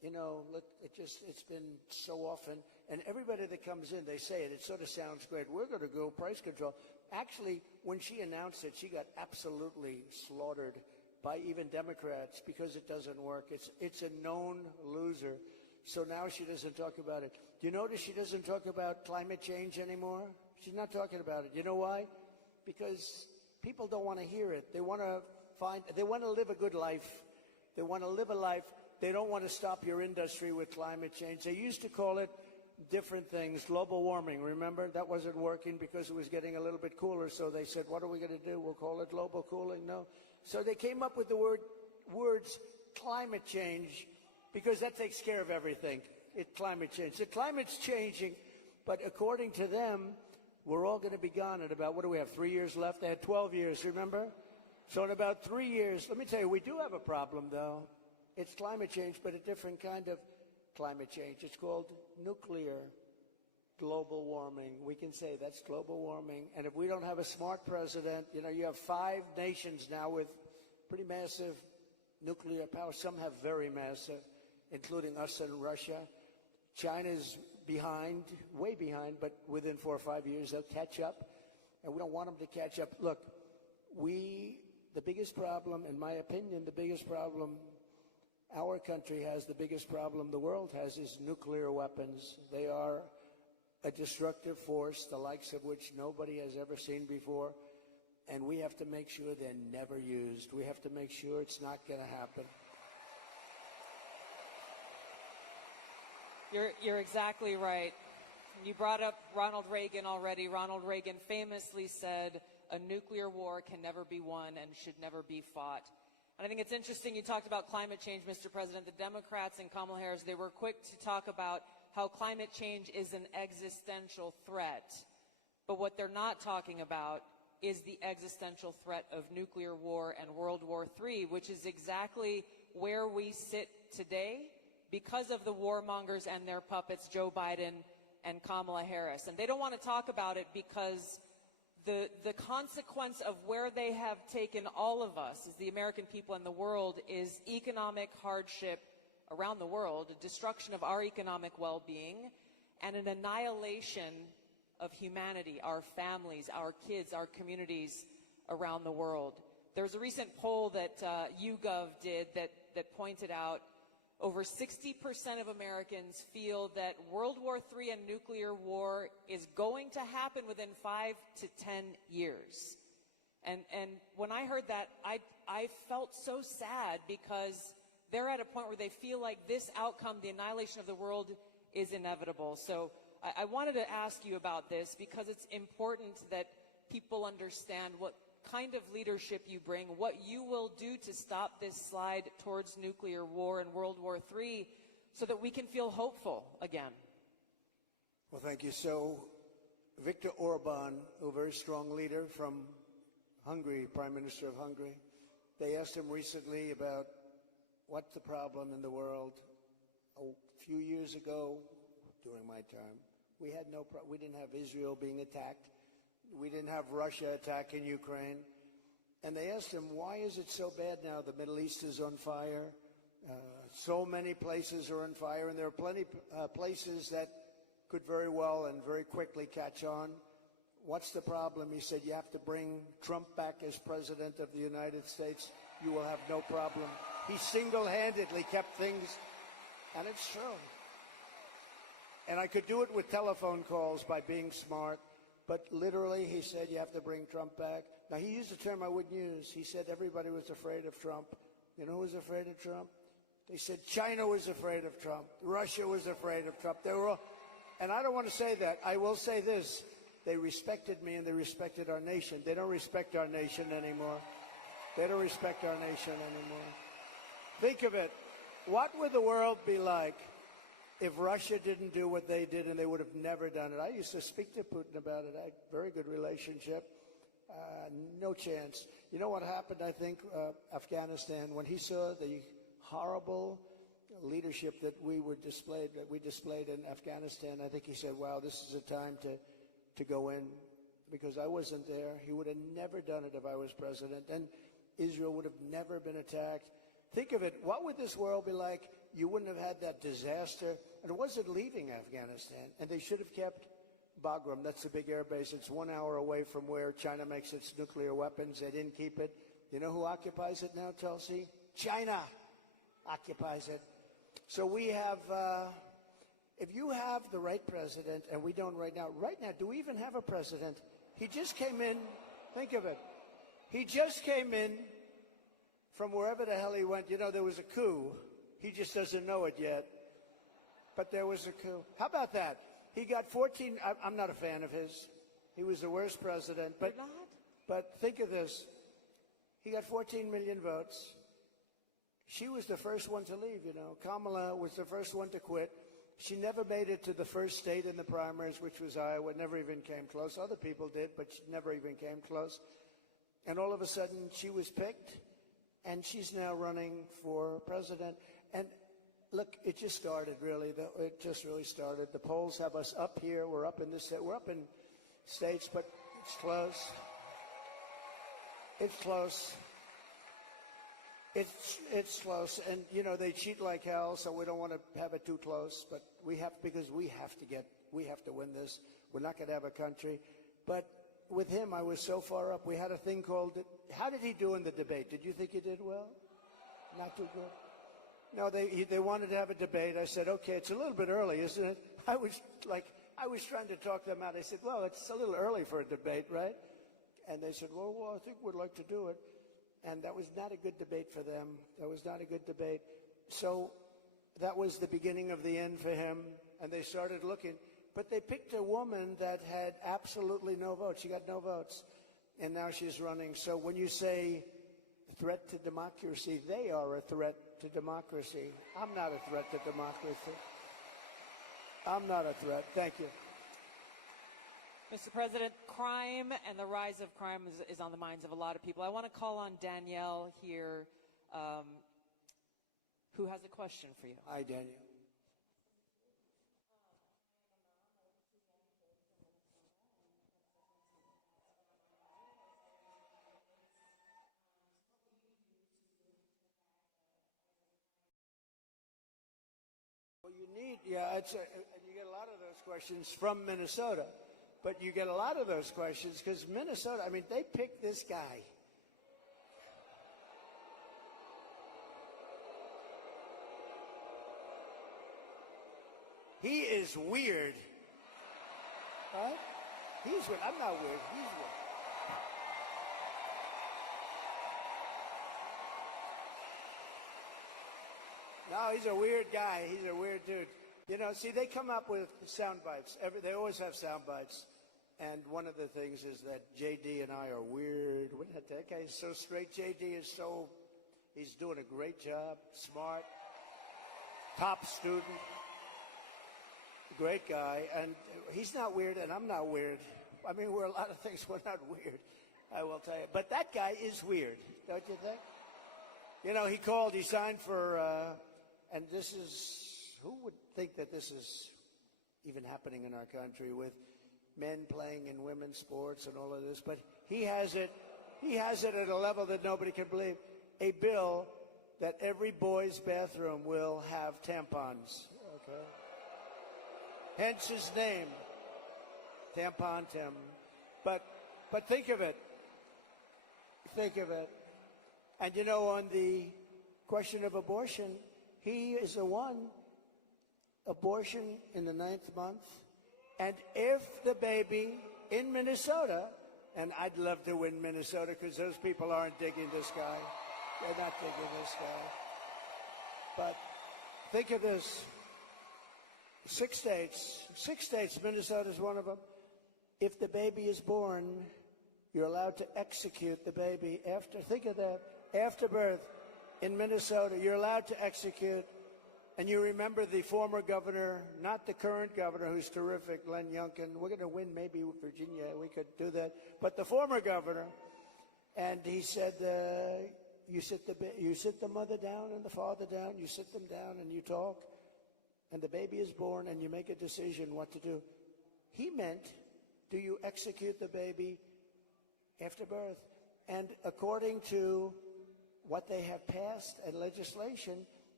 it's been so often. And everybody that comes in, they say it. It sort of sounds great. We're going to go price control. Actually, when she announced it, she got absolutely slaughtered by even Democrats because it doesn't work. It's a known loser. So now she doesn't talk about it. Do you notice she doesn't talk about climate change anymore? She's not talking about it. You know why? Because people don't want to hear it. They want to live a good life. They want to live a life. They don't want to stop your industry with climate change. They used to call it different things, global warming. Remember? That wasn't working because it was getting a little bit cooler. So they said, what are we going to do? We'll call it global cooling? No. So they came up with the words climate change because that takes care of everything. Climate change. The climate's changing, but according to them, we're all going to be gone in about, what do we have, 3 years left? They had 12 years, remember? So in about 3 years, let me tell you, we do have a problem, though. It's climate change, but a different kind of climate change. It's called nuclear global warming. We can say that's global warming. And if we don't have a smart president, you have 5 nations now with pretty massive nuclear power. Some have very massive, including us and Russia. China's behind, way behind, but within 4 or 5 years they'll catch up. And we don't want them to catch up. Look, the biggest problem, in my opinion, the biggest problem our country has, the biggest problem the world has, is nuclear weapons. They are a destructive force, the likes of which nobody has ever seen before. And we have to make sure they're never used. We have to make sure it's not going to happen. You're exactly right. You brought up Ronald Reagan already. Ronald Reagan famously said, a nuclear war can never be won and should never be fought. And I think it's interesting you talked about climate change, Mr. President. The Democrats and Kamala Harris, they were quick to talk about how climate change is an existential threat. But what they're not talking about is the existential threat of nuclear war and World War III, which is exactly where we sit today because of the warmongers and their puppets, Joe Biden and Kamala Harris. And they don't want to talk about it because the consequence of where they have taken all of us, as the American people and the world, is economic hardship around the world, a destruction of our economic well-being, and an annihilation of humanity, our families, our kids, our communities around the world. There was a recent poll that YouGov did that pointed out over 60% of Americans feel that World War III and nuclear war is going to happen within 5 to 10 years. And when I heard that, I felt so sad because they're at a point where they feel like this outcome, the annihilation of the world, is inevitable. So I wanted to ask you about this because it's important that people understand what kind of leadership you bring, what you will do to stop this slide towards nuclear war and World War III so that we can feel hopeful again. Well, thank you. So Viktor Orban, a very strong leader from Hungary, Prime Minister of Hungary, they asked him recently about what's the problem in the world. A few years ago, during my term, we didn't have Israel being attacked. We didn't have Russia attacking Ukraine. And they asked him, why is it so bad now? The Middle East is on fire. So many places are on fire, and there are plenty places that could very well and very quickly catch on. What's the problem? He said, you have to bring Trump back as president of the United States. You will have no problem. He single-handedly kept things, and it's true. And I could do it with telephone calls by being smart. But literally, he said, you have to bring Trump back. Now, he used a term I wouldn't use. He said everybody was afraid of Trump. You know who was afraid of Trump? They said China was afraid of Trump. Russia was afraid of Trump. They were all, and I don't want to say that. I will say this. They respected me and they respected our nation. They don't respect our nation anymore. They don't respect our nation anymore. Think of it. What would the world be like if Russia didn't do what they did, and they would have never done it? I used to speak to Putin about it. I had a very good relationship. No chance. You know what happened, I think, Afghanistan, when he saw the horrible leadership that we displayed in Afghanistan, I think he said, wow, this is a time to go in, because I wasn't there. He would have never done it if I was president, and Israel would have never been attacked. Think of it. What would this world be like you wouldn't have had that disaster. And it wasn't leaving Afghanistan. And they should have kept Bagram. That's the big air base. It's 1 hour away from where China makes its nuclear weapons. They didn't keep it. You know who occupies it now, Tulsi? China occupies it. So we have, if you have the right president, and we don't right now, do we even have a president? He just came in, think of it. He just came in from wherever the hell he went. You know, there was a coup. He just doesn't know it yet. But there was a coup. How about that? He got 14, I'm not a fan of his. He was the worst president. But, You're not? but think of this. He got 14 million votes. She was the first one to leave, you know. Kamala was the first one to quit. She never made it to the first state in the primaries, which was Iowa. Never even came close. Other people did, but she never even came close. And all of a sudden, she was picked, and she's now running for president. And look, it just started, really. It just really started. The polls have us up here. We're up in this. We're up in states, but it's close. It's close. It's close, and you know they cheat like hell, so we don't want to have it too close. But we have because we have to win this. We're not going to have a country. But with him, I was so far up. We had a thing called. How did he do in the debate? Did you think he did well? Not too good. No, they wanted to have a debate. I said, okay, it's a little bit early, isn't it? I was trying to talk them out. I said, well, it's a little early for a debate, right? And they said, well, I think we'd like to do it. And that was not a good debate for them. That was not a good debate. So that was the beginning of the end for him. And they started looking. But they picked a woman that had absolutely no votes. She got no votes. And now she's running. So when you say threat to democracy, they are a threat to democracy. I'm not a threat to democracy. I'm not a threat. Thank you. Mr. President, crime and the rise of crime is on the minds of a lot of people. I want to call on Danielle here, who has a question for you. Hi, Daniel. Well, you need, you get a lot of those questions from Minnesota. But you get a lot of those questions because Minnesota, I mean, they picked this guy. He is weird. Right? He's weird. I'm not weird. He's weird. No, he's a weird guy. He's a weird dude. You know, see, they come up with sound bites. They always have sound bites. And one of the things is that J.D. and I are weird. That guy is so straight. J.D. is he's doing a great job, smart, top student, great guy. And he's not weird, and I'm not weird. I mean, we're a lot of things. We're not weird, I will tell you. But that guy is weird, don't you think? You know, he signed for, and this is, who would think that this is even happening in our country with men playing in women's sports and all of this, but he has it at a level that nobody can believe. A bill that every boy's bathroom will have tampons, okay? Hence his name, Tampon Tim. But think of it. Think of it. And you know, on the question of abortion, he is the one, abortion in the 9th month. And if the baby in Minnesota, and I'd love to win Minnesota because those people aren't digging this guy. They're not digging this guy. But think of this. 6 states, Minnesota's one of them. If the baby is born, you're allowed to execute the baby think of that, after birth in Minnesota, you're allowed to execute. And you remember the former governor, not the current governor, who's terrific, Glenn Youngkin. We're going to win maybe Virginia. We could do that. But the former governor, and he said, you sit the mother down and the father down. You sit them down and you talk. And the baby is born and you make a decision what to do. He meant, do you execute the baby after birth? And according to what they have passed and legislation,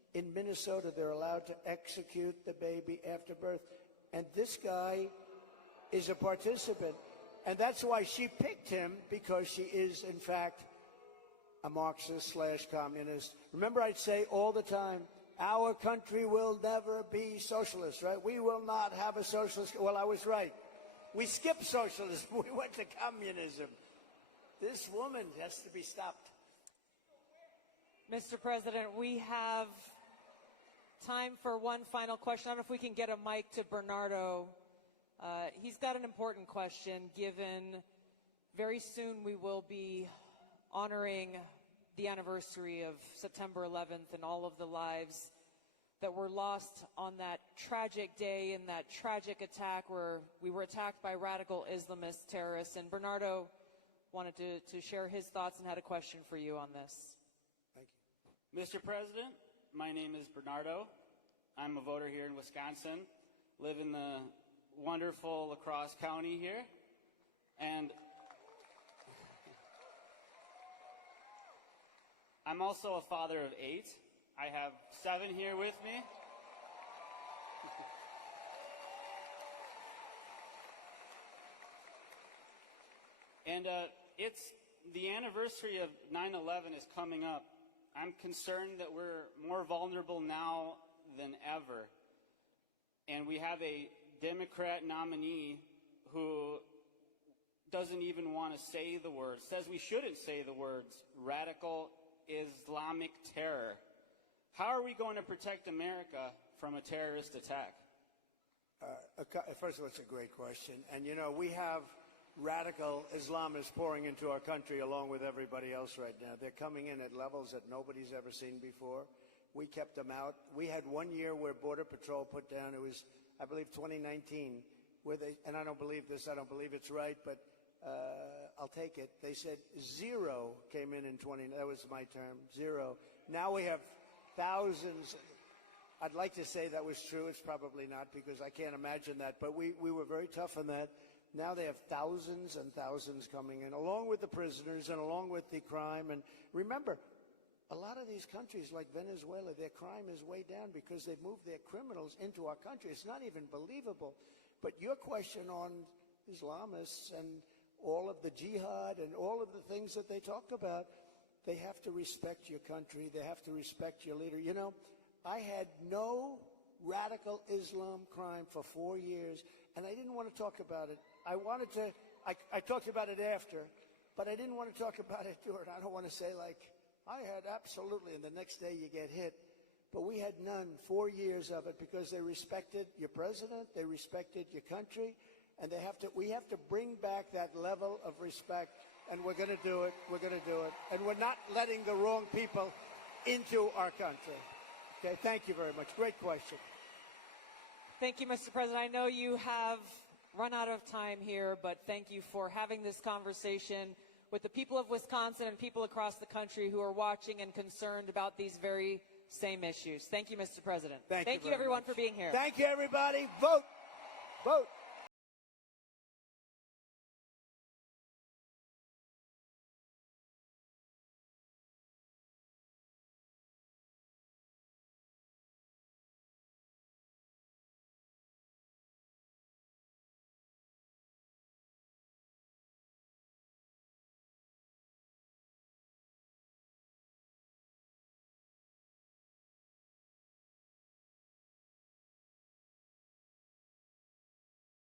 in Minnesota, they're allowed to execute the baby after birth. And this guy is a participant. And that's why she picked him, because she is, in fact, a Marxist/communist. Remember, I'd say all the time, our country will never be socialist, right? We will not have a socialist. Well, I was right. We skipped socialism. We went to communism. This woman has to be stopped. Mr. President, we have time for one final question. I don't know if we can get a mic to Bernardo. He's got an important question, given very soon we will be honoring the anniversary of September 11th and all of the lives that were lost on that tragic day in that tragic attack where we were attacked by radical Islamist terrorists. And Bernardo wanted to share his thoughts and had a question for you on this. Thank you. Mr. President, my name is Bernardo. I'm a voter here in Wisconsin, live in the wonderful La Crosse County here, and I'm also a father of 8. I have 7 here with me. And it's the anniversary of 9/11 is coming up. I'm concerned that we're more vulnerable now than ever. And we have a Democrat nominee who doesn't even want to say the words, says we shouldn't say the words, radical Islamic terror. How are we going to protect America from a terrorist attack? First of all, it's a great question. And, you know, we have radical Islamists pouring into our country along with everybody else right now. They're coming in at levels that nobody's ever seen before. We kept them out. We had 1 year where Border Patrol put down, it was, I believe, 2019, where they, and I don't believe this, I don't believe it's right, but I'll take it. They said 0 came in 20, that was my term, 0. Now we have thousands. I'd like to say that was true. It's probably not, because I can't imagine that. But we were very tough on that. Now they have thousands and thousands coming in, along with the prisoners and along with the crime. And remember, a lot of these countries like Venezuela, their crime is way down because they've moved their criminals into our country. It's not even believable. But your question on Islamists and all of the jihad and all of the things that they talk about, they have to respect your country. They have to respect your leader. You know, I had no radical Islam crime for 4 years, and I didn't want to talk about it. I talked about it after, but I didn't want to talk about it during. I don't want to say like, I had absolutely, and the next day you get hit. But we had none, 4 years of it, because they respected your president, they respected your country, and we have to bring back that level of respect, and we're going to do it. We're going to do it. And we're not letting the wrong people into our country. Okay, thank you very much. Great question. Thank you, Mr. President. I know you have run out of time here, but thank you for having this conversation with the people of Wisconsin and people across the country who are watching and concerned about these very same issues. Thank you, Mr. President. Thank you everyone, much for being here. Thank you, everybody. Vote. Vote.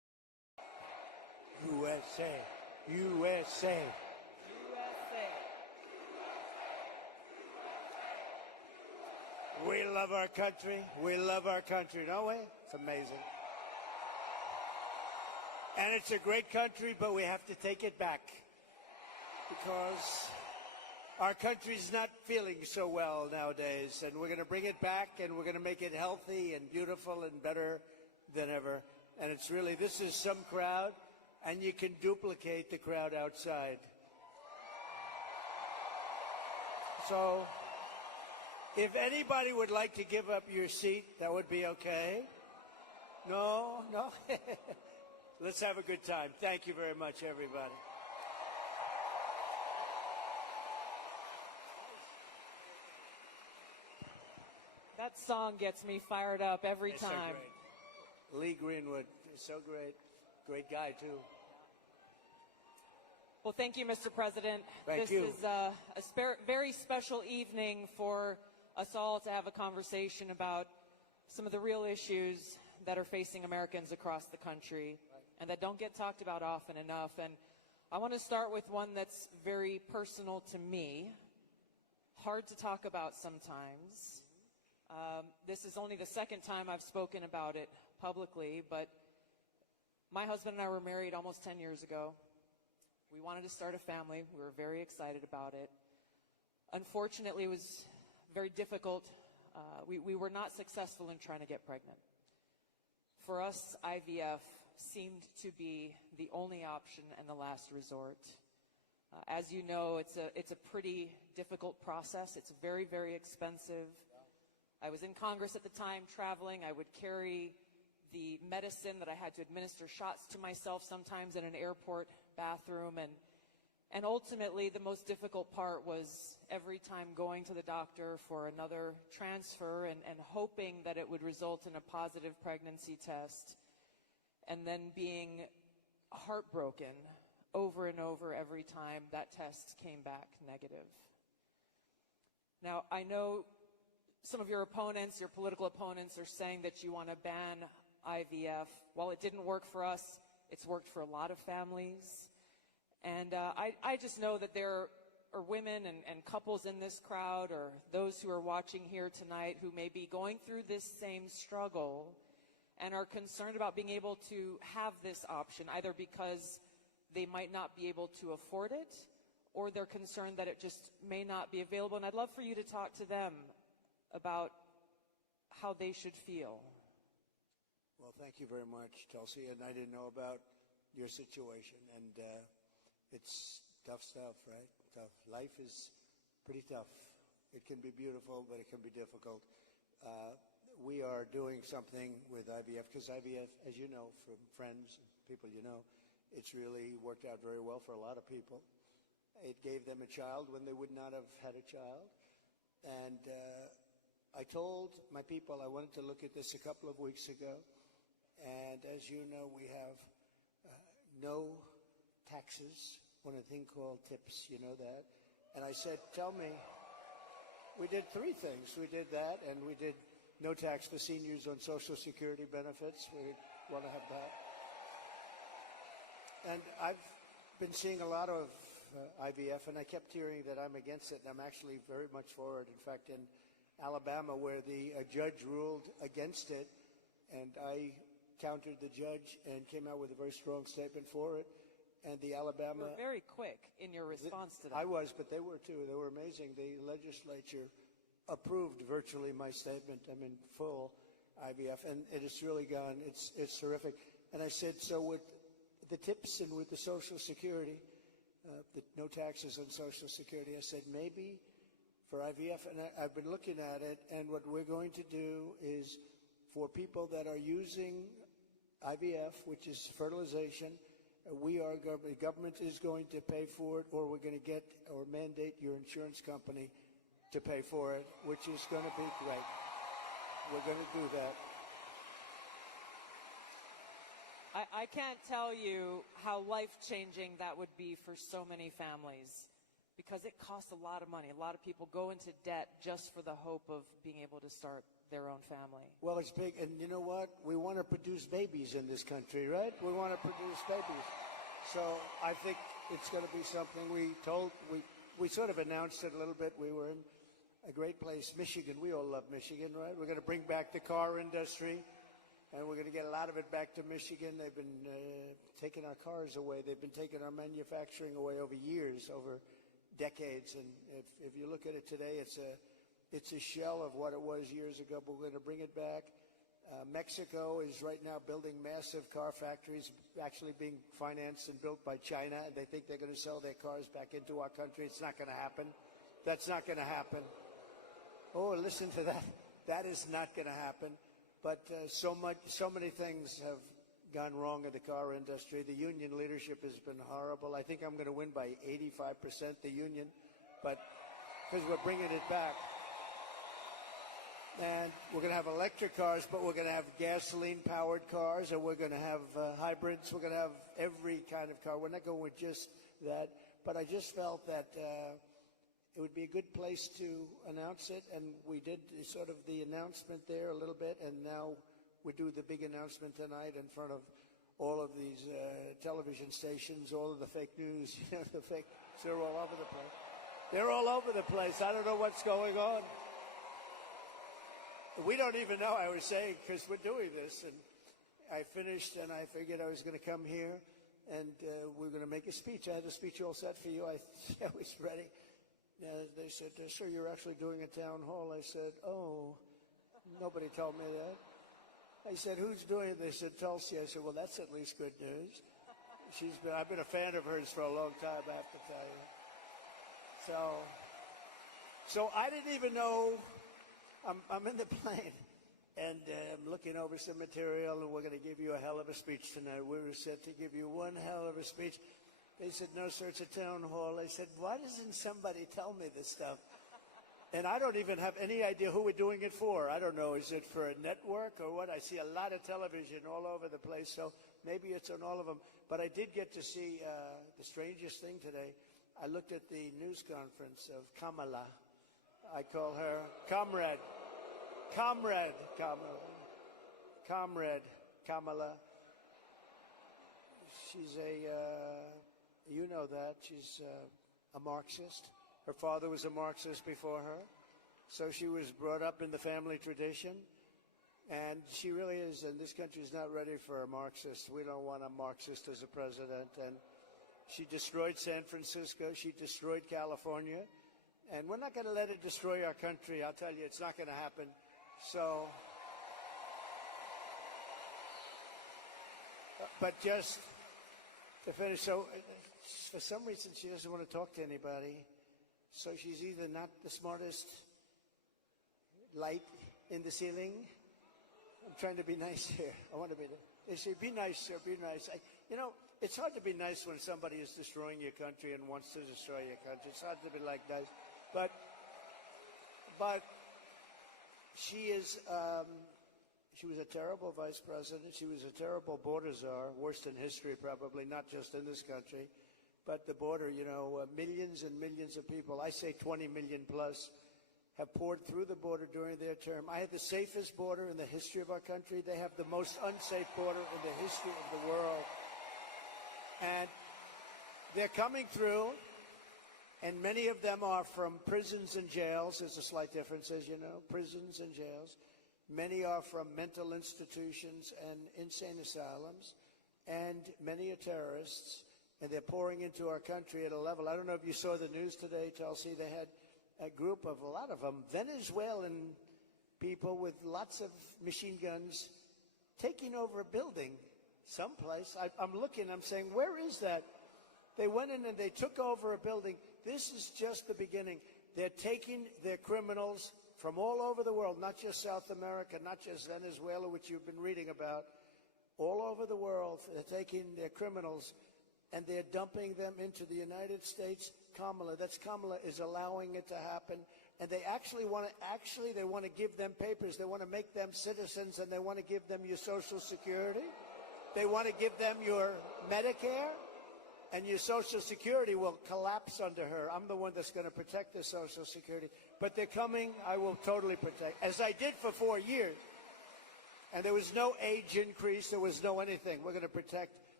USA. USA. We love our country. We love our country, don't we? It's amazing. And it's a great country, but we have to take it back because our country's not feeling so well nowadays, and we're going to bring it back, and we're going to make it healthy and beautiful and better than ever. And it's really, this is some crowd, and you can duplicate the crowd outside. So if anybody would like to give up your seat, that would be okay. No? Let's have a good time. Thank you very much, everybody. That song gets me fired up every They're so time. great. Lee Greenwood is so great. Great guy, too. Well, thank you, Mr. President. Thank you. This is a very special evening for us all to have a conversation about some of the real issues that are facing Americans across the country and that don't get talked about often enough. And I want to start with one that's very personal to me, hard to talk about sometimes. This is only the second time I've spoken about it publicly, but my husband and I were married almost 10 years ago. We wanted to start a family. We were very excited about it. Unfortunately, it was very difficult. We were not successful in trying to get pregnant. For us, IVF seemed to be the only option and the last resort. As you know, it's a pretty difficult process. It's very, very expensive. I was in Congress at the time, traveling. I would carry the medicine that I had to administer shots to myself sometimes in an airport bathroom. And ultimately, the most difficult part was every time going to the doctor for another transfer and hoping that it would result in a positive pregnancy test, and then being heartbroken over and over every time that test came back negative. Now, I know some of your opponents, your political opponents, are saying that you want to ban IVF. While it didn't work for us, it's worked for a lot of families. And I just know that there are women and couples in this crowd, or those who are watching here tonight, who may be going through this same struggle and are concerned about being able to have this option, either because they might not be able to afford it, or they're concerned that it just may not be available. And I'd love for you to talk to them about how they should feel. Well, thank you very much, Tulsi. And I didn't know about your situation. And it's tough stuff, right? Tough. Life is pretty tough. It can be beautiful, but it can be difficult. We are doing something with IVF, because IVF, as you know, from friends and people you know, it's really worked out very well for a lot of people. It gave them a child when they would not have had a child. And I told my people I wanted to look at this a couple of weeks ago. And as you know, we have no taxes on a thing called tips. You know that? And I said, tell me, we did three things. We did that, and we did no tax for seniors on Social Security benefits. We want to have that. And I've been seeing a lot of IVF, and I kept hearing that I'm against it, and I'm actually very much for it. In fact, in Alabama, where the judge ruled against it, and I countered the judge and came out with a very strong statement for it. And the Alabama... You were very quick in your response to that. I was, but they were too. They were amazing. The legislature approved virtually my statement. I'm in full IVF, and it has really gone, it's terrific. And I said, so with the tips and with the Social Security, the no taxes on Social Security, I said, maybe for IVF, and I've been looking at it, and what we're going to do is for people that are using IVF, which is fertilization, the government is going to pay for it, or we're going to get or mandate your insurance company to pay for it, which is going to be great. We're going to do that. I can't tell you how life-changing that would be for so many families, because it costs a lot of money. A lot of people go into debt just for the hope of being able to start their own family. Well, it's big, and you know what? We want to produce babies in this country, right? We want to produce babies. So I think it's going to be something we sort of announced it a little bit. We were in a great place, Michigan. We all love Michigan, right? We're going to bring back the car industry, and we're going to get a lot of it back to Michigan. They've been taking our cars away. They've been taking our manufacturing away over years, over decades. And if you look at it today, it's a shell of what it was years ago, but we're going to bring it back. Mexico is right now building massive car factories, actually being financed and built by China, and they think they're going to sell their cars back into our country. It's not going to happen. That's not going to happen. Oh, listen to that. That is not going to happen. But so many things have gone wrong in the car industry. The union leadership has been horrible. I think I'm going to win by 85%, the union, but because we're bringing it back. And we're going to have electric cars, but we're going to have gasoline-powered cars, and we're going to have hybrids. We're going to have every kind of car. We're not going with just that. But I just felt that it would be a good place to announce it, and we did sort of the announcement there a little bit, and now we do the big announcement tonight in front of all of these television stations, all of the fake news, the fake. They're all over the place. They're all over the place. I don't know what's going on. We don't even know, I was saying, because we're doing this. And I finished, and I figured I was going to come here, and we were going to make a speech. I had a speech all set for you. I was ready. They said, sir, you're actually doing a town hall. I said, oh, nobody told me that. I said, who's doing it? They said, Tulsi. I said, well, that's at least good news. I've been a fan of hers for a long time, I have to tell you. So I didn't even know. I'm in the plane, and I'm looking over some material, and we're going to give you a hell of a speech tonight. We were set to give you one hell of a speech. They said, no, sir, it's a town hall. I said, why doesn't somebody tell me this stuff? And I don't even have any idea who we're doing it for. I don't know. Is it for a network or what? I see a lot of television all over the place, so maybe it's on all of them. But I did get to see the strangest thing today. I looked at the news conference of Kamala. I call her Comrade Kamala. She's you know that. She's a Marxist. Her father was a Marxist before her. So she was brought up in the family tradition. And she really is, and this country's not ready for a Marxist. We don't want a Marxist as a president. And she destroyed San Francisco. She destroyed California. And we're not going to let it destroy our country. I'll tell you, it's not going to happen. So, but just to finish, so for some reason she doesn't want to talk to anybody. So she's either not the smartest light in the ceiling. I'm trying to be nice here. I want to be. They say, be nice, sir, be nice. It's hard to be nice when somebody is destroying your country and wants to destroy your country. It's hard to be like nice. But she is, she was a terrible vice president. She was a terrible border czar, worst in history probably, not just in this country. But the border, millions and millions of people, I say 20 million plus, have poured through the border during their term. I had the safest border in the history of our country. They have the most unsafe border in the history of the world. And they're coming through. And many of them are from prisons and jails. There's a slight difference, as you know, prisons and jails. Many are from mental institutions and insane asylums. And many are terrorists. And they're pouring into our country at a level. I don't know if you saw the news today, Tulsi. They had a lot of them, Venezuelan people with lots of machine guns taking over a building someplace. I'm looking, I'm saying, where is that? They went in and they took over a building. This is just the beginning. They're taking their criminals from all over the world, not just South America, not just Venezuela, which you've been reading about. All over the world, they're taking their criminals and they're dumping them into the United States. Kamala is allowing it to happen. And they actually want to give them papers. They want to make them citizens, and they want to give them your Social Security. They want to give them your Medicare. And your Social Security will collapse under her. I'm the one that's going to protect the Social Security. But they're coming. I will totally protect, as I did for 4 years. And there was no age increase. There was no anything. We're going to protect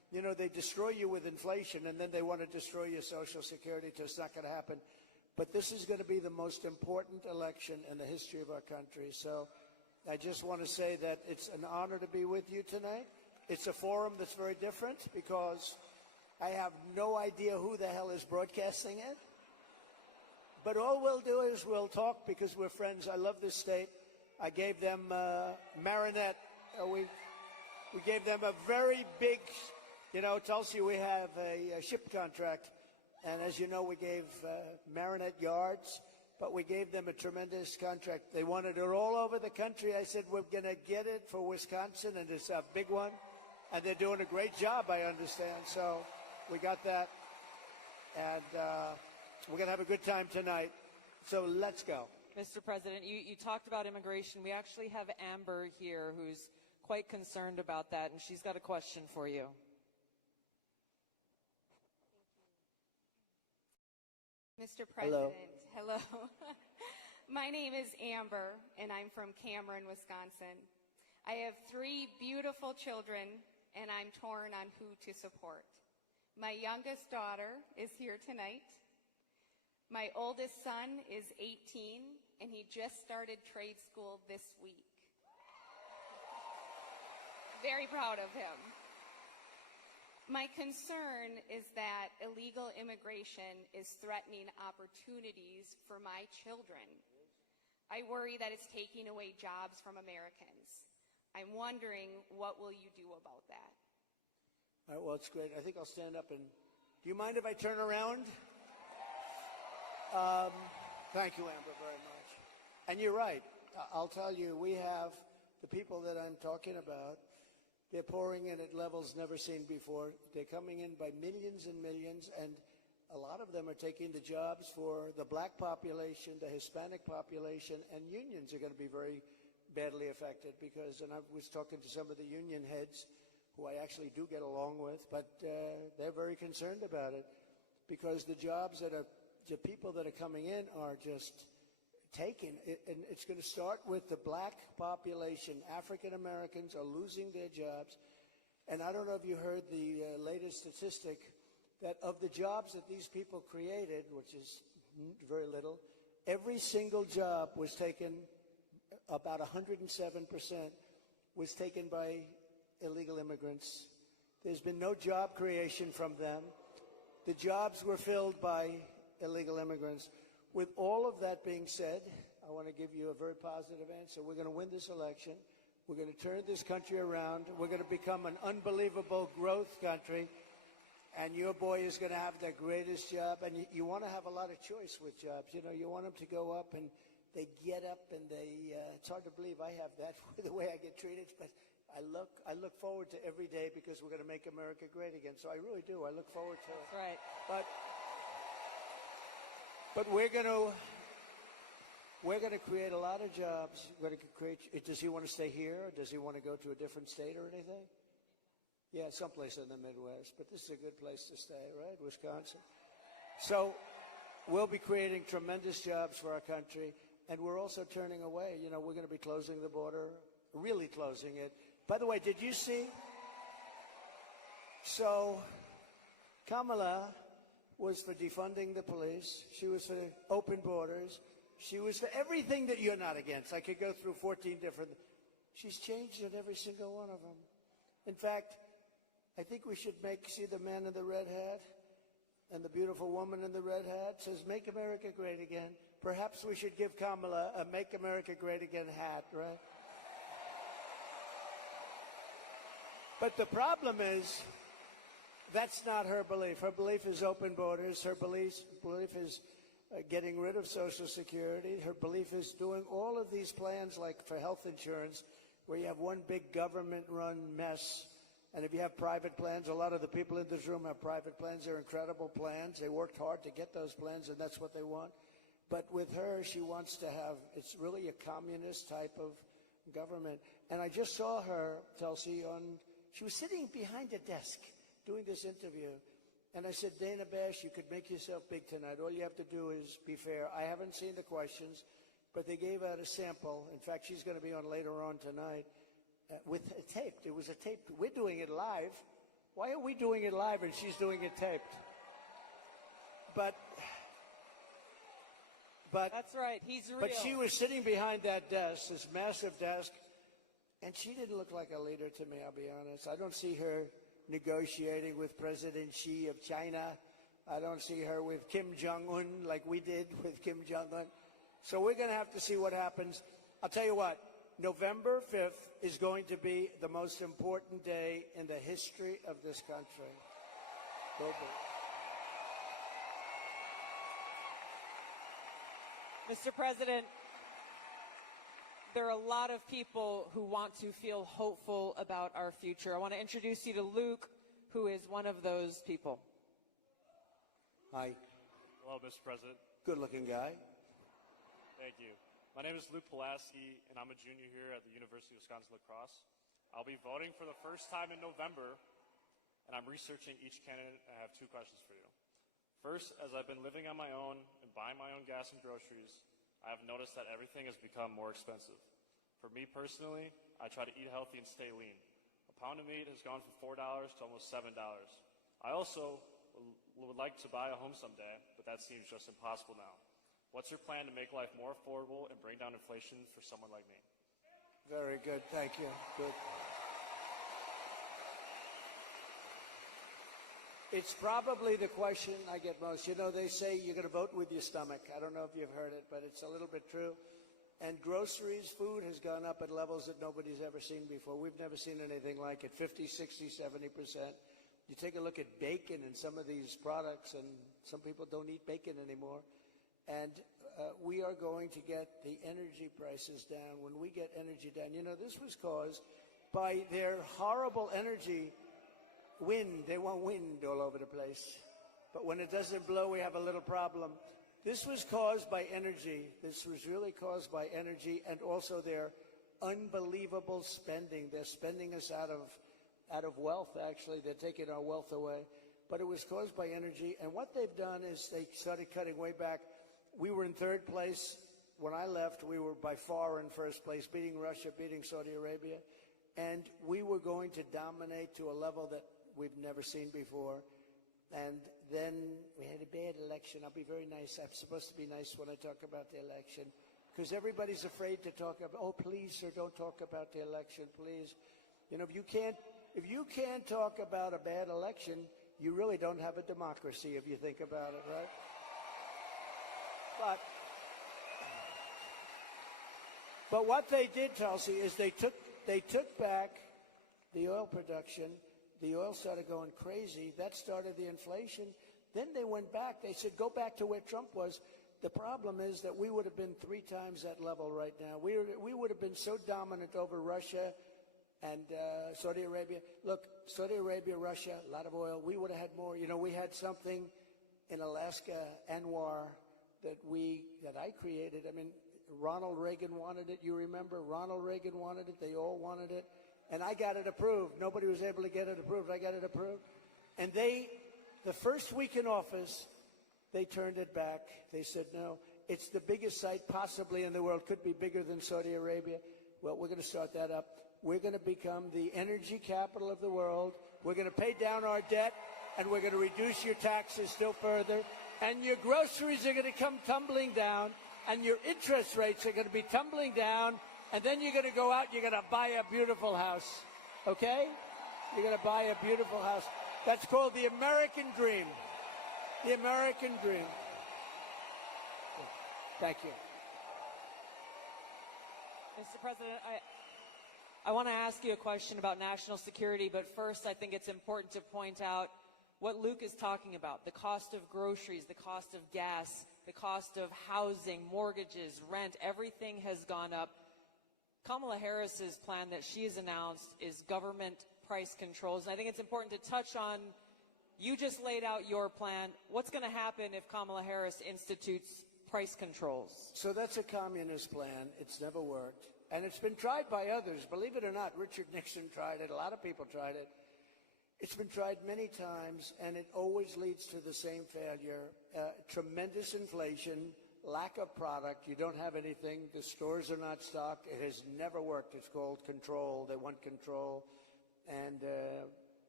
You know, they destroy you with inflation, and then they want to destroy your Social Security. It's not going to happen. But this is going to be the most important election in the history of our country. So I just want to say that it's an honor to be with you tonight. It's a forum that's very different because I have no idea who the hell is broadcasting it. But all we'll do is we'll talk because we're friends. I love this state. I gave them Marinette. We gave them a very big, you know, Tulsi, we have a ship contract. And as you know, we gave Marinette yards, but we gave them a tremendous contract. They wanted it all over the country. I said, we're going to get it for Wisconsin, and it's a big one. And they're doing a great job, I understand. So we got that. And we're going to have a good time tonight. So let's go. Mr. President, you talked about immigration. We actually have Amber here who's quite concerned about that, and she's got a question for you. Mr. President, hello. My name is Amber, and I'm from Cameron, Wisconsin. I have 3 beautiful children, and I'm torn on who to support. My youngest daughter is here tonight. My oldest son is 18, and he just started trade school this week. Very proud of him. My concern is that illegal immigration is threatening opportunities for my children. I worry that it's taking away jobs from Americans. I'm wondering, what will you do about that? All right, well, it's great. I think I'll stand up and... Do you mind if I turn around? Thank you, Amber, very much. And you're right. I'll tell you, we have the people that I'm talking about. They're pouring in at levels never seen before. They're coming in by millions and millions, and a lot of them are taking the jobs for the black population, the Hispanic population, and unions are going to be very badly affected because, and I was talking to some of the union heads who I actually do get along with, but they're very concerned about it because the jobs that are, the people that are coming in are just taken, and it's going to start with the black population. African Americans are losing their jobs, and I don't know if you heard the latest statistic that of the jobs that these people created, which is very little, every single job was taken, about 107% was taken by illegal immigrants. There's been no job creation from them. The jobs were filled by illegal immigrants. With all of that being said, I want to give you a very positive answer. We're going to win this election. We're going to turn this country around. We're going to become an unbelievable growth country. And your boy is going to have the greatest job. And you want to have a lot of choice with jobs. You know, you want them to go up and they get up and they, it's hard to believe I have that the way I get treated. But I look forward to every day because we're going to make America great again. So I really do. I look forward to it. That's right. But we're going to create a lot of jobs. We're going to create. Does he want to stay here, or does he want to go to a different state or anything? Yeah, someplace in the Midwest. But this is a good place to stay, right? Wisconsin. So we'll be creating tremendous jobs for our country, and we're also turning away. You know, we're going to be closing the border, really closing it. By the way, did you see? So Kamala was for defunding the police. She was for open borders. She was for everything that you're not against. I could go through 14 different. She's changed in every single one of them. In fact, I think we should see the man in the red hat and the beautiful woman in the red hat says, "Make America great again." Perhaps we should give Kamala a "Make America Great Again" hat, right? But the problem is, that's not her belief. Her belief is open borders. Her belief is getting rid of Social Security. Her belief is doing all of these plans like for health insurance where you have one big government-run mess. And if you have private plans, a lot of the people in this room have private plans. They're incredible plans. They worked hard to get those plans, and that's what they want. But with her, she wants to have, it's really a communist type of government. And I just saw her, Tulsi, she was sitting behind a desk doing this interview. And I said, Dana Bash, you could make yourself big tonight. All you have to do is be fair. I haven't seen the questions, but they gave out a sample. In fact, she's going to be on later on tonight with a tape. It was a tape. We're doing it live. Why are we doing it live and she's doing it taped? But That's right. He's real. but she was sitting behind that desk, this massive desk, and she didn't look like a leader to me, I'll be honest. I don't see her negotiating with President Xi of China. I don't see her with Kim Jong-un like we did with Kim Jong-un. So we're going to have to see what happens. I'll tell you what, November 5th is going to be the most important day in the history of this country. Will be. Mr. President, there are a lot of people who want to feel hopeful about our future. I want to introduce you to Luke, who is one of those people. Hi. Hello, Mr. President. Good-looking guy. Thank you. My name is Luke Pulaski, and I'm a junior here at the University of Wisconsin-La Crosse. I'll be voting for the first time in November, and I'm researching each candidate. I have two questions for you. First, as I've been living on my own and buying my own gas and groceries, I have noticed that everything has become more expensive. For me personally, I try to eat healthy and stay lean. A pound of meat has gone from $4 to almost $7. I also would like to buy a home someday, but that seems just impossible now. What's your plan to make life more affordable and bring down inflation for someone like me? Very good. Thank you. Good. It's probably the question I get most. You know, they say you're going to vote with your stomach. I don't know if you've heard it, but it's a little bit true. And groceries, food has gone up at levels that nobody's ever seen before. We've never seen anything like it, 50, 60, 70%. You take a look at bacon and some of these products, and some people don't eat bacon anymore. And we are going to get the energy prices down. When we get energy down, you know, this was caused by their horrible energy wind. They want wind all over the place. But when it doesn't blow, we have a little problem. This was caused by energy. This was really caused by energy and also their unbelievable spending. They're spending us out of wealth, actually. They're taking our wealth away. But it was caused by energy. And what they've done is they started cutting way back. We were in third place. When I left, we were by far in first place, beating Russia, beating Saudi Arabia. And we were going to dominate to a level that we've never seen before. And then we had a bad election. I'll be very nice. I'm supposed to be nice when I talk about the election, because everybody's afraid to talk about, oh, please, sir, don't talk about the election, please. You know, if you can't talk about a bad election, you really don't have a democracy if you think about it, right? But what they did, Tulsi, is they took back the oil production. The oil started going crazy. That started the inflation. Then they went back. They said, go back to where Trump was. The problem is that we would have been 3 times that level right now. We would have been so dominant over Russia and Saudi Arabia. Look, Saudi Arabia, Russia, a lot of oil. We would have had more. You know, we had something in Alaska, Anwar, that I created. I mean, Ronald Reagan wanted it. You remember? Ronald Reagan wanted it. They all wanted it. And I got it approved. Nobody was able to get it approved. I got it approved. And the first week in office, they turned it back. They said, no, it's the biggest site possibly in the world. Could be bigger than Saudi Arabia. Well, we're going to start that up. We're going to become the energy capital of the world. We're going to pay down our debt, and we're going to reduce your taxes still further. And your groceries are going to come tumbling down, and your interest rates are going to be tumbling down. And then you're going to go out, you're going to buy a beautiful house, okay? You're going to buy a beautiful house. That's called the American dream. The American dream. Thank you. Mr. President, I want to ask you a question about national security, but first I think it's important to point out what Luke is talking about, the cost of groceries, the cost of gas, the cost of housing, mortgages, rent, everything has gone up. Kamala Harris's plan that she has announced is government price controls. And I think it's important to touch on, you just laid out your plan. What's going to happen if Kamala Harris institutes price controls? So that's a communist plan. It's never worked. And it's been tried by others. Believe it or not, Richard Nixon tried it. A lot of people tried it. It's been tried many times, and it always leads to the same failure. Tremendous inflation, lack of product. You don't have anything. The stores are not stocked. It has never worked. It's called control. They want control. And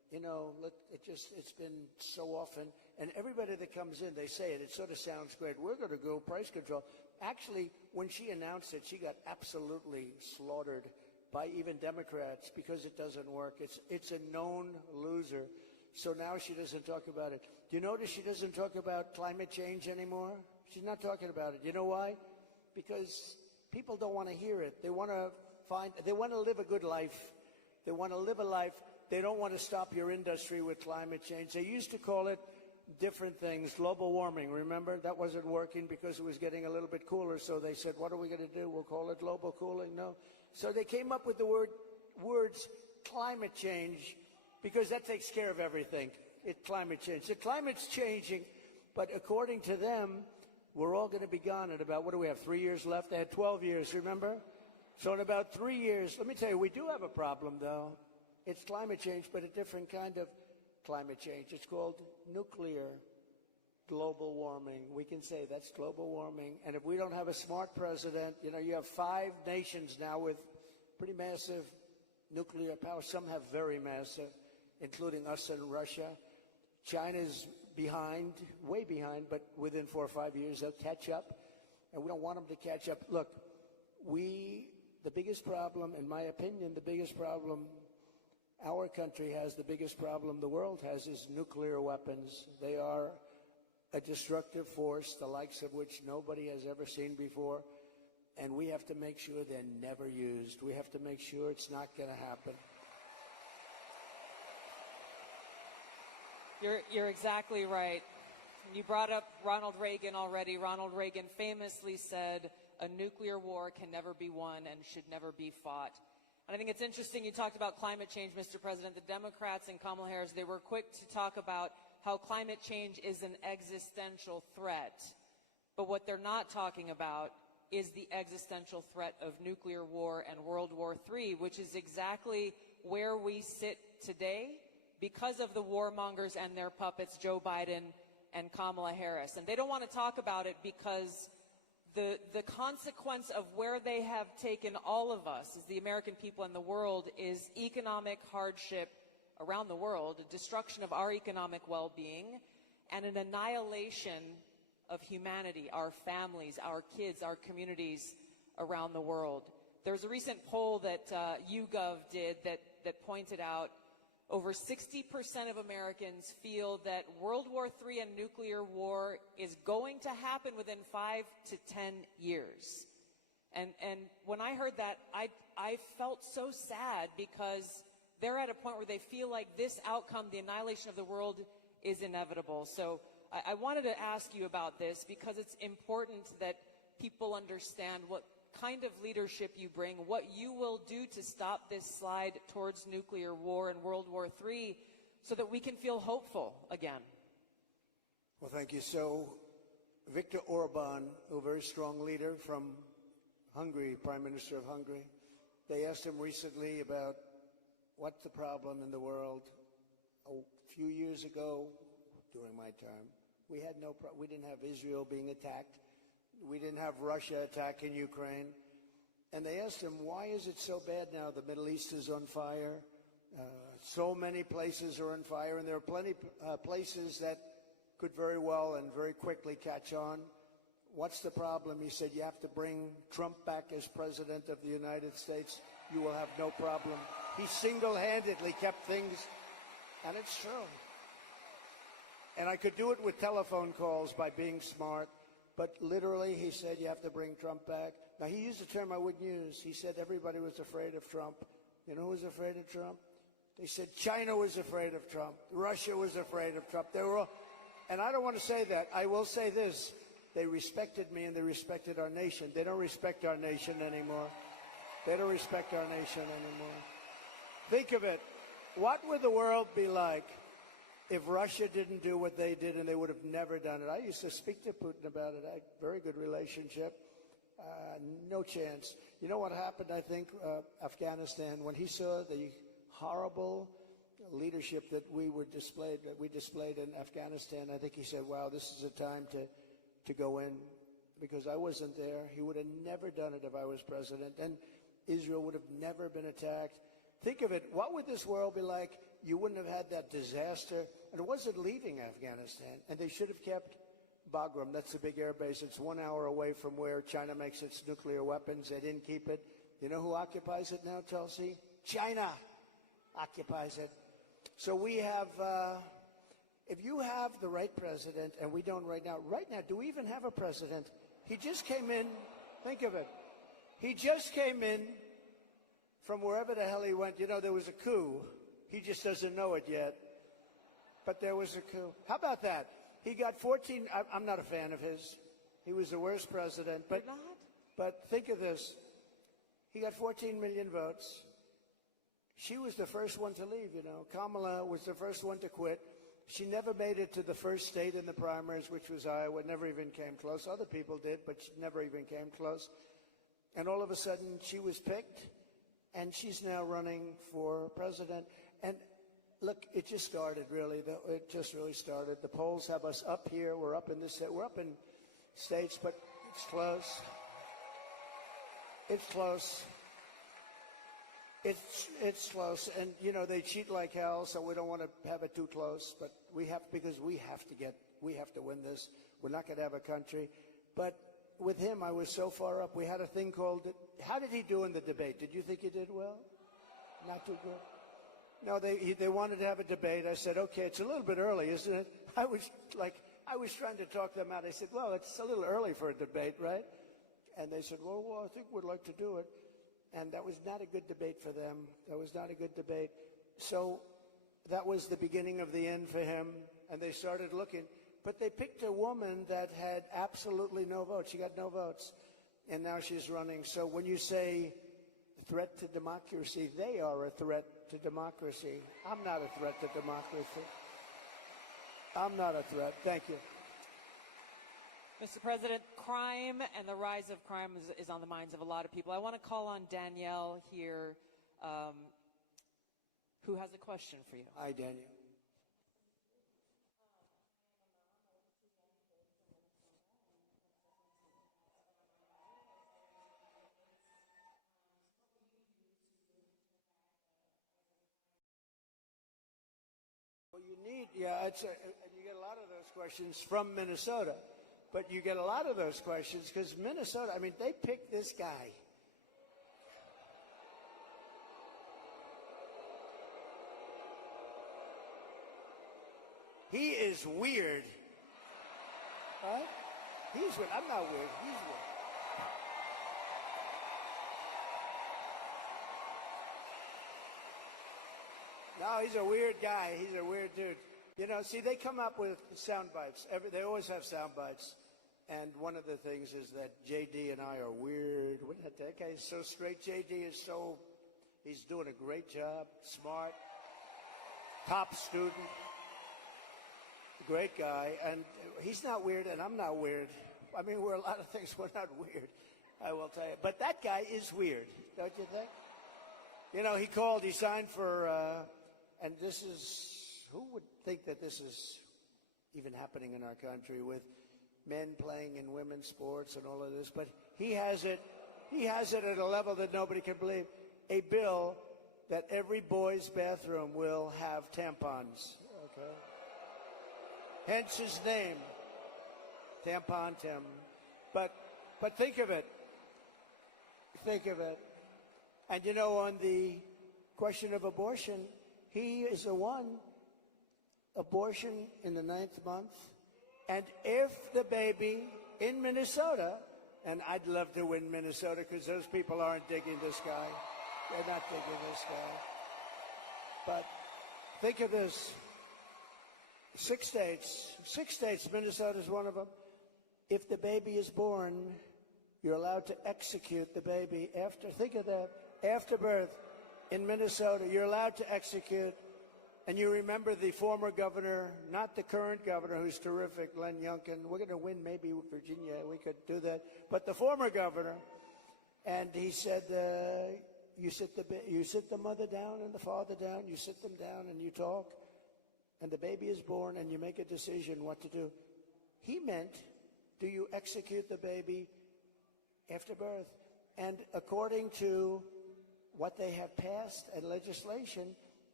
it's been so often, and everybody that comes in, they say it sort of sounds great. We're going to go price control. Actually, when she announced it, she got absolutely slaughtered by even Democrats because it doesn't work. It's a known loser. So now she doesn't talk about it. Do you notice she doesn't talk about climate change anymore? She's not talking about it. You know why? Because people don't want to hear it. They want to live a good life. They want to live a life. They don't want to stop your industry with climate change. They used to call it different things, global warming. Remember, that wasn't working because it was getting a little bit cooler. So they said, what are we going to do? We'll call it global cooling? No. So they came up with the words climate change because that takes care of everything. Climate change. The climate's changing, but according to them, we're all going to be gone in about, what do we have, 3 years left? They had 12 years, remember? So in about 3 years, let me tell you, we do have a problem, though. It's climate change, but a different kind of climate change. It's called nuclear global warming. We can say that's global warming. And if we don't have a smart president, you have 5 nations now with pretty massive nuclear power. Some have very massive, including us and Russia. China's behind, way behind, but within 4 or 5 years, they'll catch up. And we don't want them to catch up. Look, the biggest problem, in my opinion, the biggest problem our country has, the biggest problem the world has, is nuclear weapons. They are a destructive force, the likes of which nobody has ever seen before. And we have to make sure they're never used. We have to make sure it's not going to happen. You're exactly right. You brought up Ronald Reagan already. Ronald Reagan famously said, a nuclear war can never be won and should never be fought. And I think it's interesting you talked about climate change, Mr. President. The Democrats and Kamala Harris, they were quick to talk about how climate change is an existential threat. But what they're not talking about is the existential threat of nuclear war and World War III, which is exactly where we sit today because of the warmongers and their puppets, Joe Biden and Kamala Harris. And they don't want to talk about it because the consequence of where they have taken all of us, as the American people and the world, is economic hardship around the world, a destruction of our economic well-being, and an annihilation of humanity, our families, our kids, our communities around the world. There was a recent poll that YouGov did that pointed out over 60% of Americans feel that World War III and nuclear war is going to happen within 5 to 10 years. And when I heard that, I felt so sad because they're at a point where they feel like this outcome, the annihilation of the world, is inevitable. So I wanted to ask you about this because it's important that people understand what kind of leadership you bring, what you will do to stop this slide towards nuclear war and World War III so that we can feel hopeful again. Well, thank you. So Viktor Orban, a very strong leader from Hungary, Prime Minister of Hungary, they asked him recently about what's the problem in the world. A few years ago, during my term, we didn't have Israel being attacked. We didn't have Russia attacking Ukraine. And they asked him, why is it so bad now? The Middle East is on fire. So many places are on fire, and there are plenty places that could very well and very quickly catch on. What's the problem? He said, you have to bring Trump back as president of the United States. You will have no problem. He single-handedly kept things, and it's true. And I could do it with telephone calls by being smart. But literally, he said, you have to bring Trump back. Now, he used a term I wouldn't use. He said everybody was afraid of Trump. You know who was afraid of Trump? They said China was afraid of Trump. Russia was afraid of Trump. They were all, and I don't want to say that. I will say this. They respected me and they respected our nation. They don't respect our nation anymore. They don't respect our nation anymore. Think of it. What would the world be like if Russia didn't do what they did, and they would have never done it? I used to speak to Putin about it. I had a very good relationship. No chance. You know what happened, I think, Afghanistan, when he saw the horrible leadership that we displayed in Afghanistan, I think he said, wow, this is a time to go in, because I wasn't there. He would have never done it if I was president, and Israel would have never been attacked. Think of it. What would this world be like you wouldn't have had that disaster. And it wasn't leaving Afghanistan. And they should have kept Bagram. That's the big air base. It's 1 hour away from where China makes its nuclear weapons. They didn't keep it. You know who occupies it now, Tulsi? China occupies it. So we have, if you have the right president, and we don't right now, do we even have a president? He just came in, think of it. He just came in from wherever the hell he went. You know, there was a coup. He just doesn't know it yet. But there was a coup. How about that? He got 14, I'm not a fan of his. He was the worst president. But, You're not? but think of this. He got 14 million votes. She was the first one to leave, you know. Kamala was the first one to quit. She never made it to the first state in the primaries, which was Iowa. Never even came close. Other people did, but she never even came close. And all of a sudden, she was picked, and she's now running for president. And look, it just started, really. It just really started. The polls have us up here. We're up in this. We're up in states, but it's close. It's close. It's close, and you know they cheat like hell, so we don't want to have it too close. But we have, because we have to win this. We're not going to have a country. But with him, I was so far up. We had a thing called. How did he do in the debate? Did you think he did well? Not too good. No, they wanted to have a debate. I said, okay, it's a little bit early, isn't it? I was trying to talk them out. I said, well, it's a little early for a debate, right? And they said, well, I think we'd like to do it. And that was not a good debate for them. That was not a good debate. So that was the beginning of the end for him. And they started looking. But they picked a woman that had absolutely no votes. She got no votes. And now she's running. So when you say threat to democracy, they are a threat to democracy. I'm not a threat to democracy. I'm not a threat. Thank you. Mr. President, crime and the rise of crime is on the minds of a lot of people. I want to call on Danielle here, who has a question for you. Hi, Daniel. Well, you need, and you get a lot of those questions from Minnesota. But you get a lot of those questions because Minnesota, I mean, they picked this guy. He is weird. Right? He's weird. I'm not weird. He's weird. No, he's a weird guy. He's a weird dude. You know, see, they come up with sound bites. They always have sound bites. And one of the things is that J.D. and I are weird. That guy is so straight. J.D. is he's doing a great job, smart, top student, great guy. And he's not weird, and I'm not weird. I mean, we're a lot of things. We're not weird, I will tell you. But that guy is weird, don't you think? You know, he signed for, and this is, who would think that this is even happening in our country with men playing in women's sports and all of this? But he has it at a level that nobody can believe. A bill that every boy's bathroom will have tampons. Okay. Hence his name, Tampon Tim. But think of it. Think of it. And you know, on the question of abortion, he is the one. Abortion in the 9th month. And if the baby in Minnesota, and I'd love to win Minnesota because those people aren't digging this guy. They're not digging this guy. But think of this. 6 states, Minnesota's one of them. If the baby is born, you're allowed to execute the baby think of that, after birth in Minnesota, you're allowed to execute. And you remember the former governor, not the current governor, who's terrific, Glenn Youngkin. We're going to win maybe Virginia. We could do that. But the former governor, and he said, you sit the mother down and the father down. You sit them down and you talk. And the baby is born and you make a decision what to do. He meant, do you execute the baby after birth? And according to what they have passed and legislation,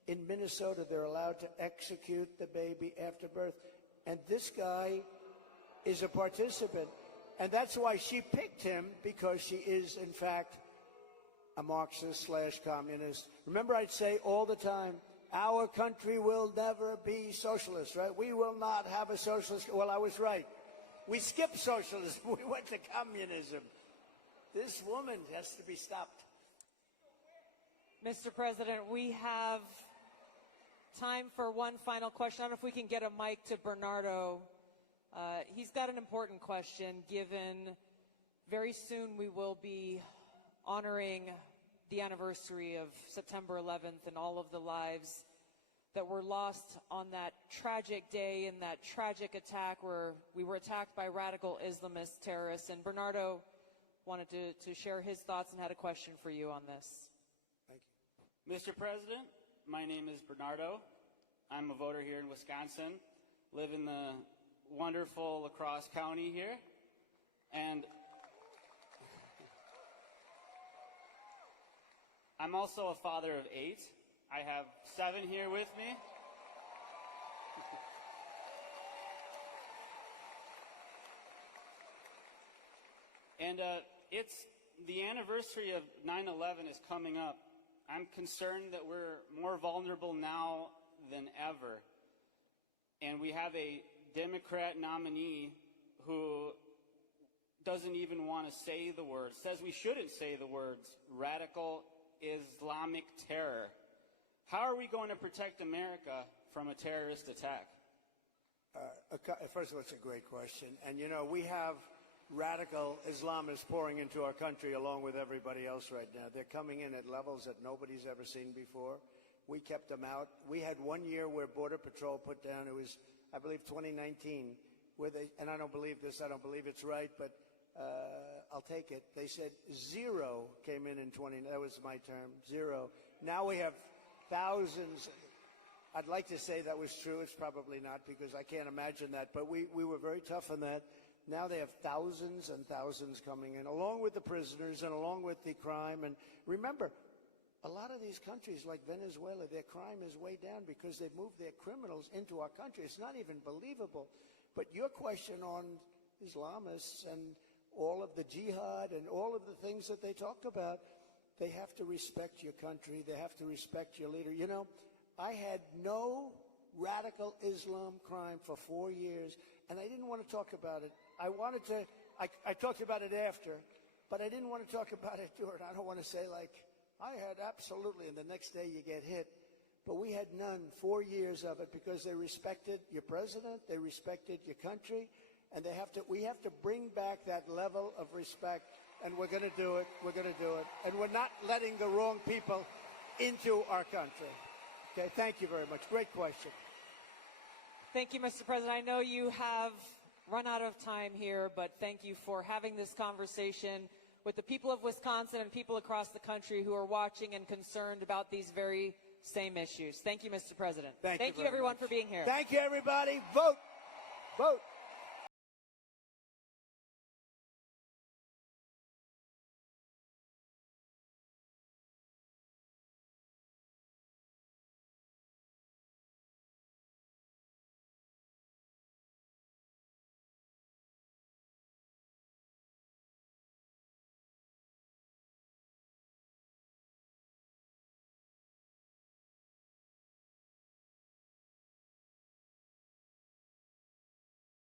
in Minnesota, they're allowed to execute the baby after birth. And this guy is a participant. And that's why she picked him, because she is, in fact, a Marxist/communist. Remember, I'd say all the time, our country will never be socialist, right? We will not have a socialist. Well, I was right. We skipped socialism. We went to communism. This woman has to be stopped. Mr. President, we have time for one final question. I don't know if we can get a mic to Bernardo. He's got an important question, given very soon we will be honoring the anniversary of September 11th and all of the lives that were lost on that tragic day and that tragic attack where we were attacked by radical Islamist terrorists. And Bernardo wanted to share his thoughts and had a question for you on this. Thank you. Mr. President, my name is Bernardo. I'm a voter here in Wisconsin, live in the wonderful La Crosse County here, and I'm also a father of 8. I have 7 here with me. And it's the anniversary of 9/11 is coming up. I'm concerned that we're more vulnerable now than ever. And we have a Democrat nominee who doesn't even want to say the words, says we shouldn't say the words, radical Islamic terror. How are we going to protect America from a terrorist attack? First of all, it's a great question. And, you know, we have radical Islamists pouring into our country along with everybody else right now. They're coming in at levels that nobody's ever seen before. We kept them out. We had 1 year where Border Patrol put down, it was, I believe, 2019, where they, and I don't believe this, I don't believe it's right, but I'll take it. They said 0 came in 20, that was my term, 0. Now we have thousands. I'd like to say that was true. It's probably not, because I can't imagine that. But we were very tough on that. Now they have thousands and thousands coming in, along with the prisoners and along with the crime. And remember, a lot of these countries like Venezuela, their crime is way down because they've moved their criminals into our country. It's not even believable. But your question on Islamists and all of the jihad and all of the things that they talk about, they have to respect your country. They have to respect your leader. You know, I had no radical Islam crime for 4 years, and I didn't want to talk about it. I wanted to, I talked about it after, but I didn't want to talk about it during. I don't want to say, like, I had absolutely, and the next day you get hit. But we had none, 4 years of it, because they respected your president, they respected your country, and we have to bring back that level of respect, and we're going to do it. We're going to do it. And we're not letting the wrong people into our country. Okay, thank you very much. Great question. Thank you, Mr. President. I know you have run out of time here, but thank you for having this conversation with the people of Wisconsin and people across the country who are watching and concerned about these very same issues. Thank you, Mr. President. Thank you everyone, much. for being here. Thank you, everybody. Vote. Vote.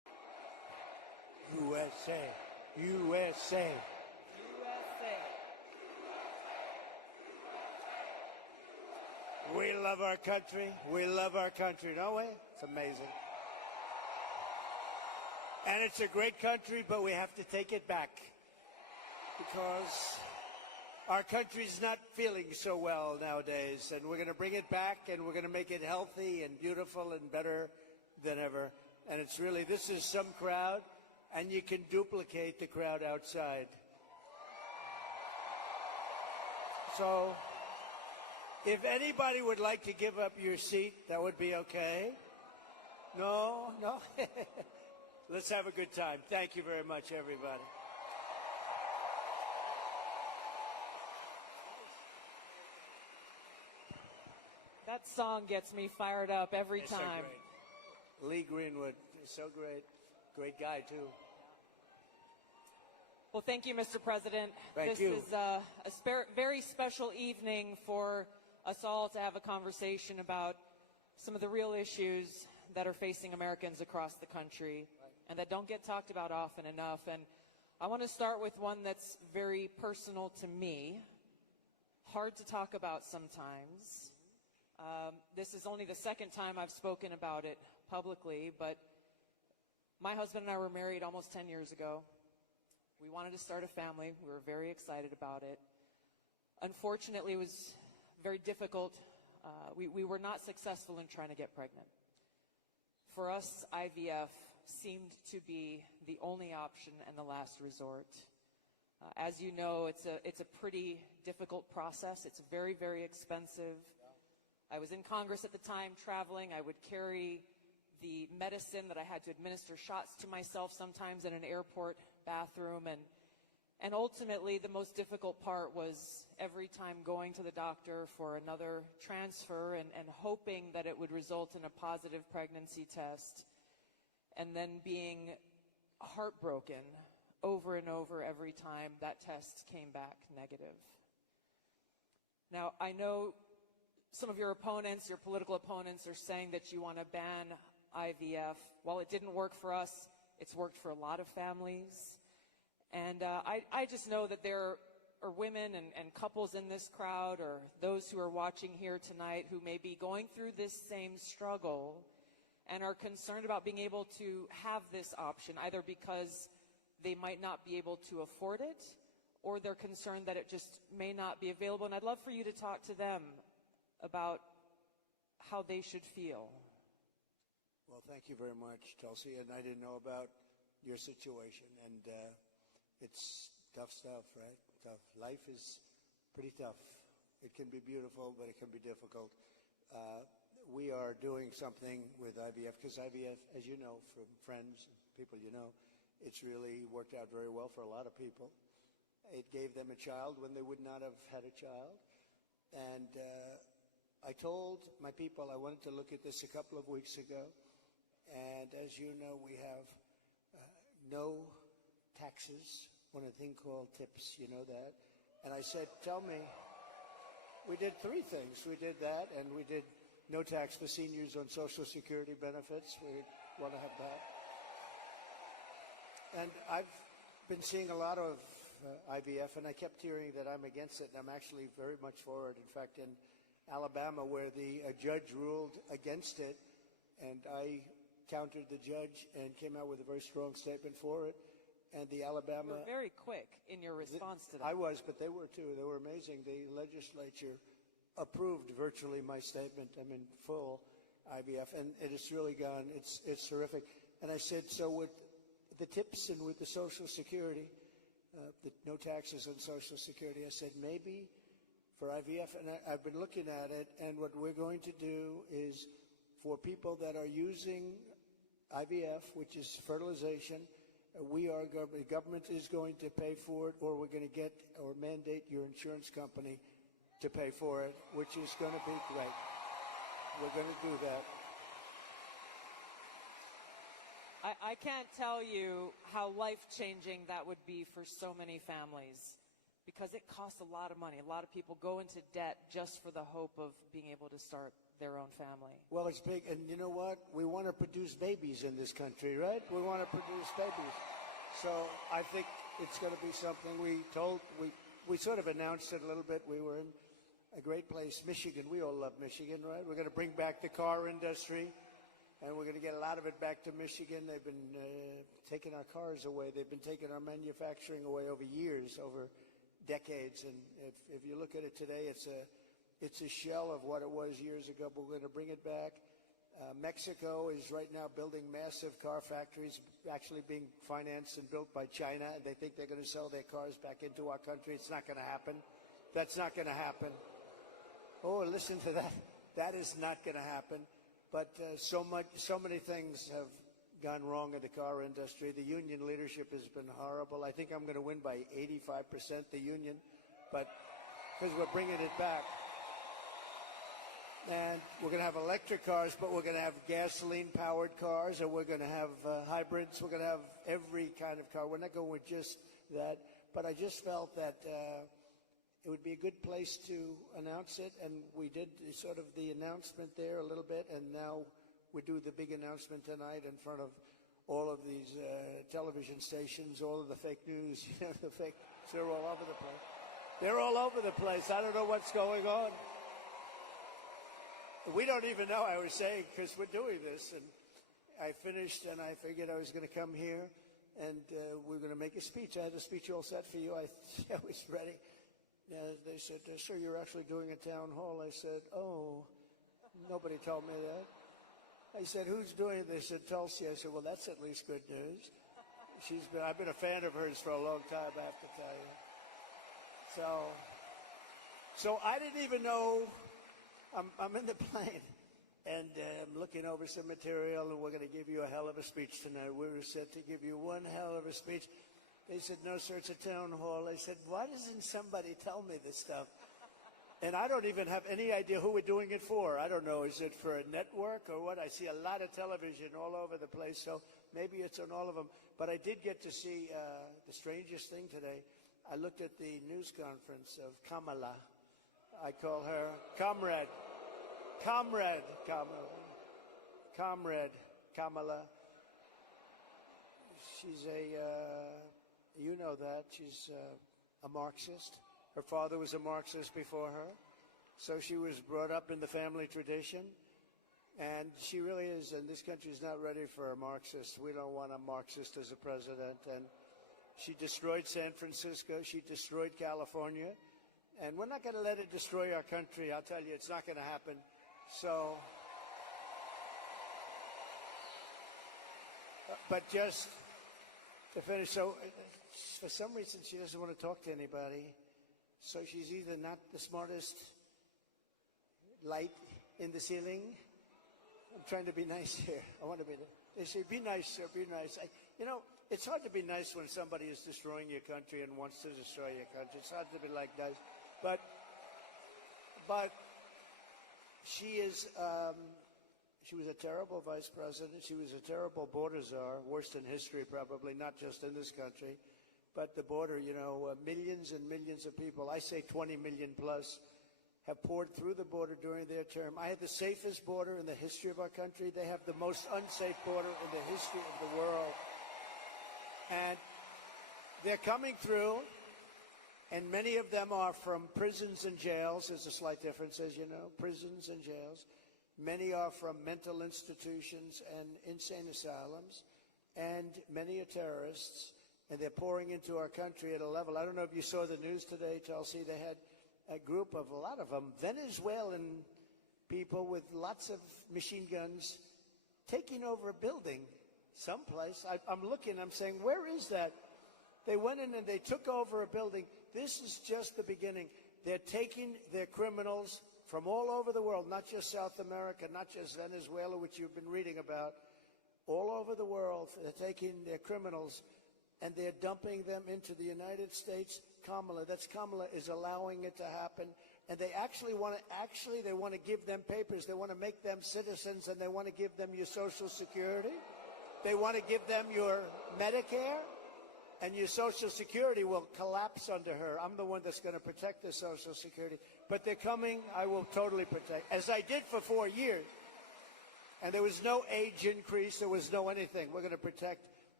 USA. USA. USA. We love our country. We love our country, don't we? It's amazing. And it's a great country, but we have to take it back because our country's not feeling so well nowadays, and we're going to bring it back, and we're going to make it healthy and beautiful and better than ever. And it's really, this is some crowd, and you can duplicate the crowd outside. So if anybody would like to give up your seat, that would be okay. No? Let's have a good time. Thank you very much, everybody. That song gets me fired up every It's so time. great. Lee Greenwood is so great. Great guy, too. Well, thank you, Mr. President. Thank this you. is a very special evening for us all to have a conversation about some of the real issues that are facing Americans across the country and that don't get talked about often enough. And I want to start with one that's very personal to me, hard to talk about sometimes. This is only the second time I've spoken about it publicly, but my husband and I were married almost 10 years ago. We wanted to start a family. We were very excited about it. Unfortunately, it was very difficult. We were not successful in trying to get pregnant. For us, IVF seemed to be the only option and the last resort. As you know, it's a pretty difficult process. It's very, very expensive. I was in Congress at the time traveling. I would carry the medicine that I had to administer shots to myself sometimes in an airport bathroom. And ultimately, the most difficult part was every time going to the doctor for another transfer and hoping that it would result in a positive pregnancy test, and then being heartbroken over and over every time that test came back negative. Now, I know some of your opponents, your political opponents, are saying that you want to ban IVF. While it didn't work for us, it's worked for a lot of families. And I just know that there are women and couples in this crowd, or those who are watching here tonight, who may be going through this same struggle and are concerned about being able to have this option, either because they might not be able to afford it, or they're concerned that it just may not be available. And I'd love for you to talk to them about how they should feel. Well, thank you very much, Tulsi. And I didn't know about your situation. And it's tough stuff, right? Tough. Life is pretty tough. It can be beautiful, but it can be difficult. We are doing something with IVF, because IVF, as you know from friends and people you know, it's really worked out very well for a lot of people. It gave them a child when they would not have had a child. And I told my people I wanted to look at this a couple of weeks ago. And as you know, we have no taxes on a thing called tips. You know that? And I said, tell me, we did three things. We did that, and we did no tax for seniors on Social Security benefits. We want to have that. And I've been seeing a lot of IVF, and I kept hearing that I'm against it, and I'm actually very much for it. In fact, in Alabama, where the judge ruled against it, and I countered the judge and came out with a very strong statement for it. And the Alabama... You were very quick in your response to that. I was, but they were too. They were amazing. The legislature approved virtually my statement. I'm in full IVF, and it has really gone, it's terrific. And I said, so with the tips and with the Social Security, the no taxes on Social Security, I said, maybe for IVF, and I've been looking at it, and what we're going to do is for people that are using IVF, which is fertilization, the government is going to pay for it, or we're going to get or mandate your insurance company to pay for it, which is going to be great. We're going to do that. I can't tell you how life-changing that would be for so many families, because it costs a lot of money. A lot of people go into debt just for the hope of being able to start their own family. Well, it's big, and you know what? We want to produce babies in this country, right? We want to produce babies. So I think it's going to be something we sort of announced it a little bit. We were in a great place, Michigan. We all love Michigan, right? We're going to bring back the car industry, and we're going to get a lot of it back to Michigan. They've been taking our cars away. They've been taking our manufacturing away over years, over decades. And if you look at it today, it's a shell of what it was years ago, but we're going to bring it back. Mexico is right now building massive car factories, actually being financed and built by China. They think they're going to sell their cars back into our country. It's not going to happen. That's not going to happen. Oh, listen to that. That is not going to happen. But so many things have gone wrong in the car industry. The union leadership has been horrible. I think I'm going to win by 85%, the union, but because we're bringing it back. And we're going to have electric cars, but we're going to have gasoline-powered cars, and we're going to have hybrids. We're going to have every kind of car. We're not going with just that. But I just felt that it would be a good place to announce it, and we did sort of the announcement there a little bit, and now we do the big announcement tonight in front of all of these television stations, all of the fake news, the fake. They're all over the place. They're all over the place. I don't know what's going on. We don't even know, I was saying, because we're doing this. And I finished, and I figured I was going to come here, and we're going to make a speech. I had a speech all set for you. I was ready. They said, sir, you're actually doing a town hall. I said, oh, nobody told me that. I said, who's doing it? They said, Tulsi. I said, well, that's at least good news. I've been a fan of hers for a long time, I have to tell you. So I didn't even know. I'm in the plane, and I'm looking over some material, and we're going to give you a hell of a speech tonight. We were set to give you one hell of a speech. They said, no, sir, it's a town hall. I said, why doesn't somebody tell me this stuff? And I don't even have any idea who we're doing it for. I don't know. Is it for a network or what? I see a lot of television all over the place, so maybe it's on all of them. But I did get to see the strangest thing today. I looked at the news conference of Kamala. I call her Comrade Kamala. She's you know that. She's a Marxist. Her father was a Marxist before her. So she was brought up in the family tradition. And she really is, and this country is not ready for a Marxist. We don't want a Marxist as a president. And she destroyed San Francisco. She destroyed California. And we're not going to let it destroy our country. I'll tell you, it's not going to happen. So, but just to finish, so for some reason she doesn't want to talk to anybody. So she's either not the smartest light in the ceiling. I'm trying to be nice here. I want to be. They say, be nice, sir, be nice. It's hard to be nice when somebody is destroying your country and wants to destroy your country. It's hard to be like nice. But she is, she was a terrible vice president. She was a terrible border czar, worst in history probably, not just in this country. But the border, millions and millions of people, I say 20 million plus, have poured through the border during their term. I had the safest border in the history of our country. They have the most unsafe border in the history of the world. And they're coming through, and many of them are from prisons and jails. There's a slight difference, as you know, prisons and jails. Many are from mental institutions and insane asylums, and many are terrorists, and they're pouring into our country at a level. I don't know if you saw the news today, Chelsea. They had a lot of them, Venezuelan people with lots of machine guns taking over a building someplace. I'm looking, I'm saying, where is that? They went in and they took over a building. This is just the beginning. They're taking their criminals from all over the world, not just South America, not just Venezuela, which you've been reading about, all over the world. They're taking their criminals and they're dumping them into the United States. Kamala is allowing it to happen. And they want to give them papers. They want to make them citizens, and they want to give them your Social Security. They want to give them your Medicare, and your Social Security will collapse under her. I'm the one that's going to protect the Social Security. But they're coming. I will totally protect, as I did for 4 years. And there was no age increase. There was no anything. We're going to protect.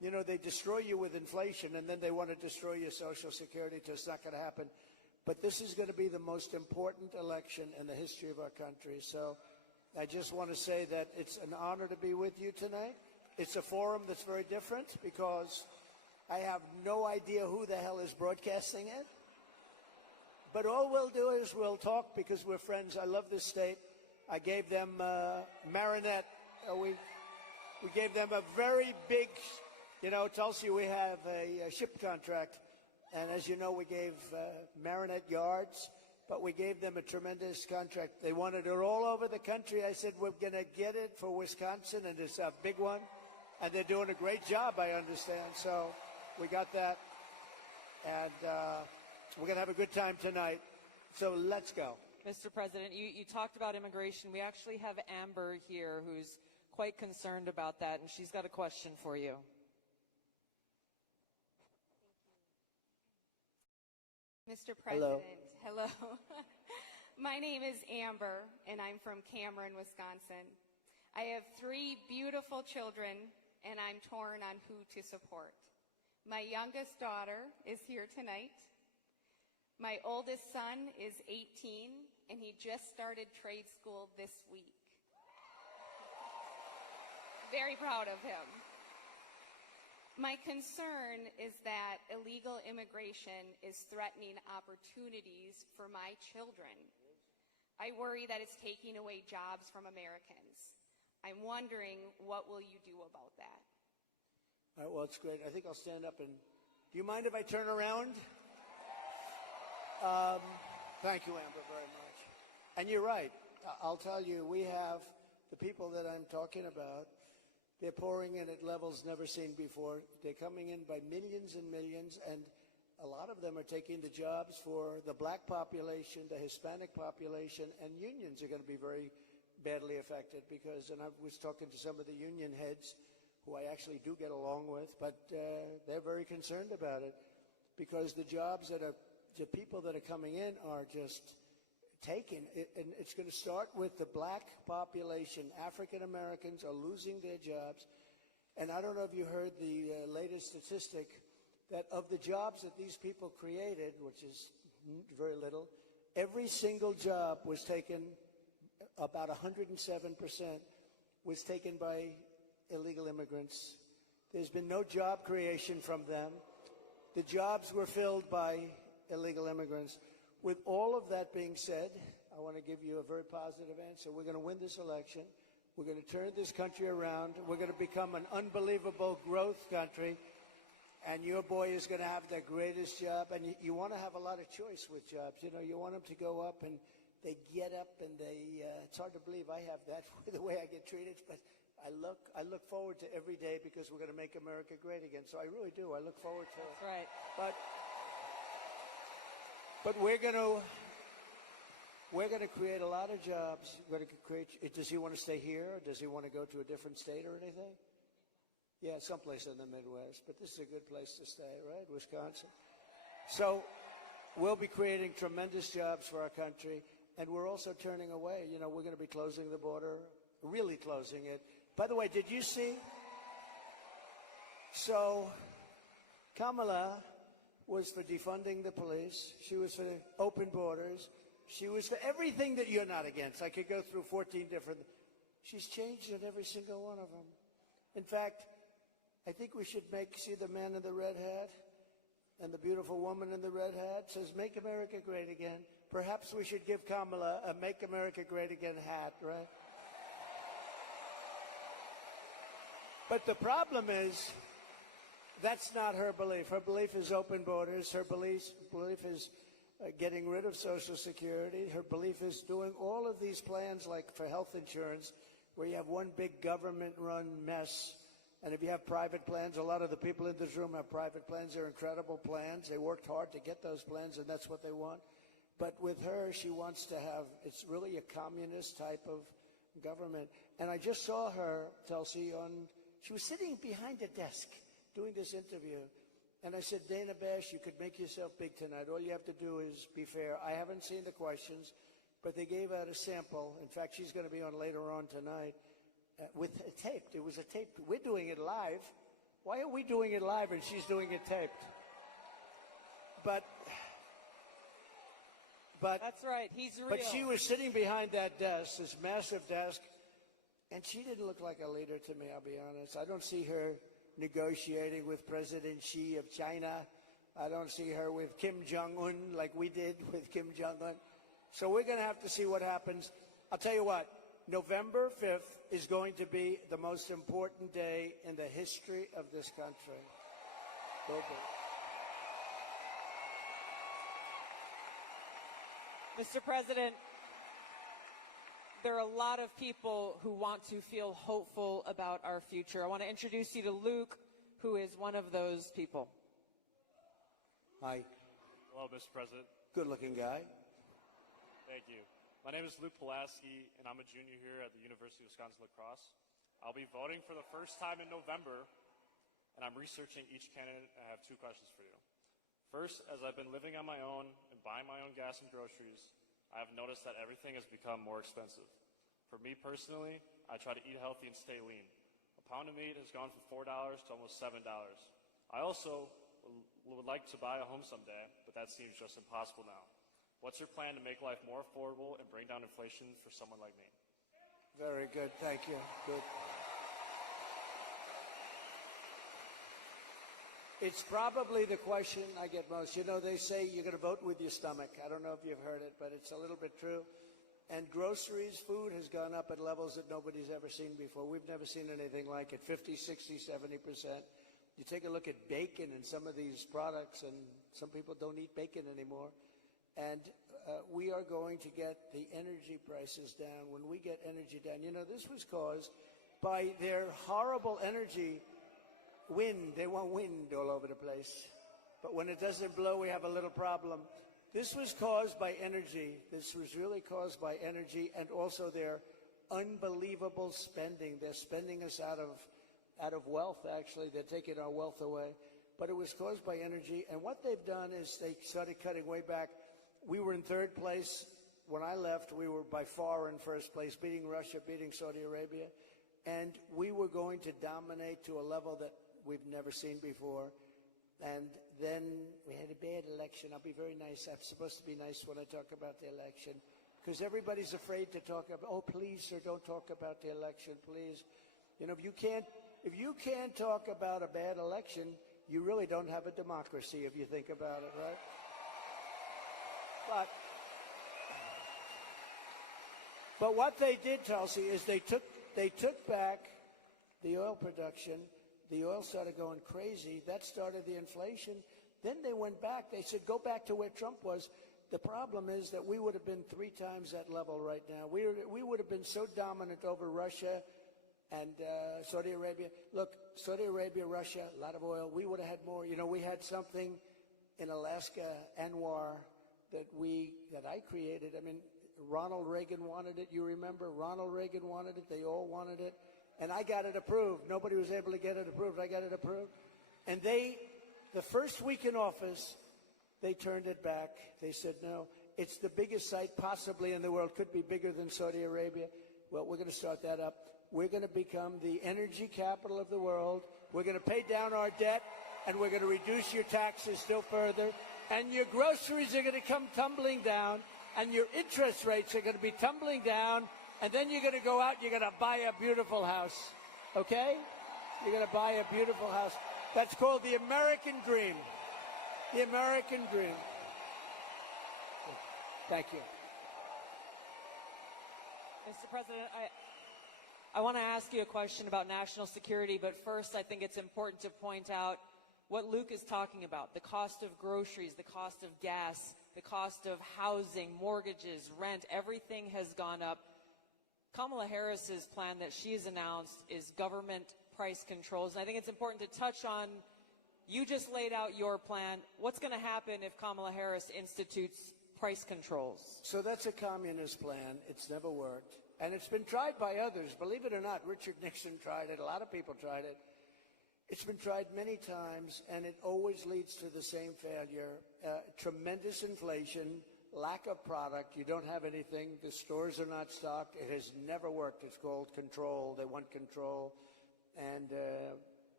You know, they destroy you with inflation, and then they want to destroy your Social Security. It's not going to happen. But this is going to be the most important election in the history of our country. So I just want to say that it's an honor to be with you tonight. It's a forum that's very different because I have no idea who the hell is broadcasting it. But all we'll do is we'll talk because we're friends. I love this state. I gave them Marinette. We gave them a very big, you know, Tulsi, we have a ship contract. And as you know, we gave Marinette yards, but we gave them a tremendous contract. They wanted it all over the country. I said, we're going to get it for Wisconsin, and it's a big one. And they're doing a great job, I understand. So we got that. And we're going to have a good time tonight. So let's go. Mr. President, you talked about immigration. We actually have Amber here who's quite concerned about that, and she's got a question for you. Mr. President, hello. My name is Amber, and I'm from Cameron, Wisconsin. I have 3 beautiful children, and I'm torn on who to support. My youngest daughter is here tonight. My oldest son is 18, and he just started trade school this week. Very proud of him. My concern is that illegal immigration is threatening opportunities for my children. I worry that it's taking away jobs from Americans. I'm wondering, what will you do about that? All right, well, it's great. I think I'll stand up and... Do you mind if I turn around? Thank you, Amber, very much. And you're right. I'll tell you, we have the people that I'm talking about. They're pouring in at levels never seen before. They're coming in by millions and millions, and a lot of them are taking the jobs for the black population, the Hispanic population, and unions are going to be very badly affected because, and I was talking to some of the union heads who I actually do get along with, but they're very concerned about it because the jobs that are, the people that are coming in are just taken, and it's going to start with the black population. African Americans are losing their jobs, and I don't know if you heard the latest statistic that of the jobs that these people created, which is very little, every single job was taken, about 107% was taken by illegal immigrants. There's been no job creation from them. The jobs were filled by illegal immigrants. With all of that being said, I want to give you a very positive answer. We're going to win this election. We're going to turn this country around. We're going to become an unbelievable growth country. And your boy is going to have the greatest job. And you want to have a lot of choice with jobs. You know, you want them to go up and they get up and they, it's hard to believe I have that the way I get treated. But I look forward to every day because we're going to make America great again. So I really do. I look forward to it. That's right. But we're going to create a lot of jobs. We're going to create. Does he want to stay here? Or does he want to go to a different state or anything? Yeah, someplace in the Midwest. But this is a good place to stay, right? Wisconsin. So we'll be creating tremendous jobs for our country, and we're also turning away. You know, we're going to be closing the border, really closing it. By the way, did you see? So Kamala was for defunding the police. She was for open borders. She was for everything that you're not against. I could go through 14 different. She's changed on every single one of them. In fact, I think we should see the man in the red hat and the beautiful woman in the red hat says, "Make America Great Again." Perhaps we should give Kamala a "Make America Great Again" hat, right? But the problem is, that's not her belief. Her belief is open borders. Her belief is getting rid of Social Security. Her belief is doing all of these plans like for health insurance where you have one big government-run mess. And if you have private plans, a lot of the people in this room have private plans. They're incredible plans. They worked hard to get those plans, and that's what they want. But with her, she wants to have, it's really a communist type of government. And I just saw her, Tulsi, she was sitting behind a desk doing this interview. And I said, Dana Bash, you could make yourself big tonight. All you have to do is be fair. I haven't seen the questions, but they gave out a sample. In fact, she's going to be on later on tonight with a tape. It was a tape. We're doing it live, Why are we doing it live and she's doing it taped? But That's right. He's real. but she was sitting behind that desk, this massive desk, and she didn't look like a leader to me, I'll be honest. I don't see her negotiating with President Xi of China. I don't see her with Kim Jong-un like we did with Kim Jong-un. So we're going to have to see what happens. I'll tell you what, November 5th is going to be the most important day in the history of this country. Will be. Mr. President, there are a lot of people who want to feel hopeful about our future. I want to introduce you to Luke, who is one of those people. Hi. Hello, Mr. President. Good-looking guy. Thank you. My name is Luke Pulaski, and I'm a junior here at the University of Wisconsin-La Crosse. I'll be voting for the first time in November, and I'm researching each candidate. I have two questions for you. First, as I've been living on my own and buying my own gas and groceries, I have noticed that everything has become more expensive. For me personally, I try to eat healthy and stay lean. A pound of meat has gone from $4 to almost $7. I also would like to buy a home someday, but that seems just impossible now. What's your plan to make life more affordable and bring down inflation for someone like me? Very good. Thank you. Good. It's probably the question I get most. You know, they say you're going to vote with your stomach. I don't know if you've heard it, but it's a little bit true. And groceries, food has gone up at levels that nobody's ever seen before. We've never seen anything like it, 50, 60, 70%. You take a look at bacon and some of these products, and some people don't eat bacon anymore. And we are going to get the energy prices down. When we get energy down, you know, this was caused by their horrible energy wind. They want wind all over the place. But when it doesn't blow, we have a little problem. This was caused by energy. This was really caused by energy and also their unbelievable spending. They're spending us out of wealth, actually. They're taking our wealth away. But it was caused by energy. And what they've done is they started cutting way back. We were in third place. When I left, we were by far in first place, beating Russia, beating Saudi Arabia. And we were going to dominate to a level that we've never seen before. And then we had a bad election. I'll be very nice. I'm supposed to be nice when I talk about the election, because everybody's afraid to talk about, oh, please, sir, don't talk about the election, please. You know, if you can't talk about a bad election, you really don't have a democracy if you think about it, right? But what they did, Tulsi, is they took back the oil production. The oil started going crazy. That started the inflation. Then they went back. They said, go back to where Trump was. The problem is that we would have been 3 times that level right now. We would have been so dominant over Russia and Saudi Arabia. Look, Saudi Arabia, Russia, a lot of oil. We would have had more. You know, we had something in Alaska, Anwar, that I created. I mean, Ronald Reagan wanted it. You remember? Ronald Reagan wanted it. They all wanted it. And I got it approved. Nobody was able to get it approved. I got it approved. And the first week in office, they turned it back. They said, no, it's the biggest site possibly in the world. Could be bigger than Saudi Arabia. Well, we're going to start that up. We're going to become the energy capital of the world. We're going to pay down our debt, and we're going to reduce your taxes still further. And your groceries are going to come tumbling down, and your interest rates are going to be tumbling down. And then you're going to go out, you're going to buy a beautiful house, okay? You're going to buy a beautiful house. That's called the American dream. The American dream. Thank you. Mr. President, I want to ask you a question about national security, but first I think it's important to point out what Luke is talking about, the cost of groceries, the cost of gas, the cost of housing, mortgages, rent, everything has gone up. Kamala Harris's plan that she has announced is government price controls. And I think it's important to touch on, you just laid out your plan. What's going to happen if Kamala Harris institutes price controls? So that's a communist plan. It's never worked. And it's been tried by others. Believe it or not, Richard Nixon tried it. A lot of people tried it. It's been tried many times, and it always leads to the same failure. Tremendous inflation, lack of product. You don't have anything. The stores are not stocked. It has never worked. It's called control. They want control. And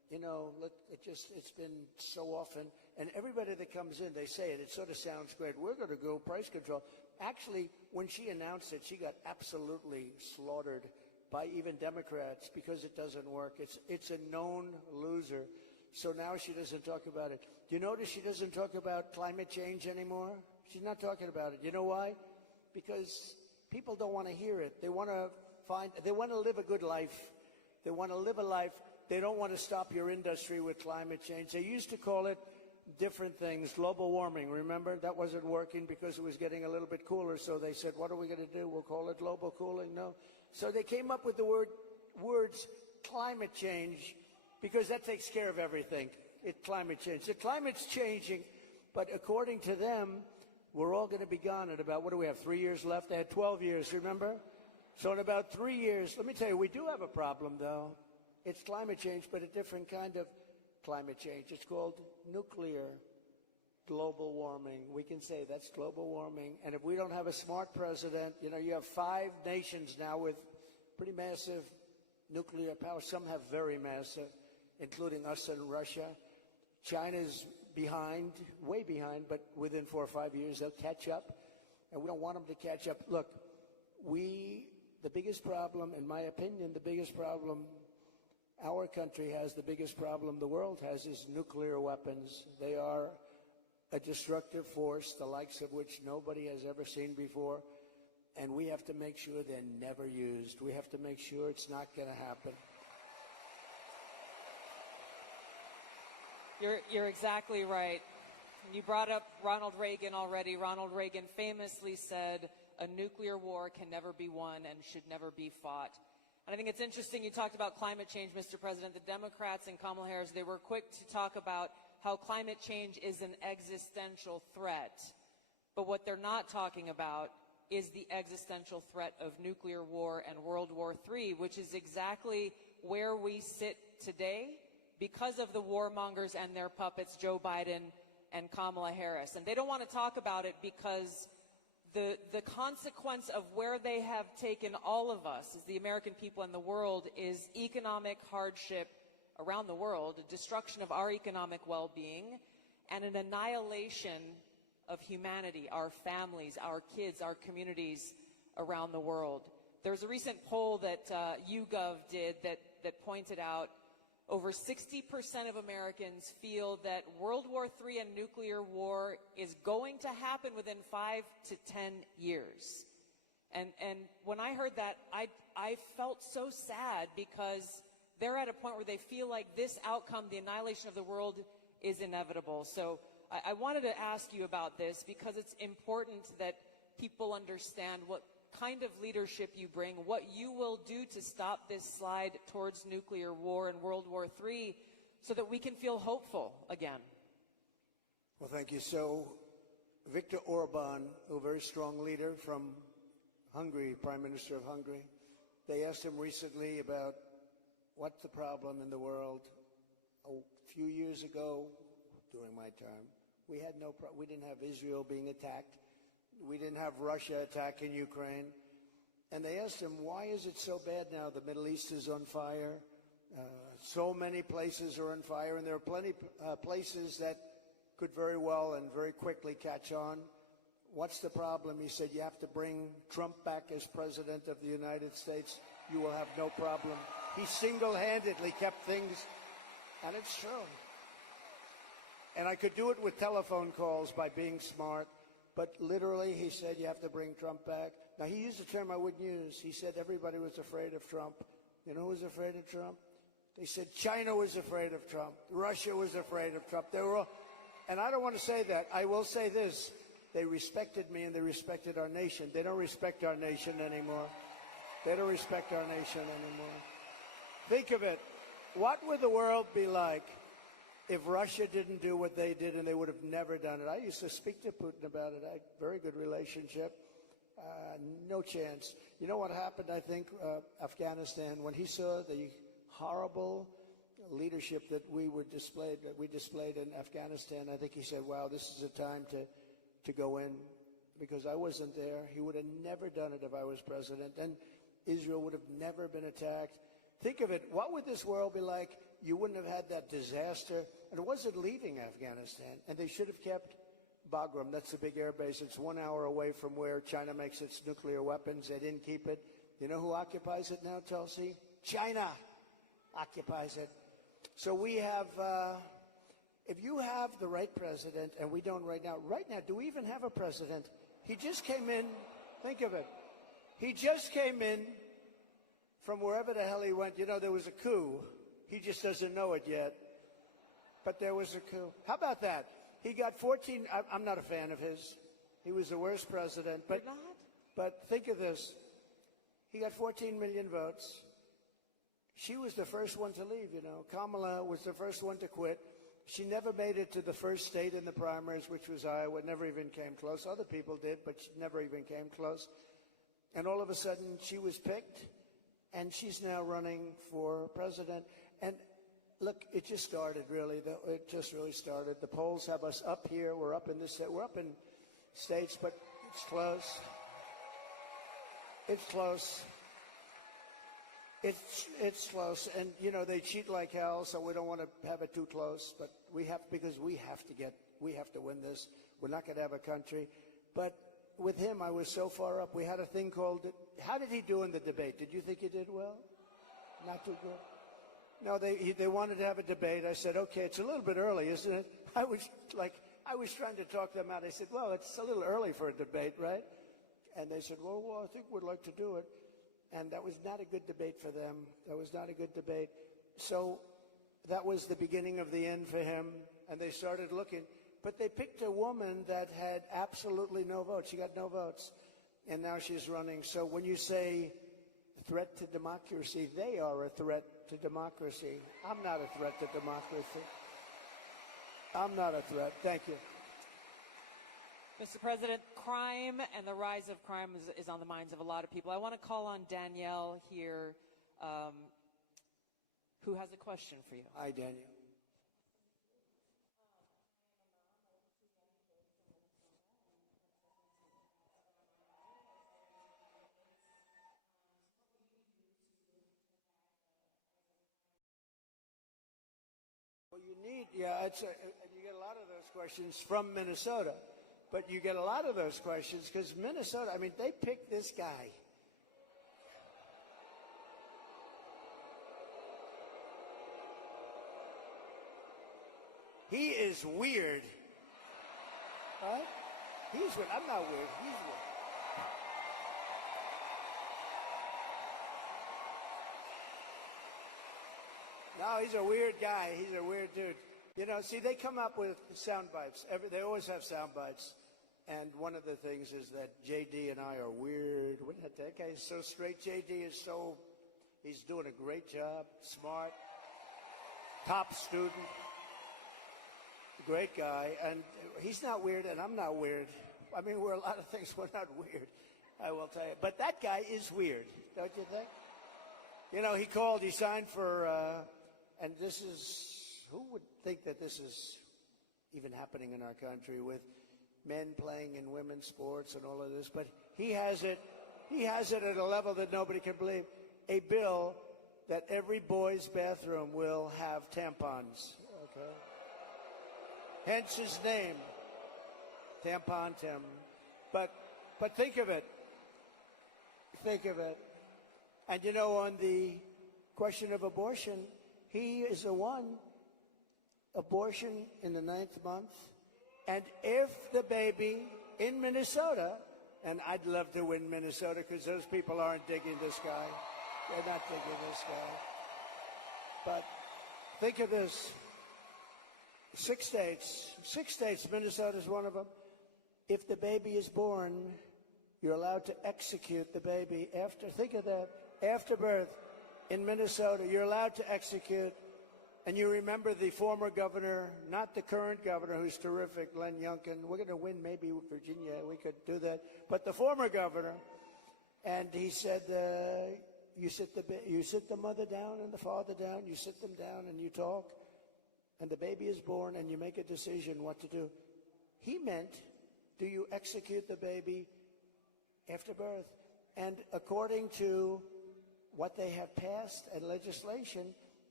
you know, it's been so often, and everybody that comes in, they say it sort of sounds great. We're going to go price control. Actually, when she announced it, she got absolutely slaughtered by even Democrats because it doesn't work. It's a known loser. So now she doesn't talk about it. Do you notice she doesn't talk about climate change anymore? She's not talking about it. You know why? Because people don't want to hear it. They want to live a good life. They want to live a life. They don't want to stop your industry with climate change. They used to call it different things, global warming. Remember, that wasn't working because it was getting a little bit cooler. So they said, what are we going to do? We'll call it global cooling. No. So they came up with the words climate change because that takes care of everything. Climate change. The climate's changing, but according to them, we're all going to be gone in about, what do we have, 3 years left? They had 12 years, remember? So in about 3 years, let me tell you, we do have a problem, though. It's climate change, but a different kind of climate change. It's called nuclear global warming. We can say that's global warming. And if we don't have a smart president, you know, you have 5 nations now with pretty massive nuclear power. Some have very massive, including us and Russia. China's behind, way behind, but within 4 or 5 years, they'll catch up. And we don't want them to catch up. Look, the biggest problem, in my opinion, the biggest problem our country has, the biggest problem the world has, is nuclear weapons. They are a destructive force, the likes of which nobody has ever seen before. And we have to make sure they're never used. We have to make sure it's not going to happen. You're exactly right. You brought up Ronald Reagan already. Ronald Reagan famously said, a nuclear war can never be won and should never be fought. And I think it's interesting you talked about climate change, Mr. President. The Democrats and Kamala Harris, they were quick to talk about how climate change is an existential threat. But what they're not talking about is the existential threat of nuclear war and World War III, which is exactly where we sit today because of the warmongers and their puppets, Joe Biden and Kamala Harris. And they don't want to talk about it because the consequence of where they have taken all of us, as the American people and the world, is economic hardship around the world, a destruction of our economic well-being, and an annihilation of humanity, our families, our kids, our communities around the world. There's a recent poll that YouGov did that pointed out over 60% of Americans feel that World War III and nuclear war is going to happen within 5 to 10 years. And when I heard that, I felt so sad because they're at a point where they feel like this outcome, the annihilation of the world, is inevitable. So I wanted to ask you about this because it's important that people understand what kind of leadership you bring, what you will do to stop this slide towards nuclear war and World War III so that we can feel hopeful again. Well, thank you. So Viktor Orban, a very strong leader from Hungary, Prime Minister of Hungary, they asked him recently about what's the problem in the world. A few years ago, during my term, we didn't have Israel being attacked. We didn't have Russia attacking Ukraine. And they asked him, why is it so bad now? The Middle East is on fire. So many places are on fire, and there are plenty places that could very well and very quickly catch on. What's the problem? He said, you have to bring Trump back as president of the United States. You will have no problem. He single-handedly kept things, and it's true. And I could do it with telephone calls by being smart. But literally, he said, you have to bring Trump back. Now, he used a term I wouldn't use. He said everybody was afraid of Trump. You know who was afraid of Trump? They said China was afraid of Trump. Russia was afraid of Trump. They were all, and I don't want to say that. I will say this. They respected me and they respected our nation. They don't respect our nation anymore. They don't respect our nation anymore. Think of it. What would the world be like if Russia didn't do what they did, and they would have never done it? I used to speak to Putin about it. I had a very good relationship. No chance. You know what happened, I think, Afghanistan, when he saw the horrible leadership that we displayed in Afghanistan, I think he said, wow, this is a time to go in, because I wasn't there. He would have never done it if I was president, and Israel would have never been attacked. Think of it. What would this world be like you wouldn't have had that disaster. And it wasn't leaving Afghanistan. And they should have kept Bagram. That's the big air base. It's 1 hour away from where China makes its nuclear weapons. They didn't keep it. You know who occupies it now, Tulsi? China occupies it. So we have, if you have the right president, and we don't right now, do we even have a president? He just came in, think of it. He just came in from wherever the hell he went. You know, there was a coup. He just doesn't know it yet. But there was a coup. How about that? He got 14, I'm not a fan of his. He was the worst president. But, You're not? but think of this. He got 14 million votes. She was the first one to leave, you know. Kamala was the first one to quit. She never made it to the first state in the primaries, which was Iowa. Never even came close. Other people did, but she never even came close. And all of a sudden, she was picked, and she's now running for president. And look, it just started, really. It just really started. The polls have us up here. We're up in this. We're up in states, but it's close. It's close. It's close, and you know they cheat like hell, so we don't want to have it too close. But we have because we have to win this. We're not going to have a country. But with him, I was so far up. We had a thing called. How did he do in the debate? Did you think he did well? Not too good. No, they wanted to have a debate. I said, okay, it's a little bit early, isn't it? I was trying to talk them out. I said, well, it's a little early for a debate, right? And they said, well, I think we'd like to do it. And that was not a good debate for them. That was not a good debate. So that was the beginning of the end for him. And they started looking. But they picked a woman that had absolutely no votes. She got no votes. And now she's running. So when you say threat to democracy, they are a threat to democracy. I'm not a threat to democracy. I'm not a threat. Thank you. Mr. President, crime and the rise of crime is on the minds of a lot of people. I want to call on Danielle here, who has a question for you. Hi, Daniel. Well, you need, you get a lot of those questions from Minnesota. But you get a lot of those questions because Minnesota, I mean, they picked this guy. He is weird. Right? He's weird. I'm not weird. He's weird. No, he's a weird guy. He's a weird dude. You know, see, they come up with sound bites. They always have sound bites. And one of the things is that J.D. and I are weird. That guy is so straight. J.D. is he's doing a great job, smart, top student, great guy. And he's not weird, and I'm not weird. I mean, we're a lot of things. We're not weird, I will tell you. But that guy is weird, don't you think? You know, he signed for, and this is, who would think that this is even happening in our country with men playing in women's sports and all of this? But he has it at a level that nobody can believe. A bill that every boy's bathroom will have tampons. Okay. Hence his name, Tampon Tim. But think of it. Think of it. And you know, on the question of abortion, he is the one. Abortion in the 9th month. And if the baby in Minnesota, and I'd love to win Minnesota because those people aren't digging this guy. They're not digging this guy. But think of this. 6 states, Minnesota's one of them. If the baby is born, you're allowed to execute the baby think of that, after birth in Minnesota, you're allowed to execute. And you remember the former governor, not the current governor, who's terrific, Len Youngkin. We're going to win maybe with Virginia. We could do that. But the former governor, and he said, you sit the mother down and the father down. You sit them down and you talk. And the baby is born and you make a decision what to do. He meant, do you execute the baby after birth? And according to what they have passed and legislation,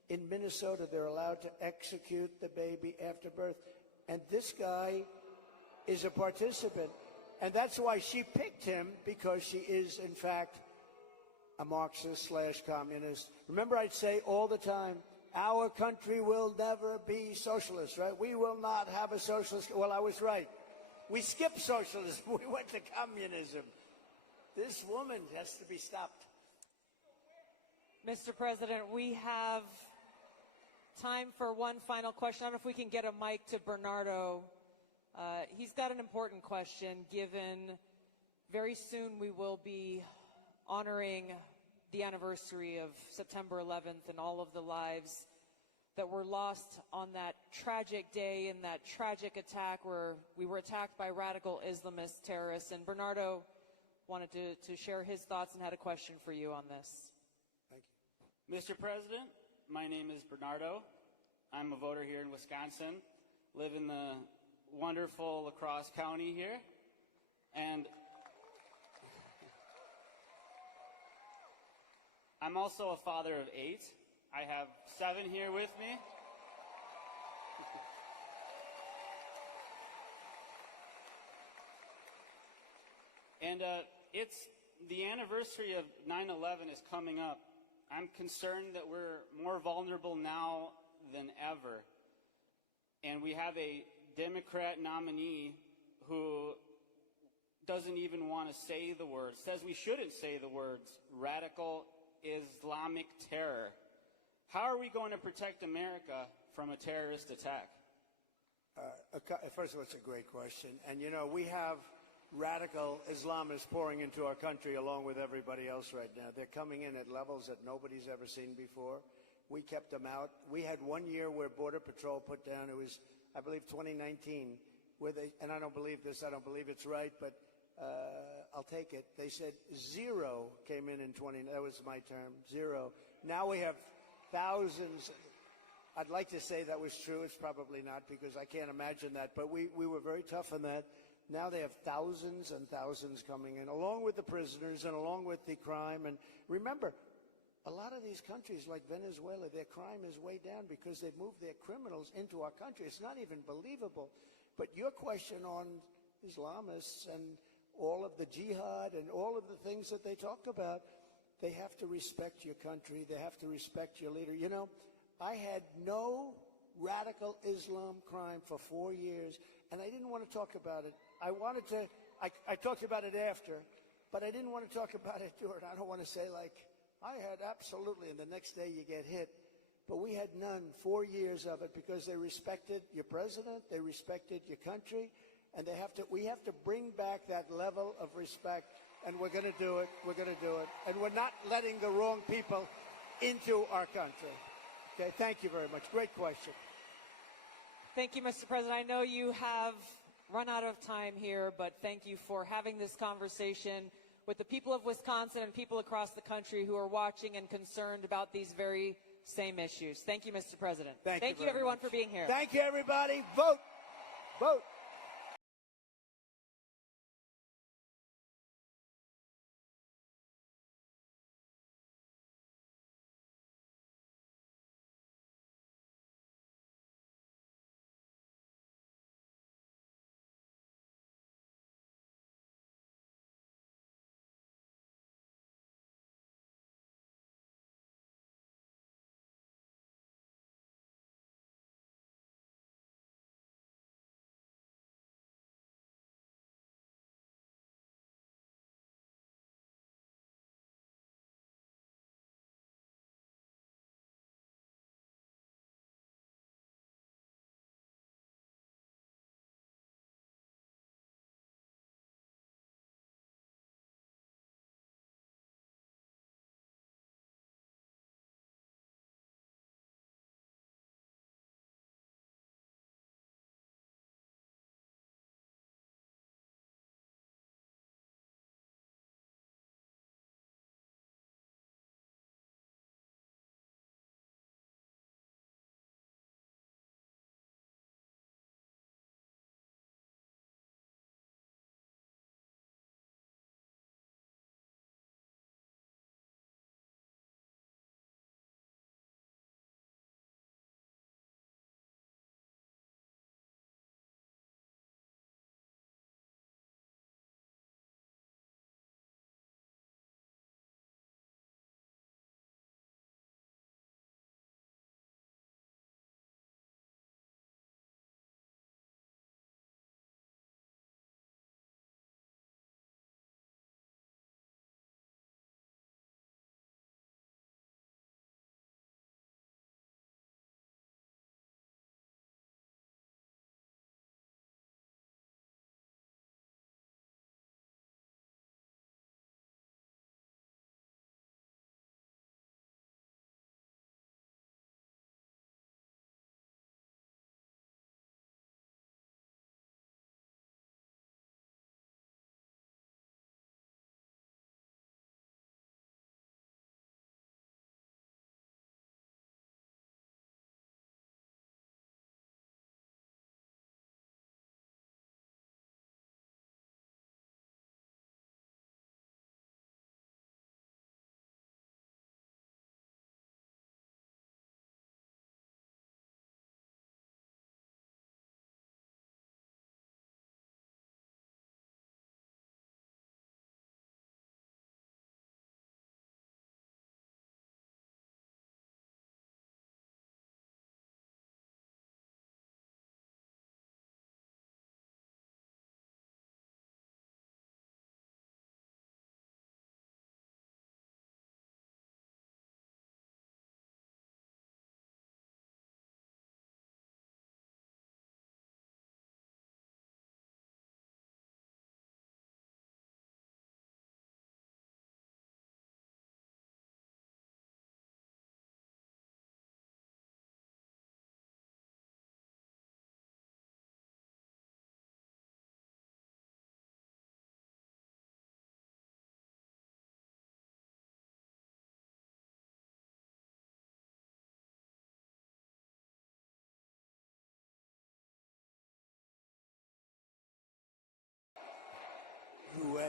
in Minnesota, they're allowed to execute the baby after birth. And this guy is a participant. And that's why she picked him, because she is, in fact, a Marxist/communist. Remember, I'd say all the time, our country will never be socialist, right? We will not have a socialist. Well, I was right. We skipped socialism. We went to communism. This woman has to be stopped. Mr. President, we have time for one final question. I don't know if we can get a mic to Bernardo. He's got an important question, given very soon we will be honoring the anniversary of September 11th and all of the lives that were lost on that tragic day and that tragic attack where we were attacked by radical Islamist terrorists. And Bernardo wanted to share his thoughts and had a question for you on this. Thank you. Mr. President, my name is Bernardo. I'm a voter here in Wisconsin, live in the wonderful La Crosse County here, and I'm also a father of 8. I have 7 here with me. And it's the anniversary of 9/11 is coming up. I'm concerned that we're more vulnerable now than ever. And we have a Democrat nominee who doesn't even want to say the words, says we shouldn't say the words, radical Islamic terror. How are we going to protect America from a terrorist attack? First of all, it's a great question. And, you know, we have radical Islamists pouring into our country along with everybody else right now. They're coming in at levels that nobody's ever seen before. We kept them out. We had 1 year where Border Patrol put down, it was, I believe, 2019, where they, and I don't believe this, I don't believe it's right, but I'll take it. They said 0 came in 20, that was my term, 0. Now we have thousands. I'd like to say that was true. It's probably not, because I can't imagine that. But we were very tough on that. Now they have thousands and thousands coming in, along with the prisoners and along with the crime. And remember, a lot of these countries like Venezuela, their crime is way down because they've moved their criminals into our country. It's not even believable. But your question on Islamists and all of the jihad and all of the things that they talk about, they have to respect your country. They have to respect your leader. You know, I had no radical Islam crime for 4 years, and I didn't want to talk about it. I talked about it after, but I didn't want to talk about it during. I don't want to say, like, I had absolutely, and the next day you get hit. But we had none, 4 years of it, because they respected your president, they respected your country, and we have to bring back that level of respect, and we're going to do it. We're going to do it. And we're not letting the wrong people into our country. Okay, thank you very much. Great question. Thank you, Mr. President. I know you have run out of time here, but thank you for having this conversation with the people of Wisconsin and people across the country who are watching and concerned about these very same issues. Thank you, Mr. President. Thank you everyone, much. for being here. Thank you, everybody. Vote. Vote.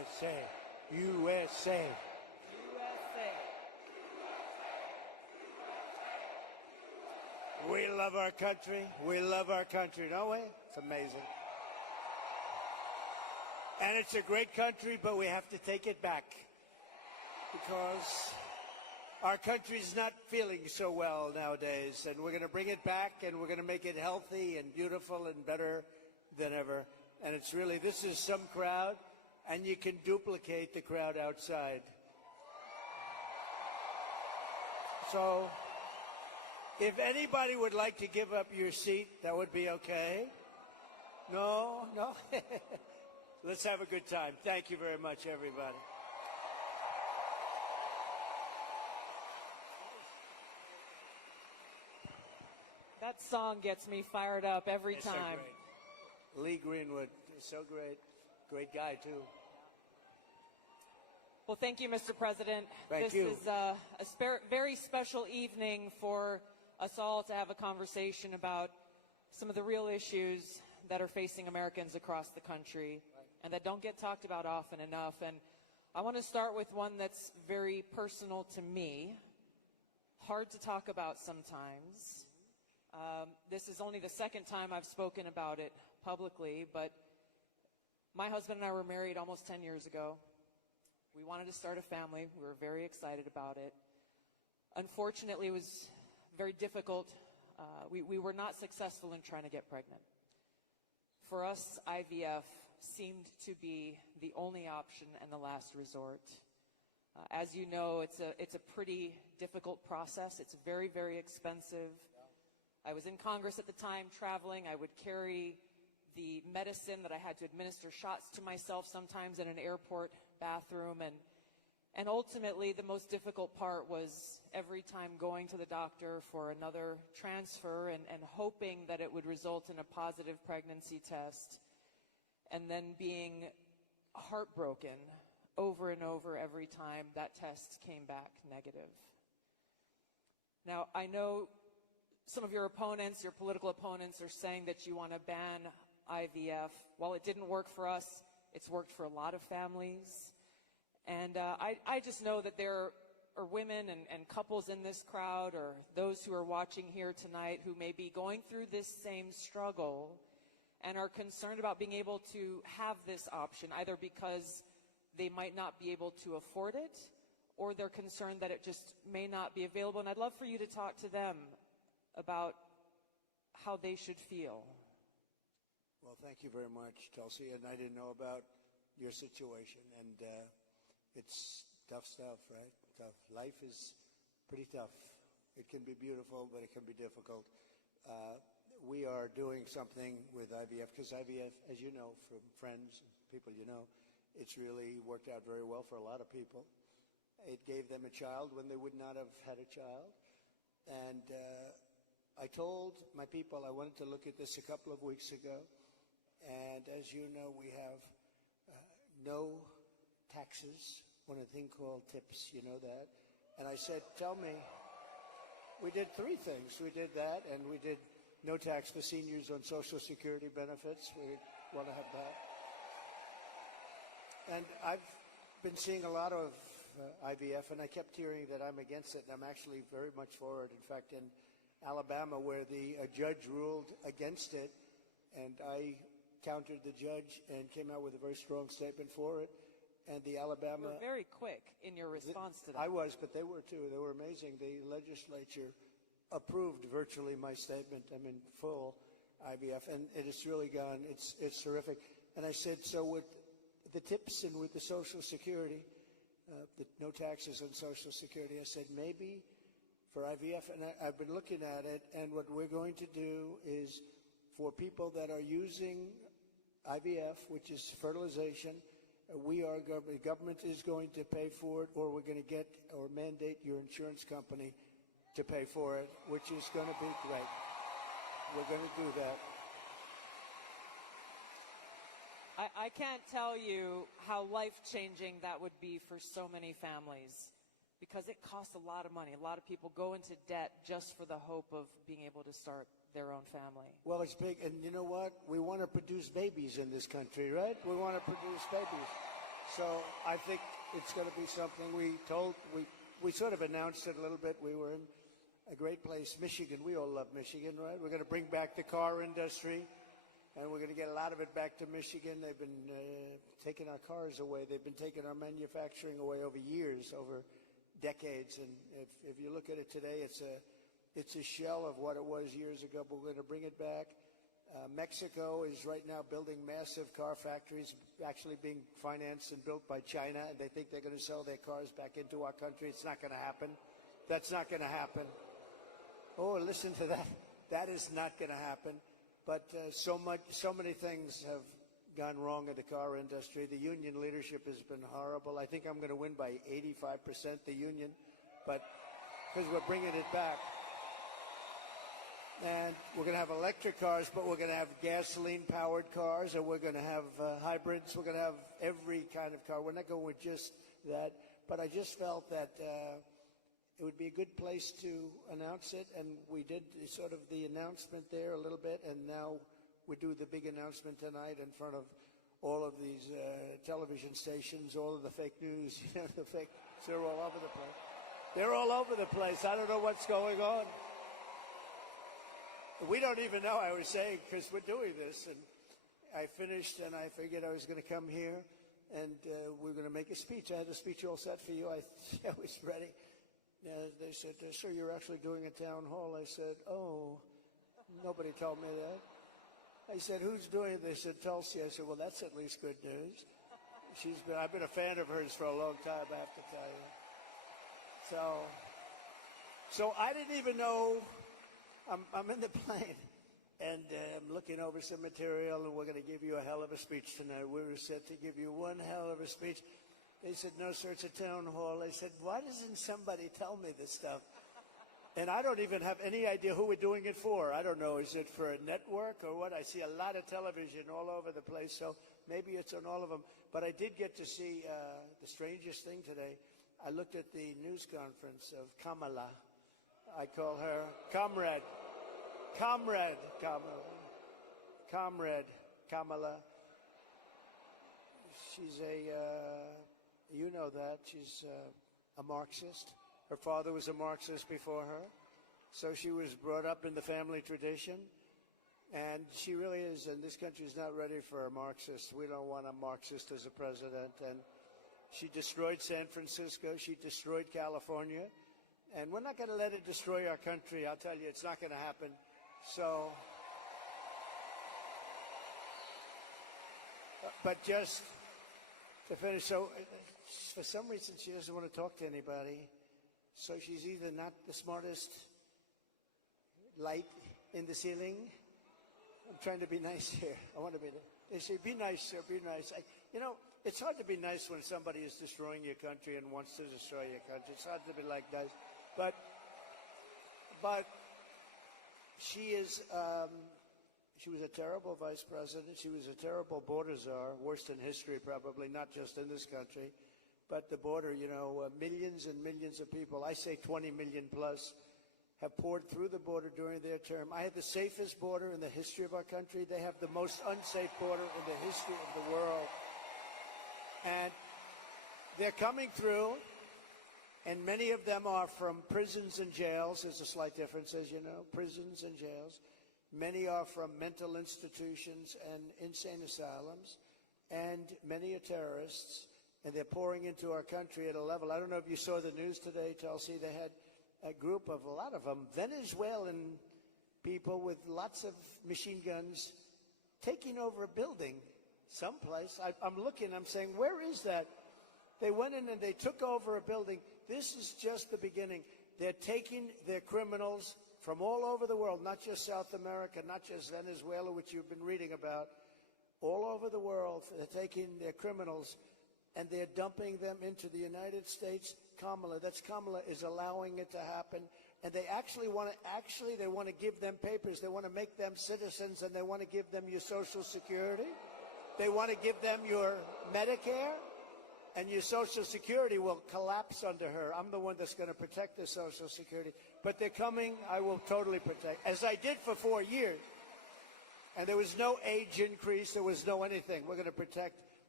USA. USA. USA. We love our country. We love our country, don't we? It's amazing. And it's a great country, but we have to take it back because our country's not feeling so well nowadays, and we're going to bring it back, and we're going to make it healthy and beautiful and better than ever. And it's really, this is some crowd, and you can duplicate the crowd outside. So if anybody would like to give up your seat, that would be okay. No? Let's have a good time. Thank you very much, everybody. That song gets me fired up every It's so time. great. Lee Greenwood is so great. Great guy, too. Well, thank you, Mr. President. Thank this you. is a very special evening for us all to have a conversation about some of the real issues that are facing Americans across the country and that don't get talked about often enough. And I want to start with one that's very personal to me, hard to talk about sometimes. This is only the second time I've spoken about it publicly, but my husband and I were married almost 10 years ago. We wanted to start a family. We were very excited about it. Unfortunately, it was very difficult. We were not successful in trying to get pregnant. For us, IVF seemed to be the only option and the last resort. As you know, it's a pretty difficult process. It's very, very expensive. I was in Congress at the time, traveling. I would carry the medicine that I had to administer shots to myself sometimes in an airport bathroom. And ultimately, the most difficult part was every time going to the doctor for another transfer and hoping that it would result in a positive pregnancy test, and then being heartbroken over and over every time that test came back negative. Now, I know some of your opponents, your political opponents, are saying that you want to ban IVF. While it didn't work for us, it's worked for a lot of families. And I just know that there are women and couples in this crowd, or those who are watching here tonight, who may be going through this same struggle and are concerned about being able to have this option, either because they might not be able to afford it, or they're concerned that it just may not be available. And I'd love for you to talk to them about how they should feel. Well, thank you very much, Tulsi. And I didn't know about your situation. And it's tough stuff, right? Tough. Life is pretty tough. It can be beautiful, but it can be difficult. We are doing something with IVF, because IVF, as you know, from friends and people you know, it's really worked out very well for a lot of people. It gave them a child when they would not have had a child. And I told my people I wanted to look at this a couple of weeks ago. And as you know, we have no taxes on a thing called tips. You know that? And I said, tell me, we did three things. We did that, and we did no tax for seniors on Social Security benefits. We want to have that. And I've been seeing a lot of IVF, and I kept hearing that I'm against it, and I'm actually very much for it. In fact, in Alabama, where the judge ruled against it, and I countered the judge and came out with a very strong statement for it. And the Alabama... You were very quick in your response to that. I was, but they were too. They were amazing. The legislature approved virtually my statement. I'm in full IVF, and it has really gone. It's terrific. And I said, so with the tips and with the Social Security, the no taxes on Social Security, I said maybe for IVF, and I've been looking at it, and what we're going to do is for people that are using IVF, which is fertilization, the government is going to pay for it, or we're going to get or mandate your insurance company to pay for it, which is going to be great. We're going to do that. I can't tell you how life-changing that would be for so many families, because it costs a lot of money. A lot of people go into debt just for the hope of being able to start their own family. Well, it's big, and you know what? We want to produce babies in this country, right? We want to produce babies. So I think it's going to be something we sort of announced it a little bit. We were in a great place, Michigan. We all love Michigan, right? We're going to bring back the car industry, and we're going to get a lot of it back to Michigan. They've been taking our cars away. They've been taking our manufacturing away over years, over decades. And if you look at it today, it's a shell of what it was years ago, but we're going to bring it back. Mexico is right now building massive car factories, actually being financed and built by China, and they think they're going to sell their cars back into our country. It's not going to happen. That's not going to happen. Oh, listen to that. That is not going to happen. But so many things have gone wrong in the car industry. The union leadership has been horrible. I think I'm going to win by 85%, the union, but because we're bringing it back. And we're going to have electric cars, but we're going to have gasoline-powered cars, and we're going to have hybrids. We're going to have every kind of car. We're not going with just that. But I just felt that it would be a good place to announce it, and we did sort of the announcement there a little bit, and now we do the big announcement tonight in front of all of these television stations, all of the fake news, the fake. They're all over the place. They're all over the place. I don't know what's going on. We don't even know, I was saying, because we're doing this. And I finished, and I figured I was going to come here, and we were going to make a speech. I had a speech all set for you. I was ready. They said, sir, you're actually doing a town hall. I said, oh, nobody told me that. I said, who's doing it? They said, Tulsi. I said, well, that's at least good news. I've been a fan of hers for a long time, I have to tell you. So I didn't even know. I'm in the plane, and I'm looking over some material, and we're going to give you a hell of a speech tonight. We were set to give you one hell of a speech. They said, no, sir, it's a town hall. I said, why doesn't somebody tell me this stuff? And I don't even have any idea who we're doing it for. I don't know. Is it for a network or what? I see a lot of television all over the place, so maybe it's on all of them. But I did get to see the strangest thing today. I looked at the news conference of Kamala. I call her Comrade Kamala. She's you know that. She's a Marxist. Her father was a Marxist before her. So she was brought up in the family tradition. And she really is, and this country is not ready for a Marxist. We don't want a Marxist as a president. And she destroyed San Francisco. She destroyed California. And we're not going to let it destroy our country. I'll tell you, it's not going to happen. So, but just to finish, so for some reason she doesn't want to talk to anybody. So she's either not the smartest light in the ceiling. I'm trying to be nice here. I want to be. They say, be nice, sir, be nice. It's hard to be nice when somebody is destroying your country and wants to destroy your country. It's hard to be like nice. But she is, she was a terrible vice president. She was a terrible border czar, worst in history probably, not just in this country. But the border, millions and millions of people, I say 20 million plus, have poured through the border during their term. I have the safest border in the history of our country. They have the most unsafe border in the history of the world. And they're coming through. And many of them are from prisons and jails. There's a slight difference, as you know, prisons and jails. Many are from mental institutions and insane asylums. And many are terrorists. And they're pouring into our country at a level. I don't know if you saw the news today, Tulsi. They had a lot of them, Venezuelan people with lots of machine guns taking over a building someplace. I'm looking, I'm saying, where is that? They went in and they took over a building. This is just the beginning. They're taking their criminals from all over the world, not just South America, not just Venezuela, which you've been reading about, all over the world. They're taking their criminals and they're dumping them into the United States. Kamala is allowing it to happen. And they actually want to give them papers. They want to make them citizens, and they want to give them your Social Security. They want to give them your Medicare. And your Social Security will collapse under her. I'm the one that's going to protect the Social Security. But they're coming, I will totally protect, as I did for 4 years. And there was no age increase, there was no anything. We're going to protect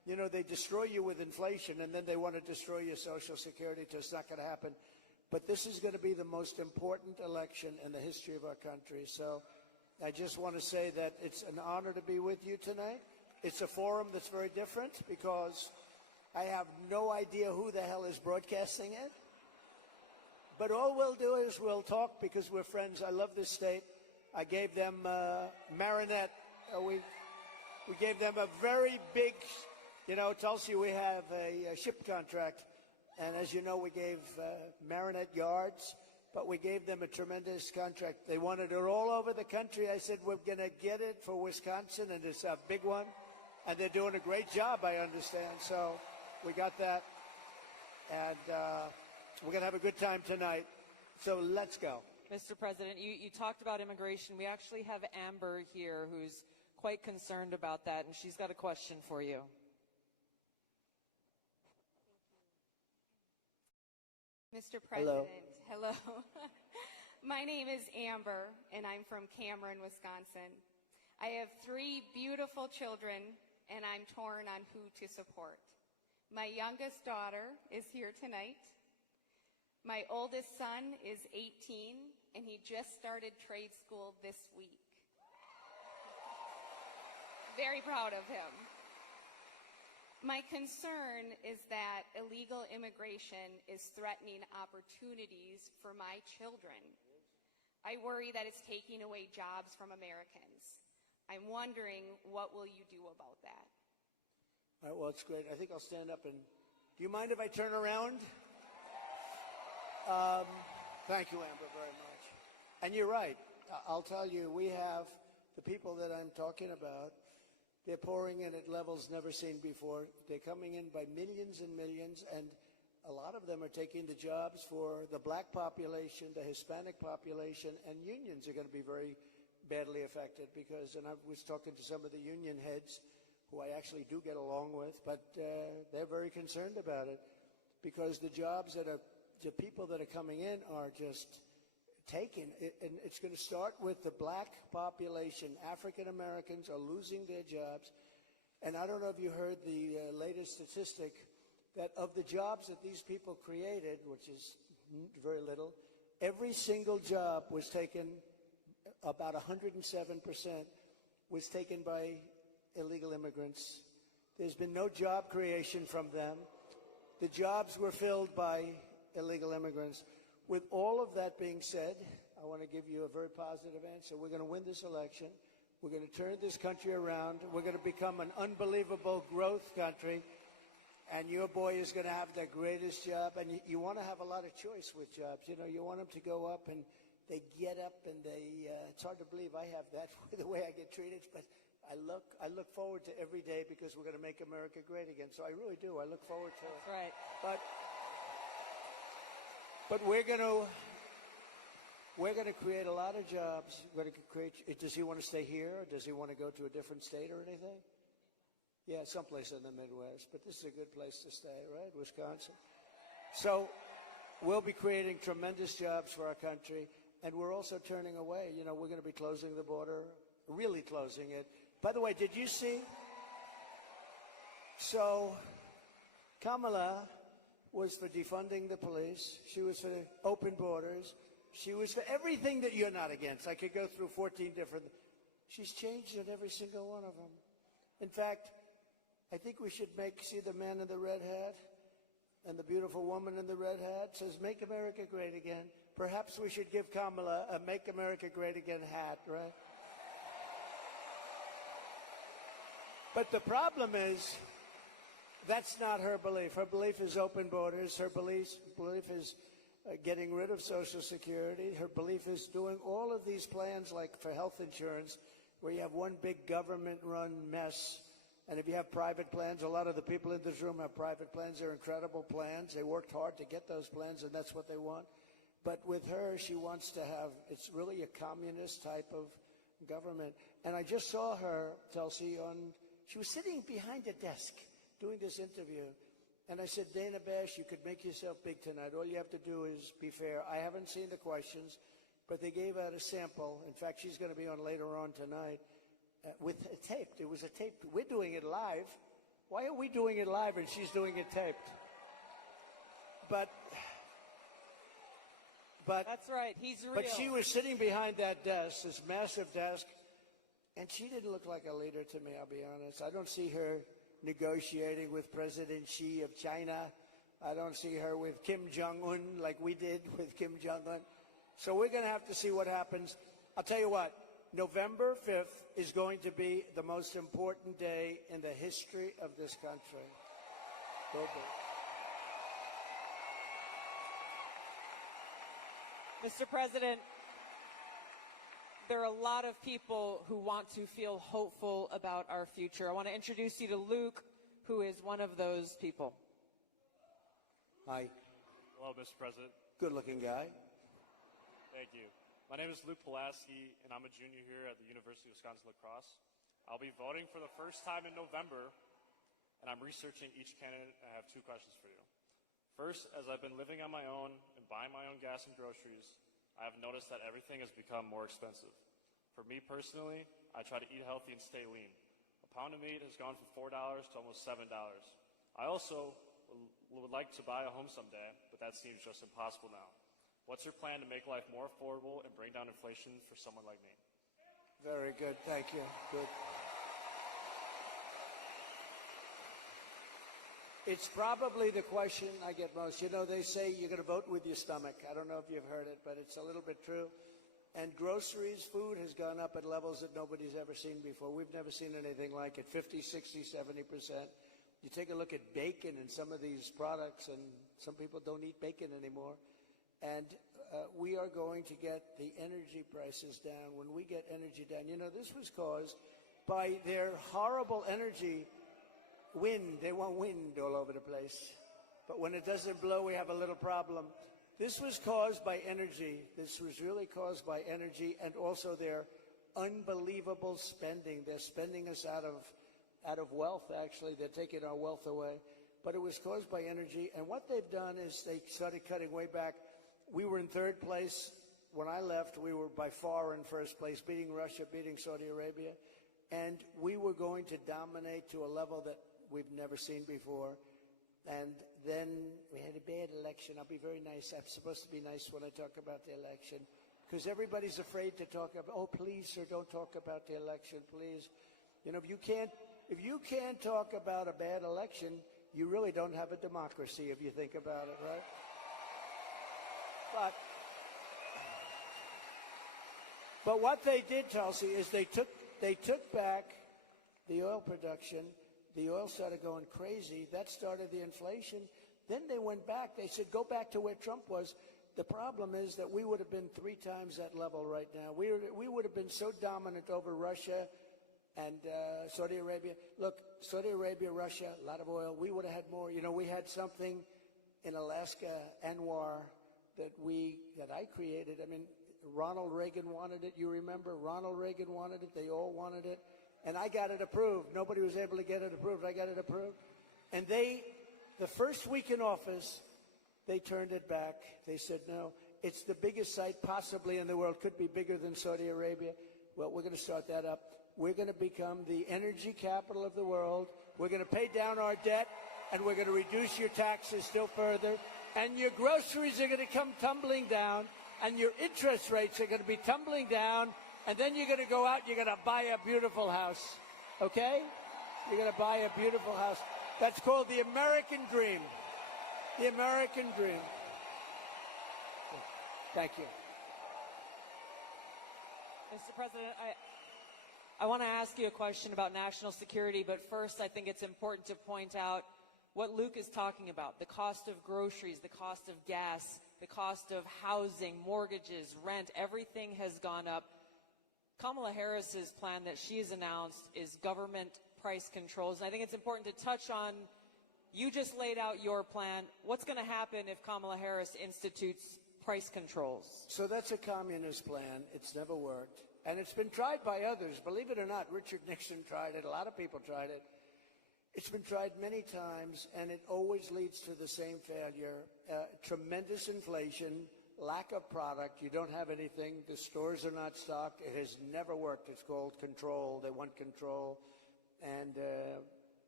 You know, they destroy you with inflation, and then they want to destroy your Social Security. It's not going to happen. But this is going to be the most important election in the history of our country. So I just want to say that it's an honor to be with you tonight. It's a forum that's very different because I have no idea who the hell is broadcasting it. But all we'll do is we'll talk because we're friends. I love this state. I gave them Marinette. We gave them a very big, you know, Tulsi, we have a ship contract. And as you know, we gave Marinette yards, but we gave them a tremendous contract. They wanted it all over the country. I said, we're going to get it for Wisconsin, and it's a big one. And they're doing a great job, I understand. So we got that. And we're going to have a good time tonight. So let's go. Mr. President, you talked about immigration. We actually have Amber here who's quite concerned about that, and she's got a question for you. Mr. President, hello. My name is Amber, and I'm from Cameron, Wisconsin. I have 3 beautiful children, and I'm torn on who to support. My youngest daughter is here tonight. My oldest son is 18, and he just started trade school this week. Very proud of him. My concern is that illegal immigration is threatening opportunities for my children. I worry that it's taking away jobs from Americans. I'm wondering, what will you do about that? All right, well, it's great. I think I'll stand up and... Do you mind if I turn around? Thank you, Amber, very much. And you're right. I'll tell you, we have the people that I'm talking about. They're pouring in at levels never seen before. They're coming in by millions and millions, and a lot of them are taking the jobs for the black population, the Hispanic population, and unions are going to be very badly affected because, and I was talking to some of the union heads who I actually do get along with, but they're very concerned about it because the jobs that are, the people that are coming in are just taken, and it's going to start with the black population. African Americans are losing their jobs, and I don't know if you heard the latest statistic that of the jobs that these people created, which is very little, every single job was taken, about 107% was taken by illegal immigrants. There's been no job creation from them. The jobs were filled by illegal immigrants. With all of that being said, I want to give you a very positive answer. We're going to win this election. We're going to turn this country around. We're going to become an unbelievable growth country. And your boy is going to have the greatest job. And you want to have a lot of choice with jobs. You know, you want them to go up and they get up and they, it's hard to believe I have that the way I get treated. But I look forward to every day because we're going to make America great again. So I really do. I look forward to it. That's right. But we're going to create a lot of jobs. We're going to create. Does he want to stay here, or does he want to go to a different state or anything? Yeah, someplace in the Midwest. But this is a good place to stay, right? Wisconsin. So we'll be creating tremendous jobs for our country, and we're also turning away. You know, we're going to be closing the border, really closing it. By the way, did you see? So Kamala was for defunding the police. She was for open borders. She was for everything that you're not against. I could go through 14 different. She's changed on every single one of them. In fact, I think we should see the man in the red hat and the beautiful woman in the red hat says, "Make America Great Again." Perhaps we should give Kamala a "Make America Great Again" hat, right? But the problem is, that's not her belief. Her belief is open borders. Her belief is getting rid of Social Security. Her belief is doing all of these plans like for health insurance, where you have one big government-run mess. And if you have private plans, a lot of the people in this room have private plans. They're incredible plans. They worked hard to get those plans, and that's what they want. But with her, she wants to have, it's really a communist type of government. And I just saw her, Tulsi, she was sitting behind a desk doing this interview. And I said, "Dana Bash, you could make yourself big tonight. All you have to do is be fair." I haven't seen the questions, but they gave out a sample. In fact, she's going to be on later on tonight with a tape. It was a tape. We're doing it live, Why are we doing it live and she's doing it taped? But That's right. He's real. But she was sitting behind that desk, this massive desk, and she didn't look like a leader to me, I'll be honest. I don't see her negotiating with President Xi of China. I don't see her with Kim Jong-un like we did with Kim Jong-un. So we're going to have to see what happens. I'll tell you what, November 5th is going to be the most important day in the history of this country. Will be. Mr. President, there are a lot of people who want to feel hopeful about our future. I want to introduce you to Luke, who is one of those people. Hi. Hello, Mr. President. Good-looking guy. Thank you. My name is Luke Pulaski, and I'm a junior here at the University of Wisconsin-La Crosse. I'll be voting for the first time in November, and I'm researching each candidate. I have two questions for you. First, as I've been living on my own and buying my own gas and groceries, I have noticed that everything has become more expensive. For me personally, I try to eat healthy and stay lean. A pound of meat has gone from $4 to almost $7. I also would like to buy a home someday, but that seems just impossible now. What's your plan to make life more affordable and bring down inflation for someone like me? Very good. Thank you. Good. It's probably the question I get most. You know, they say you're going to vote with your stomach. I don't know if you've heard it, but it's a little bit true. And groceries, food has gone up at levels that nobody's ever seen before. We've never seen anything like it, 50, 60, 70%. You take a look at bacon and some of these products, and some people don't eat bacon anymore. And we are going to get the energy prices down. When we get energy down, you know, this was caused by their horrible energy wind. They want wind all over the place. But when it doesn't blow, we have a little problem. This was caused by energy. This was really caused by energy and also their unbelievable spending. They're spending us out of wealth, actually. They're taking our wealth away. But it was caused by energy. And what they've done is they started cutting way back. We were in third place. When I left, we were by far in first place, beating Russia, beating Saudi Arabia. And we were going to dominate to a level that we've never seen before. And then we had a bad election. I'll be very nice. I'm supposed to be nice when I talk about the election, because everybody's afraid to talk about, oh, please, sir, don't talk about the election, please. You know, if you can't talk about a bad election, you really don't have a democracy if you think about it, right? But what they did, Tulsi, is they took back the oil production. The oil started going crazy. That started the inflation. Then they went back. They said, go back to where Trump was. The problem is that we would have been 3 times that level right now. We would have been so dominant over Russia and Saudi Arabia. Look, Saudi Arabia, Russia, a lot of oil. We would have had more. You know, we had something in Alaska, Anwar, that I created. I mean, Ronald Reagan wanted it. You remember? Ronald Reagan wanted it. They all wanted it. And I got it approved. Nobody was able to get it approved. I got it approved. And the first week in office, they turned it back. They said, no, it's the biggest site possibly in the world. Could be bigger than Saudi Arabia. Well, we're going to start that up. We're going to become the energy capital of the world. We're going to pay down our debt, and we're going to reduce your taxes still further. And your groceries are going to come tumbling down, and your interest rates are going to be tumbling down. And then you're going to go out, you're going to buy a beautiful house, okay? You're going to buy a beautiful house. That's called the American dream. The American dream. Thank you. Mr. President, I want to ask you a question about national security, but first I think it's important to point out what Luke is talking about: the cost of groceries, the cost of gas, the cost of housing, mortgages, rent. Everything has gone up. Kamala Harris's plan that she has announced is government price controls. And I think it's important to touch on, you just laid out your plan. What's going to happen if Kamala Harris institutes price controls? So that's a communist plan. It's never worked. And it's been tried by others. Believe it or not, Richard Nixon tried it. A lot of people tried it. It's been tried many times, and it always leads to the same failure. Tremendous inflation, lack of product. You don't have anything. The stores are not stocked. It has never worked. It's called control. They want control. And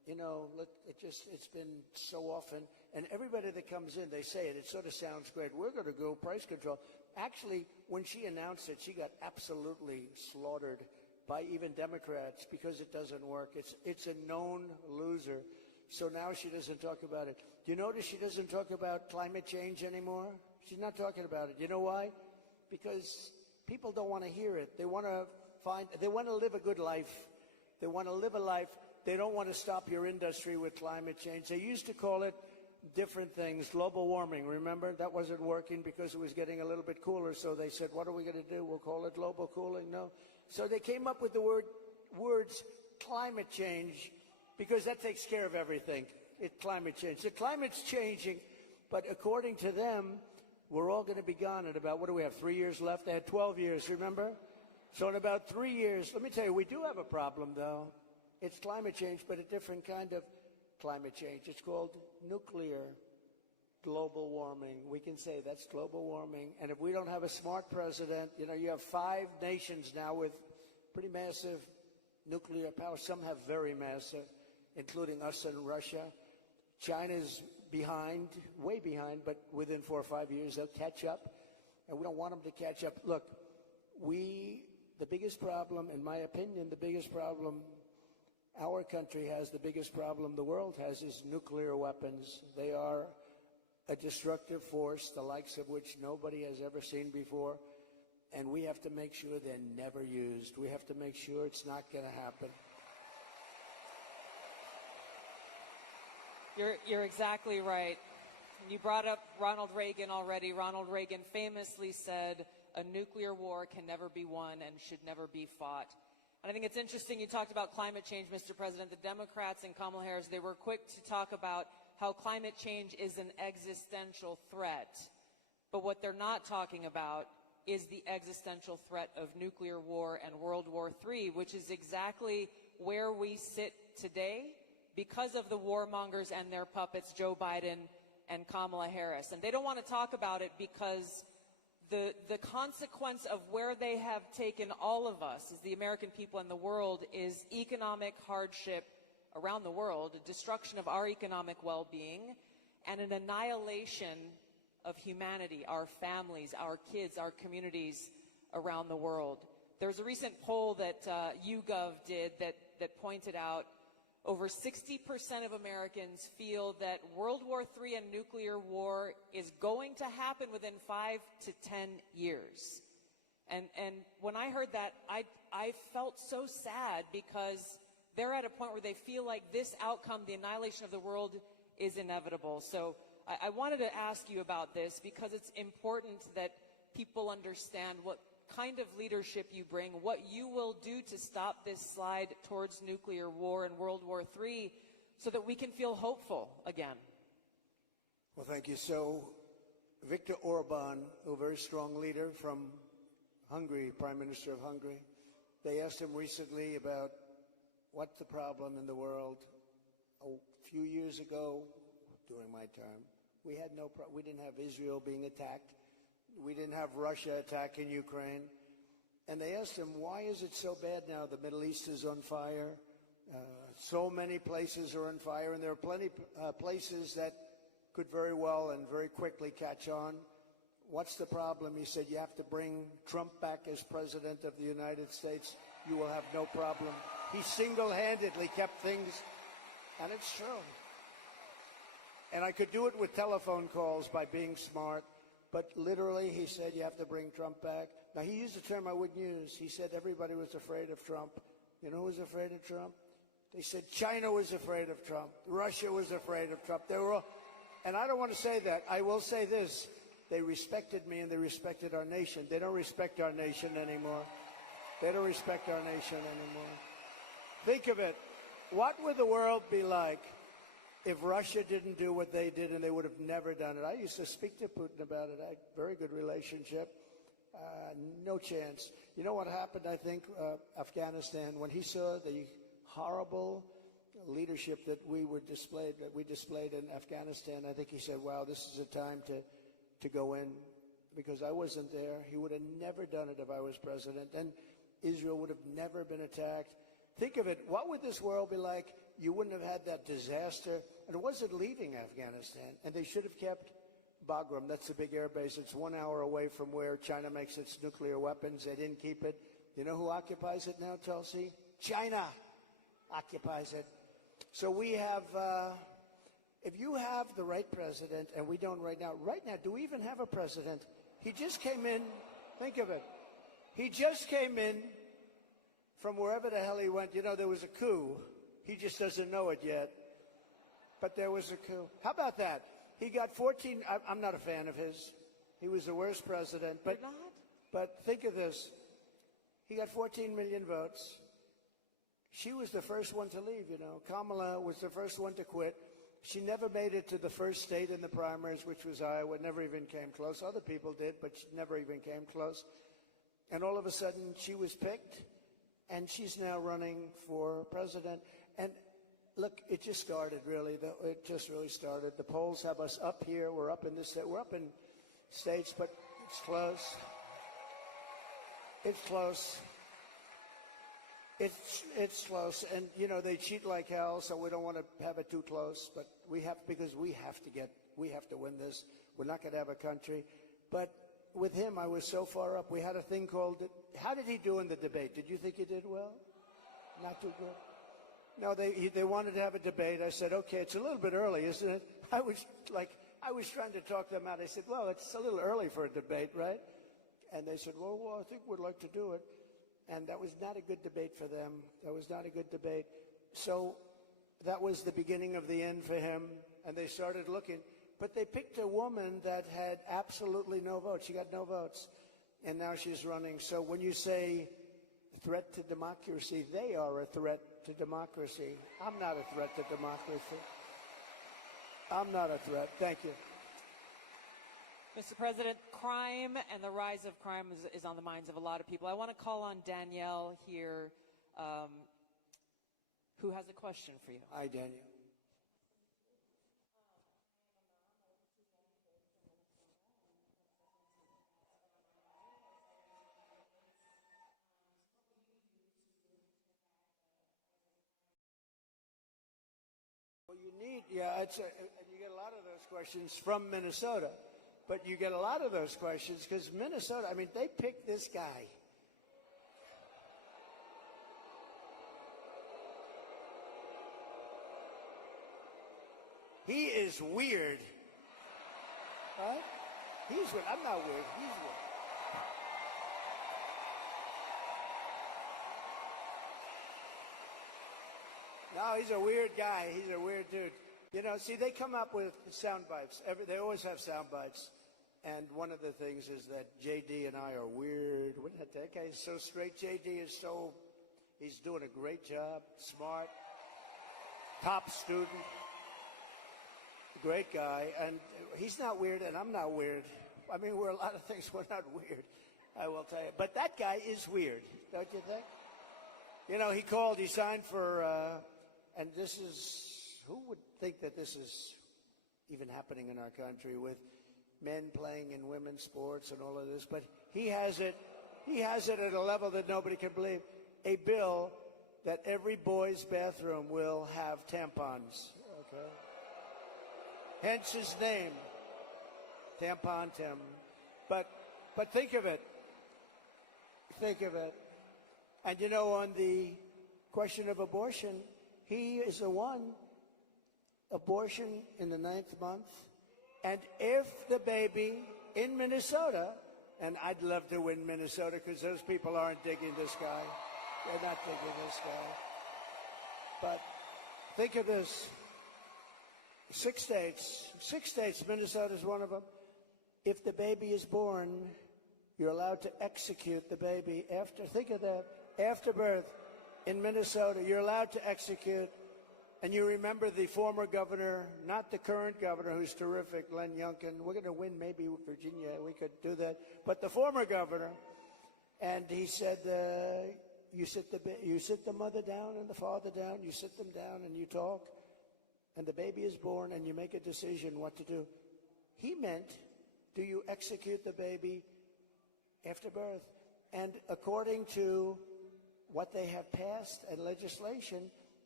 it's been so often. And everybody that comes in, they say it. It sort of sounds great. We're going to go price control. Actually, when she announced it, she got absolutely slaughtered by even Democrats because it doesn't work. It's a known loser. So now she doesn't talk about it. Do you notice she doesn't talk about climate change anymore? She's not talking about it. You know why? Because people don't want to hear it. They want to live a good life. They want to live a life. They don't want to stop your industry with climate change. They used to call it different things, global warming. Remember? That wasn't working because it was getting a little bit cooler. So they said, what are we going to do? We'll call it global cooling? No. So they came up with the words climate change because that takes care of everything. It's climate change. The climate's changing, but according to them, we're all going to be gone in about, what do we have, 3 years left? They had 12 years, remember? So in about 3 years, let me tell you, we do have a problem, though. It's climate change, but a different kind of climate change. It's called nuclear global warming. We can say that's global warming. And if we don't have a smart president, you have 5 nations now with pretty massive nuclear power. Some have very massive, including us and Russia. China's behind, way behind, but within 4 or 5 years they'll catch up. And we don't want them to catch up. Look, the biggest problem, in my opinion, the biggest problem our country has, the biggest problem the world has, is nuclear weapons. They are a destructive force, the likes of which nobody has ever seen before. And we have to make sure they're never used. We have to make sure it's not going to happen. You're exactly right. You brought up Ronald Reagan already. Ronald Reagan famously said, a nuclear war can never be won and should never be fought. And I think it's interesting you talked about climate change, Mr. President. The Democrats and Kamala Harris, they were quick to talk about how climate change is an existential threat. But what they're not talking about is the existential threat of nuclear war and World War III, which is exactly where we sit today because of the warmongers and their puppets, Joe Biden and Kamala Harris. And they don't want to talk about it because the consequence of where they have taken all of us, as the American people and the world, is economic hardship around the world, a destruction of our economic well-being, and an annihilation of humanity, our families, our kids, our communities around the world. There's a recent poll that YouGov did that pointed out over 60% of Americans feel that World War III and nuclear war is going to happen within 5 to 10 years. And when I heard that, I felt so sad because they're at a point where they feel like this outcome, the annihilation of the world, is inevitable. So I wanted to ask you about this because it's important that people understand what kind of leadership you bring, what you will do to stop this slide towards nuclear war and World War III so that we can feel hopeful again. Well, thank you. So Viktor Orban, a very strong leader from Hungary, Prime Minister of Hungary, they asked him recently about what's the problem in the world. A few years ago, during my term, we didn't have Israel being attacked. We didn't have Russia attacking Ukraine. And they asked him, why is it so bad now? The Middle East is on fire. So many places are on fire, and there are plenty places that could very well and very quickly catch on. What's the problem? He said, you have to bring Trump back as president of the United States. You will have no problem. He single-handedly kept things, and it's true. And I could do it with telephone calls by being smart. But literally, he said, you have to bring Trump back. Now, he used a term I wouldn't use. He said everybody was afraid of Trump. You know who was afraid of Trump? They said China was afraid of Trump. Russia was afraid of Trump. They were all, and I don't want to say that. I will say this. They respected me and they respected our nation. They don't respect our nation anymore. They don't respect our nation anymore. Think of it. What would the world be like if Russia didn't do what they did, and they would have never done it? I used to speak to Putin about it. I had a very good relationship. No chance. You know what happened, I think, Afghanistan, when he saw the horrible leadership that we displayed in Afghanistan, I think he said, wow, this is a time to go in, because I wasn't there. He would have never done it if I was president. And Israel would have never been attacked. Think of it. What would this world be like you wouldn't have had that disaster. And it wasn't leaving Afghanistan. And they should have kept Bagram. That's the big air base. It's 1 hour away from where China makes its nuclear weapons. They didn't keep it. You know who occupies it now, Tulsi? China occupies it. So we have, if you have the right president, and we don't right now, do we even have a president? He just came in, think of it. He just came in from wherever the hell he went. You know, there was a coup. He just doesn't know it yet. But there was a coup. How about that? He got 14, I'm not a fan of his. He was the worst president. But, You're not? but think of this. He got 14 million votes. She was the first one to leave, you know. Kamala was the first one to quit. She never made it to the first state in the primaries, which was Iowa. Never even came close. Other people did, but she never even came close. And all of a sudden, she was picked, and she's now running for president. And look, it just started, really. It just really started. The polls have us up here. We're up in this state. We're up in states, but it's close. It's close. It's close, and you know they cheat like hell, so we don't want to have it too close. But we have because we have to win this. We're not going to have a country. But with him, I was so far up. We had a thing called. How did he do in the debate? Did you think he did well? Not too good. No, they wanted to have a debate. I said, okay, it's a little bit early, isn't it? I was trying to talk them out. I said, well, it's a little early for a debate, right? And they said, well, I think we'd like to do it. And that was not a good debate for them. That was not a good debate. So that was the beginning of the end for him. And they started looking. But they picked a woman that had absolutely no votes. She got no votes. And now she's running. So when you say threat to democracy, they are a threat to democracy. I'm not a threat to democracy. I'm not a threat. Thank you. Mr. President, crime and the rise of crime is on the minds of a lot of people. I want to call on Danielle here, who has a question for you. Hi, Daniel. Well, you need, and you get a lot of those questions from Minnesota. But you get a lot of those questions because Minnesota, I mean, they picked this guy. He is weird. Right? He's weird. I'm not weird. He's weird. No, he's a weird guy. He's a weird dude. You know, see, they come up with sound bites. They always have sound bites. And one of the things is that J.D. and I are weird. That guy is so straight. J.D. is he's doing a great job, smart, top student, great guy. And he's not weird, and I'm not weird. I mean, we're a lot of things. We're not weird, I will tell you. But that guy is weird, don't you think? You know, he signed for, and this is, who would think that this is even happening in our country with men playing in women's sports and all of this, but he has it at a level that nobody can believe. A bill that every boy's bathroom will have tampons, okay? Hence his name, Tampon Tim. But think of it. Think of it. And you know, on the question of abortion, he is the one, abortion in the 9th month. And if the baby in Minnesota, and I'd love to win Minnesota because those people aren't digging this guy. They're not digging this guy. But think of this. 6 states, Minnesota's one of them. If the baby is born, you're allowed to execute the baby think of that, after birth in Minnesota, you're allowed to execute. And you remember the former governor, not the current governor, who's terrific, Len Youngkin. We're going to win maybe Virginia. We could do that. But the former governor, and he said, you sit the mother down and the father down. You sit them down and you talk. And the baby is born and you make a decision what to do. He meant, do you execute the baby after birth? And according to what they have passed and legislation,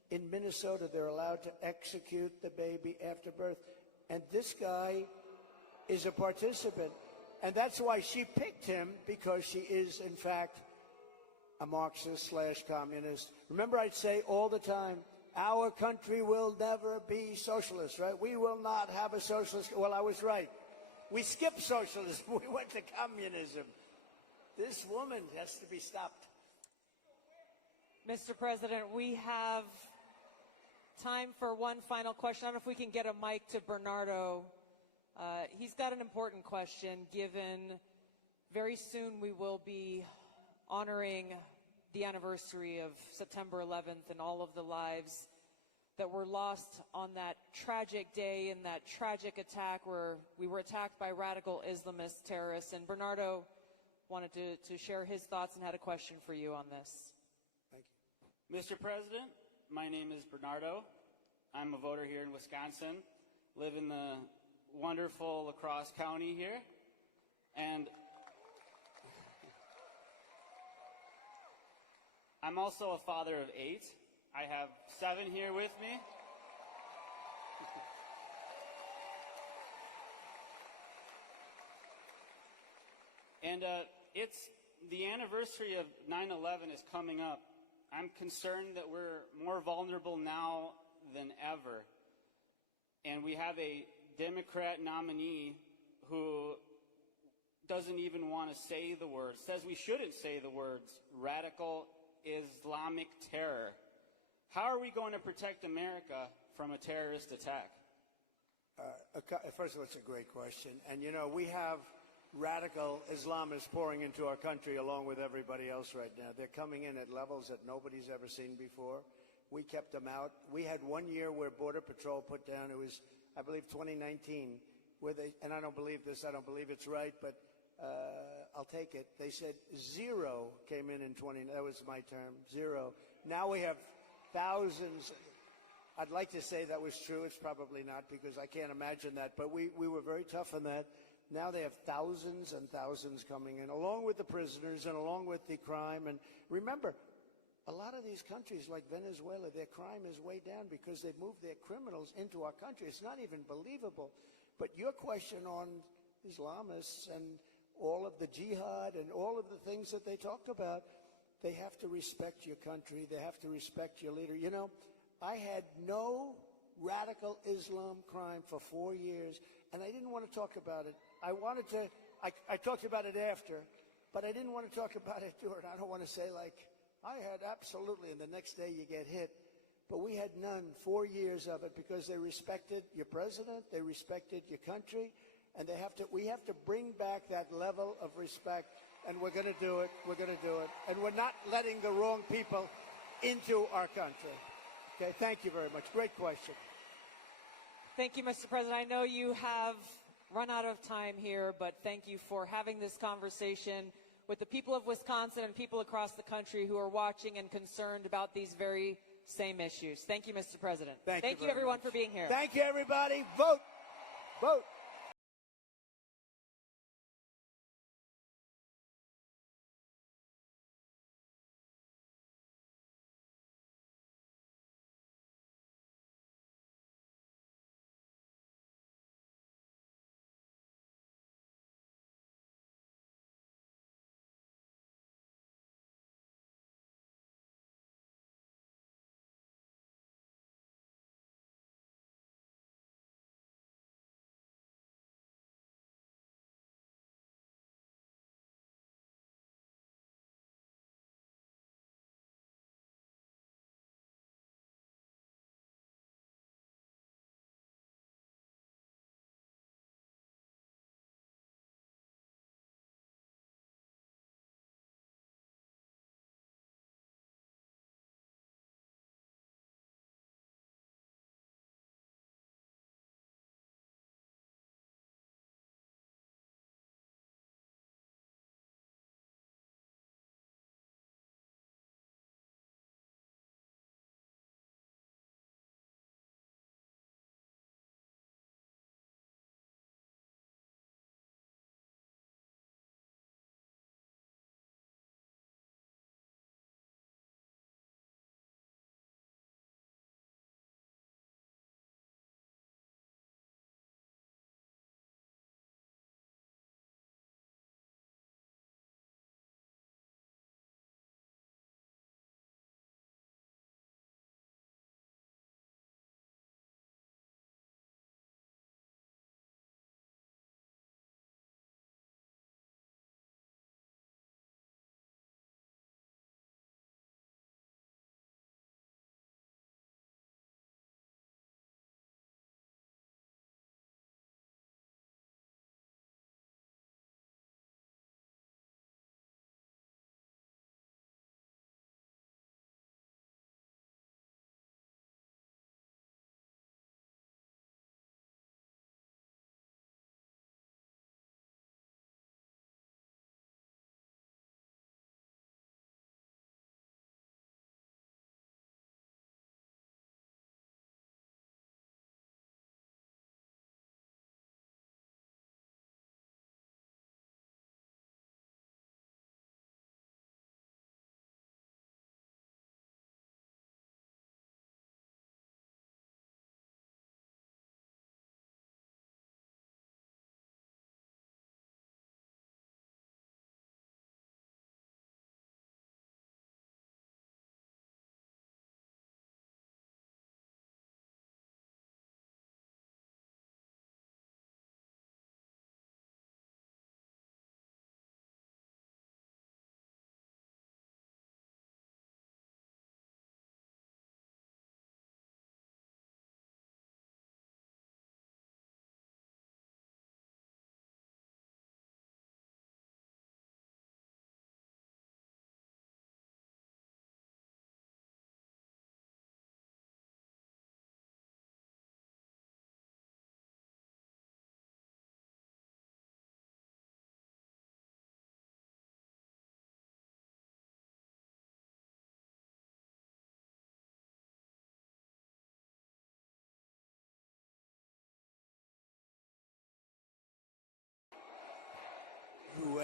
in Minnesota, they're allowed to execute the baby after birth. And this guy is a participant. And that's why she picked him, because she is, in fact, a Marxist/communist. Remember, I'd say all the time, our country will never be socialist, right? We will not have a socialist. Well, I was right. We skipped socialism. We went to communism. This woman has to be stopped. Mr. President, we have time for one final question. I don't know if we can get a mic to Bernardo. He's got an important question, given very soon we will be honoring the anniversary of September 11th and all of the lives that were lost on that tragic day in that tragic attack where we were attacked by radical Islamist terrorists. And Bernardo wanted to share his thoughts and had a question for you on this. Thank you. Mr. President, my name is Bernardo. I'm a voter here in Wisconsin, live in the wonderful La Crosse County here, and I'm also a father of 8. I have 7 here with me. And it's the anniversary of 9/11 is coming up. I'm concerned that we're more vulnerable now than ever. And we have a Democrat nominee who doesn't even want to say the words, says we shouldn't say the words, radical Islamic terror. How are we going to protect America from a terrorist attack? First of all, it's a great question. And, you know, we have radical Islamists pouring into our country along with everybody else right now. They're coming in at levels that nobody's ever seen before. We kept them out. We had 1 year where Border Patrol put down, it was, I believe, 2019, where they, and I don't believe this, I don't believe it's right, but I'll take it. They said 0 came in 20, that was my term, 0. Now we have thousands. I'd like to say that was true. It's probably not, because I can't imagine that. But we were very tough on that. Now they have thousands and thousands coming in, along with the prisoners and along with the crime. And remember, a lot of these countries like Venezuela, their crime is way down because they've moved their criminals into our country. It's not even believable. But your question on Islamists and all of the jihad and all of the things that they talked about, they have to respect your country. They have to respect your leader. You know, I had no radical Islam crime for 4 years, and I didn't want to talk about it. I talked about it after, but I didn't want to talk about it during. I don't want to say like, I had absolutely, and the next day you get hit. But we had none, 4 years of it, because they respected your president, they respected your country, and we have to bring back that level of respect, and we're going to do it. We're going to do it. And we're not letting the wrong people into our country. Okay, thank you very much. Great question. Thank you, Mr. President. I know you have run out of time here, but thank you for having this conversation with the people of Wisconsin and people across the country who are watching and concerned about these very same issues. Thank you, Mr. President. Thank you everyone, much for being here. Thank you, everybody. Vote. Vote.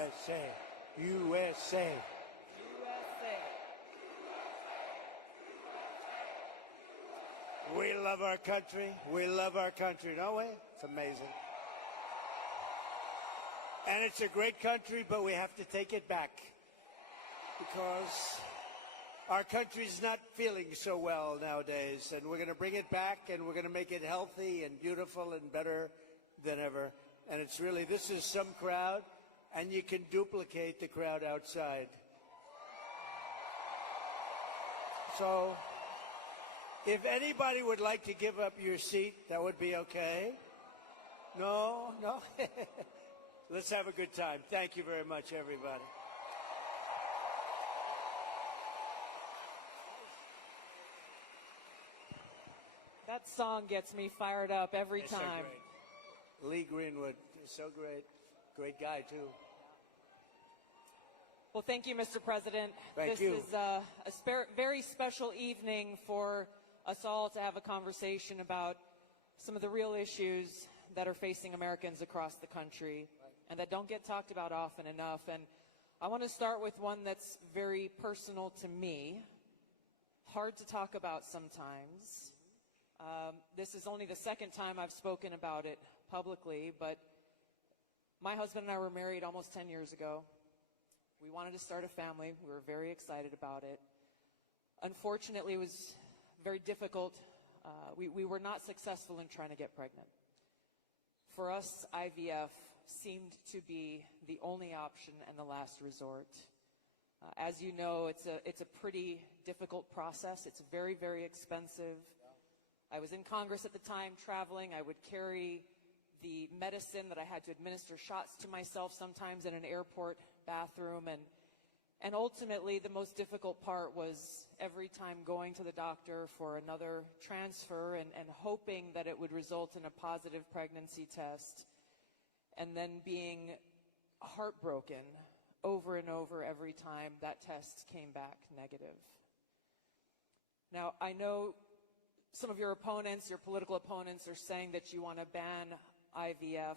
USA, USA. USA. We love our country. We love our country, don't we? It's amazing. And it's a great country, but we have to take it back because our country's not feeling so well nowadays, and we're going to bring it back, and we're going to make it healthy and beautiful and better than ever. And it's really, this is some crowd, and you can duplicate the crowd outside. So, if anybody would like to give up your seat, that would be okay. No? No? Let's have a good time. Thank you very much, everybody. That song gets me fired up every They're so time. great. Lee Greenwood, so great. Great guy, too. Well, thank you, Mr. President. Thank this you. is a very special evening for us all to have a conversation about some of the real issues that are facing Americans across the country and that don't get talked about often enough. And I want to start with one that's very personal to me, hard to talk about sometimes. This is only the second time I've spoken about it publicly, but my husband and I were married almost 10 years ago. We wanted to start a family. We were very excited about it. Unfortunately, it was very difficult. We were not successful in trying to get pregnant. For us, IVF seemed to be the only option and the last resort. As you know, it's a pretty difficult process. It's very, very expensive. I was in Congress at the time, traveling. I would carry the medicine that I had to administer shots to myself sometimes in an airport bathroom. And ultimately, the most difficult part was every time going to the doctor for another transfer and hoping that it would result in a positive pregnancy test, and then being heartbroken over and over every time that test came back negative. Now, I know some of your opponents, your political opponents, are saying that you want to ban IVF.